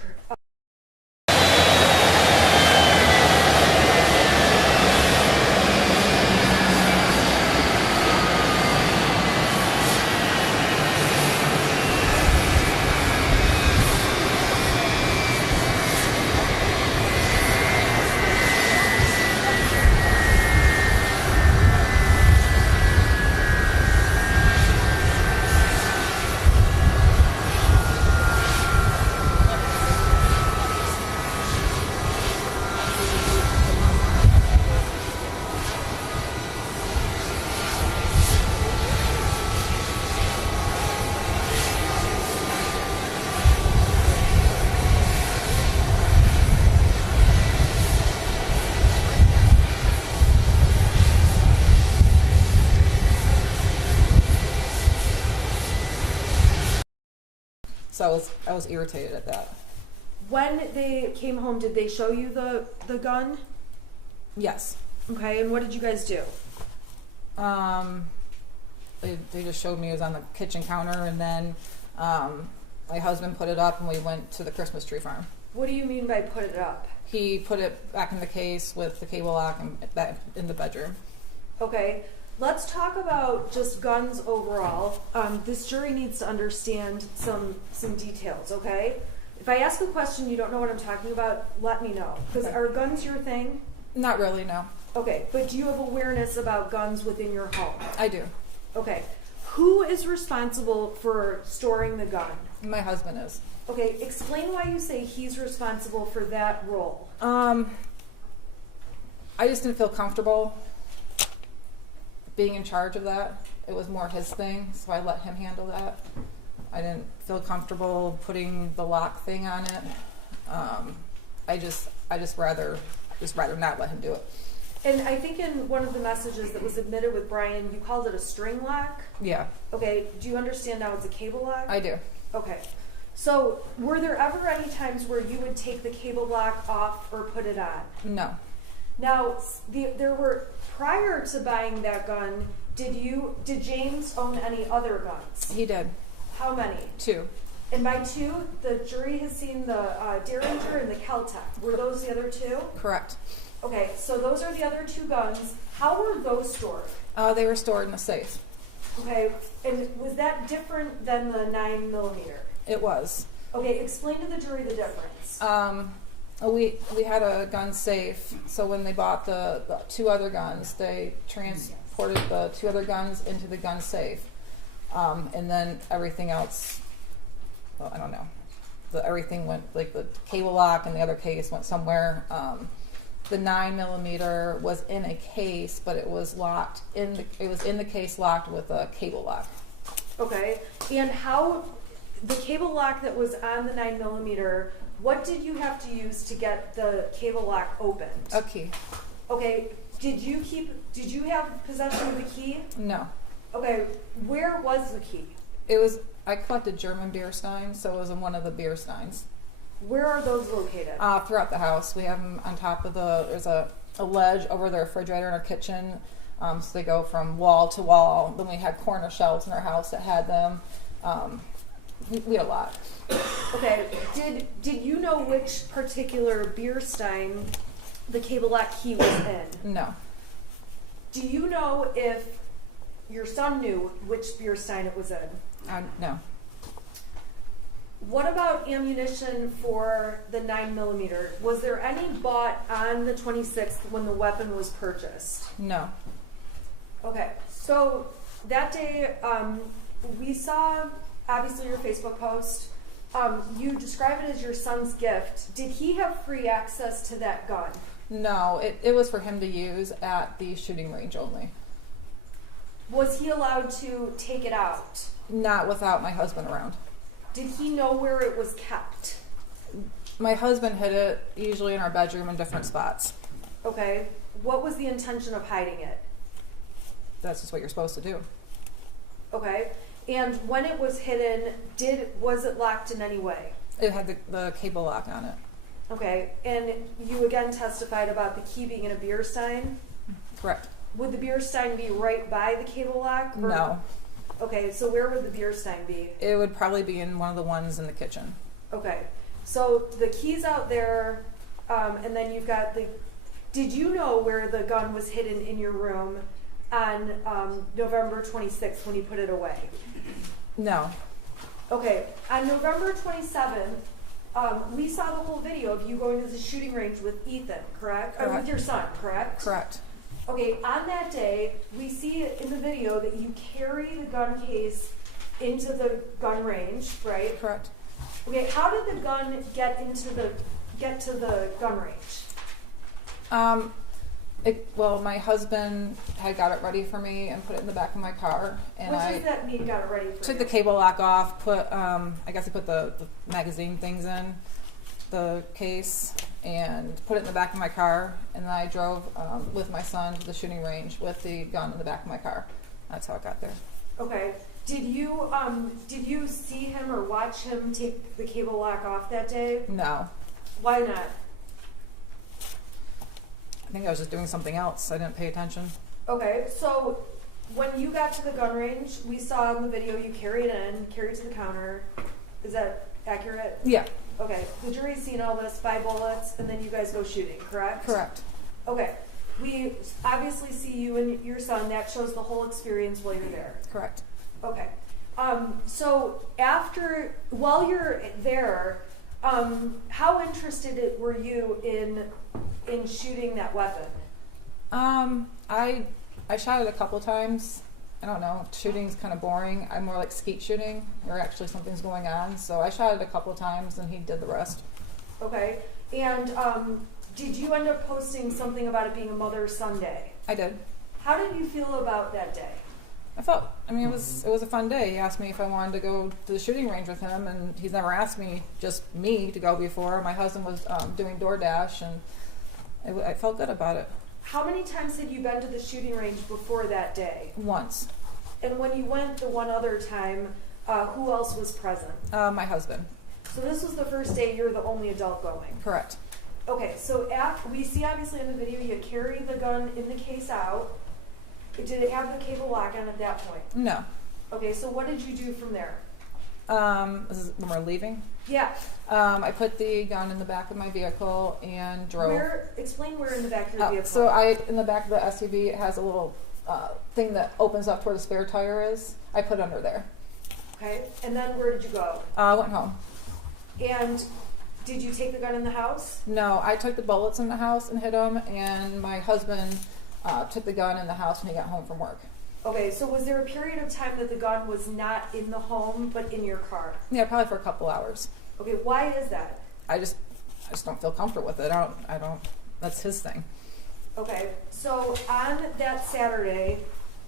So I was irritated at that. When they came home, did they show you the gun? Yes. Okay, and what did you guys do? They just showed me it was on the kitchen counter, and then my husband put it up and we went to the Christmas tree farm. What do you mean by put it up? He put it back in the case with the cable lock and back in the bedroom. Okay. let's talk about just guns overall. This jury needs to understand some details, okay? If I ask a question you don't know what I'm talking about, let me know. Because Okay. are guns your thing? Not really, no. Okay, but do you have awareness about guns within your home? I do. Okay. Who is responsible for storing the gun? My husband is. Okay, explain why you say he's responsible for that role. I just didn't feel comfortable being in charge of that. It was more his thing, so I let him handle that. I didn't feel comfortable putting the lock thing on it. I just rather not let him do it. And I think in one of the messages that was admitted with Brian, you called it a string lock. Yeah, Okay, do you understand now it's a cable lock? I do. Okay. So, were there ever any times where you would take the cable lock off or put it on? No, Now, there were, prior to buying that gun, did James own any other guns? he did. How many? 2. And by 2, the jury has seen the Derringer and the Kel-Tec. Were those the other 2? Correct. Okay, so those are the other 2 guns. How were those stored? They were stored in a safe. Okay, and was that different than the 9mm? It was. Okay, explain to the jury the difference. We had a gun safe, so when they bought the 2 other guns, they transported the 2 other guns into the gun safe, and then everything else. Well, I don't know. Everything went, like the cable lock and the other case went somewhere. The 9mm was in a case, but it was locked it was in the case locked with a cable lock. Okay, and how the cable lock that was on the 9mm? What did you have to use to get the cable lock opened? A key. Okay, did you have possession of the key? No. Okay, where was the key? I collected German beer steins, so it was in one of the beer steins. Where are those located? Throughout the house. We have them on top of there's a ledge over the refrigerator in our kitchen. So they go from wall to wall. Then we had corner shelves in our house that had them. We had a lot. Okay, did you know which particular beer stein the cable lock key was in? No. Do you know if your son knew which beer stein it was in? No. What about ammunition for the 9mm? Was there any bought on the 26th when the weapon was purchased? No. Okay, so that day we saw, obviously, your Facebook post. You describe it as your son's gift. Did he have free access to that gun? No, it was for him to use at the shooting range only. Was he allowed to take it out? Not without my husband around. Did he know where it was kept? My husband hid it usually in our bedroom in different spots. Okay. What was the intention of hiding it? That's just what you're supposed to do. Okay. And when it was hidden, was it locked in any way? It had the cable lock on it. Okay. And you again testified about the key being in a beer stein? Correct. Would the beer stein be right by the cable lock? Or? No. Okay, so where would the beer stein be? It would probably be in one of the ones in the kitchen. Okay, so the key's out there, and then you've got did you know where the gun was hidden in your room on November 26th when you put it away? No. Okay, on November 27th, we saw the whole video of you going to the shooting range with Ethan, correct? Or with your son, correct? Correct. Okay, on that day, we see in the video that you carry the gun case into the gun range, right? Correct. Okay, how did the gun get to the gun range? Well, my husband had got it ready for me and put it in the back of my car, and What does that mean? Got it ready for took you? the cable lock off. I guess I put the magazine things in the case and put it in the back of my car, and then I drove with my son to the shooting range with the gun in the back of my car. That's how it got there. Okay. Did you see him or watch him take the cable lock off that day? No. Why not? I think I was just doing something else. I didn't pay attention. Okay, so when you got to the gun range, we saw in the video you carry it to the counter. Is that accurate? Yeah. Okay, the jury's seen all this, 5 bullets, and then you guys go shooting, correct? Correct. Okay, we obviously see you and your son. That shows the whole experience while you're there. Correct. Okay. So while you're there, how interested were you in shooting that weapon? I shot it a couple times. I don't know. Shooting's kind of boring. I'm more like skeet shooting, where actually something's going on. So I shot it a couple times, and he did the rest. Okay. And did you end up posting something about it being a Mother's-Son Day? I did. How did you feel about that day? It was a fun day. He asked me if I wanted to go to the shooting range with him, and he's never asked me, just me, to go before. My husband was doing DoorDash, and I felt good about it. How many times had you been to the shooting range before that day? Once. And when you went the one other time, who else was present? My husband. So this was the first day you're the only adult going? Correct. Okay, so we see obviously in the video you carry the gun in the case out. Did it have the cable lock on at that point? No. Okay, so what did you do from there? This is when we're leaving? Yeah. I put the gun in the back of my vehicle and drove. Explain where in the back of your vehicle. So in the back of the SUV, it has a little thing that opens up to where the spare tire is. I put it under there. Okay, and then where did you go? I went home. And did you take the gun in the house? No, I took the bullets in the house and hid them, and my husband took the gun in the house when he got home from work. Okay, so was there a period of time that the gun was not in the home but in your car? Yeah, probably for a couple hours. Okay, why is that? I just don't feel comfortable with it. I don't. That's his thing. Okay, so on that Saturday,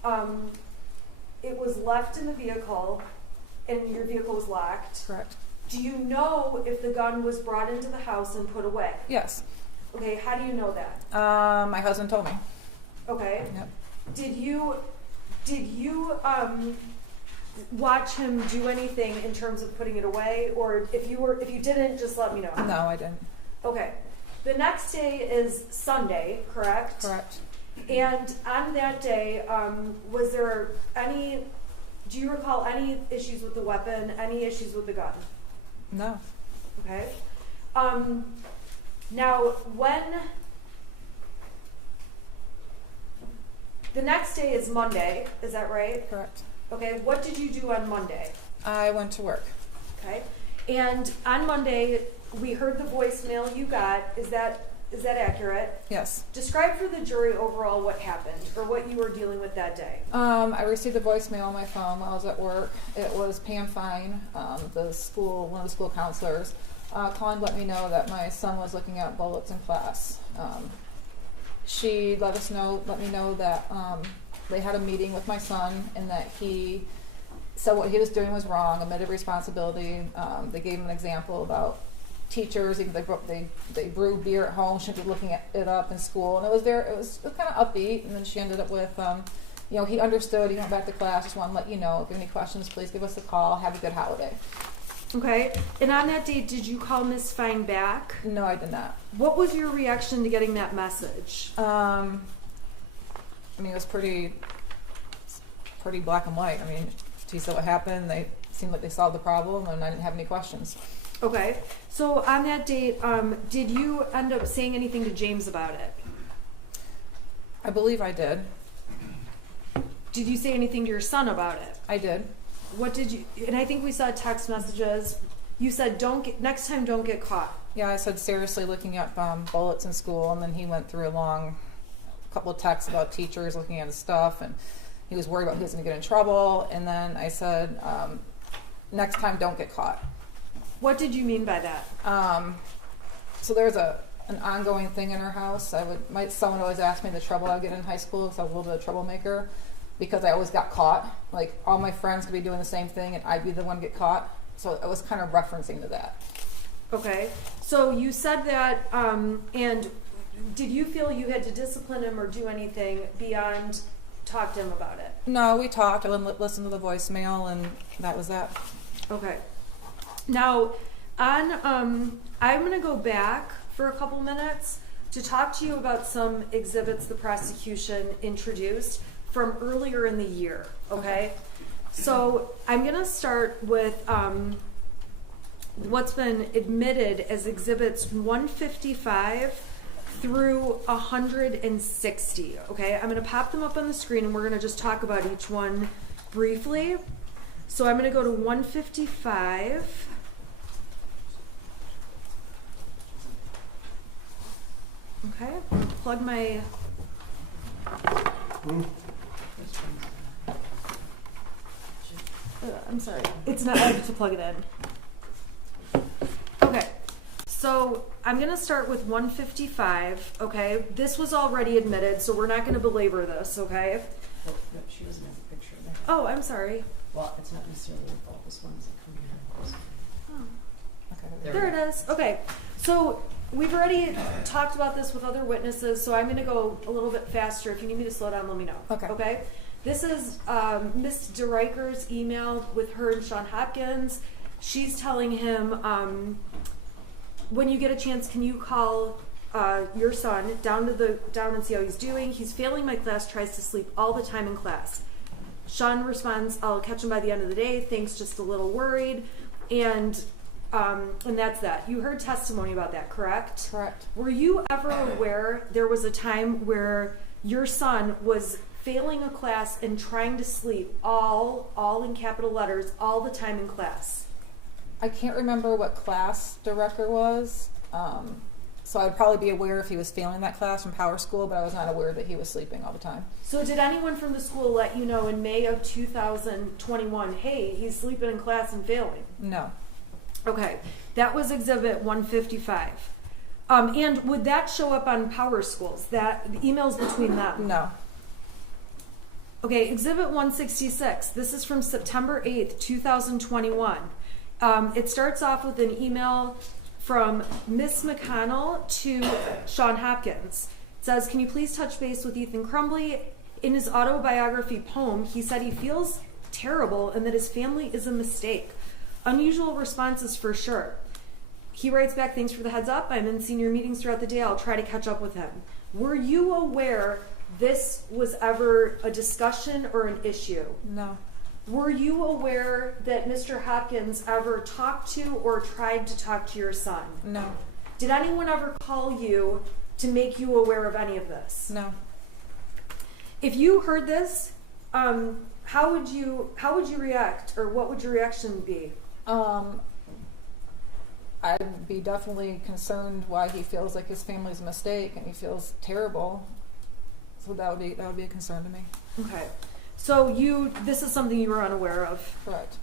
it was left in the vehicle, and your vehicle was locked. Correct. Do you know if the gun was brought into the house and put away? Yes. Okay, how do you know that? My husband told me. Okay. Yep. Did you watch him do anything in terms of putting it away, or if you didn't, just let me know. No, I didn't. Okay. The next day is Sunday, correct? Correct. And on that day, was there do you recall any issues with the weapon, any issues with the gun? No. Okay. Now, the next day is Monday, is that right? Correct. Okay, what did you do on Monday? I went to work. Okay. And on Monday, we heard the voicemail you got. Is that accurate? Yes. Describe for the jury overall what happened or what you were dealing with that day. I received a voicemail on my phone while I was at work. It was Pam Fine, one of the school counselors, calling to let me know that my son was looking at bullets in class. She let me know that they had a meeting with my son and that he said what he was doing was wrong, admitted responsibility. They gave him an example about teachers, even they brew beer at home, shouldn't be looking it up in school, and it was kind of upbeat. And then she ended up with, he understood. He went back to class. Just want to let you know. If you have any questions, please give us a call. Have a good holiday. Okay. And on that day, did you call Miss Fine back? No, I did not. What was your reaction to getting that message? It was pretty black and white. She said what happened. They seemed like they solved the problem, and I didn't have any questions. Okay. So on that date, did you end up saying anything to James about it? I believe I did. Did you say anything to your son about it? I did. What did you? And I think we saw text messages. You said, next time, don't get caught. Yeah, I said seriously looking at bullets in school, and then he went through a couple of texts about teachers looking at his stuff, and he was worried about he was going to get in trouble. And then I said, next time, don't get caught. What did you mean by that? So there's an ongoing thing in our house. My son would always ask me the trouble I would get in high school because I was a little bit of a troublemaker, because I always got caught. Like, all my friends could be doing the same thing, and I'd be the one to get caught. So I was kind of referencing to that. Okay. So you said that, and did you feel you had to discipline him or do anything beyond talk to him about it? No, we talked. I listened to the voicemail, and that was that. Okay. Now, I'm going to go back for a couple minutes to talk to you about some exhibits the prosecution introduced from earlier in the year, okay? So I'm going to start with what's been admitted as exhibits 155 through 160, okay? I'm gonna pop them up on the screen and we're gonna just talk about each one briefly. So I'm gonna go to 155. Okay, plug my... I'm sorry, it's not ready to plug it in. Okay, so I'm gonna start with 155, okay? This was already admitted, so we're not gonna belabor this, okay? Oh, no, she doesn't have a picture of that. Oh, I'm sorry. Well, it's not necessarily your fault. This one isn't coming out. Oh. Okay, There it is. Okay, so we've already talked about this with other witnesses, so I'm going to go a little bit faster. If you need me to slow down, let me know. Okay. Okay. This is Miss DeRiker's email with her and Sean Hopkins. She's telling him, when you get a chance, can you call your son down and see how he's doing? He's failing my class, tries to sleep all the time in class. Sean responds, I'll catch him by the end of the day. Thanks, just a little worried. And that's that. You heard testimony about that, correct? Correct. Were you ever aware there was a time where your son was failing a class and trying to sleep all in capital letters all the time in class? I can't remember what class director was, so I'd probably be aware if he was failing that class from Power School, but I was not aware that he was sleeping all the time. So did anyone from the school let you know in May of 2021, hey, he's sleeping in class and failing? No. Okay, that was Exhibit 155. And would that show up on Power Schools, that the emails between them? No. Okay, Exhibit 166. This is from September 8th, 2021. It starts off with an email from Miss McConnell to Sean Hopkins. It says, can you please touch base with Ethan Crumbley? In his autobiography poem, he said he feels terrible and that his family is a mistake. Unusual responses for sure. He writes back, thanks for the heads up. I'm in senior meetings throughout the day. I'll try to catch up with him. Were you aware this was ever a discussion or an issue? No. Were you aware that Mr. Hopkins ever talked to or tried to talk to your son? No. Did anyone ever call you to make you aware of any of this? No. If you heard this, how would you react, or what would your reaction be? I'd be definitely concerned why he feels like his family's a mistake and he feels terrible. So that would be a concern to me. Okay. So this is something you were unaware of. Correct.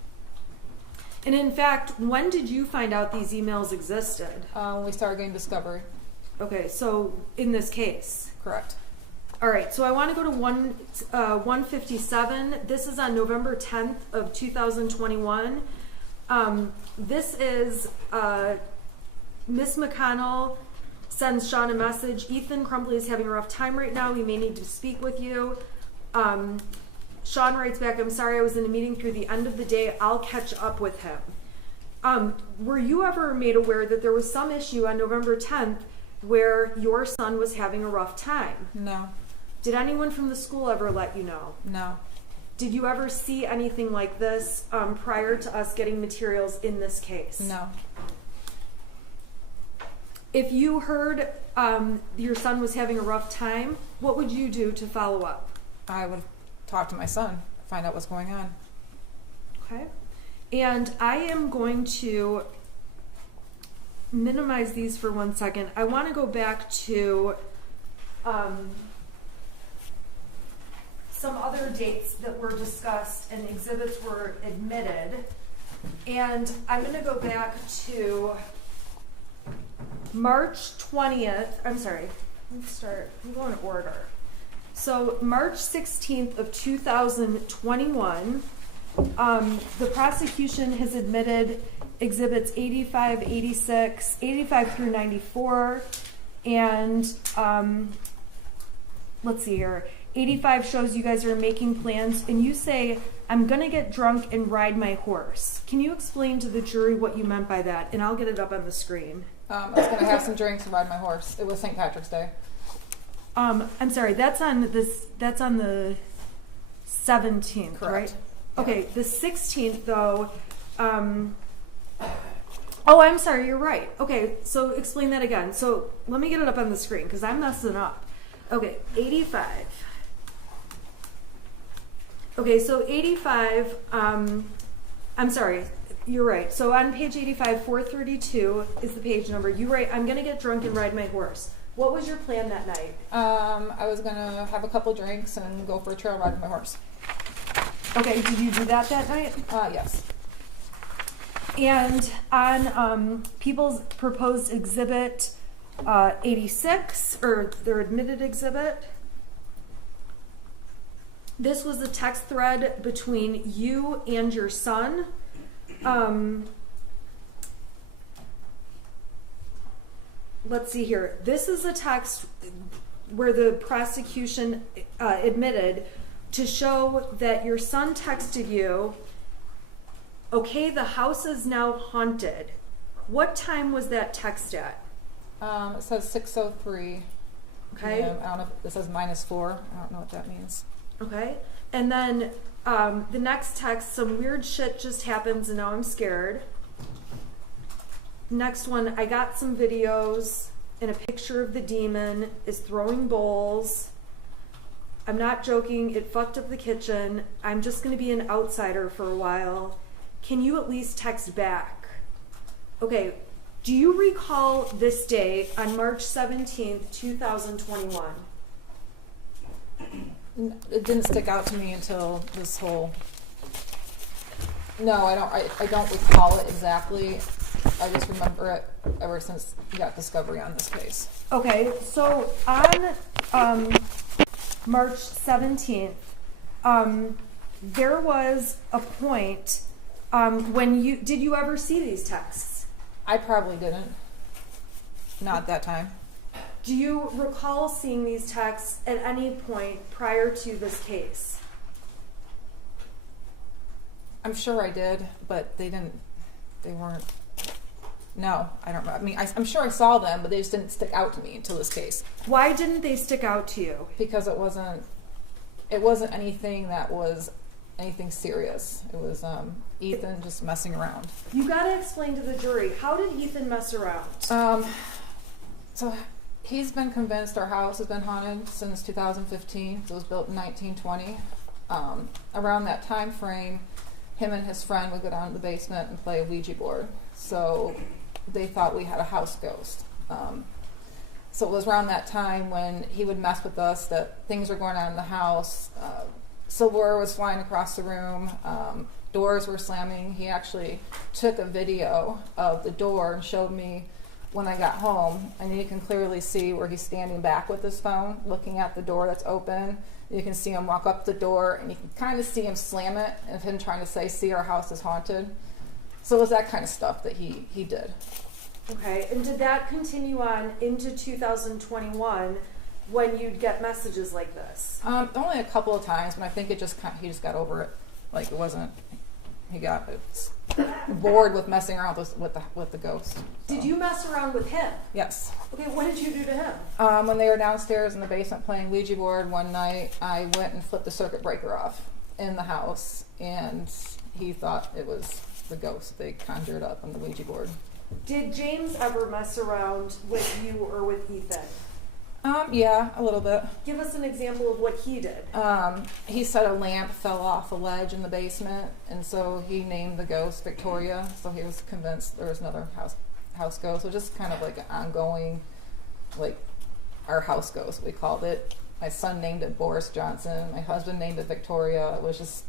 And in fact, when did you find out these emails existed? When we started getting discovery. Okay, so in this case. Correct. All right, so I want to go to 157. This is on November 10th of 2021. This is Miss McConnell sends Sean a message. Ethan Crumbley is having a rough time right now. We may need to speak with you. Sean writes back, I'm sorry I was in a meeting through the end of the day. I'll catch up with him. Were you ever made aware that there was some issue on November 10th where your son was having a rough time? No. Did anyone from the school ever let you know? No. Did you ever see anything like this prior to us getting materials in this case? No. If you heard your son was having a rough time, what would you do to follow up? I would talk to my son, find out what's going on. Okay. And I am going to minimize these for 1 second. I want to go back to some other dates that were discussed and exhibits were admitted. And I'm going to go back to March 20th. I'm sorry. I'm going in order. So March 16th of 2021, the prosecution has admitted exhibits 85, 86, 85 through 94, and let's see here. 85 shows you guys are making plans, and you say, I'm going to get drunk and ride my horse. Can you explain to the jury what you meant by that? And I'll get it up on the screen. I was going to have some drinks and ride my horse. It was St. Patrick's Day. I'm sorry, that's on the 17th, Correct. right? Okay, the 16th though, Oh, I'm sorry, you're right. Okay, so explain that again. So let me get it up on the screen because I'm messing up. Okay, 85. Okay, so 85, I'm sorry, you're right. So on page 85, 432 is the page number. You write, I'm going to get drunk and ride my horse. What was your plan that night? I was going to have a couple drinks and go for a trail ride with my horse. Okay, did you do that night? Yes. And on people's proposed exhibit 86, or their admitted exhibit, this was a text thread between you and your son. Let's see here. This is a text where the prosecution admitted to show that your son texted you, okay, the house is now haunted. What time was that text at? It says 6:03. Okay. I don't know if it says -4. I don't know what that means. Okay. And then the next text, some weird shit just happens and now I'm scared. Next one, I got some videos and a picture of the demon is throwing bowls. I'm not joking, it fucked up the kitchen. I'm just going to be an outsider for a while. Can you at least text back? Okay, do you recall this day on March 17th, 2021? It didn't stick out to me until this whole... No, I don't recall it exactly. I just remember it ever since we got discovery on this case. Okay, so on March 17th, there was a point when did you ever see these texts? I probably didn't. Not that time. Do you recall seeing these texts at any point prior to this case? I'm sure I did, but they weren't. No, I don't remember. I mean, I'm sure I saw them, but they just didn't stick out to me until this case. Why didn't they stick out to you? Because it wasn't anything that was anything serious. It was Ethan just messing around. You gotta explain to the jury, how did Ethan mess around? So he's been convinced our house has been haunted since 2015. So it was built in 1920. Around that time frame, him and his friend would go down to the basement and play a Ouija board. So they thought we had a house ghost. So it was around that time when he would mess with us that things were going on in the house. Silverware was flying across the room. Doors were slamming. He actually took a video of the door and showed me when I got home. And you can clearly see where he's standing back with his phone, looking at the door that's open. You can see him walk up the door, and you can kind of see him slam it, and him trying to say, "See, our house is haunted." So it was that kind of stuff that he did. Okay, and did that continue on into 2021 when you'd get messages like this? Only a couple of times, but I think he just got over it. Like it wasn't. He got bored with messing around with the ghost. So. Did you mess around with him? Yes. Okay, what did you do to him? When they were downstairs in the basement playing Ouija board one night, I went and flipped the circuit breaker off in the house, and he thought it was the ghost they conjured up on the Ouija board. Did James ever mess around with you or with Ethan? Yeah, a little bit. Give us an example of what he did. He said a lamp fell off a ledge in the basement, and so he named the ghost Victoria. So he was convinced there was another house ghost. So just kind of like an ongoing, like our house ghost, we called it. My son named it Boris Johnson. My husband named it Victoria. It was just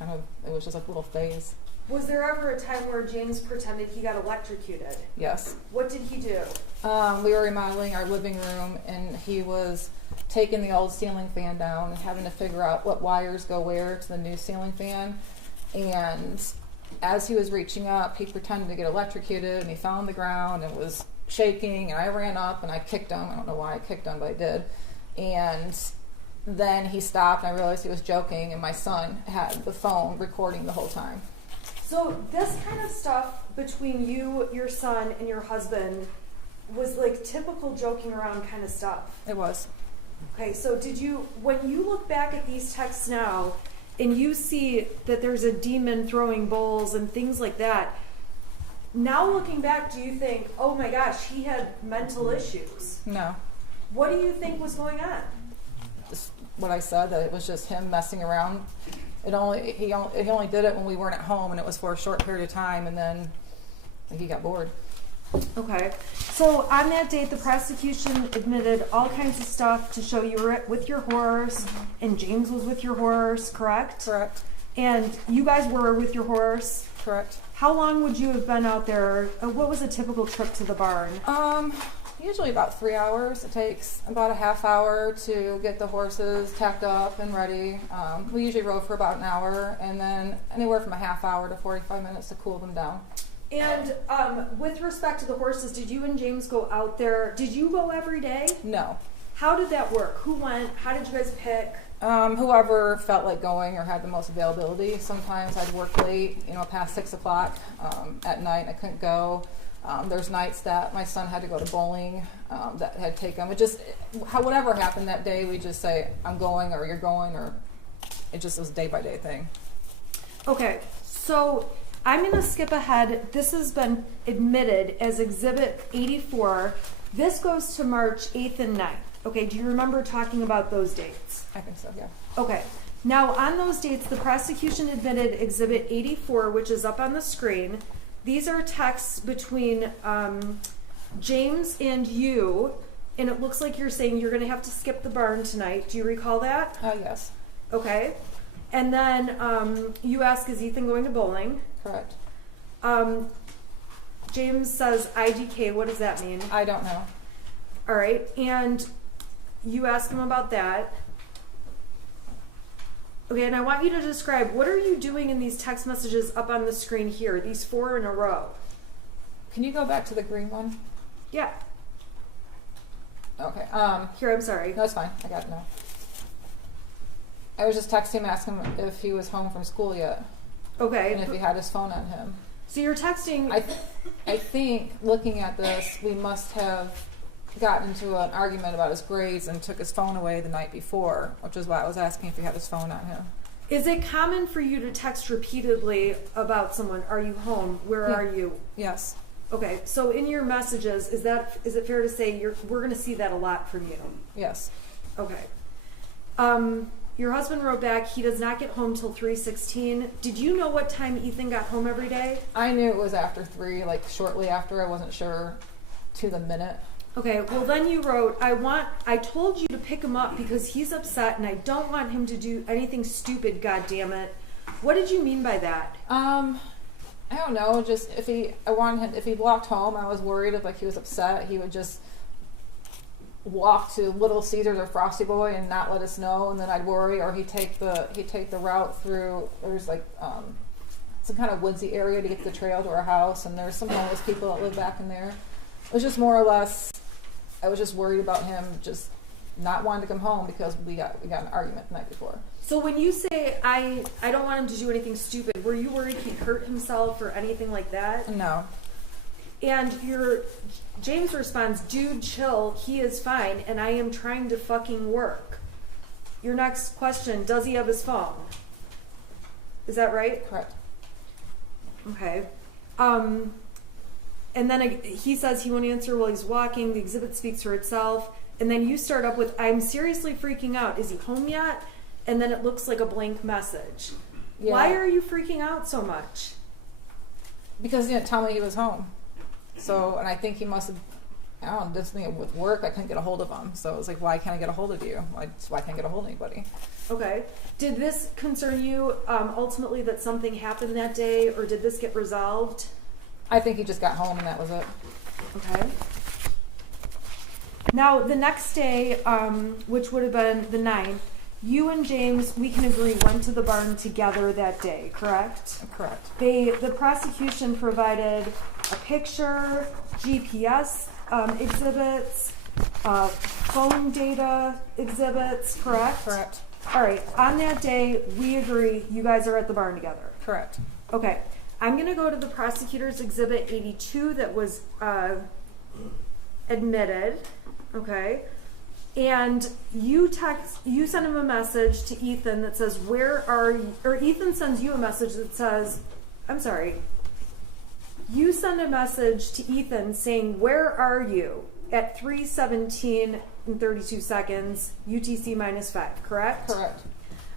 a little phase. Was there ever a time where James pretended he got electrocuted? Yes. What did he do? We were remodeling our living room, and he was taking the old ceiling fan down and having to figure out what wires go where to the new ceiling fan. And as he was reaching up, he pretended to get electrocuted, and he fell on the ground and was shaking, and I ran up and I kicked him. I don't know why I kicked him, but I did. And then he stopped, and I realized he was joking, and my son had the phone recording the whole time. So this kind of stuff between you, your son, and your husband was like typical joking around kind of stuff. It was. Okay, so when you look back at these texts now and you see that there's a demon throwing bowls and things like that, now looking back, do you think, oh my gosh, he had mental issues? No. What do you think was going on? Just what I said, that it was just him messing around. He only did it when we weren't at home, and it was for a short period of time, and then he got bored. Okay. So on that date, the prosecution admitted all kinds of stuff to show you were with your horse, and James was with your horse, correct? Correct. And you guys were with your horse? Correct. How long would you have been out there? What was a typical trip to the barn? Usually about 3 hours. It takes about a half hour to get the horses tacked up and ready. We usually rode for about an hour, and then anywhere from a half hour to 45 minutes to cool them down. And with respect to the horses, did you and James go out there? Did you go every day? No. How did that work? Who went? How did you guys pick? Whoever felt like going or had the most availability. Sometimes I'd work late, past 6 o'clock at night. I couldn't go. There's nights that my son had to go to bowling that had taken him. Whatever happened that day, we just say, I'm going, or you're going, or it just was a day-by-day thing. Okay, so I'm going to skip ahead. This has been admitted as Exhibit 84. This goes to March 8th and 9th. Okay, do you remember talking about those dates? I think so, yeah. Okay. Now, on those dates, the prosecution admitted Exhibit 84, which is up on the screen. These are texts between James and you, and it looks like you're saying you're going to have to skip the barn tonight. Do you recall that? Yes. Okay. And then you ask, is Ethan going to bowling? Correct. James says IDK. What does that mean? I don't know. All right. And you ask him about that. Okay, and I want you to describe, what are you doing in these text messages up on the screen here, these 4 in a row? Can you go back to the green one? Yeah. Okay. Here, I'm sorry. No, it's fine. I got it now. I was just texting him, asking him if he was home from school yet. Okay. And if he had his phone on him. So you're texting... I think, looking at this, we must have gotten into an argument about his grades and took his phone away the night before, which is why I was asking if he had his phone on him. Is it common for you to text repeatedly about someone? Are you home? Where are you? Yes. Okay, so in your messages, is it fair to say we're going to see that a lot from you? Yes. Okay. Your husband wrote back, he does not get home till 3:16. Did you know what time Ethan got home every day? I knew it was after 3, like shortly after. I wasn't sure to the minute. Okay, well then you wrote, I told you to pick him up because he's upset and I don't want him to do anything stupid, goddammit. What did you mean by that? I don't know, just if he walked home, I was worried if he was upset, he would just walk to Little Caesars or Frosty Boy and not let us know, and then I'd worry, or he'd take the route through, there's some kind of woodsy area to get to the trail to our house, and there's some homeless people that live back in there. It was just more or less, I was just worried about him just not wanting to come home because we got an argument the night before. So when you say, I don't want him to do anything stupid, were you worried he'd hurt himself or anything like that? No. And James responds, dude, chill, he is fine, and I am trying to fucking work. Your next question, does he have his phone? Is that right? Correct. Okay. And then he says he won't answer while he's walking. The exhibit speaks for itself. And then you start up with, I'm seriously freaking out. Is he home yet? And then it looks like a blank message. Yeah. Why are you freaking out so much? Because he didn't tell me he was home. So, and I think he must have, I don't know, did something with work. I couldn't get a hold of him. So it was like, why can't I get a hold of you? Why can't I get a hold of anybody? Okay. Did this concern you ultimately that something happened that day, or did this get resolved? I think he just got home and that was it. Okay. Now, the next day, which would have been the 9th, you and James, we can agree, went to the barn together that day, correct? Correct. The prosecution provided a picture, GPS exhibits, phone data exhibits, correct? Correct. All right. On that day, we agree you guys are at the barn together. Correct. Okay. I'm going to go to the prosecutor's exhibit 82 that was admitted. Okay. And you send him a message to Ethan that says, where are you? Or Ethan sends you a message that says, I'm sorry. You send a message to Ethan saying, "Where are you?" at 3:17 and 32 seconds, UTC -5, correct? Correct.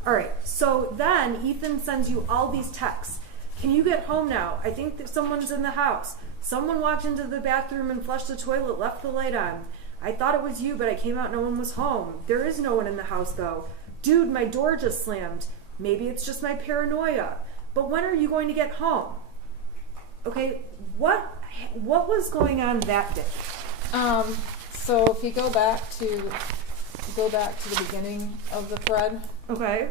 All right. So then Ethan sends you all these texts. Can you get home now? I think that someone's in the house. Someone walked into the bathroom and flushed the toilet, left the light on. I thought it was you, but I came out, no one was home. There is no one in the house, though. Dude, my door just slammed. Maybe it's just my paranoia. But when are you going to get home? Okay, what was going on that day? So if you go back to the beginning of the thread. Okay.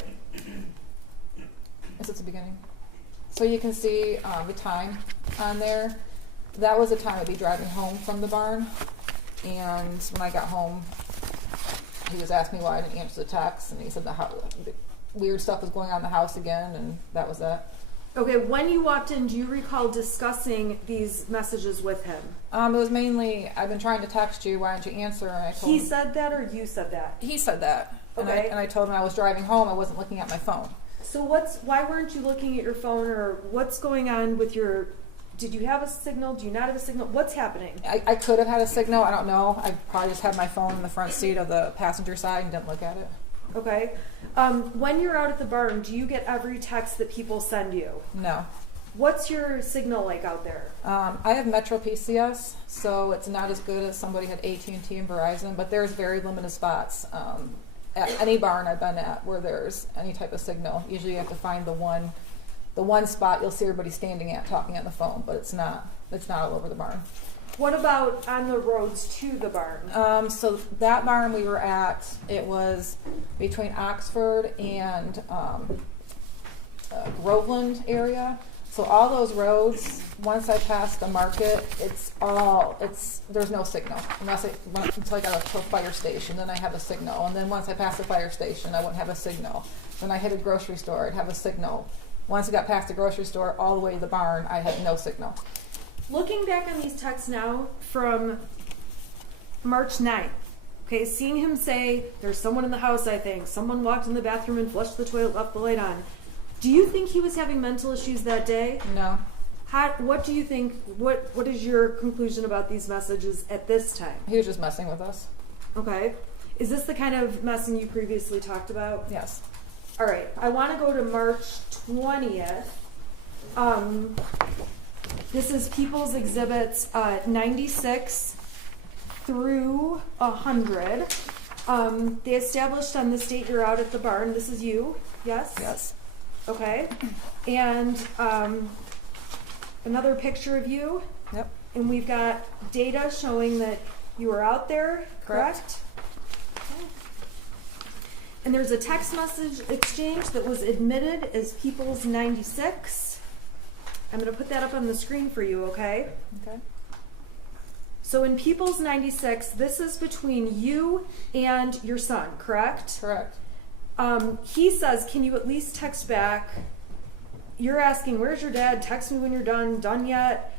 Is it the beginning? So you can see the time on there. That was the time I'd be driving home from the barn. And when I got home, he was asking me why I didn't answer the text, and he said the weird stuff was going on in the house again, and that was that. Okay, when you walked in, do you recall discussing these messages with him? It was mainly, I've been trying to text you, why don't you answer? And I told He him, said that, or you said that? he said that. Okay. And I told him I was driving home, I wasn't looking at my phone. So why weren't you looking at your phone, or what's going on with your, did you have a signal? Do you not have a signal? What's happening? I could have had a signal, I don't know. I probably just had my phone in the front seat of the passenger side and didn't look at it. Okay. When you're out at the barn, do you get every text that people send you? No. What's your signal like out there? I have Metro PCS, so it's not as good as somebody had AT&T and Verizon, but there's very limited spots at any barn I've been at where there's any type of signal. Usually you have to find the one spot you'll see everybody standing at talking on the phone, but it's not all over the barn. What about on the roads to the barn? So that barn we were at, it was between Oxford and Groveland area. So all those roads, once I pass the market, there's no signal until I got to a fire station. Then I have a signal, and then once I pass the fire station, I wouldn't have a signal. When I hit a grocery store, I'd have a signal. Once I got past the grocery store, all the way to the barn, I had no signal. Looking back on these texts now from March 9th, okay, seeing him say, "There's someone in the house, I think. Someone walked in the bathroom and flushed the toilet, left the light on." Do you think he was having mental issues that day? No. What do you think, what is your conclusion about these messages at this time? He was just messing with us. Okay. Is this the kind of messing you previously talked about? Yes. All right. I want to go to March 20th. This is People's Exhibits 96 through 100. They established on this date you're out at the barn. This is you, yes? Yes. Okay. And another picture of you. Yep. And we've got data showing that you were out there, correct? Okay. And there's a text message exchange that was admitted as People's 96. I'm going to put that up on the screen for you, okay? Okay. So in People's 96, this is between you and your son, correct? Correct. He says, "Can you at least text back?" You're asking, "Where's your dad? Text me when you're done yet?"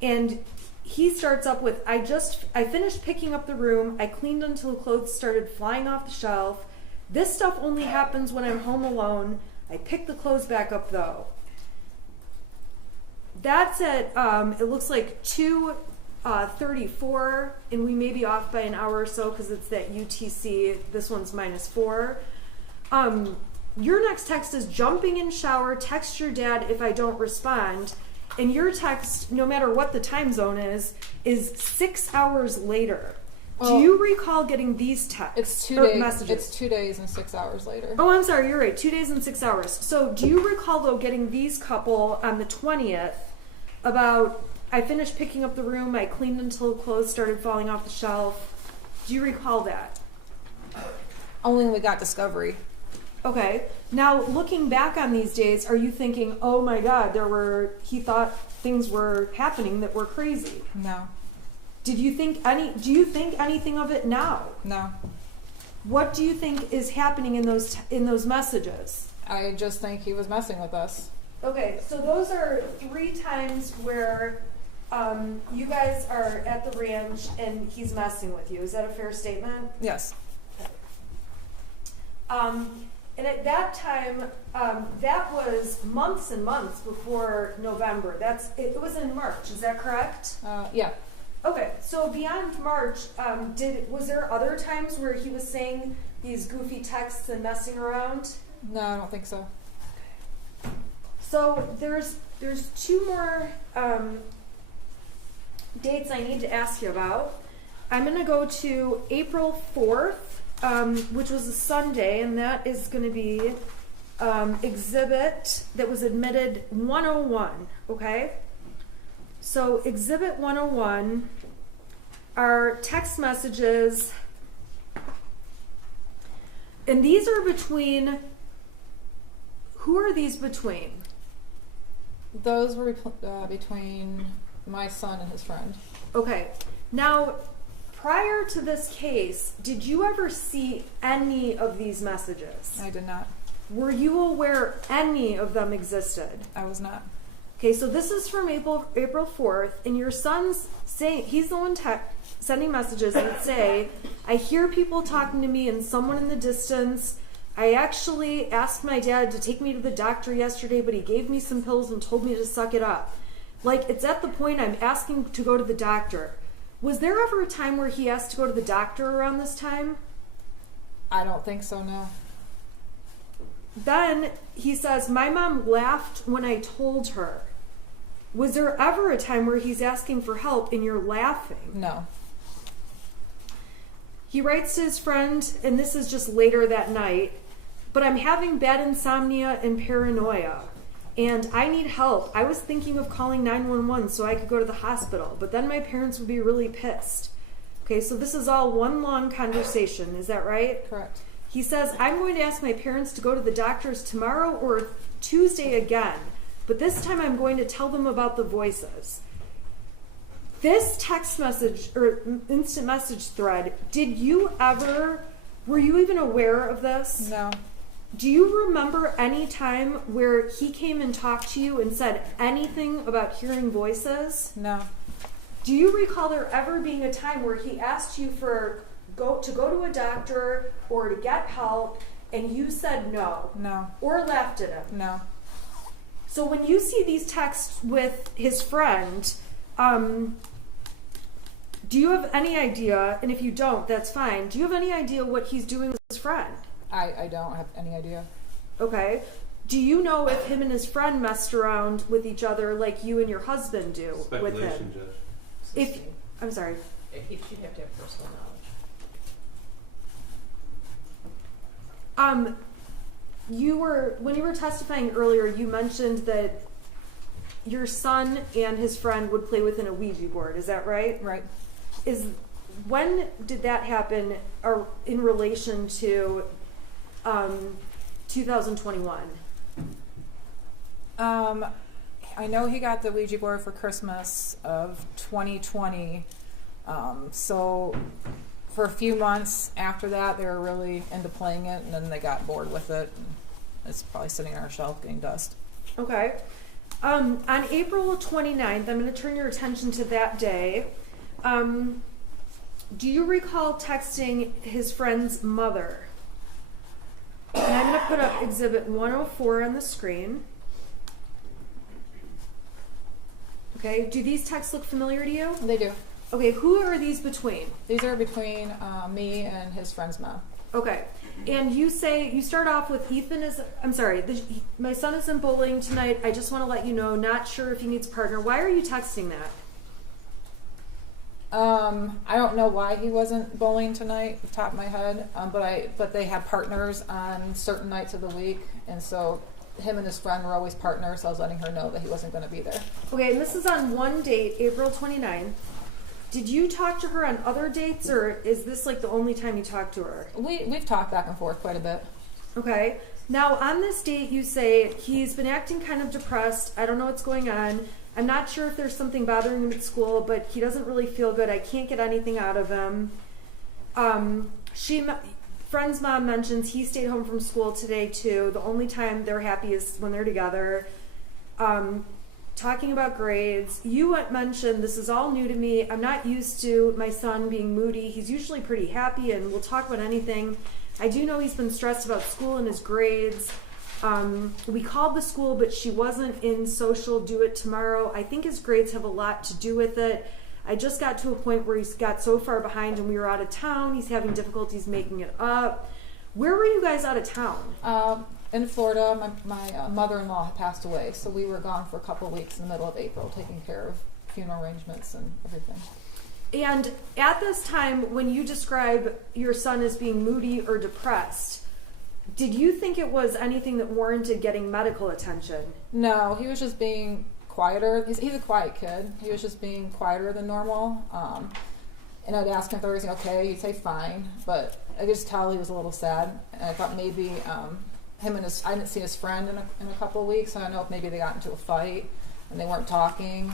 And he starts up with, I finished picking up the room. I cleaned until the clothes started flying off the shelf. This stuff only happens when I'm home alone. I picked the clothes back up though." That's at, it looks like 2:34, and we may be off by an hour or so because it's that UTC. This one's -4. Your next text is, "Jumping in shower, text your dad if I don't respond." And your text, no matter what the time zone is 6 hours later. Do you recall getting these texts? It's 2 days. Messages? It's 2 days and 6 hours later. Oh, I'm sorry, you're right. 2 days and 6 hours. So do you recall, though, getting these couple on the 20th about, "I finished picking up the room, I cleaned until the clothes started falling off the shelf"? Do you recall that? Only when we got discovery. Okay. Now, looking back on these days, are you thinking, "Oh my God, he thought things were happening that were crazy"? No. Do you think anything of it now? No. What do you think is happening in those messages? I just think he was messing with us. Okay, so those are 3 times where you guys are at the ranch and he's messing with you. Is that a fair statement? Yes. And at that time, that was months and months before November. It was in March, is that correct? Yeah. Okay, so beyond March, was there other times where he was saying these goofy texts and messing around? No, I don't think so. So there's two more dates I need to ask you about. I'm going to go to April 4th, which was a Sunday, and that is going to be exhibit that was admitted 101, okay? So exhibit 101 are text messages, and these are between, who are these between? Those were between my son and his friend. Okay. Now, prior to this case, did you ever see any of these messages? I did not. Were you aware any of them existed? I was not. Okay, so this is from April 4th, and your son's saying, he's the one sending messages that say, I hear people talking to me and someone in the distance. I actually asked my dad to take me to the doctor yesterday, but he gave me some pills and told me to suck it up. Like, it's at the point I'm asking to go to the doctor. Was there ever a time where he asked to go to the doctor around this time? I don't think so, no. Then he says, my mom laughed when I told her. Was there ever a time where he's asking for help and you're laughing? No. He writes to his friend, and this is just later that night, but I'm having bad insomnia and paranoia, and I need help. I was thinking of calling 911 so I could go to the hospital, but then my parents would be really pissed. Okay, so this is all one long conversation. Is that right? Correct. He says, I'm going to ask my parents to go to the doctors tomorrow or Tuesday again, but this time I'm going to tell them about the voices. This text message or instant message thread, were you even aware of this? No. Do you remember any time where he came and talked to you and said anything about hearing voices? No. Do you recall there ever being a time where he asked you to go to a doctor or to get help and you said no? No. Or laughed at him? No. So when you see these texts with his friend, do you have any idea, and if you don't, that's fine, do you have any idea what he's doing with his friend? I don't have any idea. Okay. Do you know if him and his friend messed around with each other like you and your husband do with him? Judge. I'm sorry. If you'd have to have personal knowledge. When you were testifying earlier, you mentioned that your son and his friend would play within a Ouija board. Is that right? Right. When did that happen in relation to 2021? I know he got the Ouija board for Christmas of 2020. So for a few months after that, they were really into playing it, and then they got bored with it. And it's probably sitting on our shelf getting dust. Okay. On April 29th, I'm going to turn your attention to that day. Do you recall texting his friend's mother? And I'm going to put up exhibit 104 on the screen. Okay, do these texts look familiar to you? They do. Okay, who are these between? These are between me and his friend's mom. Okay, and you start off with my son is in bowling tonight. I just want to let you know, not sure if he needs a partner. Why are you texting that? I don't know why he wasn't bowling tonight, off the top of my head, but they have partners on certain nights of the week, and so him and his friend were always partners, so I was letting her know that he wasn't going to be there. Okay, and this is on one date, April 29th. Did you talk to her on other dates, or is this like the only time you talked to her? We've talked back and forth quite a bit. Okay. Now, on this date, you say he's been acting kind of depressed. I don't know what's going on. I'm not sure if there's something bothering him at school, but he doesn't really feel good. I can't get anything out of him. Friend's mom mentions he stayed home from school today, too. The only time they're happy is when they're together. talking about grades. You had mentioned, this is all new to me. I'm not used to my son being moody. He's usually pretty happy and will talk about anything. I do know he's been stressed about school and his grades. We called the school, but she wasn't in social do it tomorrow. I think his grades have a lot to do with it. I just got to a point where he's got so far behind and we were out of town. He's having difficulties making it up. Where were you guys out of town? In Florida, my mother-in-law had passed away, so we were gone for a couple of weeks in the middle of April, taking care of funeral arrangements and everything. And at this time, when you describe your son as being moody or depressed, did you think it was anything that warranted getting medical attention? No, he was just being quieter. He's a quiet kid. He was just being quieter than normal. And I'd ask him if there was okay. He'd say fine, but I could just tell he was a little sad. And I thought maybe I didn't see his friend in a couple of weeks. I don't know if maybe they got into a fight and they weren't talking.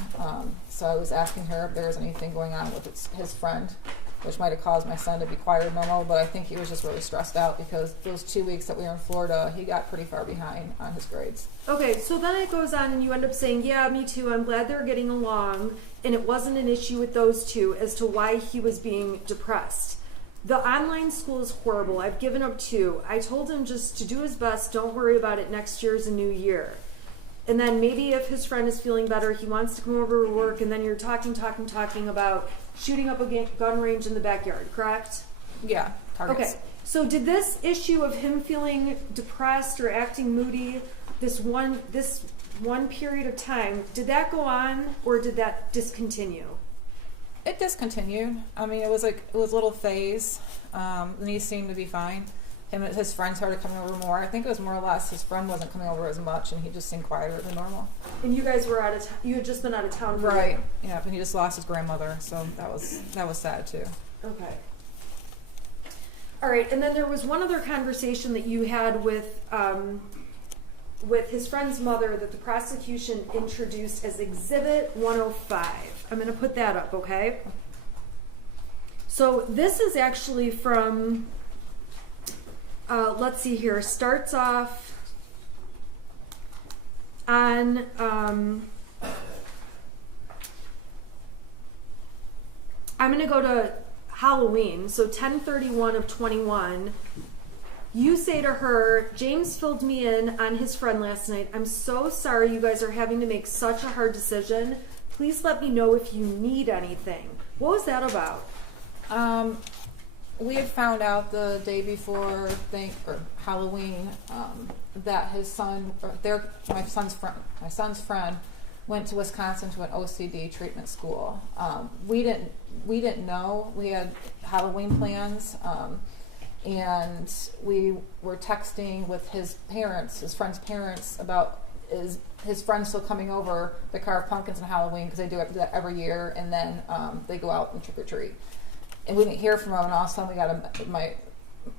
So I was asking her if there was anything going on with his friend, which might have caused my son to be quieter than normal. But I think he was just really stressed out because those 2 weeks that we were in Florida, he got pretty far behind on his grades. Okay, so then it goes on and you end up saying, yeah, me too. I'm glad they're getting along. And it wasn't an issue with those two as to why he was being depressed. The online school is horrible. I've given up too. I told him just to do his best. Don't worry about it. Next year's a new year. And then maybe if his friend is feeling better, he wants to come over to work, and then you're talking about shooting up a gun range in the backyard, correct? Yeah, targets. Okay. So did this issue of him feeling depressed or acting moody, this one period of time, did that go on or did that discontinue? It discontinued. I mean, it was a little phase, and he seemed to be fine. Him and his friends started coming over more. I think it was more or less his friend wasn't coming over as much, and he just seemed quieter than normal. And you guys were you had just been out of town, right? Yeah, and he just lost his grandmother, so that was sad too. Okay. All right, and then there was one other conversation that you had with his friend's mother that the prosecution introduced as Exhibit 105. I'm going to put that up, okay? So this is actually from, let's see here, starts off on, I'm going to go to Halloween, so 10/31 of 21. You say to her, James filled me in on his friend last night. I'm so sorry you guys are having to make such a hard decision. Please let me know if you need anything. What was that about? We had found out the day before Halloween that his son, my son's friend, went to Wisconsin to an OCD treatment school. We didn't know. We had Halloween plans. And we were texting with his friend's parents, about his friend still coming over to carve pumpkins on Halloween, because they do that every year, and then they go out and trick or treat. And we didn't hear from him, and all of a sudden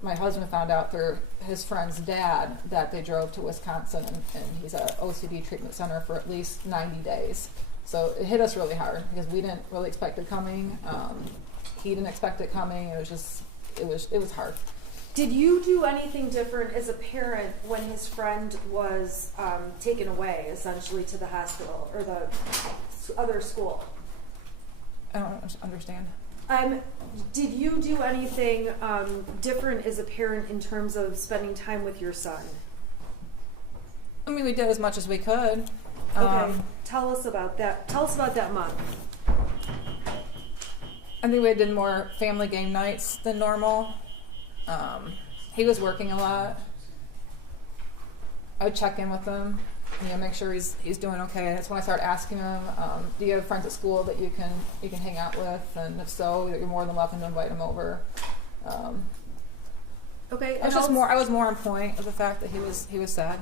my husband found out through his friend's dad that they drove to Wisconsin, and he's at an OCD treatment center for at least 90 days. So it hit us really hard because we didn't really expect it coming. He didn't expect it coming. It was hard. Did you do anything different as a parent when his friend was taken away, essentially, to the hospital or the other school? I don't understand. Did you do anything different as a parent in terms of spending time with your son? I mean, we did as much as we could. Okay, tell us about that. Tell us about that month. I think we did more family game nights than normal. He was working a lot. I would check in with him, make sure he's doing okay. That's when I started asking him, do you have friends at school that you can hang out with? And if so, you're more than welcome to invite him over. Okay. I was more on point with the fact that he was sad.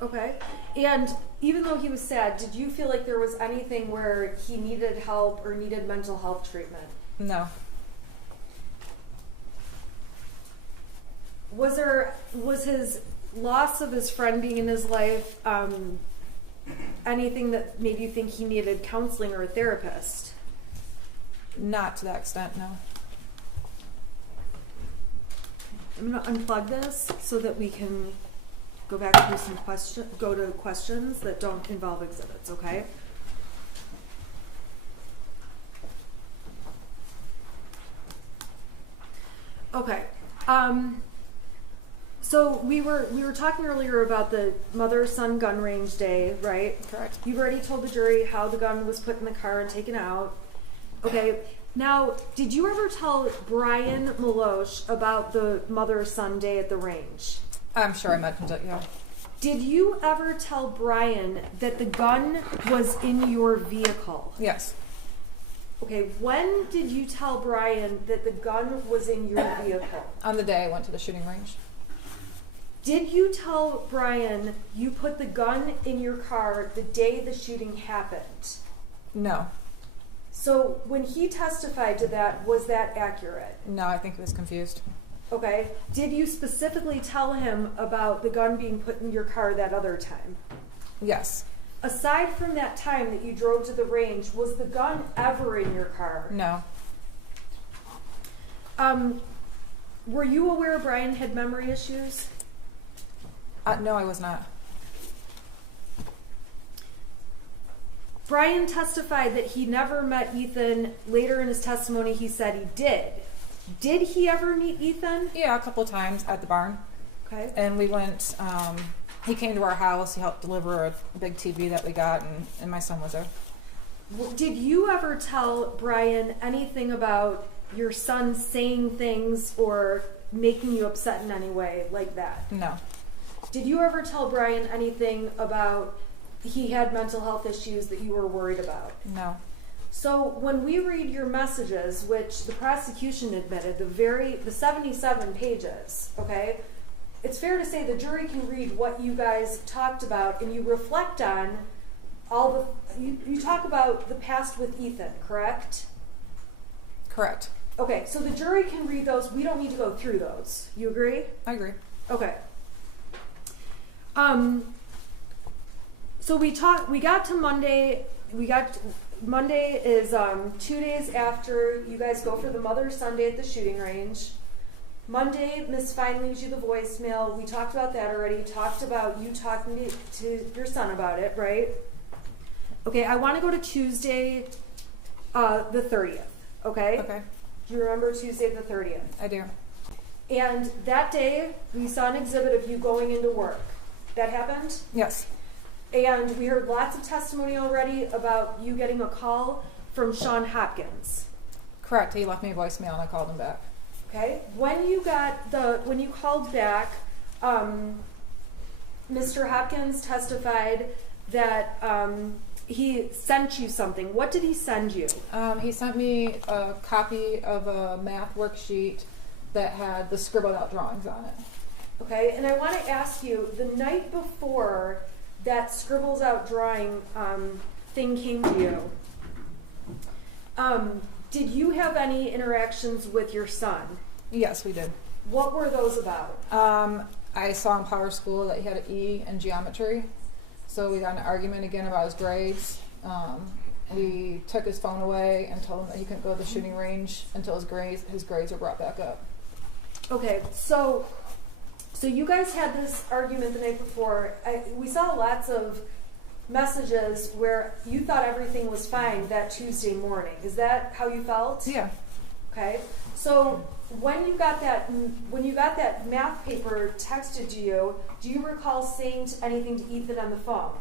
Okay. And even though he was sad, did you feel like there was anything where he needed help or needed mental health treatment? No. Was his loss of his friend being in his life anything that made you think he needed counseling or a therapist? Not to that extent, no. I'm going to unplug this so that we can go back through go to questions that don't involve exhibits, okay? Okay. So we were talking earlier about the mother-son gun range day, right? Correct. You've already told the jury how the gun was put in the car and taken out. Okay. Now, did you ever tell Brian Maloche about the mother-son day at the range? I'm sure I mentioned it, yeah. Did you ever tell Brian that the gun was in your vehicle? Yes. Okay, when did you tell Brian that the gun was in your vehicle? On the day I went to the shooting range. Did you tell Brian you put the gun in your car the day the shooting happened? No. So when he testified to that, was that accurate? No, I think he was confused. Okay. Did you specifically tell him about the gun being put in your car that other time? Yes. Aside from that time that you drove to the range, was the gun ever in your car? No. Were you aware Brian had memory issues? No, I was not. Brian testified that he never met Ethan. Later in his testimony, he said he did. Did he ever meet Ethan? Yeah, a couple of times at the barn. Okay. And we went, he came to our house, he helped deliver a big TV that we got, and my son was there. Did you ever tell Brian anything about your son saying things or making you upset in any way like that? No. Did you ever tell Brian anything about he had mental health issues that you were worried about? No. So when we read your messages, which the prosecution admitted, the 77 pages, okay, it's fair to say the jury can read what you guys talked about and you reflect on all the, you talk about the past with Ethan, correct? Correct. Okay, so the jury can read those. We don't need to go through those. You agree? I agree. Okay. So we got to Monday. Monday is 2 days after you guys go for the Mother's Sunday at the shooting range. Monday, Miss Fine leaves you the voicemail. We talked about that already. Talked about you talking to your son about it, right? Okay, I want to go to Tuesday, the 30th, okay? Okay. Do you remember Tuesday the 30th? I do. And that day, we saw an exhibit of you going into work. That happened? Yes. And we heard lots of testimony already about you getting a call from Sean Hopkins. Correct. He left me a voicemail and I called him back. Okay. When you called back, Mr. Hopkins testified that he sent you something. What did he send you? He sent me a copy of a math worksheet that had the scribbled out drawings on it. Okay, and I want to ask you, the night before that scribbles out drawing thing came to you, did you have any interactions with your son? Yes, we did. What were those about? I saw in Power School that he had an E in geometry, so we got in an argument again about his grades. We took his phone away and told him that he couldn't go to the shooting range until his grades were brought back up. Okay, so you guys had this argument the night before. We saw lots of messages where you thought everything was fine that Tuesday morning. Is that how you felt? Yeah. Okay. So when you got that math paper texted to you, do you recall saying anything to Ethan on the phone,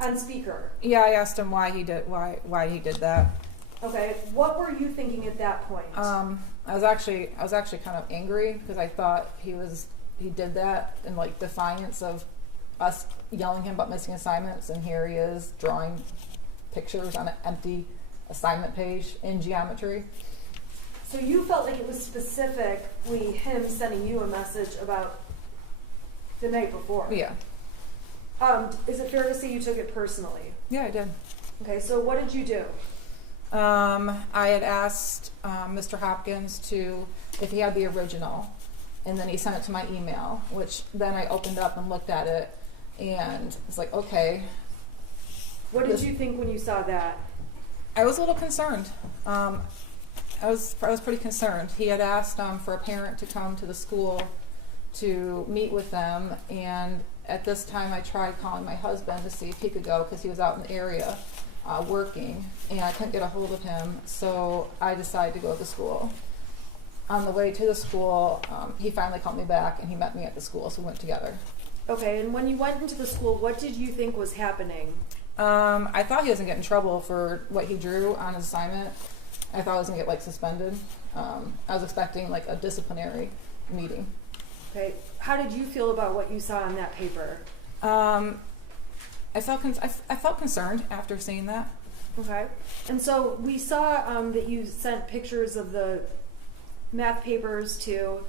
on speaker? Yeah, I asked him why he did that. Okay. What were you thinking at that point? I was actually kind of angry because I thought he did that in like defiance of us yelling him about missing assignments, and here he is drawing pictures on an empty assignment page in geometry. So you felt like it was specifically him sending you a message about the night before? Yeah. Is it fair to say you took it personally? Yeah, I did. Okay, so what did you do? I had asked Mr. Hopkins if he had the original, and then he sent it to my email, which then I opened up and looked at it, and it's like, okay. What did you think when you saw that? I was a little concerned. I was pretty concerned. He had asked for a parent to come to the school to meet with them, and at this time I tried calling my husband to see if he could go because he was out in the area working, and I couldn't get a hold of him, so I decided to go to the school. on the way to the school, he finally called me back and he met me at the school, so we went together. Okay, and when you went into the school, what did you think was happening? I thought he was gonna get in trouble for what he drew on his assignment. I thought I was gonna get like suspended. I was expecting like a disciplinary meeting. Okay, how did you feel about what you saw on that paper? I felt concerned after seeing that. Okay, and so we saw that you sent pictures of the math papers to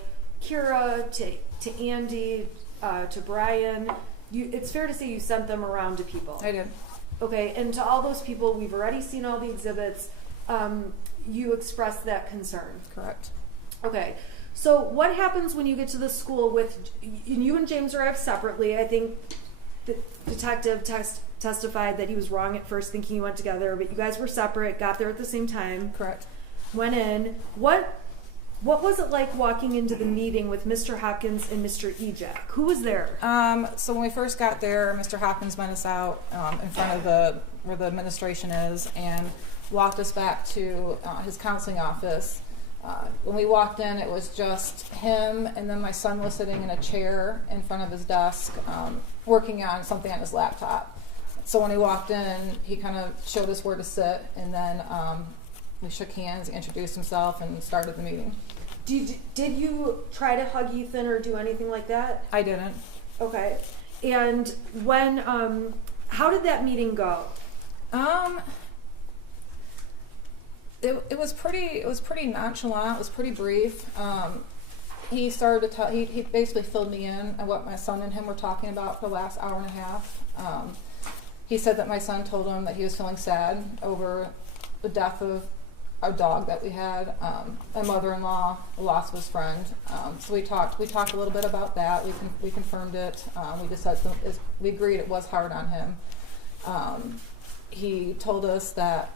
Kira, to Andy, to Brian. It's fair to say you sent them around to people. I did. Okay, and to all those people, we've already seen all the exhibits. You expressed that concern. Correct. Okay, so what happens when you get to the school with you and James arrived separately? I think the detective testified that he was wrong at first, thinking you went together, but you guys were separate. Got there at the same time. Correct. Went in. What was it like walking into the meeting with Mr. Hopkins and Mr. Ejak? Who was there? So when we first got there, Mr. Hopkins met us out in front of where the administration is and walked us back to his counseling office. When we walked in, it was just him, and then my son was sitting in a chair in front of his desk working on something on his laptop. So when he walked in, he kind of showed us where to sit, and then we shook hands, introduced himself, and started the meeting. Did you try to hug Ethan or do anything like that? I didn't. Okay. And when, how did that meeting go? It was pretty nonchalant. It was pretty brief. He started to tell. He basically filled me in on what my son and him were talking about for the last hour and a half. He said that my son told him that he was feeling sad over the death of a dog that we had. My mother-in-law lost his friend. So we talked a little bit about that. We confirmed it. We just said we agreed it was hard on him. He told us that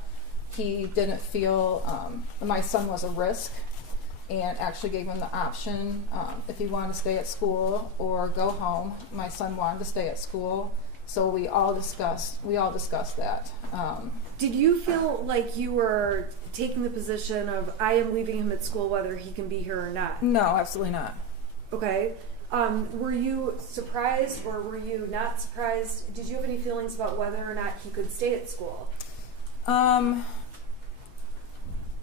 he didn't feel my son was a risk, and actually gave him the option if he wanted to stay at school or go home. My son wanted to stay at school, so we all discussed that. Did you feel like you were taking the position of I am leaving him at school whether he can be here or not? No, absolutely not. Okay. Were you surprised or were you not surprised? Did you have any feelings about whether or not he could stay at school?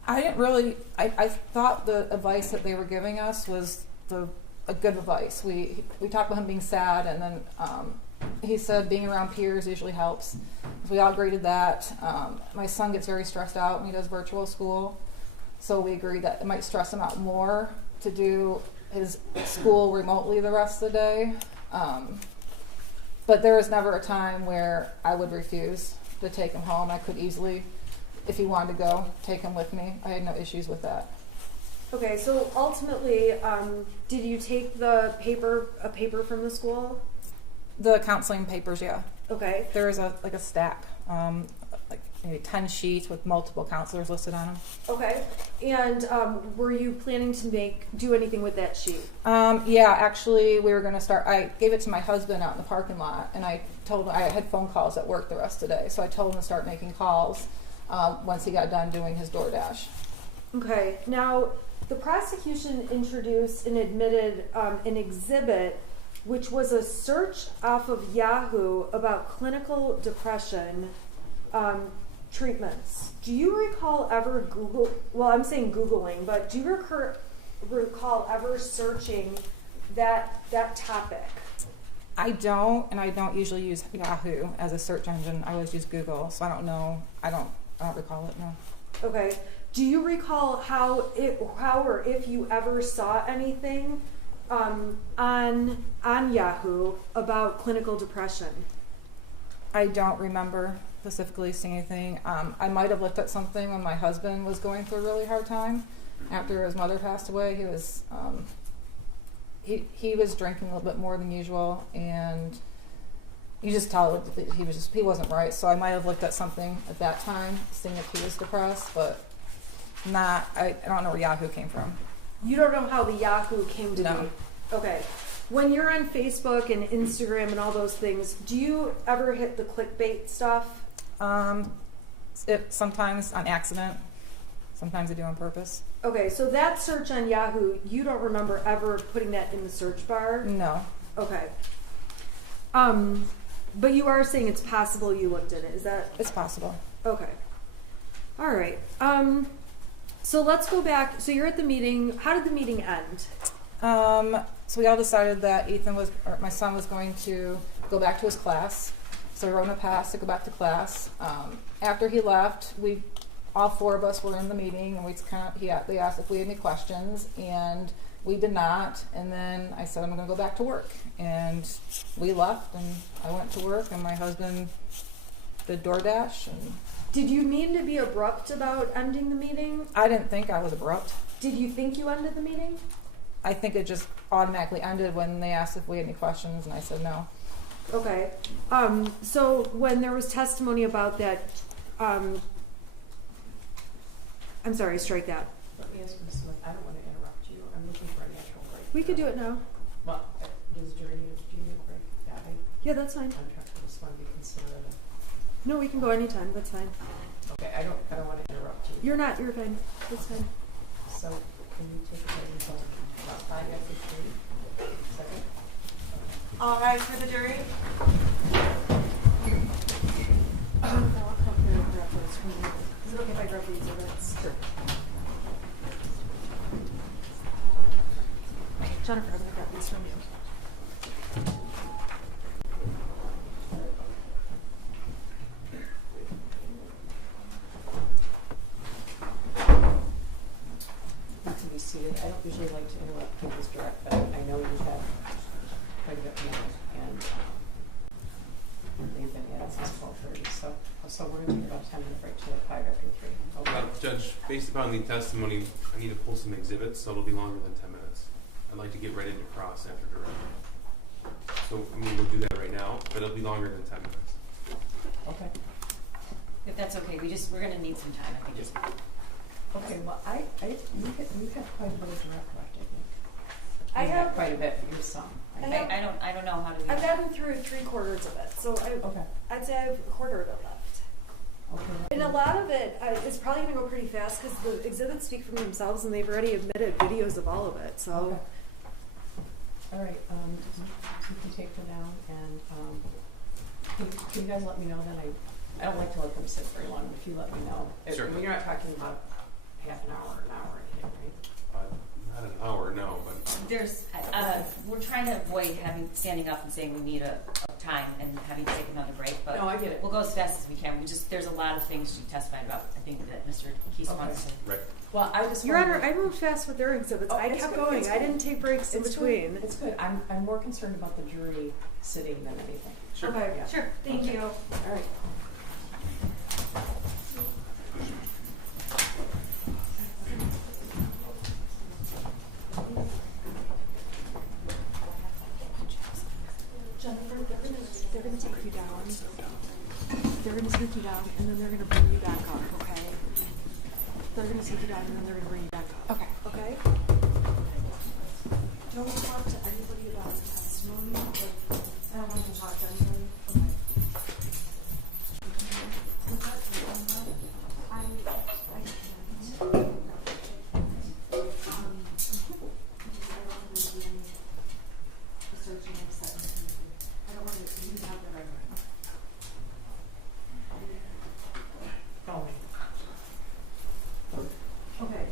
I didn't really. I thought the advice that they were giving us was a good advice. We talked about him being sad, and then he said being around peers usually helps. So we all agreed to that. My son gets very stressed out when he does virtual school, so we agreed that it might stress him out more to do his school remotely the rest of the day. But there was never a time where I would refuse to take him home. I could easily, if he wanted to go, take him with me. I had no issues with that. Okay, so ultimately, did you take a paper from the school? The counseling papers, yeah. Okay. There was a stack, like maybe 10 sheets with multiple counselors listed on them. Okay. And were you planning to do anything with that sheet? Yeah, actually, we were going to start. I gave it to my husband out in the parking lot, and I told him I had phone calls at work the rest of the day, so I told him to start making calls once he got done doing his DoorDash. Okay. Now, the prosecution introduced and admitted an exhibit, which was a search off of Yahoo about clinical depression treatments. Do you recall ever Googling, but do you recall ever searching that topic? I don't, and I don't usually use Yahoo as a search engine. I always use Google, so I don't know. I don't recall it, no. Okay. Do you recall how or if you ever saw anything on Yahoo about clinical depression? I don't remember specifically seeing anything. I might have looked at something when my husband was going through a really hard time after his mother passed away. He was he was drinking a little bit more than usual, and you just tell that he wasn't right. So I might have looked at something at that time, seeing if he was depressed, but not. I don't know where Yahoo came from. You don't know how the Yahoo came to No. be? Okay. When you're on Facebook and Instagram and all those things, do you ever hit the clickbait stuff? Sometimes on accident. Sometimes I do on purpose. Okay, so that search on Yahoo, you don't remember ever putting that in the search bar? No. Okay. But you are saying it's possible you looked in it. Is that? It's possible. Okay. All right. So let's go back. So you're at the meeting. How did the meeting end? So we all decided that my son was going to go back to his class. So we wrote him a pass to go back to class. After he left, all four of us were in the meeting, and they asked if we had any questions, and we did not. And then I said, I'm going to go back to work. And we left, and I went to work, and my husband did DoorDash. And did you mean to be abrupt about ending the meeting? I didn't think I was abrupt. Did you think you ended the meeting? I think it just automatically ended when they asked if we had any questions, and I said no. Okay. So when there was testimony about that, I'm sorry, strike that. Let me ask Ms. Smith, I don't want to interrupt you. I'm looking for a natural break. We could do it now. Well, do you need a break? Yeah, that's fine. I just want to be considerate of. No, we can go anytime. That's fine. Okay, I don't want to interrupt you. You're fine. That's fine. So, can you take a break until about 5 after 3? Second? All right, for the jury. I'll come here and grab those from you. Is it okay if I grab the exhibits? Sure. Jennifer, I'm going to grab these from you. Need to be seated. I don't usually like to interrupt people's direct, but I know you have quite a bit more, and they've been at since 12:30. So we're going to take about 10-minute break to 5 after 3. Okay. Judge, based upon the testimony, I need to pull some exhibits, so it'll be longer than 10 minutes. I'd like to get ready to cross after direct. So, we'll do that right now, but it'll be longer than 10 minutes. Okay. If that's okay, we're going to need some time. I think just. Okay. Well, you have quite a bit of direct left, I think. I You have quite a bit. Your son. I don't know how to. I've gotten through 3/4 of it, so I'd say I have a quarter of it left. Okay. And a lot of it is probably going to go pretty fast because the exhibits speak for themselves, and they've already admitted videos of all of it. So, Okay. All right. You can take them down, and can you guys let me know then? I don't like to let them sit very long. If you let me know, Sure. I mean, you're not talking about half an hour, or anything, right? Not an hour, no, but There's, we're trying to avoid standing up and saying we need a time and having to take another break, but No, I get it. we'll go as fast as we can. There's a lot of things you testified about. I think that Mr. Keese wants to. right. Well, I just. Your Honor, I moved fast with their exhibits. I it's kept good, going. it's I good. didn't take breaks in It's between. Good. It's good. I'm more concerned about the jury sitting than anything. Sure. Okay. Yeah. Sure, thank you. All right. Jennifer, they're gonna take you down. They're gonna take you down, and then they're gonna bring you back up. Okay. They're gonna take you down, and then they're gonna bring you back up. Okay. Okay. Don't talk to anybody about the testimony. Like, I don't want to talk to anybody. Okay. Okay.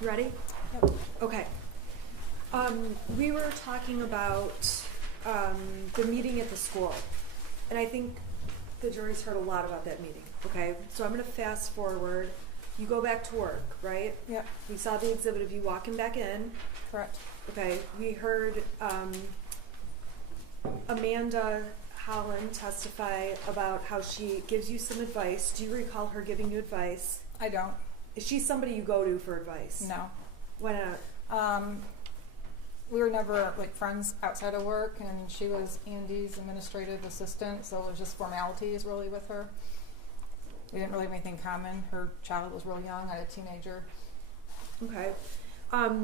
You ready? Yep. Okay. We were talking about the meeting at the school, and I think the jury's heard a lot about that meeting. Okay, so I'm going to fast forward. You go back to work, right? Yep. We saw the exhibit of you walking back in. Correct. Okay, we heard Amanda Holland testify about how she gives you some advice. Do you recall her giving you advice? I don't. Is she somebody you go to for advice? No. Why not? We were never like friends outside of work, and she was Andy's administrative assistant, so it was just formalities really with her. We didn't really have anything common. Her child was real young. I had a teenager. Okay. All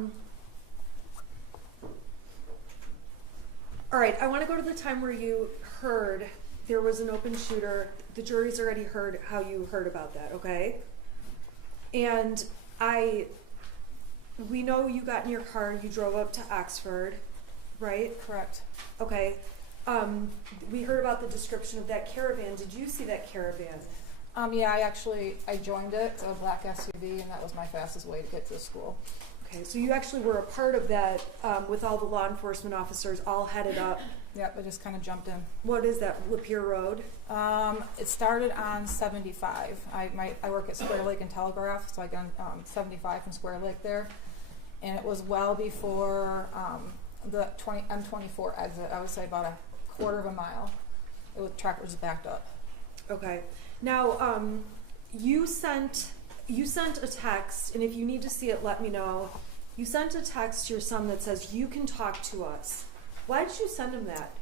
right, I want to go to the time where you heard there was an open shooter. The jury's already heard how you heard about that, okay? And we know you got in your car, you drove up to Oxford, right? Correct. Okay. We heard about the description of that caravan. Did you see that caravan? Yeah, I joined it. It's a black SUV, and that was my fastest way to get to the school. Okay, so you actually were a part of that with all the law enforcement officers all headed up. Yep, I just kind of jumped in. What is that, Lapeer Road? It started on 75. I work at Square Lake and Telegraph, so I got on 75 from Square Lake there. And it was well before the M24 exit. I would say about a quarter of a mile. Tractors backed up. Okay. Now, you sent a text, and if you need to see it, let me know. You sent a text to your son that says, "You can talk to us." Why did you send him that?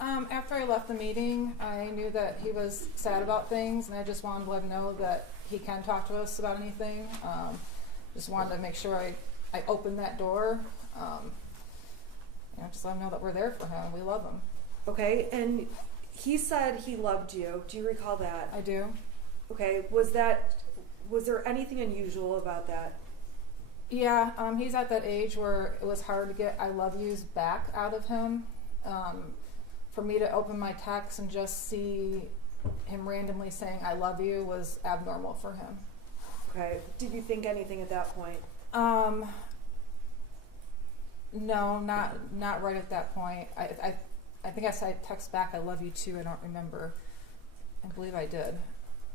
After I left the meeting, I knew that he was sad about things, and I just wanted to let him know that he can talk to us about anything. Just wanted to make sure I opened that door. Just let him know that we're there for him. We love him. Okay, and he said he loved you. Do you recall that? I do. Okay, was there anything unusual about that? Yeah, he's at that age where it was hard to get I love yous back out of him. For me to open my text and just see him randomly saying I love you was abnormal for him. Okay. Did you think anything at that point? No, not right at that point. I think I said text back I love you too. I don't remember. I believe I did.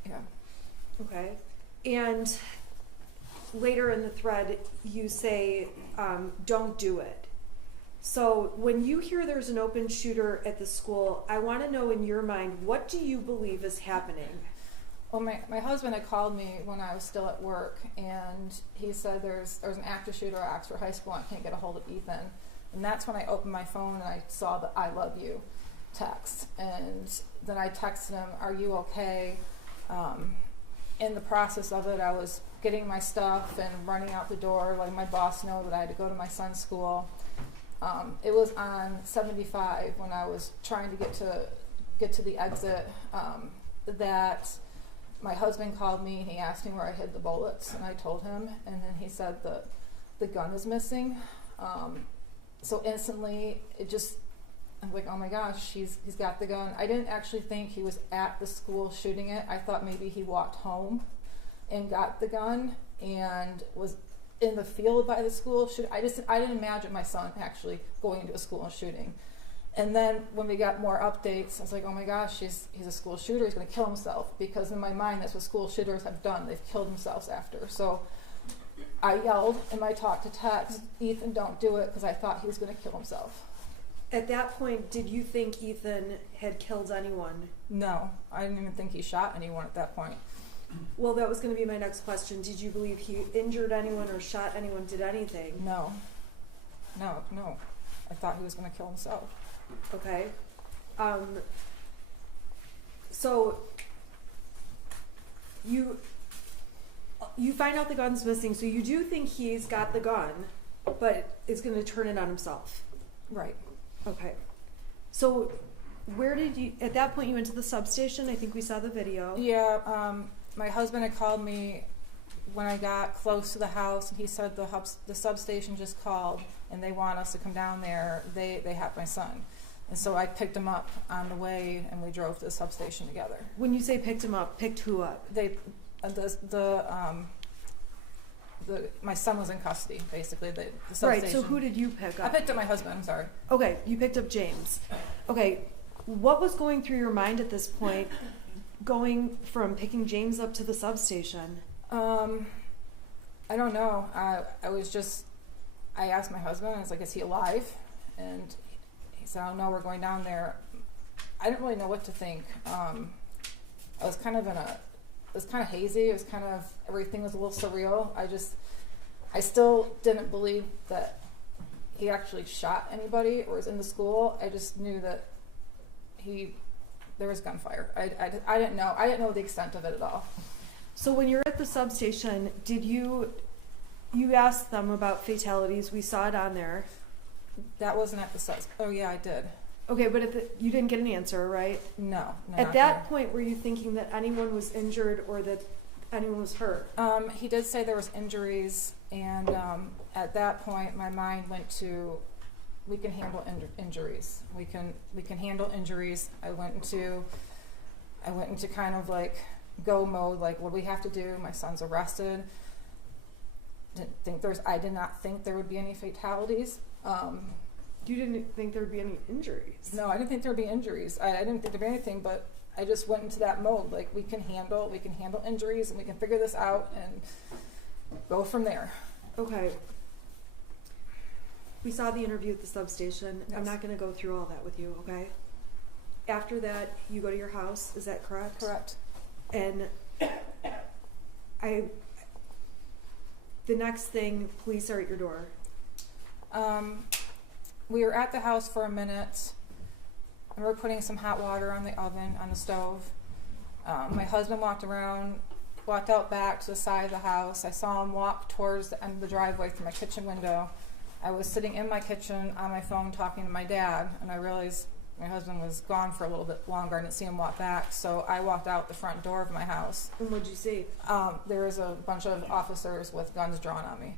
Yeah. Okay. And later in the thread, you say, don't do it. So when you hear there's an open shooter at the school, I want to know in your mind, what do you believe is happening? Well, my husband had called me when I was still at work, and he said there's an active shooter at Oxford High School, and I can't get a hold of Ethan. And that's when I opened my phone and I saw the I love you text. And then I texted him, are you okay? In the process of it, I was getting my stuff and running out the door, letting my boss know that I had to go to my son's school. It was on 75 when I was trying to get to the exit that my husband called me and he asked me where I hid the bullets, and I told him, and then he said the gun is missing. So instantly, I'm like, oh my gosh, he's got the gun. I didn't actually think he was at the school shooting it. I thought maybe he walked home and got the gun and was in the field by the school. I didn't imagine my son actually going into a school and shooting. And then when we got more updates, I was like, oh my gosh, he's a school shooter. He's going to kill himself, because in my mind, that's what school shooters have done. They've killed themselves after. So I yelled in my talk to text, Ethan, don't do it, because I thought he was going to kill himself. At that point, did you think Ethan had killed anyone? No, I didn't even think he shot anyone at that point. Well, that was going to be my next question. Did you believe he injured anyone or shot anyone, did anything? No. I thought he was going to kill himself. Okay. So you find out the gun's missing, so you do think he's got the gun, but is going to turn it on himself. Right. Okay. So where did you, at that point you went to the substation? I think we saw the video. Yeah, my husband had called me when I got close to the house, and he said the substation just called and they want us to come down there. They have my son. And so I picked him up on the way, and we drove to the substation together. When you say picked him up, picked who up? The my son was in custody, basically, the Right, substation. so who did you pick I up? picked up my husband, I'm sorry. Okay, you picked up James. Okay, what was going through your mind at this point, going from picking James up to the substation? I don't know. I asked my husband, I was like, is he alive? And he said, oh no, we're going down there. I didn't really know what to think. I was kind of it was kind of hazy. It was kind of, everything was a little surreal. I still didn't believe that he actually shot anybody or was in the school. I just knew that there was gunfire. I didn't know the extent of it at all. So when you're at the substation, did you asked them about fatalities? We saw it on there. That wasn't at the subs. Oh yeah, I did. Okay, but you didn't get an answer, right? No. At that point, were you thinking that anyone was injured or that anyone was hurt? He did say there was injuries, and at that point, my mind went to, we can handle injuries. We can handle injuries. I went into kind of like go mode, like what do we have to do? My son's arrested. I did not think there would be any fatalities. You didn't think there would be any injuries? No, I didn't think there would be injuries. I didn't think there'd be anything, but I just went into that mode, like we can handle injuries, and we can figure this out and go from there. Okay. We saw the interview at the substation. Yes. I'm not going to go through all that with you, okay? After that, you go to your house. Is that correct? Correct. And the next thing, police are at your door. We were at the house for a minute, and we were putting some hot water on the oven, on the stove. My husband walked out back to the side of the house. I saw him walk towards the end of the driveway through my kitchen window. I was sitting in my kitchen on my phone talking to my dad, and I realized my husband was gone for a little bit longer. I didn't see him walk back, so I walked out the front door of my house. And what'd you see? There was a bunch of officers with guns drawn on me.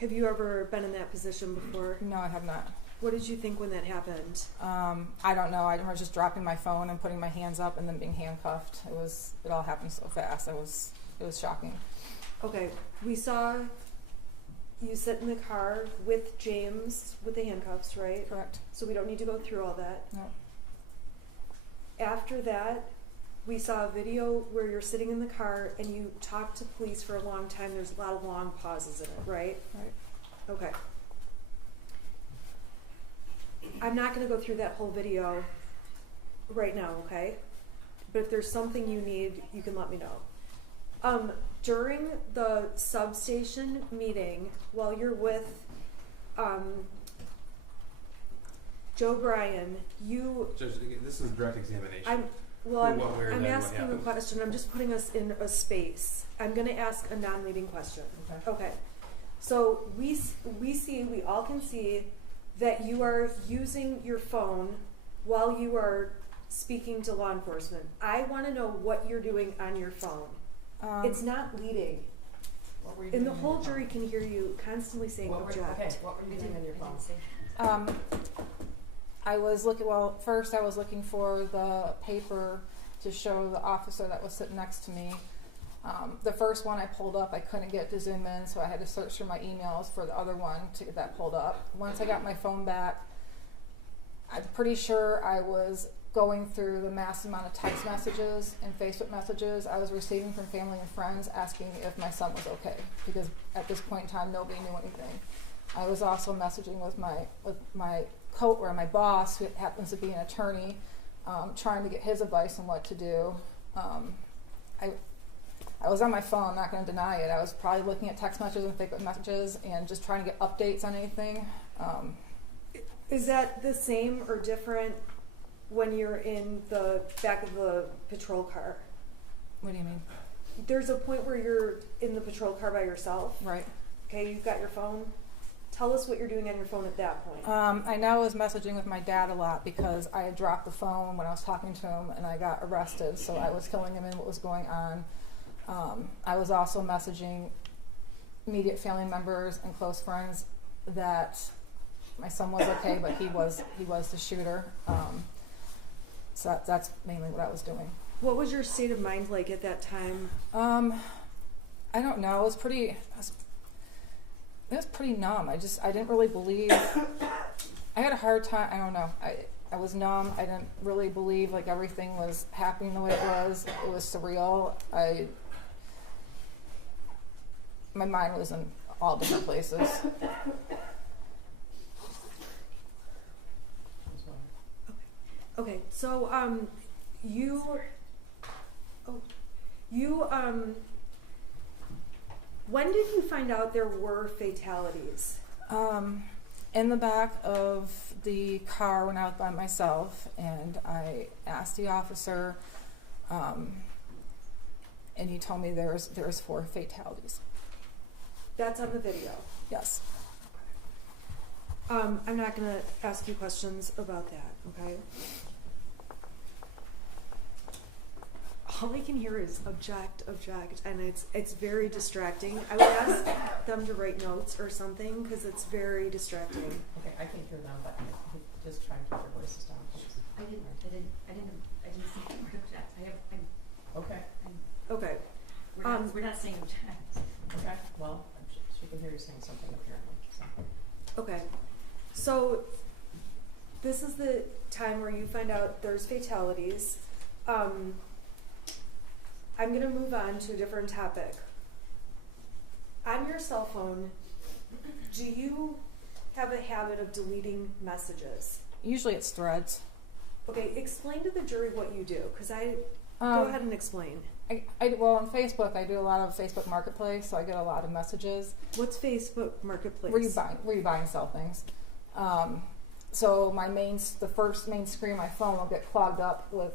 Have you ever been in that position before? No, I have not. What did you think when that happened? I don't know. I remember just dropping my phone and putting my hands up and then being handcuffed. It all happened so fast. It was shocking. Okay, we saw you sit in the car with James with the handcuffs, right? Correct. So we don't need to go through all that. No. After that, we saw a video where you're sitting in the car and you talk to police for a long time. There's a lot of long pauses in it, right? Right. Okay. I'm not going to go through that whole video right now, okay? But if there's something you need, you can let me know. During the substation meeting, while you're with Joe Bryan, Judge, this is direct examination. I'm What asking a happened? question. I'm just putting us in a space. I'm going to ask a non-leading question. Okay. So we all can see that you are using your phone while you are speaking to law enforcement. I want to know what you're doing on your phone. It's not leading. What were you And doing the whole on your jury can hear you constantly saying object. What were you doing on your phone? First I was looking for the paper to show the officer that was sitting next to me. The first one I pulled up, I couldn't get to zoom in, so I had to search through my emails for the other one to get that pulled up. Once I got my phone back, I'm pretty sure I was going through the massive amount of text messages and Facebook messages I was receiving from family and friends asking if my son was okay, because at this point in time nobody knew anything. I was also messaging with my boss, who happens to be an attorney, trying to get his advice on what to do. I was on my phone, I'm not going to deny it. I was probably looking at text messages and Facebook messages and just trying to get updates on anything. Is that the same or different when you're in the back of the patrol car? What do you mean? There's a point where you're in the patrol car by yourself. Right. Okay, you've got your phone. Tell us what you're doing on your phone at that point. I know I was messaging with my dad a lot because I had dropped the phone when I was talking to him and I got arrested, so I was filling him in what was going on. I was also messaging immediate family members and close friends that my son was okay, but he was the shooter. So that's mainly what I was doing. What was your state of mind like at that time? I don't know. I pretty numb. I didn't really believe. I had a hard time. I don't know. I was numb. I didn't really believe like everything was happening the way it was. It was surreal. My mind was in all different places. Okay, so when did you find out there were fatalities? In the back of the car when I was by myself, and I asked the officer, and he told me there was 4 fatalities. That's on the video. Yes. I'm not going to ask you questions about that, okay? All I can hear is object, and it's very distracting. I would ask them to write notes or something because it's very distracting. Okay, I can hear them, but just try and keep your voices down, please. I didn't see the word object. Okay. Okay. We're not saying object. Okay. Well, she can hear you saying something apparently. So. Okay. So this is the time where you find out there's fatalities. I'm going to move on to a different topic. On your cell phone, do you have a habit of deleting messages? Usually it's threads. Okay, explain to the jury what you do, because go ahead and explain. Well, on Facebook, I do a lot of Facebook Marketplace, so I get a lot of messages. What's Facebook Marketplace? Where you buy and sell things. So the first main screen of my phone will get clogged up with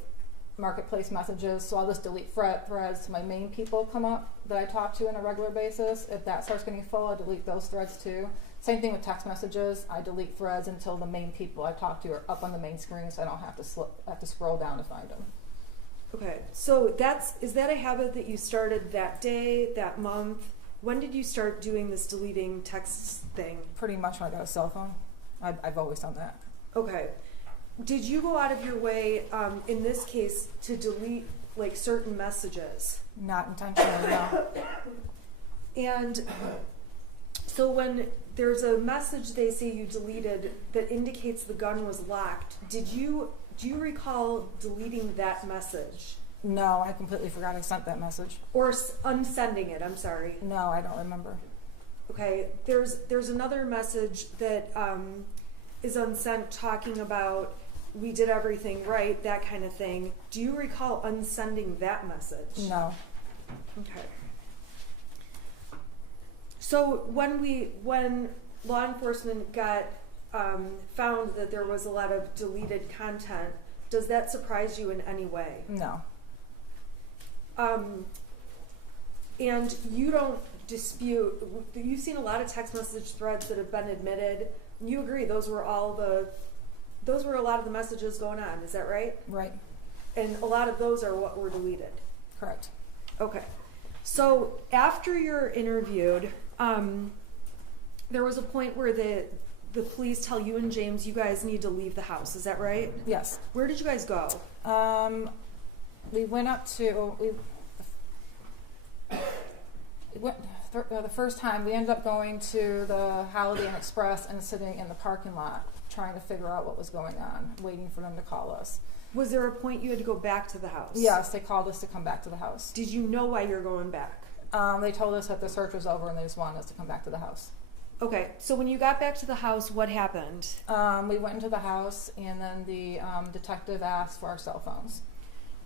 Marketplace messages, so I'll just delete threads to my main people come up that I talk to on a regular basis. If that starts getting full, I delete those threads too. Same thing with text messages. I delete threads until the main people I talk to are up on the main screen, so I don't have to scroll down to find them. Okay, so is that a habit that you started that day, that month? When did you start doing this deleting texts thing? Pretty much when I got a cell phone. I've always done that. Okay. Did you go out of your way, in this case, to delete like certain messages? Not intentionally, no. And so when there's a message they say you deleted that indicates the gun was locked, do you recall deleting that message? No, I completely forgot I sent that message. Or unsending it, I'm sorry. No, I don't remember. Okay, there's another message that is unsent talking about we did everything right, that kind of thing. Do you recall unsending that message? No. Okay. So when law enforcement got found that there was a lot of deleted content, does that surprise you in any way? No. And you don't dispute, you've seen a lot of text message threads that have been admitted. You agree those were a lot of the messages going on, is that right? Right. And a lot of those are what were deleted. Correct. Okay. So after you're interviewed, there was a point where the police tell you and James you guys need to leave the house. Is that right? Yes. Where did you guys go? We went up to the first time we ended up going to the Holiday Inn Express and sitting in the parking lot trying to figure out what was going on, waiting for them to call us. Was there a point you had to go back to the house? Yes, they called us to come back to the house. Did you know why you're going back? They told us that the search was over and they just wanted us to come back to the house. Okay, so when you got back to the house, what happened? We went into the house and then the detective asked for our cell phones.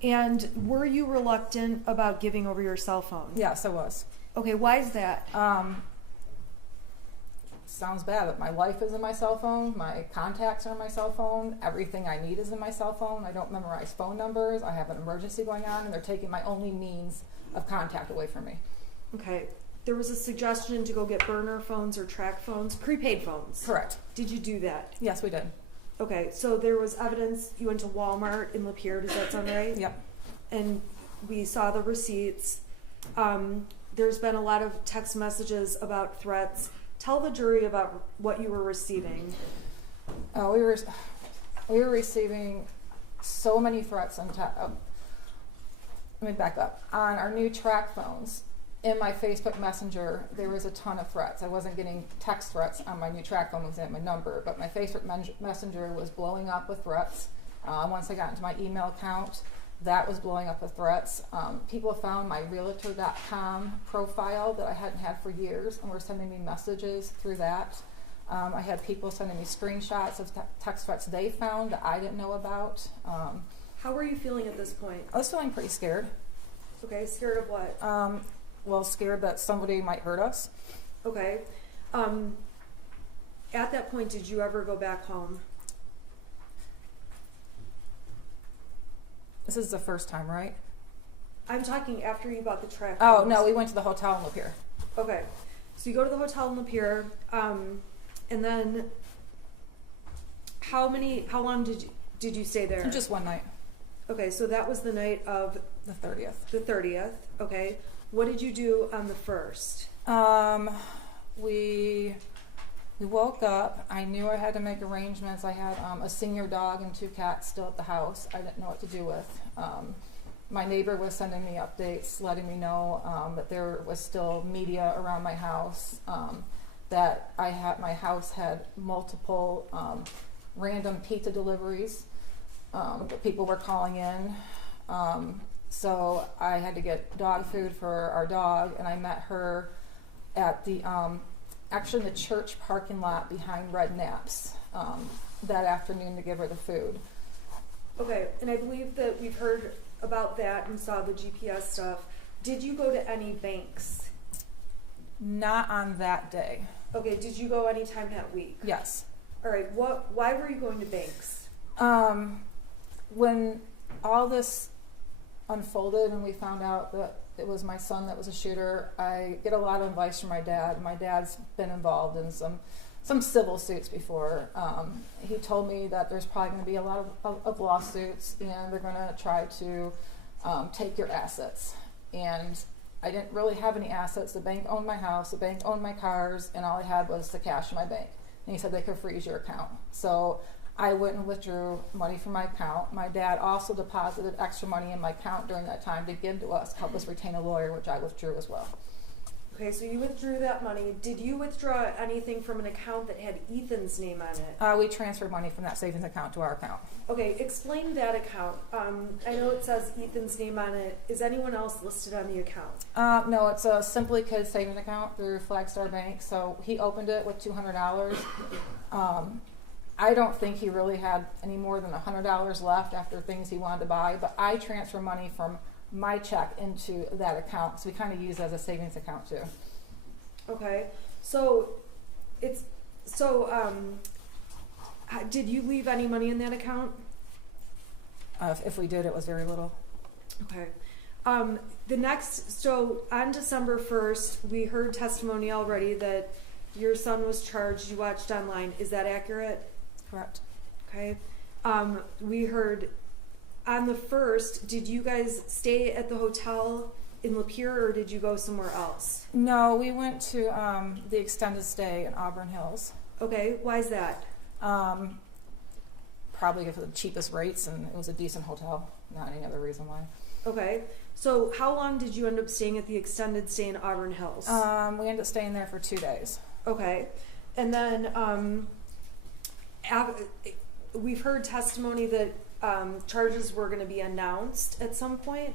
And were you reluctant about giving over your cell phone? Yes, I was. Okay, why is that? Sounds bad, but my life is in my cell phone, my contacts are in my cell phone, everything I need is in my cell phone. I don't memorize phone numbers, I have an emergency going on, and they're taking my only means of contact away from me. Okay, there was a suggestion to go get burner phones or track phones, prepaid phones. Correct. Did you do that? Yes, we did. Okay, so there was evidence, you went to Walmart in Lapeer, does that sound right? Yep. And we saw the receipts. There's been a lot of text messages about threats. Tell the jury about what you were receiving. We were receiving so many threats on let me back up. On our new track phones, in my Facebook Messenger, there was a ton of threats. I wasn't getting text threats on my new track phone because I had my number, but my Facebook Messenger was blowing up with threats. Once I got into my email account, that was blowing up with threats. People found my realtor.com profile that I hadn't had for years and were sending me messages through that. I had people sending me screenshots of text threats they found that I didn't know about. How were you feeling at this point? I was feeling pretty scared. Okay, scared of what? Well, scared that somebody might hurt us. Okay. At that point, did you ever go back home? This is the first time, right? I'm talking after you bought the track. Oh, no, we went to the hotel in Lapeer. Okay. So you go to the hotel in Lapeer, and then how long did you stay there? Just one night. Okay, so that was the night of the 30th. The 30th. Okay. What did you do on the 1st? We woke up. I knew I had to make arrangements. I had a senior dog and 2 cats still at the house. I didn't know what to do with. My neighbor was sending me updates, letting me know that there was still media around my house, that my house had multiple random pizza deliveries that people were calling in. So I had to get dog food for our dog, and I met her at the actually in the church parking lot behind Red Naps that afternoon to give her the food. Okay, and I believe that we've heard about that and saw the GPS stuff. Did you go to any banks? Not on that day. Okay, did you go anytime that week? Yes. All right, why were you going to banks? When all this unfolded and we found out that it was my son that was a shooter, I get a lot of advice from my dad. My dad's been involved in some civil suits before. He told me that there's probably going to be a lot of lawsuits, and they're going to try to take your assets. And I didn't really have any assets. The bank owned my house, the bank owned my cars, and all I had was the cash in my bank. And he said they could freeze your account. So I went and withdrew money from my account. My dad also deposited extra money in my account during that time to give to us, help us retain a lawyer, which I withdrew as well. Okay, so you withdrew that money. Did you withdraw anything from an account that had Ethan's name on it? We transferred money from that savings account to our account. Okay, explain that account. I know it says Ethan's name on it. Is anyone else listed on the account? No, it's a Simply Kids savings account through Flagstar Bank. So he opened it with $200. I don't think he really had any more than $100 left after things he wanted to buy, but I transfer money from my check into that account, so we kind of use it as a savings account too. Okay, did you leave any money in that account? If we did, it was very little. Okay. On December 1st, we heard testimony already that your son was charged. You watched online. Is that accurate? Correct. Okay. We heard on the 1st, did you guys stay at the hotel in Lapeer, or did you go somewhere else? No, we went to the extended stay in Auburn Hills. Okay, why is that? Probably for the cheapest rates, and it was a decent hotel. Not any other reason why. Okay, so how long did you end up staying at the extended stay in Auburn Hills? We ended up staying there for 2 days. Okay, and then we've heard testimony that charges were going to be announced at some point.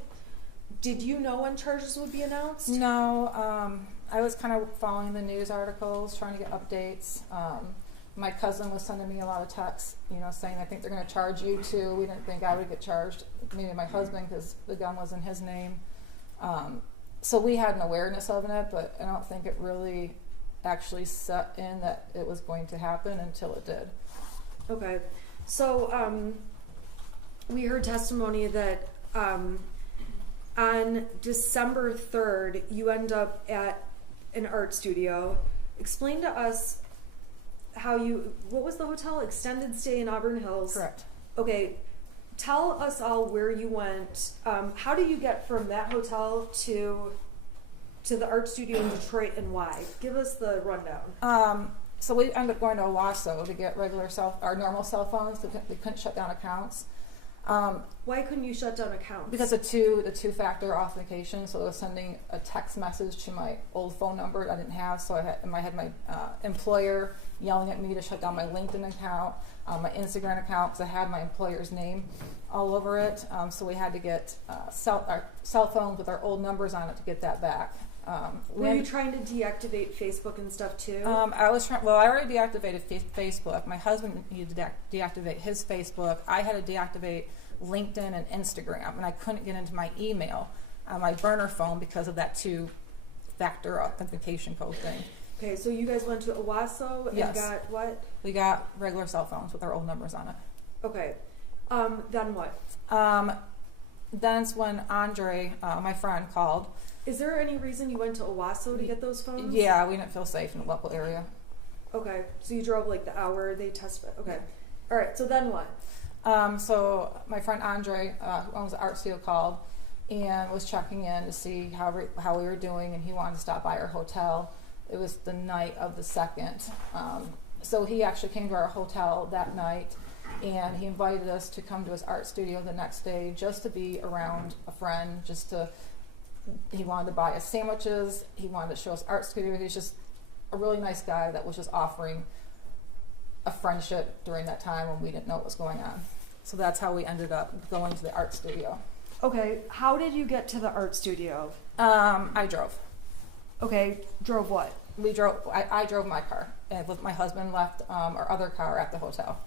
Did you know when charges would be announced? No, I was kind of following the news articles, trying to get updates. My cousin was sending me a lot of texts, saying, I think they're going to charge you too. We didn't think I would get charged. Maybe my husband, because the gun was in his name. So we had an awareness of it, but I don't think it really actually set in that it was going to happen until it did. Okay. So we heard testimony that on December 3rd, you end up at an art studio. Explain to us what was the hotel? Extended stay in Auburn Hills? Correct. Okay. Tell us all where you went. How do you get from that hotel to the art studio in Detroit, and why? Give us the rundown. So we ended up going to Owasso to get our normal cell phones. We couldn't shut down accounts. Why couldn't you shut down accounts? Because the two-factor authentication, so it was sending a text message to my old phone number that I didn't have, so I had my employer yelling at me to shut down my LinkedIn account, my Instagram account, because I had my employer's name all over it, so we had to get our cell phones with our old numbers on it to get that back. Were you trying to deactivate Facebook and stuff too? I was trying. Well, I already deactivated Facebook. My husband needed to deactivate his Facebook. I had to deactivate LinkedIn and Instagram, and I couldn't get into my email on my burner phone because of that two-factor authentication code thing. Okay, so you guys went to Owasso and got what? We got regular cell phones with our old numbers on it. Okay. Then what? Then's when Andre, my friend, called. Is there any reason you went to Owasso to get those phones? Yeah, we didn't feel safe in the local area. Okay, so you drove like the hour they tested. Okay. All right, so then what? So my friend Andre, who owns the art studio, called and was checking in to see how we were doing, and he wanted to stop by our hotel. It was the night of the 2nd. So he actually came to our hotel that night, and he invited us to come to his art studio the next day just to be around a friend, he wanted to buy us sandwiches, he wanted to show us art studio. He was just a really nice guy that was just offering a friendship during that time when we didn't know what was going on. So that's how we ended up going to the art studio. Okay, how did you get to the art studio? I drove. Okay, drove what? I drove my car, and my husband left our other car at the hotel.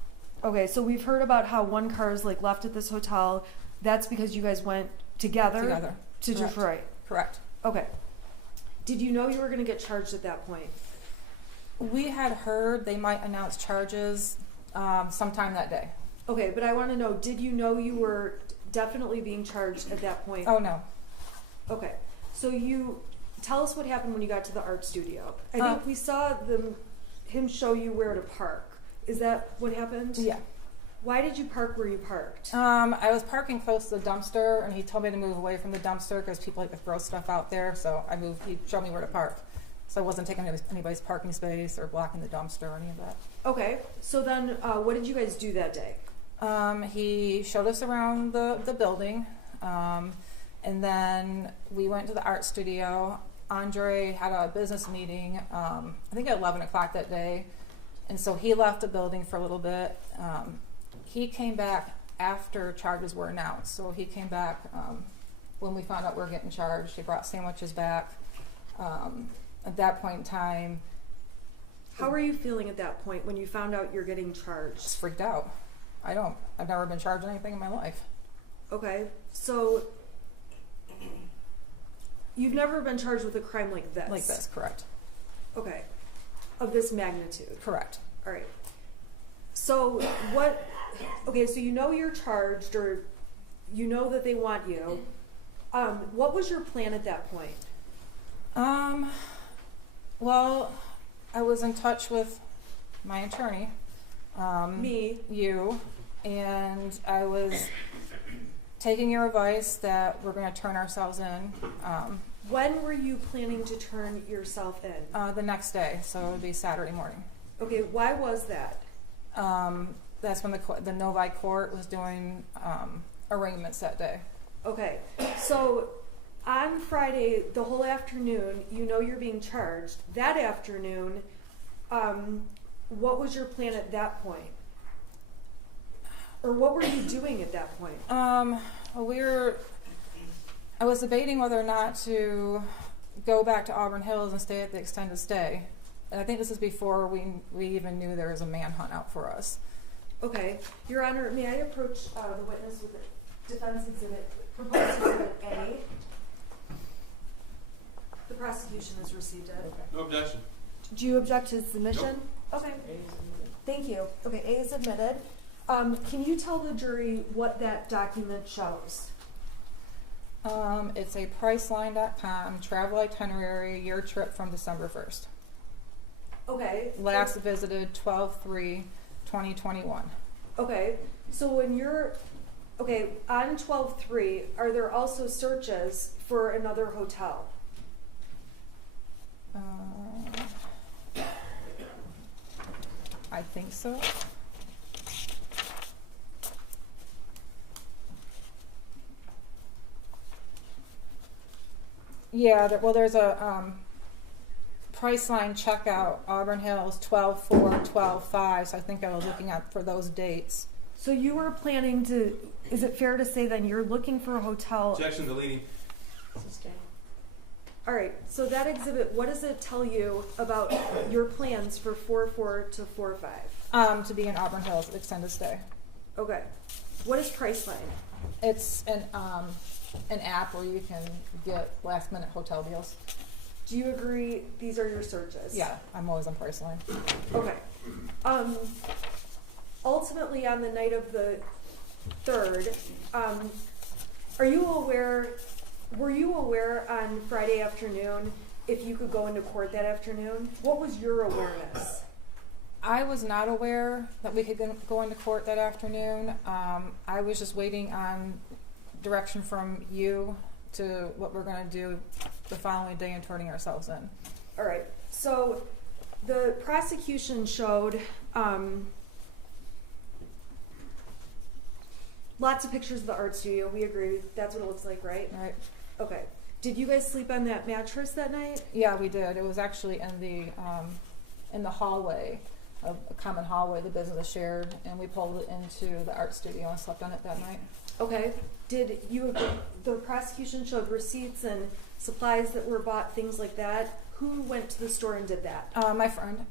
Okay, so we've heard about how one car is like left at this hotel. That's because you guys went together to Correct. Detroit. Correct. Okay. Did you know you were going to get charged at that point? We had heard they might announce charges sometime that day. Okay, but I want to know, did you know you were definitely being charged at that point? Oh, no. Okay. So tell us what happened when you got to the art studio. I think we saw him show you where to park. Is that what happened? Yeah. Why did you park where you parked? I was parking close to the dumpster, and he told me to move away from the dumpster because people like to throw stuff out there. So I moved. He showed me where to park. So I wasn't taking anybody's parking space or blocking the dumpster or any of that. Okay. So then what did you guys do that day? He showed us around the building, and then we went to the art studio. Andre had a business meeting, I think at 11 o'clock that day, and so he left the building for a little bit. He came back after charges were announced, so he came back when we found out we were getting charged. He brought sandwiches back. At that point in time, how were you feeling at that point when you found out you're getting charged? Just freaked out. I've never been charged anything in my life. Okay, so you've never been charged with a crime like this? Like this, correct. Okay, of this magnitude? Correct. All right. So so you know you're charged, or you know that they want you. What was your plan at that point? Well, I was in touch with my attorney. Me. You. And I was taking your advice that we're going to turn ourselves in. When were you planning to turn yourself in? The next day, so it would be Saturday morning. Okay, why was that? That's when the Novi court was doing arraignments that day. Okay, so on Friday, the whole afternoon, you know you're being charged. That afternoon, what was your plan at that point? Or what were you doing at that point? I was debating whether or not to go back to Auburn Hills and stay at the extended stay. And I think this is before we even knew there was a manhunt out for us. Okay. Your Honor, may I approach the witness with the defense exhibit, proposed exhibit A? The prosecution has received it. Okay. No objection. Do you object to submission? Nope. Okay. Thank you. Okay, A is admitted. Can you tell the jury what that document shows? It's a Priceline.com travel itinerary, year trip from December 1st. Okay. Last visited 12/3/2021. Okay. So when you're on 12/3, are there also searches for another hotel? I think so. Yeah, there's a Priceline checkout, Auburn Hills, 12/4, 12/5. So I think I was looking at for those dates. So you were planning to, is it fair to say then you're looking for a hotel? Objection deleting. All right, so that exhibit, what does it tell you about your plans for 4/4 to 4/5? To be in Auburn Hills, extended stay. Okay. What is Priceline? It's an app where you can get last minute hotel deals. Do you agree these are your searches? Yeah, I'm always on Priceline. Okay. Ultimately, on the night of the 3rd, were you aware on Friday afternoon if you could go into court that afternoon? What was your awareness? I was not aware that we could go into court that afternoon. I was just waiting on direction from you to what we're going to do the following day and turning ourselves in. All right. So the prosecution showed lots of pictures of the art studio. We agree. That's what it looks like, right? Right. Okay. Did you guys sleep on that mattress that night? Yeah, we did. It was actually in the hallway, a common hallway the business shared, and we pulled it into the art studio and slept on it that night. Okay. Did you? The prosecution showed receipts and supplies that were bought, things like that. Who went to the store and did that? My friend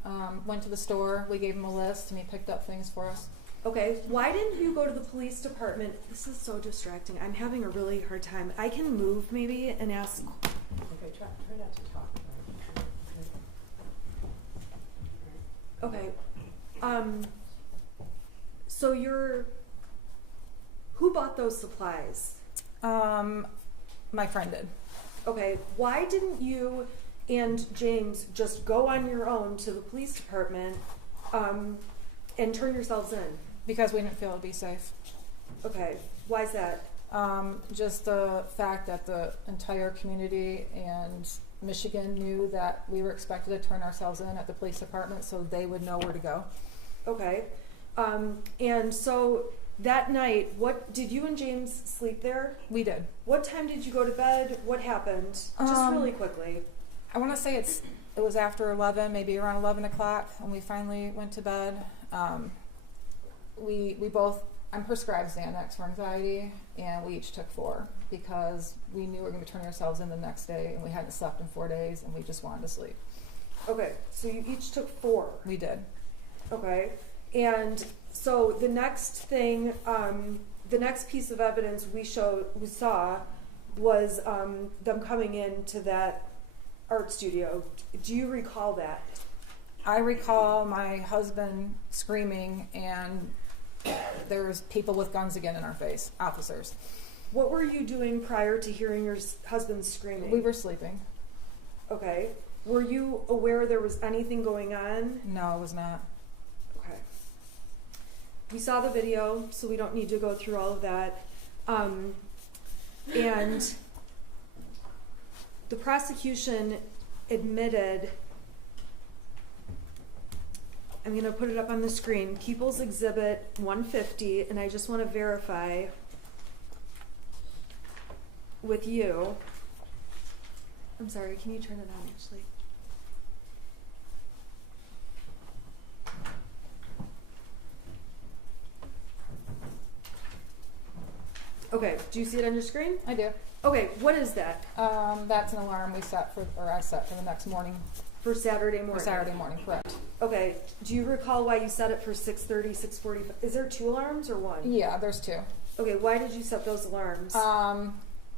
went to the store. We gave him a list, and he picked up things for us. Okay. Why didn't you go to the police department? This is so distracting. I'm having a really hard time. I can move maybe and ask. Okay, try not to talk. Okay. So who bought those supplies? My friend did. Okay. Why didn't you and James just go on your own to the police department and turn yourselves in? Because we didn't feel it'd be safe. Okay. Why is that? Just the fact that the entire community and Michigan knew that we were expected to turn ourselves in at the police department, so they would know where to go. Okay. And so that night, what did you and James sleep there? We did. What time did you go to bed? What happened? Just really quickly. I want to say it was after 11, maybe around 11 o'clock when we finally went to bed. We both, I'm prescribed Xanax for anxiety, and we each took 4 because we knew we were going to be turning ourselves in the next day, and we hadn't slept in 4 days, and we just wanted to sleep. Okay, so you each took 4. We did. Okay, and so the next thing, the next piece of evidence we saw was them coming into that art studio. Do you recall that? I recall my husband screaming, and there was people with guns again in our face, officers. What were you doing prior to hearing your husband screaming? We were sleeping. Okay. Were you aware there was anything going on? No, I was not. Okay. We saw the video, so we don't need to go through all of that. And the prosecution admitted, I'm going to put it up on the screen, People's Exhibit 150, and I just want to verify with you. I'm sorry, can you turn it on, Ashley? Okay, do you see it on your screen? I do. Okay, what is that? That's an alarm I set for the next morning. For Saturday morning? For Saturday morning, correct. Okay, do you recall why you set it for 6:30, 6:45? Is there 2 alarms or 1? Yeah, there's 2. Okay, why did you set those alarms?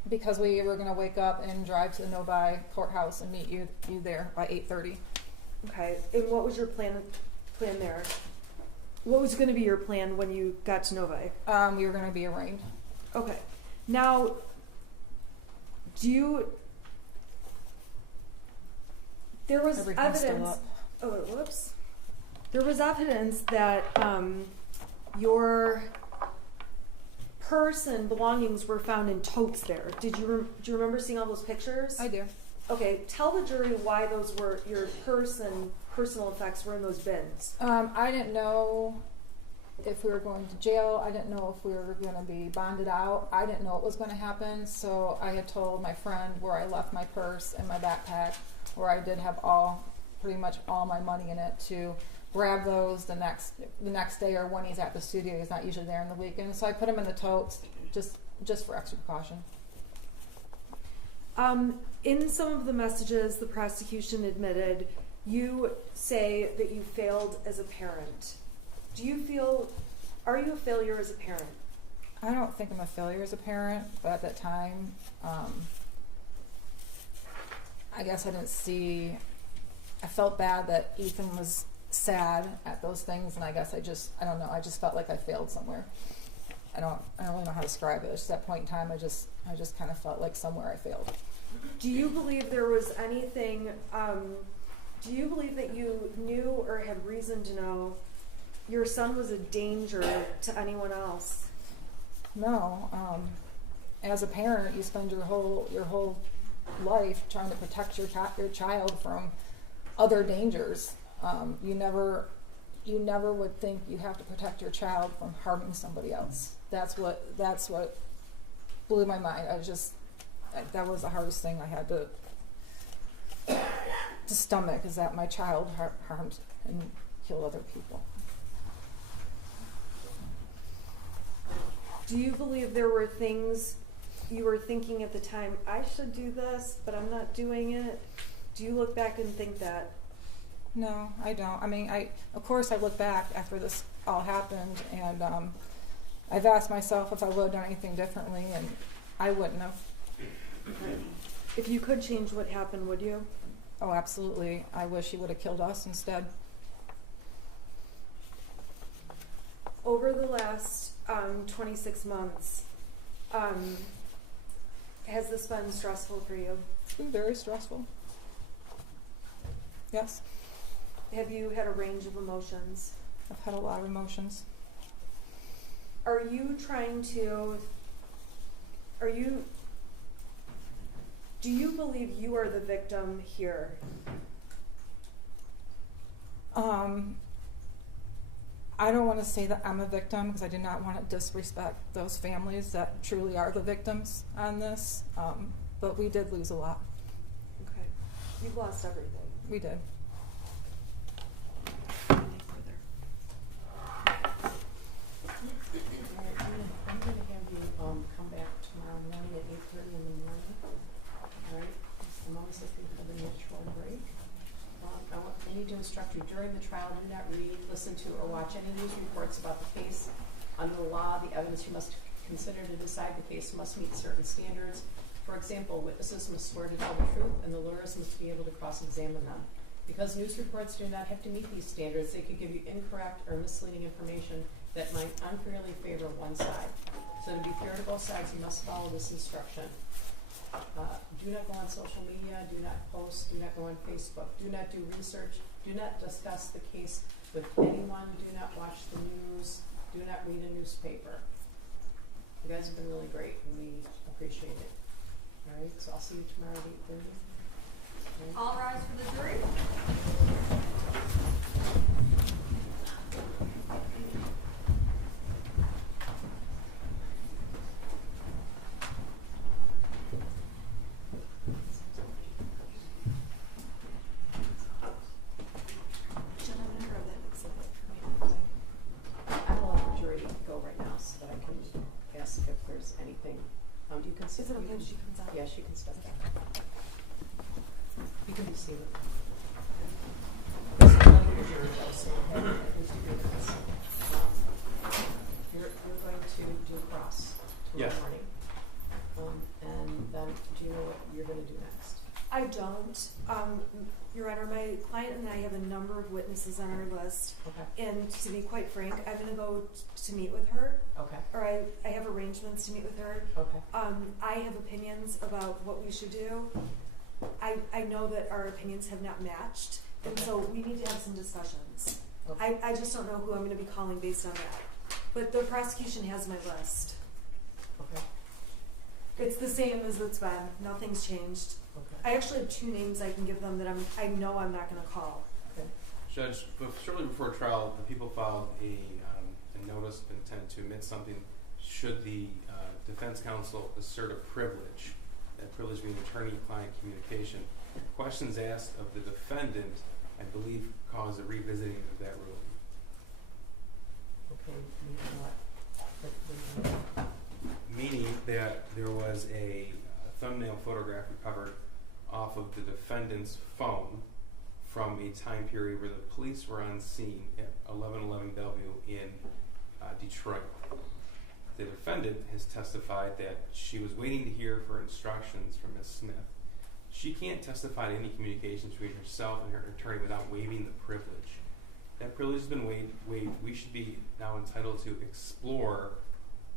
Because we were going to wake up and drive to the Novi courthouse and meet you there by 8:30. Okay, and what was your plan there? What was going to be your plan when you got to Novi? We were going to be arraigned. Okay, now, there was Everything's evidence. still up. Oh, whoops. There was evidence that your purse and belongings were found in totes there. Do you remember seeing all those pictures? I do. Okay, tell the jury why those were your purse and personal effects were in those bins. I didn't know if we were going to jail. I didn't know if we were going to be bonded out. I didn't know what was going to happen. So I had told my friend where I left my purse and my backpack, where I did have pretty much all my money in it, to grab those the next day, or when he's at the studio. He's not usually there on the weekend. So I put them in the totes just for extra precaution. In some of the messages, the prosecution admitted, you say that you failed as a parent. Are you a failure as a parent? I don't think I'm a failure as a parent, but at that time, I guess I felt bad that Ethan was sad at those things, and I guess I don't know, I just felt like I failed somewhere. I don't really know how to describe it. It's just that point in time, I just kind of felt like somewhere I failed. Do you believe there was anything, do you believe that you knew or had reason to know your son was a danger to anyone else? No. As a parent, you spend your whole life trying to protect your child from other dangers. You never would think you have to protect your child from harming somebody else. That's what blew my mind. That was the hardest thing I had to stomach, is that my child harmed and killed other people. Do you believe there were things you were thinking at the time, I should do this, but I'm not doing it? Do you look back and think that? No, I don't. I mean, of course I look back after this all happened, and I've asked myself if I would have done anything differently, and I wouldn't have. If you could change what happened, would you? Oh, absolutely. I wish he would have killed us instead. Over the last 26 months, has this been stressful for you? It's been very stressful. Yes. Have you had a range of emotions? I've had a lot of emotions. Do you believe you are the victim here? I don't want to say that I'm a victim, because I do not want to disrespect those families that truly are the victims on this. But we did lose a lot. Okay. You've lost everything. We did. I'm going to have you come back tomorrow morning at 8:30 in the morning. All right? The mom says we have a natural break. I need to instruct you during the trial, do not read, listen to, or watch any news reports about the case. Under the law, the evidence you must consider to decide the case must meet certain standards. For example, witnesses must swear to tell the truth, and the lawyers must be able to cross-examine them. Because news reports do not have to meet these standards, they could give you incorrect or misleading information that might unfairly favor one side. So to be fair to both sides, you must follow this instruction. Do not go on social media, do not post, do not go on Facebook, do not do research, do not discuss the case with anyone, do not watch the news, do not read a newspaper. You guys have been really great, and we appreciate it. All right, so I'll see you tomorrow at 8:30. Okay. All rise for the jury. I will let the jury go right now so that I can ask if there's anything. You can sit. Is it okay if she comes out? Yeah, she can step down. You can be seated. You're going to do cross tomorrow Yes. morning. And then do you know what you're going to do next? I don't. Your Honor, my client and I have a number of witnesses on our list. Okay. And to be quite frank, I'm going to go to meet with her. Okay. Or I have arrangements to meet with her. Okay. I have opinions about what we should do. I know that our opinions have not matched, and so we need to have some discussions. Okay. I just don't know who I'm going to be calling based on that. But the prosecution has my list. Okay. It's the same as it's been. Nothing's changed. Okay. I actually have 2 names I can give them that I know I'm not going to call. Judge, shortly before trial, the people filed an notice of intent to admit something should the defense counsel assert a privilege, that privilege being attorney-client communication. Questions asked of the defendant, I believe, caused a revisiting of that ruling. Okay, meaning what? Meaning that there was a thumbnail photograph recovered off of the defendant's phone from a time period where the police were on scene at 1111 Bellevue in Detroit. The defendant has testified that she was waiting to hear for instructions from Ms. Smith. She can't testify to any communications between herself and her attorney without waiving the privilege. That privilege has been waived. We should be now entitled to explore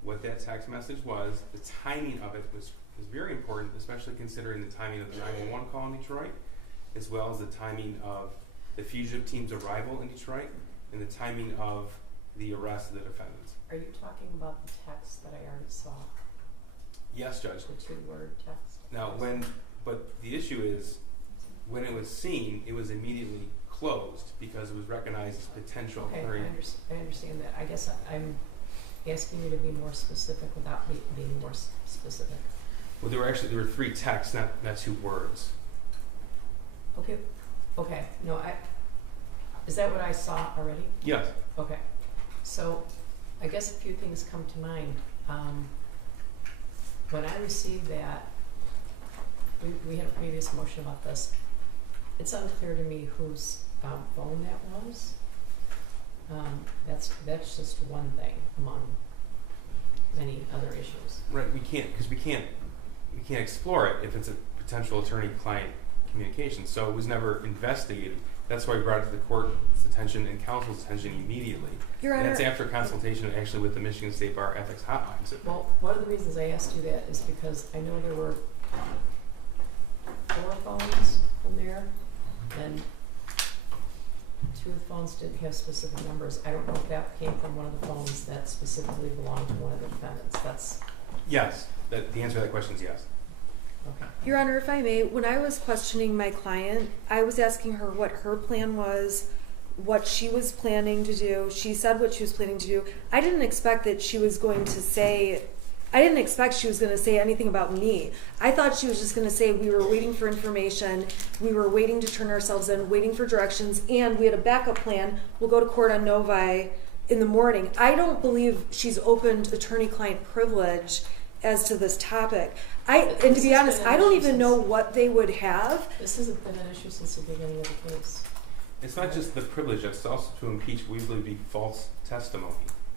what that text message was. The timing of it was very important, especially considering the timing of the 911 call in Detroit, as well as the timing of the fugitive team's arrival in Detroit, and the timing of the arrest of the defendants. Are you talking about the text that I already saw? Yes, Judge. The 2-word text? Now, but the issue is, when it was seen, it was immediately closed because it was recognized as potential. Okay, I understand that. I guess I'm asking you to be more specific without me being more specific. Well, there were 3 texts, not 2 words. Okay. No, is that what I saw already? Yes. Okay. So, I guess a few things come to mind. When I received that, we had a previous motion about this. It's unclear to me whose phone that was. That's just one thing among many other issues. Right. We can't explore it if it's a potential attorney-client communication. So it was never investigated. That's why we brought it to the court's attention and counsel's attention immediately. Your Honor, and that's after consultation actually with the Michigan State Bar Ethics Hotline. Well, one of the reasons I asked you that is because I know there were 4 phones from there, and 2 of the phones didn't have specific numbers. I don't know if that came from one of the phones that specifically belonged to one of the defendants. Yes. The answer to that question is yes. Okay. Your Honor, if I may, when I was questioning my client, I was asking her what her plan was, what she was planning to do. She said what she was planning to do. I didn't expect that she was going to say, anything about me. I thought she was just going to say we were waiting for information, we were waiting to turn ourselves in, waiting for directions, and we had a backup plan. We'll go to court on Novi in the morning. I don't believe she's opened attorney-client privilege as to this topic. And to be honest, I don't even know what they would have. This hasn't been an issue since the beginning of the case. It's not just the privilege, it's also to impeach what we believe to be false testimony.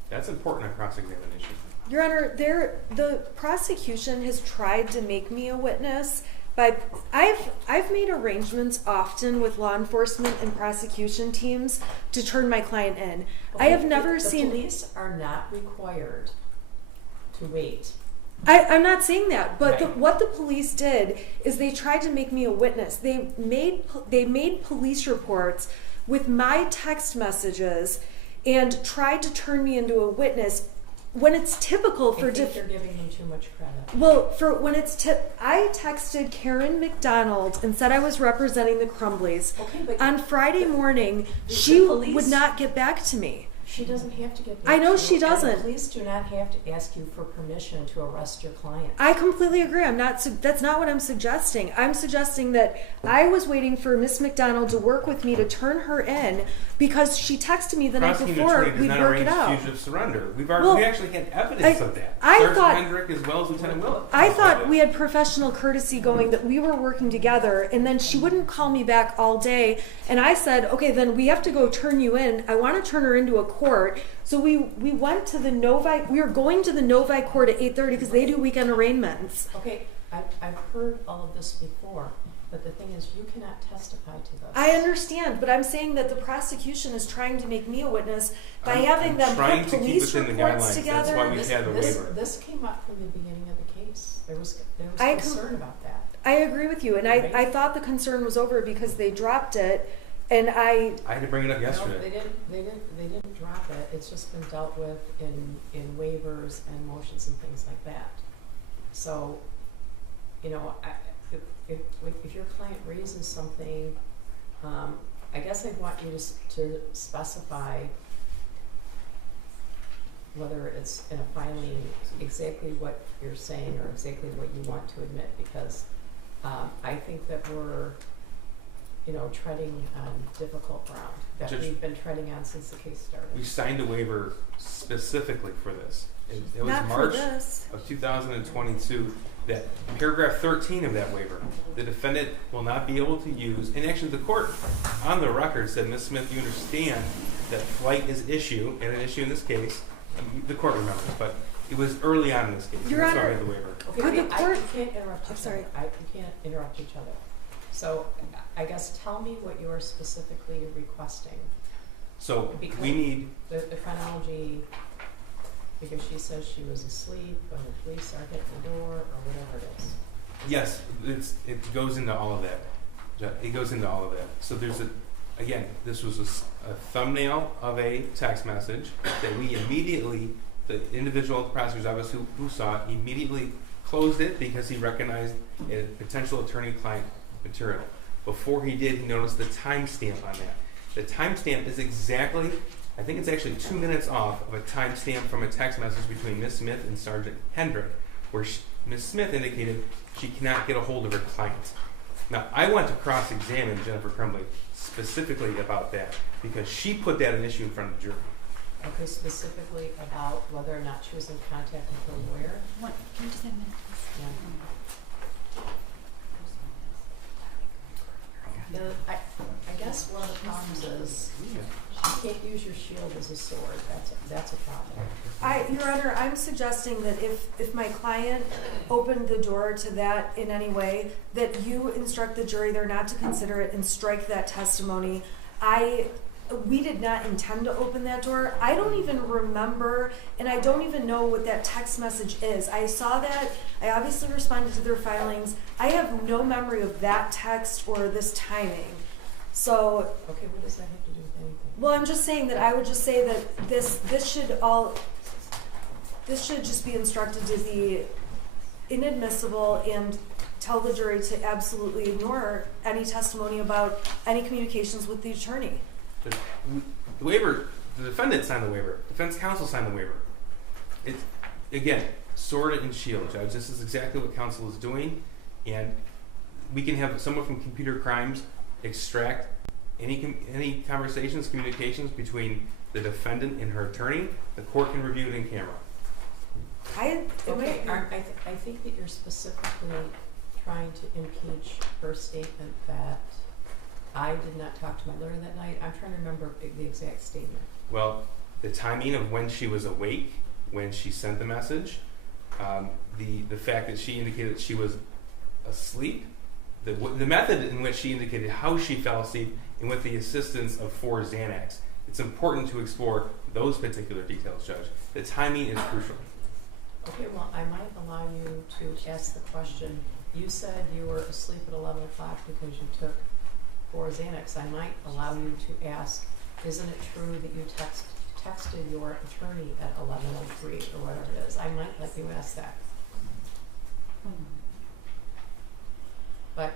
That's important on cross-examination. Your Honor, the prosecution has tried to make me a witness, but I've made arrangements often with law enforcement and prosecution teams to turn my client in. Okay, I have never seen. The police are not required to wait. I'm not saying that, but Right. what the police did is they tried to make me a witness. They made police reports with my text messages and tried to turn me into a witness when it's typical for I think they're giving them too much credit. Well, for when it's I texted Karen McDonald and said I was representing the Crumbleys. Okay, but on Friday morning, she would not get back to me. She doesn't have to get back I know to she you, doesn't. And the police do not have to ask you for permission to arrest your client. I completely agree. That's not what I'm suggesting. I'm suggesting that I was waiting for Miss McDonald to work with me to turn her in because she texted me the night before we'd work it out. Fugitive surrender. We actually had evidence of that. Sergeant Hendrick as well as Lieutenant Willett. I thought we had professional courtesy going, that we were working together, and then she wouldn't call me back all day. And I said, okay, then we have to go turn you in. I want to turn her into a court. So we went to the Novi. We were going to the Novi court at 8:30 because they do weekend arraignments. Okay, I've heard all of this before, but the thing is, you cannot testify to this. I understand, but I'm saying that the prosecution is trying to make me a witness by having them put police reports together. That's why we had the waiver. This came up from the beginning of the case. There was concern about that. I agree with you, and I thought the concern was over because they dropped it, and I had to bring it up yesterday. No, they didn't drop it. It's just been dealt with in waivers and motions and things like that. So, you know, if your client raises something, I guess I'd want you to specify whether it's in a filing exactly what you're saying or exactly what you want to admit, because I think that we're, treading on difficult ground that Judge, we've been treading on since the case started. We signed a waiver specifically for this. It was Not for March this. of 2022 that paragraph 13 of that waiver, the defendant will not be able to use, and actually the court on the record said, Ms. Smith, you understand that flight is issue, and an issue in this case, the court remembers, but it was early on in this case. Your That's why we Honor, had the waiver. Okay, Could the you court- can't interrupt each I'm sorry. other. You can't interrupt each other. So I guess tell me what you are specifically requesting. So Because we need, the chronology, because she says she was asleep when the police are hitting the door or whatever it is. yes, it goes into all of that. It goes into all of that. So there's again, this was a thumbnail of a text message that we immediately, the individual at the prosecutor's office who saw it, immediately closed it because he recognized a potential attorney-client material. Before he did, he noticed the timestamp on that. The timestamp is exactly, I think it's actually 2 minutes off of a timestamp from a text message between Ms. Smith and Sergeant Hendrick, where Ms. Smith indicated she cannot get a hold of her client. Now, I want to cross-examine Jennifer Crumbley specifically about that because she put that an issue in front of the jury. Okay, specifically about whether or not she was in contact with her lawyer. Can you just have a minute, please? I guess one of the problems is you can't use your shield as a sword. That's a problem. Your Honor, I'm suggesting that if my client opened the door to that in any way, that you instruct the jury they're not to consider it and strike that testimony. We did not intend to open that door. I don't even remember, and I don't even know what that text message is. I saw that. I obviously responded to their filings. I have no memory of that text or this timing. So. Okay, what does that have to do with anything? Well, I'm just saying that I would just say that this should just be instructed to be inadmissible and tell the jury to absolutely ignore any testimony about any communications with the attorney. The waiver, the defendant signed the waiver. Defense counsel signed the waiver. It's, again, sword and shield, Judge. This is exactly what counsel is doing. And we can have someone from computer crimes extract any conversations, communications between the defendant and her attorney. The court can review it in camera. I think that you're specifically trying to impeach her statement that I did not talk to my lawyer that night. I'm trying to remember the exact statement. Well, the timing of when she was awake, when she sent the message, the fact that she indicated that she was asleep, the method in which she indicated how she fell asleep, and with the assistance of 4 Xanax. It's important to explore those particular details, Judge. The timing is crucial. Okay, well, I might allow you to ask the question. You said you were asleep at 11 o'clock because you took 4 Xanax. I might allow you to ask, isn't it true that you texted your attorney at 11:03 or whatever it is? I might let you ask that. But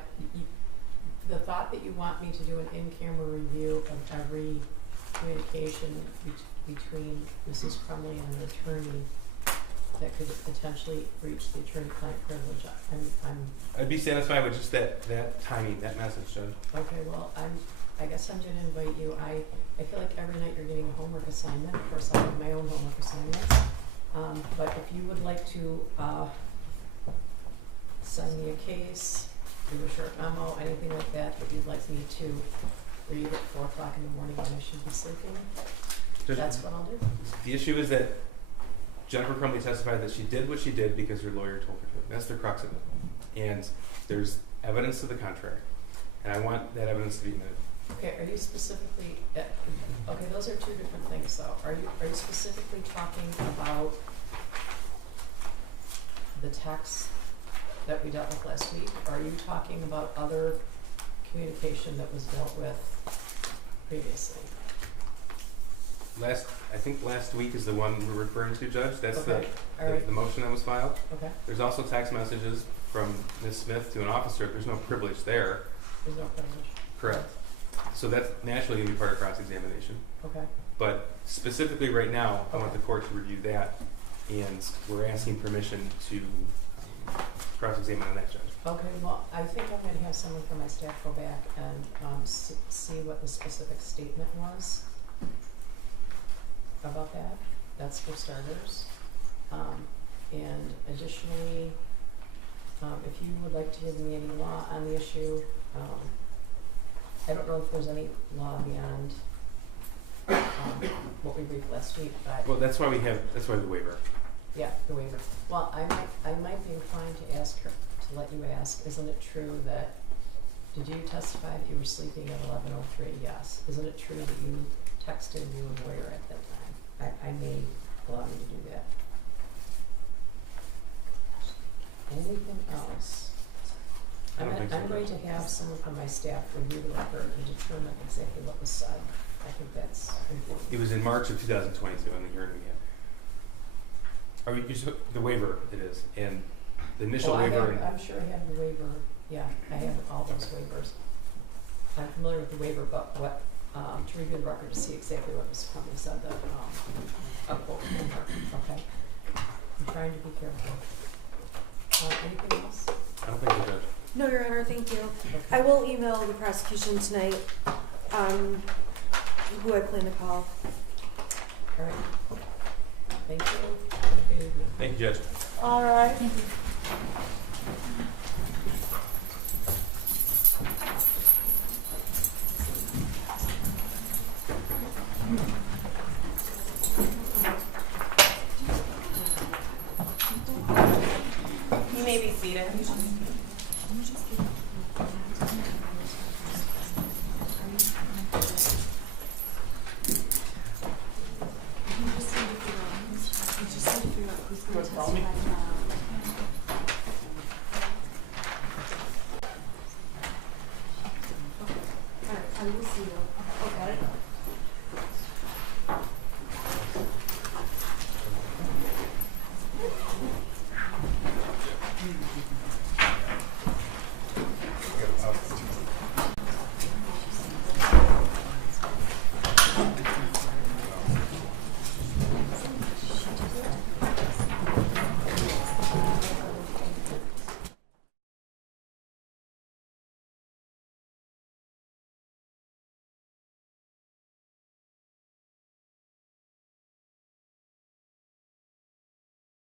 the thought that you want me to do an in-camera review of every communication between Mrs. Crumbley and an attorney that could potentially breach the attorney-client privilege, I'd be satisfied with just that timing, that message, Judge. Okay, well, I guess I'm going to invite you. I feel like every night you're getting a homework assignment. Of course, I have my own homework assignments. But if you would like to send me a case, do a short memo, anything like that you'd like me to read at 4 o'clock in the morning when I should be sleeping, Judge, that's what I'll do. the issue is that Jennifer Crumbley testified that she did what she did because her lawyer told her to. That's the crux of it. And there's evidence to the contrary. And I want that evidence to be admitted. Okay, are you specifically, okay, those are 2 different things though. Are you specifically talking about the text that we dealt with last week? Or are you talking about other communication that was dealt with previously? I think last week is the one we're referring to, Judge. That's Okay. the motion that was filed. Okay. There's also text messages from Ms. Smith to an officer. There's no privilege there. There's no privilege. Correct. So that's naturally going to be part of cross-examination. Okay. But specifically right now, I want the court to review that, and we're asking permission to cross-examine on that, Judge. Okay, well, I think I'm gonna have someone from my staff go back and see what the specific statement was about that. That's for starters. And additionally, if you would like to give me any law on the issue, I don't know if there's any law beyond what we briefed last week, but Well, that's why the waiver. yeah, the waiver. Well, I might be inclined to ask her, to let you ask, isn't it true that, did you testify that you were sleeping at 11:03? Yes. Isn't it true that you texted your lawyer at that time? I may allow you to do that. Anything else? I don't think so, I'm going to have someone from my staff review the record and determine exactly what was said. I think that's important. It was in March of 2022 on the hearing we had. The waiver, it is, and the initial waiver. I'm sure I have the waiver. Yeah, I have all those waivers. I'm familiar with the waiver, but what to review the record to see exactly what Ms. Crumbley said that a quote from her. Okay, I'm trying to be careful. Anything else? I don't think so, Judge. No, Your Honor, thank you. Okay. I will email the prosecution tonight, who I plan to call. All right. Thank you. Have a good evening. Thank you, Judge. All right. Thank you.